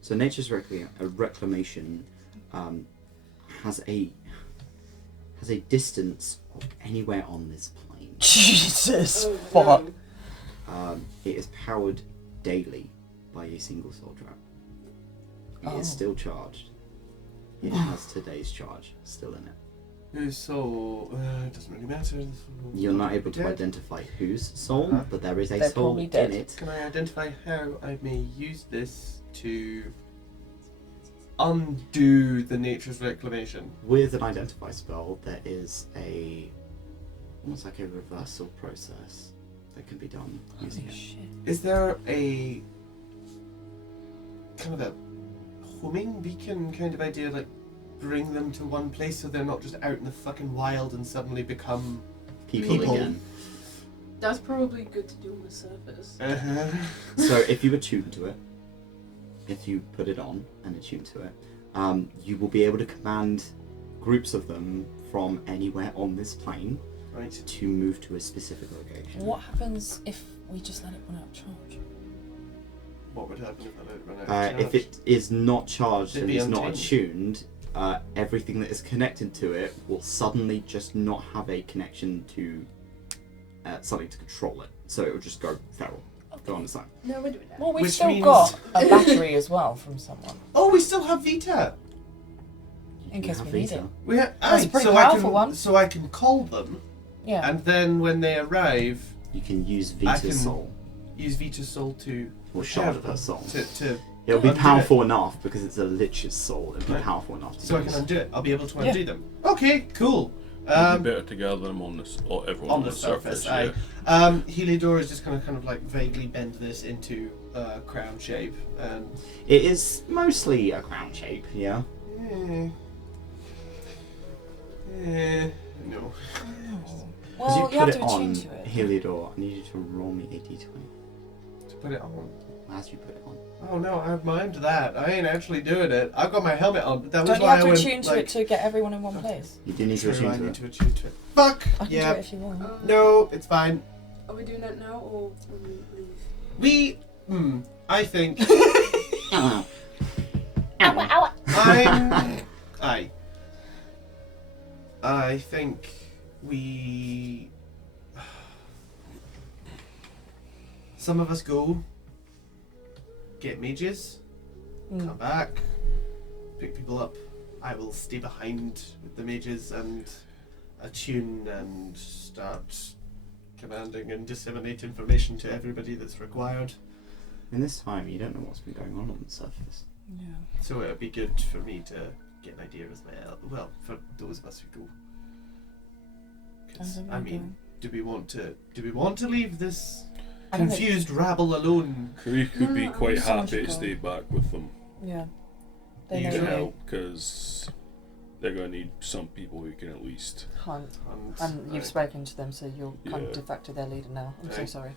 so Nature's Reclamation has a distance of anywhere on this plane. Jesus, Oh, fuck. no. It is powered daily by a single soul trap. It is still charged. It has today's charge still in it. So, it doesn't really matter. You're not able to Dead. identify whose soul, but there is a They're soul probably in dead. it. Can I identify how I may use this to undo the Nature's Reclamation? With an identify spell, there is almost like a reversal process that can be done using it. Shit. Is there a kind of a homing beacon kind of idea, like bring them to one place so they're not just out in the fucking wild and suddenly become People People. again. That's probably good to do on the surface. So if you attune to it, if you put it on and attune to it, you will be able to command groups of them from anywhere on this plane to move to a specific location. What happens if we just let it run out of charge? What would happen if I let it run out of charge? If it is not charged It'd and be is not untamed. attuned, everything that is connected to it will suddenly just not have a connection to something to control it. So it will just go feral. Go on its own. No, we're doing that. Well, we've Which still means- got a battery as well from someone. Oh, we still have Vitah. In You case have we need Vitah. it. We have, That's a pretty so powerful one. So I can call them, Yeah. and then when they arrive, You can use I Vita's can soul use Vitah's soul to or share shard of her them, soul. to It'll be undo powerful enough because it's a lich's soul. It'll be Right. powerful enough to so I use. can undo it. I'll be able to Yeah. undo them. Okay, cool. It'd be better to gather them on this, or everyone On the surface, yeah. 𝘏𝘪𝘭𝘤 is just gonna kind of like vaguely bend this into crown shape, and It is mostly a crown shape, yeah. No. As Well, you you put have it to on attune to it. 𝘏𝘪𝘭𝘠, I need you to roll me a d20 To put it on. as you put it on. Oh no, I've mimed that. I ain't actually doing it. I've got my helmet on. That was Don't you why have I to went, attune to like, it to get everyone in one place? You do need to True, attune I to need it. to attune to it. Fuck! I can Yeah. do it if you want. No, it's fine. Are we doing that now or when we leave? I think Ow. I think we some of us go get mages, come back, pick people up. I will stay behind with the mages and attune and start commanding and disseminate information to everybody that's required. In this time, you don't know what's been going on the surface. Yeah. So it would be good for me to get an idea as well. Well, for those of us who go. 'Cause, I mean, do we want to leave this I don't confused rabble alone? 𝘏𝑪𝑗 could be No, quite someone happy should to go. stay back with them Yeah. They You know to should. you help, because they're going to need some people who can at least. hunt. And, And you've spoken to them, so you're kind of Yeah. de facto their leader now. I'm so Right. sorry.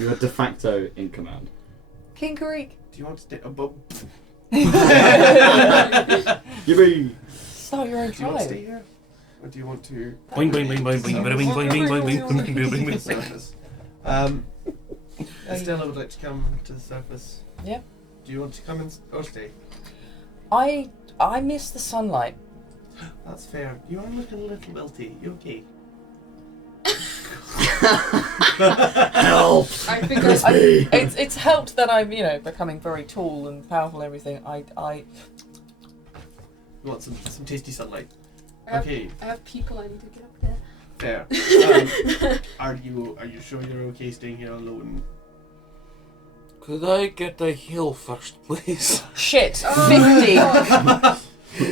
You are de facto in command. King Karik! do you want to stay above? Yippee! Start your own Do you want to stay tribe. here, or do you want to? Boing, boing, boing, boing, boing, bada bing, boing, bing, boing, bing, boing, bing, bing, bing. Surface. Estella would like to come to the surface. Yeah. Do you want to come and or stay? I miss the sunlight. That's fair. You are looking a little wilty. You okay? Help! I think It's helped that I'm, becoming very tall and powerful and everything. I You want some tasty sunlight? I have, Okay. I have people I need to get up there. Fair. Are you sure you're okay staying here alone? Could I get a heal first, please? shit. 50.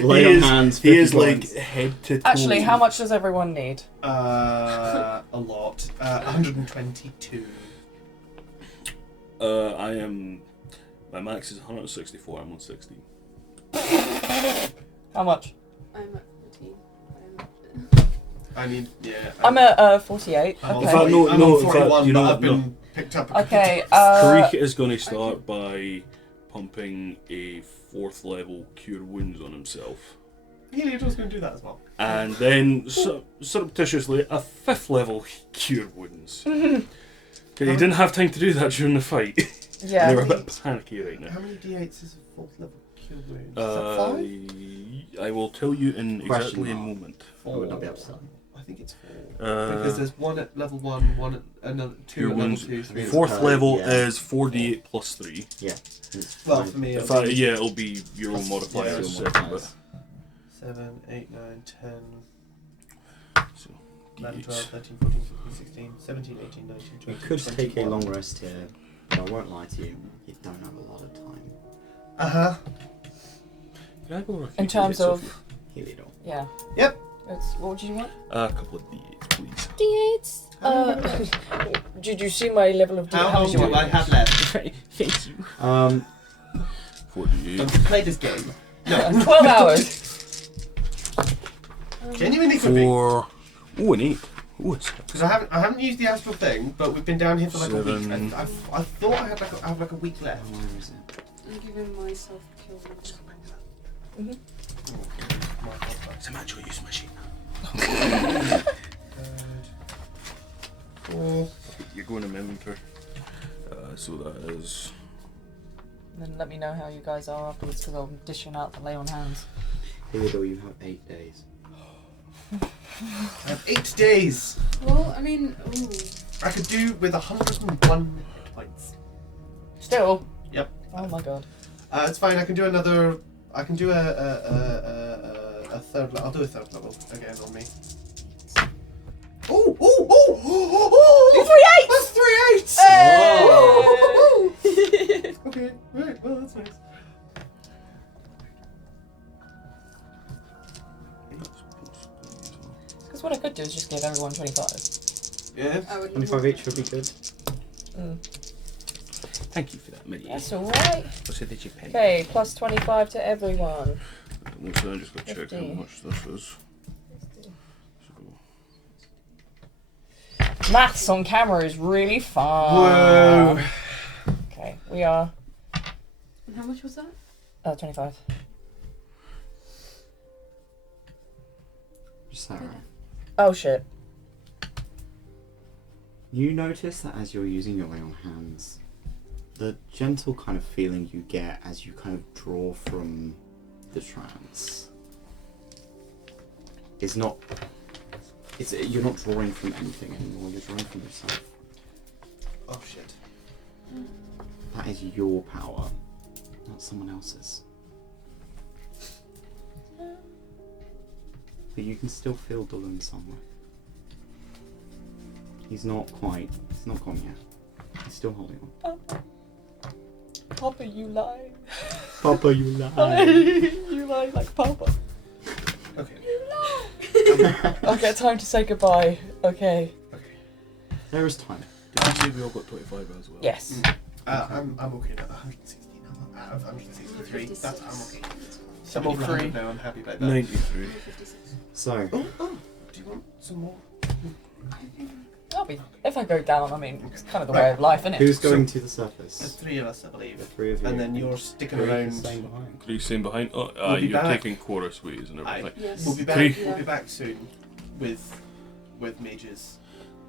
Lay on hands. He is 50 like points. head to toe. Actually, how much does everyone need? A lot. 122. I am. My max is 164. I'm on 60. How much? I'm at 14. I mean, yeah. I'm at 48. I'm Okay. In fact, no, I'm no, on in fact, 41, you know but what, I've been picked up. Okay. Karik is going to start by pumping a 4th level Cure Wounds on himself. 𝘏𝘪𝘭𝘠's going to do that as well. And then surreptitiously a 5th level Cure Wounds. Because he didn't have time to do that during the fight. Yeah. They were a bit panicky right now. How many d8s is a 4th level cure wound? I will tell you in Question exactly a mark. moment. I would not be able to tell. I think it's 4. Because there's one at level 1, one at another 2 Cure at level Wounds. 2, 3. 4th level yeah. is 4d8 plus 3. Yeah. It's Well, fine. for me, In it'll fact, be yeah, it'll be your own Plus- modifier. yeah, as your second, modifiers. 7, 8, 9, 10, so, 11, d8s. 12, 13, 14, 15, 16, 17, 18, 19, 20, You could take a 21. long rest here, but I won't lie to you. You don't have a lot of time. Uh-huh. Can I go over a few In terms d8s, of. Sophie? 𝘏𝘪𝘭. Yeah. Yep. What would you want? A couple of d8s, please. D8s. Did you see my level of How long do I have left? Thank you. 4d8. Don't play this game. No. 12 hours. Genuinely could be. 4. Ooh, an 8. Ooh, it's Because I haven't used the astral thing, but we've been down here for like a week, 7. and I thought I have like a week left. Where is it? I'm giving myself kill. It's a macho use machine. Four. You're going to inventory. So that is. And then let me know how you guys are afterwards, because I'm dishing out the lay on hands. Theodore, you have 8 days. I have 8 days. Well, I mean, ooh. I could do with 101 points. Still? Yep. Oh my god. It's fine. I can do another. I can do a third. I'll do a third level again on me. Oh! That's 3 8s. Okay. Right. Well, that's nice. Because what I could do is just give everyone 25. Yeah. I would 25 each would be good. Thank you for that, Minnie. That's alright. What's it that you pay? Okay, plus 25 to everyone. Also, I'm just going to check how 50. much this is. Maths on camera is really fun. Whoa. Okay, we are And how much was that? 25. Sarah, Oh shit. you notice that as you're using your lay on hands, the gentle kind of feeling you get as you kind of draw from the trance is not. You're not drawing from anything anymore. You're drawing from yourself. Oh shit. That is your power, not someone else's. But you can still feel Dylan somewhere. He's not gone yet. He's still holding on. Papa, you lie. Papa, you lie. You lie like Papa. Okay. I'll get time to say goodbye. Okay. There is time. Did you say we all got 25 as well? Yes. I'm okay now. 116. I have 163. That's I'm okay. I'm over 73. 100 now. I'm happy about that. 93. 56. So, Oh, do you want some more? If I go down, I mean, it's kind of the way of life, isn't it? who's going to the There's surface? 3 of us, I believe. The 3 of you. And then you're sticking Three around. staying behind. 3 staying behind. Oh, We'll be you're back. taking chorus ways and everything. Yes. We'll be back. Three. We'll be back soon with mages.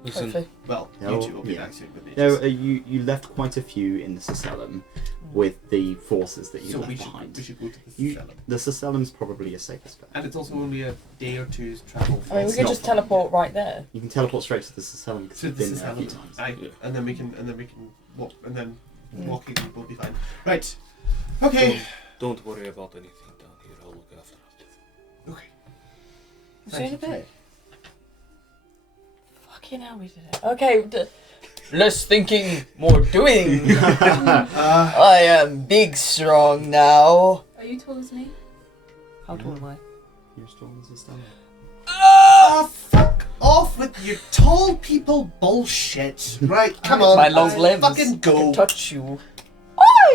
Listen, Hopefully. Well, Yeah, you two will be yeah. back soon with No, mages. you left quite a few in the Sicellum with the forces that you So left we behind. should go to the You- Sicellum. The Sicellum's probably your safest bet. And it's also only a day or two's travel. I mean, we It's could not just far. teleport right there. You can teleport straight to the Sicellum because To you've the been there a few Sicellum. times. Aye. Yeah. And then we can walk, and then Mm. walking will be fine. Right. Okay. Don't worry about anything down here. I'll look after it. Okay. See you in a Thank you. bit. Fucking hell, we did it. Okay, less thinking, more doing. I am big strong now. Are you tall as me? How tall am I? You're still in the Sicellum. Oh, fuck off with your tall people bullshit. Right, come on. My long limbs. Fucking I go. can touch you.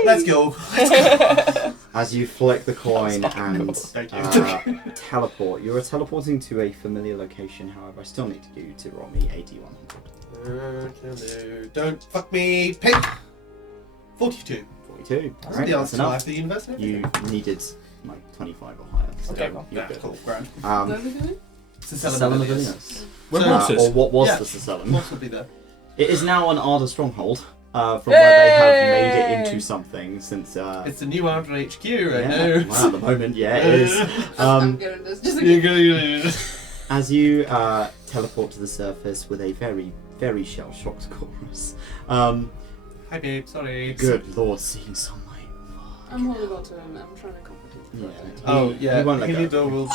Let's go. As you flick the coin That's fucking and cool. Thank you. teleport, you are teleporting to a familiar location. However, I still need you to roll me 8100. Don't fuck me. Pick. 42. 42. That's Right, the that's answer to enough. life, the universe, and You everything. needed like 25 or higher. So Okay, cool. you're Yeah, good. cool, grand. Where are we going? Sicellum of Vilnius. Where So- was this? Or what was Yeah. the Sicellum? What will be there? It is now an Arda stronghold, from where they have made it into something since. It's the new Ardra HQ right yeah, now. well, at the moment, yeah, it is. I'm good at this. Just You're like, gonna- As you teleport to the surface with a very, very shell-shocked chorus. Hi babe, sorry. Good lord, seeing sunlight. I'm holding on to him. I'm trying to comfort him. Yeah. Oh He yeah, won't let go. Hillido will.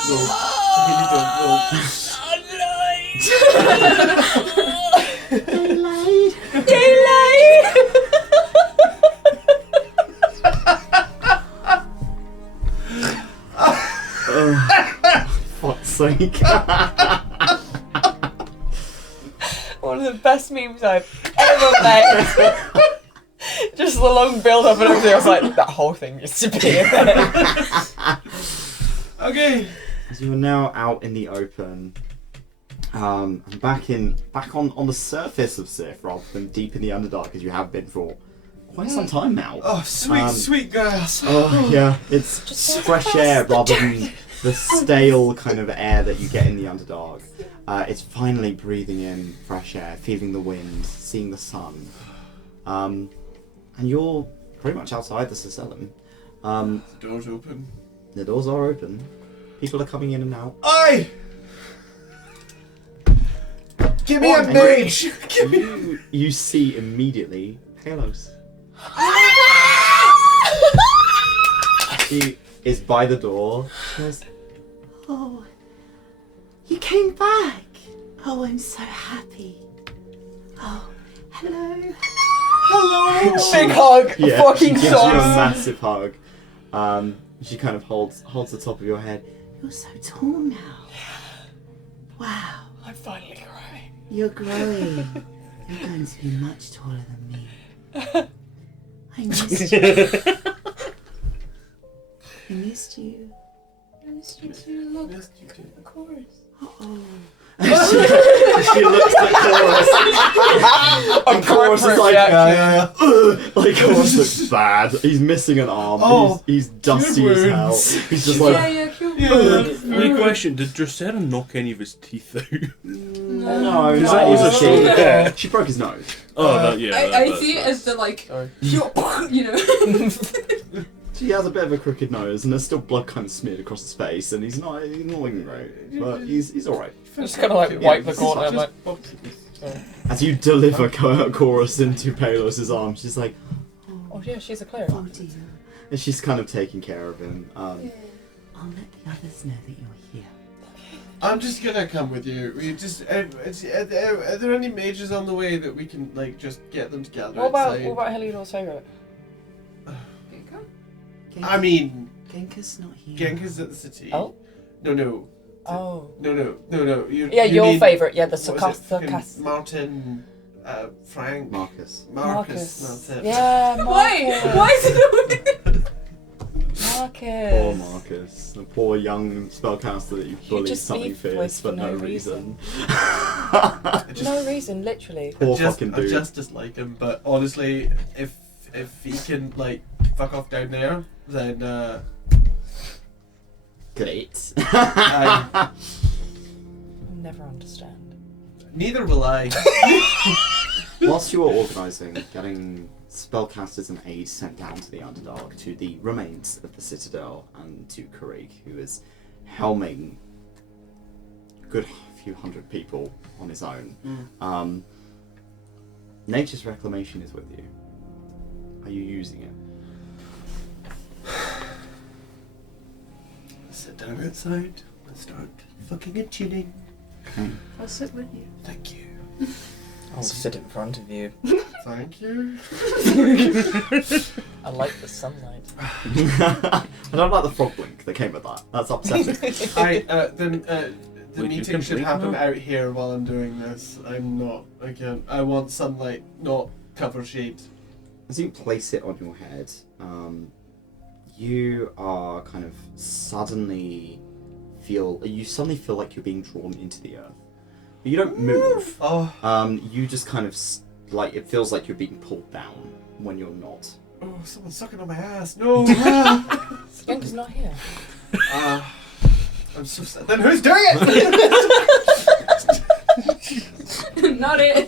Daylight! Daylight! Fuck's sake. One of the best memes I've ever made. Just the long build up and everything. I was like, that whole thing used to be in there. Okay. As you are now out in the open, And back on the surface of Sif rather than deep in the Underdark as you have been for quite some time now. Oh, sweet, sweet grass. Oh yeah, it's fresh air rather than the stale kind of air that you get in the Underdark. It's finally breathing in fresh air, feeling the wind, seeing the sun. And you're pretty much outside the Cecilum. The door's open. The doors are open. People are coming in and out. Oi! Give me a And mage! you see immediately Palos. She is by the door. She goes, Oh, you came back. Oh, I'm so happy. Oh, hello. Hello! Big hug. yeah, Fucking she gives you a sauce. massive hug. She kind of holds the top of your head. You're so tall now. Wow, I'm finally growing. you're growing. You're going to be much taller than me. I missed you. I missed you. I missed you too. Look, Yes, you do. of course. Oh. she looks at Chorus. And Chorus is like, Yeah. like Chorus looks bad. He's missing an arm. Oh, he's dusty as hell. wounds. He's just like, Wee question, did Drosera knock any of his teeth out? no, Because that was a shoulder. Yeah. She broke his nose. Oh, that, yeah. I see it as the like, Sorry. you know. He has a bit of a crooked nose, and there's still blood kind of smeared across his face, and he's not looking great, but he's all right. Just kind of like wipe the corner. I'm like, As you deliver Chorus into Palos' arms, she's like, oh yeah, she's a cleric. Oh dear. and she's kind of taking care of him. I'll let the others know that you're here. I'm just gonna come with you. We just are there any mages on the way that we can like just get them together? What about Heliodor's favourite? I mean, Genka's not here. Genka's at the city. Oh. No. Oh. No. You Your need- favourite, yeah, the what is it? sarcastic. Martin, Frank, Marcus. Marcus. That's it. Yeah, Marcus. Why is it? Marcus. Poor Marcus, the poor young spellcaster that you bullied just something beef fierce with for no no reason. No reason, literally. Poor I fucking dude. just dislike him, but honestly, if he can like fuck off down there, then Great. I'll never understand. neither will I. Whilst you are organising, getting spellcasters and aides sent down to the Underdark, to the remains of the Citadel, and to Karrik, who is helming a good few hundred people on his own. Nature's Reclamation is with you. Are you using it? Sit down outside and start fucking and tuning. I'll sit with you. Thank you. I'll sit in front of you. Thank you. I like the sunlight. I don't like the frog blink that came with that. That's upsetting. The Wait, you meeting can should blink happen now? out here while I'm doing this. I want sunlight, not cover shade. As you place it on your head, you are kind of suddenly feel like you're being drawn into the earth. But you don't move. Oh, You just kind of like it feels like you're being pulled down when you're not. oh, someone's sucking on my ass. No. Genka's not here. I'm so sad. Then who's doing it? Not it.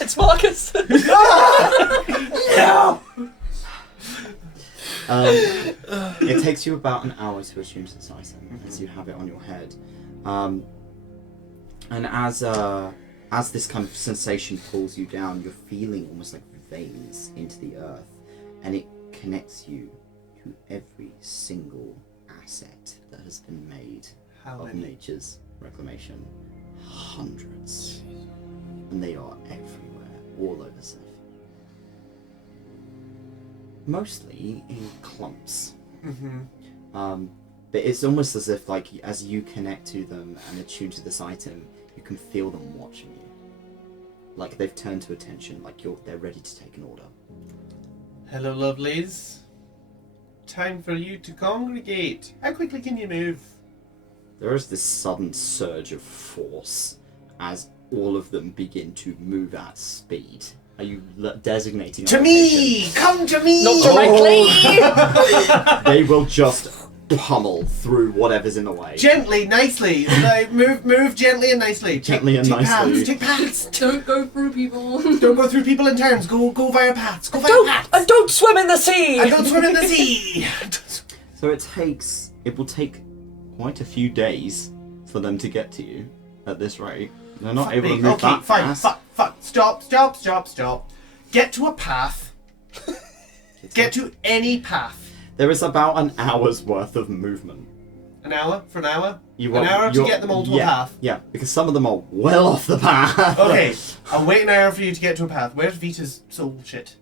It's Marcus. No. It takes you about an hour to attune to this item as you have it on your head, and as this kind of sensation pulls you down, you're feeling almost like veins into the earth, and it connects you to every single asset that has been made How of many? Nature's Reclamation. Hundreds, and they are everywhere, all over Sif. Mostly in clumps. Mm-hmm. But it's almost as if, like, as you connect to them and attune to this item, you can feel them watching you. Like they've turned to attention, like they're ready to take an order. Hello, lovelies. Time for you to congregate. How quickly can you move? there is this sudden surge of force as all of them begin to move at speed. Are you designating a To location? me! Come to me! Not directly! They will just pummel through whatever's in the way. Gently, nicely. Like, move gently and nicely. Gently and take nicely. Paths, take paths. Don't go through people. Don't go through people in turns. Go via paths. Go via Don't, paths. and don't swim in the sea! And don't swim in the sea. So it will take quite a few days for them to get to you at this rate. They're not Fuck able me. to move Okay, that fine. fast. Fuck. Stop. Get to a path. Get to any path. There is about an hour's worth of movement. An hour? For an hour? You An are- hour to you're- get them all to a yeah, path. Yeah, because some of them are well off the path. Okay, I'll wait an hour for you to get to a path. Where's Vita's soul shit?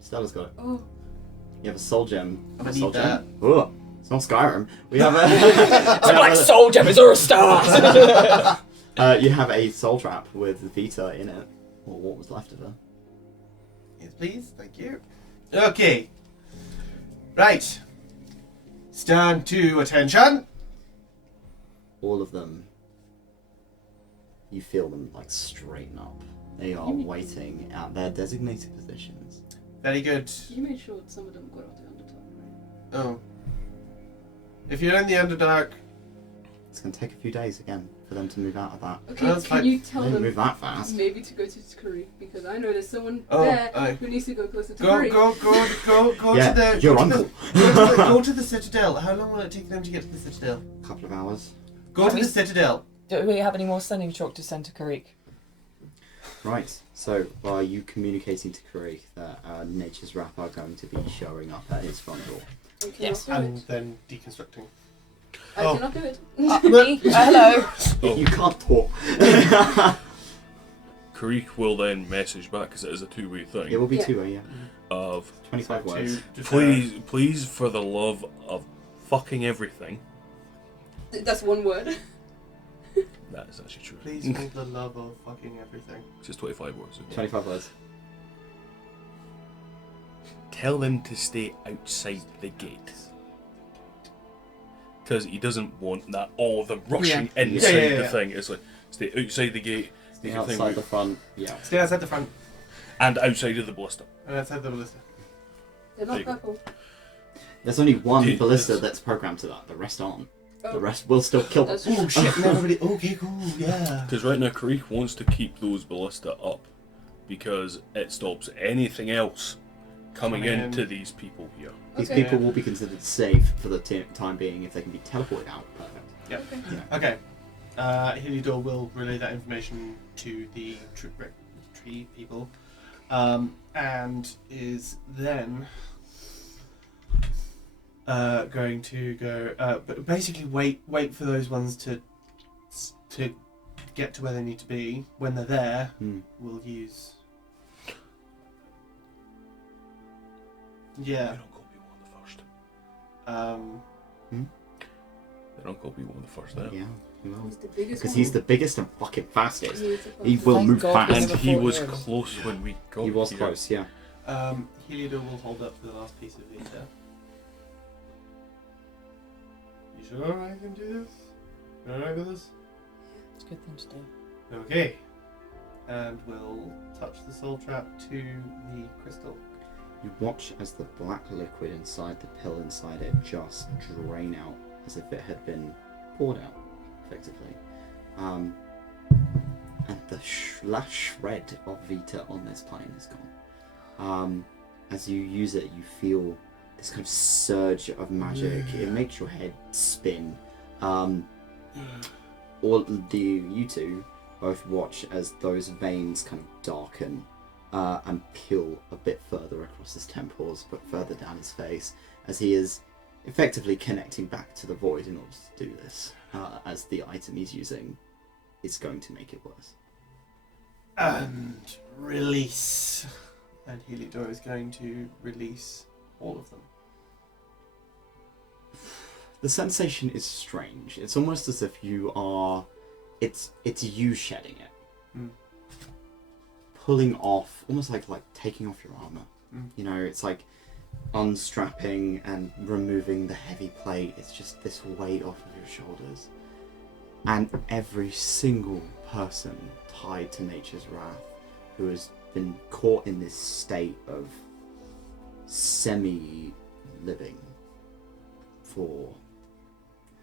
Stella's got it. Oh, You have a soul gem. I'm gonna A soul need that. gem. Ugh, it's not Skyrim. We have It's a black soul gem, it's a star! you have a soul trap with Vita in it, or what was left of her. Yes, please. Thank you. Okay. Right. Stand to attention. All of them. You feel them like straighten up. They are waiting at their designated positions. Very good. you made sure some of them got out the Undertale, right? Oh. If you're in the Underdark, It's going to take a few days again for them to move out of that. Okay, That's can fine. you They tell didn't them move that fast. maybe to go to Kusari? Because I know there's someone Oh, there aye. who needs to go closer to go Kusari. Yeah, to the your go to uncle. go to the Citadel. How long will it take them to get to the Citadel? A couple of hours. Go to the Citadel. Do we have any more sending chalk to send to Karik? Right, so are you communicating to Karik that Nature's Wrath are going to be showing up at his front door? I cannot Yes. do And it. then deconstructing. I Oh. cannot do it. Me? Hello? Oh. You can't talk. Karik will then message back, because it is a two-way thing, It will be Yeah. two-way, yeah. of 25 words. please, for the love of fucking everything. That's one word. That is actually true. Please, for the love of fucking everything. It's just 25 words. isn't it? 25 words. Tell them to stay outside the gate. Because he doesn't want that all of them rushing inside Yeah. the thing. It's like, stay outside the gate, Stay make your thing outside the move, front, yeah. Stay outside the front and outside of the ballista. and outside the ballista. They're There not you go. purple. There's only one Dude, ballista yes. that's programmed to that. The rest aren't. Oh. The rest will still kill them. That's Oh shit! And everybody. Okay, cool. Yeah. Because right now, Karik wants to keep those ballista up because it stops anything else coming Coming in. into these people here. These Okay. people will be considered safe for the time being if they can be teleported out. Perfect. Yep. Okay. Yeah. Okay. Heliodor will relay that information to the tree people, and is then going to go. But basically, wait for those ones to get to where they need to be. When they're there, we'll use. Yeah. They're not going to be one of the first. They're not going to be one of the first there. Yeah, he will. He's the biggest Because one. he's the biggest and fucking fastest. He is the He will Thank move God fast. we And never he fought was him. close when we got He was here. close, yeah. Heliodor will hold up for the last piece of Vita. You sure I can do this? You alright with this? It's a good thing to do. Okay. And we'll touch the soul trap to the crystal. You watch as the black liquid inside the pill inside it just drain out as if it had been poured out, effectively. And the last shred of Vita on this plane is gone. As you use it, you feel this kind of surge of magic. It makes your head spin. You two both watch as those veins kind of darken and peel a bit further across his temples, but further down his face, as he is effectively connecting back to the void in order to do this, as the item he's using is going to make it worse. And release. And Heliodor is going to release all of them. The sensation is strange. It's almost as if you are... It's you shedding it. Pulling off, almost like taking off your armor. You know, it's like unstrapping and removing the heavy plate. It's just this weight off of your shoulders. And every single person tied to nature's wrath who has been caught in this state of semi-living for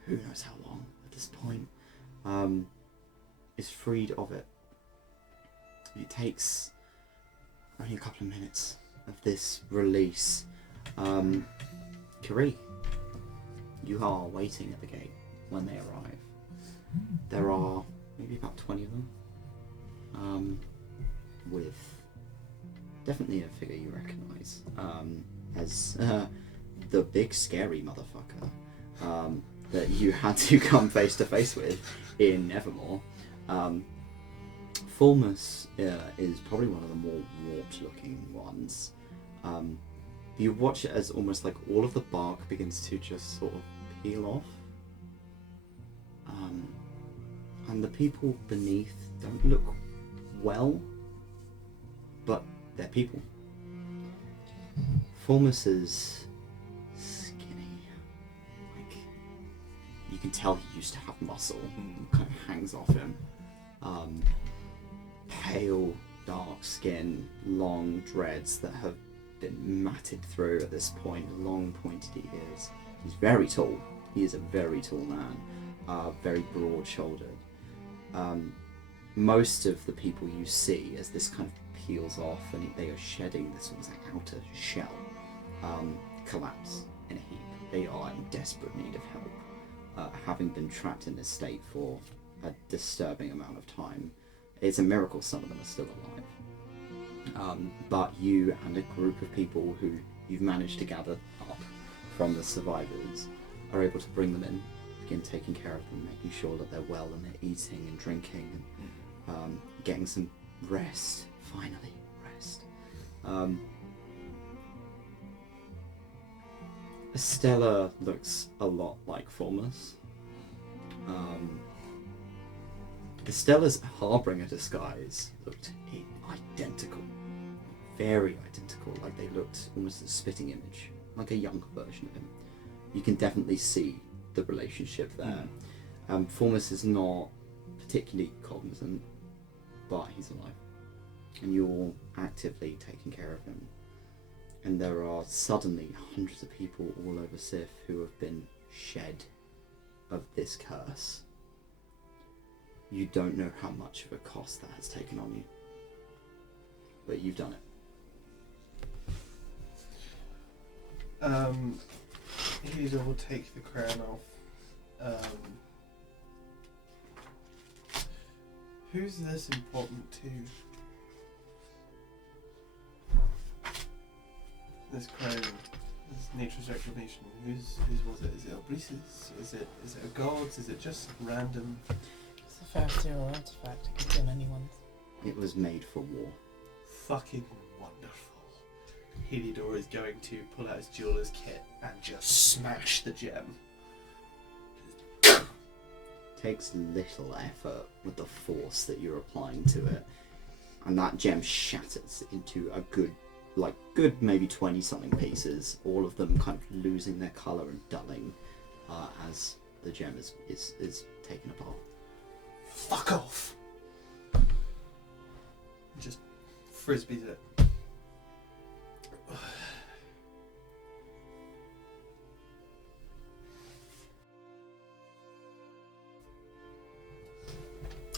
who knows how long at this point, is freed of it. It takes only a couple of minutes of this release. 𝘞𝘰𝘮𝘭𝘥, you are waiting at the gate when they arrive. There are maybe about 20 of them, with definitely a figure you recognise as the big scary motherfucker that you had to come face to face with in 𝘞𝘠𝘭𝘥. 𝘏𝘪𝘨 is probably one of the more warped looking ones. You watch it as almost like all of the bark begins to just sort of peel off. And the people beneath don't look well, but they're people. 𝘏𝘪𝘨 is skinny. Like, you can tell he used to have muscle. Kind of hangs off him. Pale, dark skin, long dreads that have been matted through at this point, long pointed ears. He's very tall. He is a very tall man, very broad-shouldered. Most of the people you see as this kind of peels off and they are shedding this almost like outer shell, collapse in a heap. They are in desperate need of help, having been trapped in this state for a disturbing amount of time. It's a miracle some of them are still alive. But you and a group of people who you've managed to gather up from the survivors are able to bring them in, begin taking care of them, making sure that they're well and they're eating and drinking and getting some rest, finally rest. Estelar looks a lot like 𝘏𝘪𝘨. Estelar's Harbinger disguise looked identical. Very identical, like they looked almost a spitting image, like a younger version of him. You can definitely see the relationship there. 𝘏𝘪𝘨 is not particularly cognizant, but he's alive. And you're actively taking care of him. And there are suddenly hundreds of people all over Sif who have been shed of this curse. You don't know how much of a cost that has taken on you, but you've done it. 𝘞𝘰𝘮𝘭𝘏 will take the crown off. Who's this important to? This crown, this nature's reclamation. Whose was it? Is it Obris's? Is it a god's? Is it just random? It's a fairy tale artifact. It could be anyone's. It was made for war. Fucking wonderful. 𝘞𝘰𝘮𝘭𝘏 is going to pull out his jeweler's kit and just smash the gem. Takes little effort with the force that you're applying to it, and that gem shatters into a good maybe 20 something pieces, all of them kind of losing their colour and dulling as the gem is taken apart. Fuck off! Just frisbees it.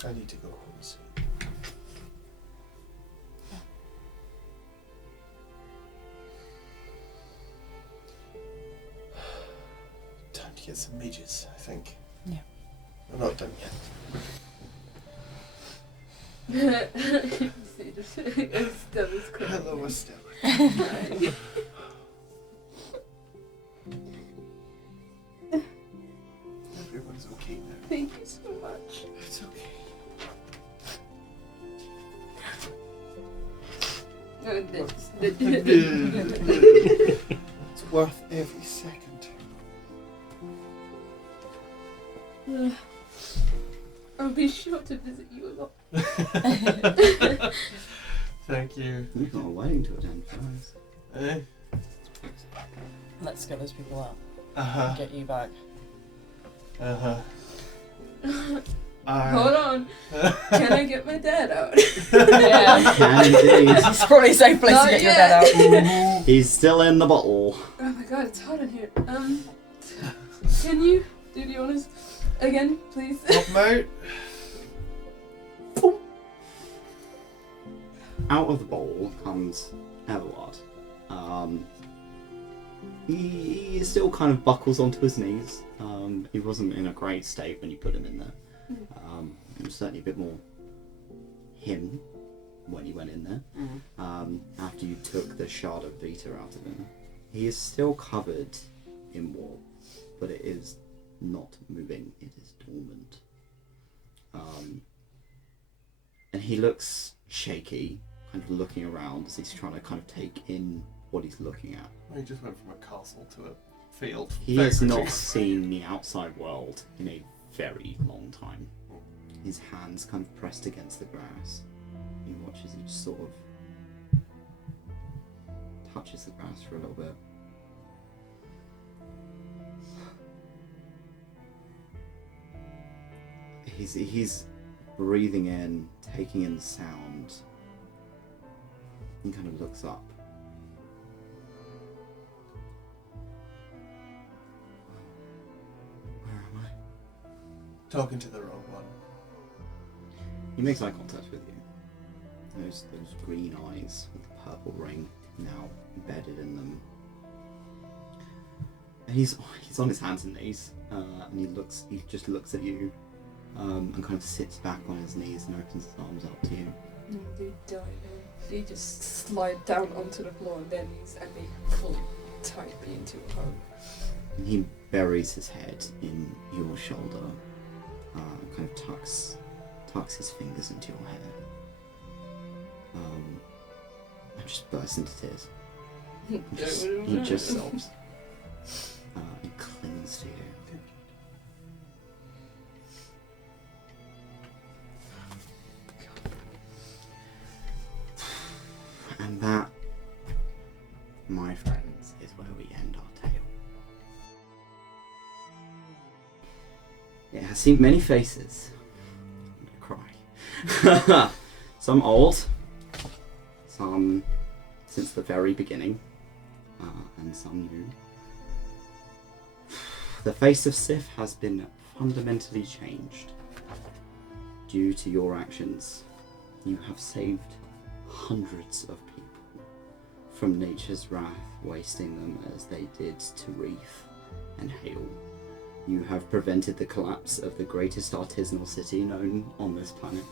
I need to go home soon. Time to get some mages, I think. Yeah. I'm not done yet. Estella's crying. Hello, Estella. Everyone's okay now. Thank you so much. It's okay. It's worth every second. I'll be sure to visit you a lot. Thank you. We've got a wedding to attend first. Eh? Let's get those people out. Uh-huh. Get you back. Uh-huh. Hold on. Can I get my dad out? Yeah. Can indeed. It's probably a safe place Not to get your yet. dad out. He's still in the bottle. Oh my god, it's hot in here. Can you do the honors again, please? Help him out. Out of the bowl comes Eward. He still kind of buckles onto his knees. He wasn't in a great state when you put him in there. It was certainly a bit more him when he went in there. After you took the shard of Vitah out of him. He is still covered in warmth, but it is not moving. It is dormant. And he looks shaky, kind of looking around as he's trying to kind of take in what he's looking at. He just went from a castle to a field. He very has quickly. not seen the outside world in a very long time. His hands kind of pressed against the grass. He watches, he just sort of touches the grass for a little bit. He's breathing in, taking in the sound. He kind of looks up. Where am I? Talking to the wrong one. He makes eye contact with you. Those green eyes with the purple ring now embedded in them. And he's on his hands and knees, and he just looks at you, and kind of sits back on his knees and opens his arms up to you. They die then. They just slide down onto the floor on their knees and they pull tightly into a hug. And he buries his head in your shoulder, kind of tucks his fingers into your hair, and just bursts into tears. He just sobs. He clings to you. And that, my friends, is where we end our tale. It has seen many faces. I'm gonna cry. Some old, some since the very beginning, and some new. The face of Sif has been fundamentally changed due to your actions. You have saved hundreds of people from nature's wrath, wasting them as they did to Reef and Hale. You have prevented the collapse of the greatest artisanal city known on this planet.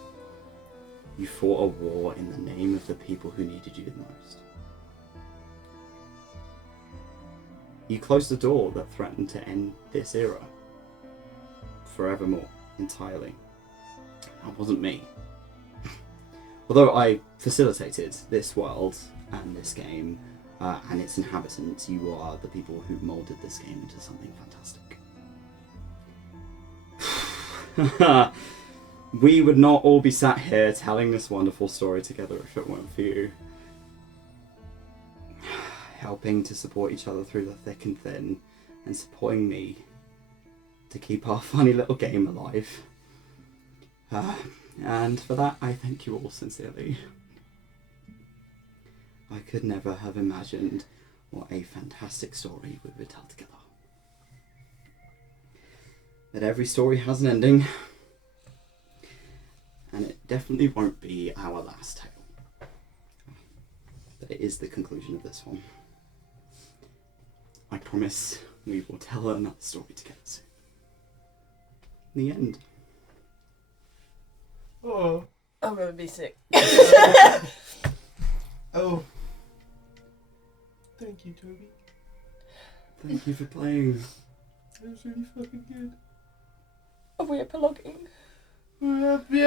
You fought a war in the name of the people who needed you the most. You closed the door that threatened to end this era. Forevermore, entirely. That wasn't me. Although I facilitated this world and this game and its inhabitants, you are the people who moulded this game into something fantastic. We would not all be sat here telling this wonderful story together if it weren't for you. Helping to support each other through the thick and thin, and supporting me to keep our funny little game alive. And for that, I thank you all sincerely. I could never have imagined what a fantastic story we would tell together. But every story has an ending, and it definitely won't be our last tale. But it is the conclusion of this one. I promise we will tell another story together soon. The end. Oh. I'm gonna be sick. Oh. Thank you, Toby. Thank you for playing. That was really fucking good. Are we epiloguing? Yeah. When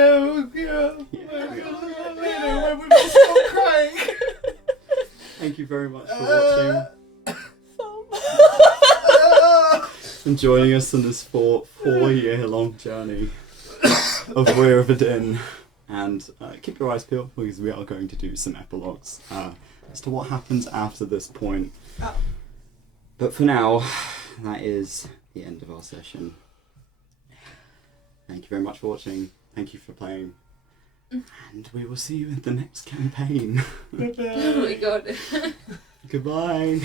we both start crying. Thank you very much for watching and joining us on this 4-year-long journey of Weir of Adynn. And keep your eyes peeled because we are going to do some epilogues as to what happens after this point. But for now, that is the end of our session. Thank you very much for watching. Thank you for playing. And we will see you in the next campaign. Oh my god. Goodbye.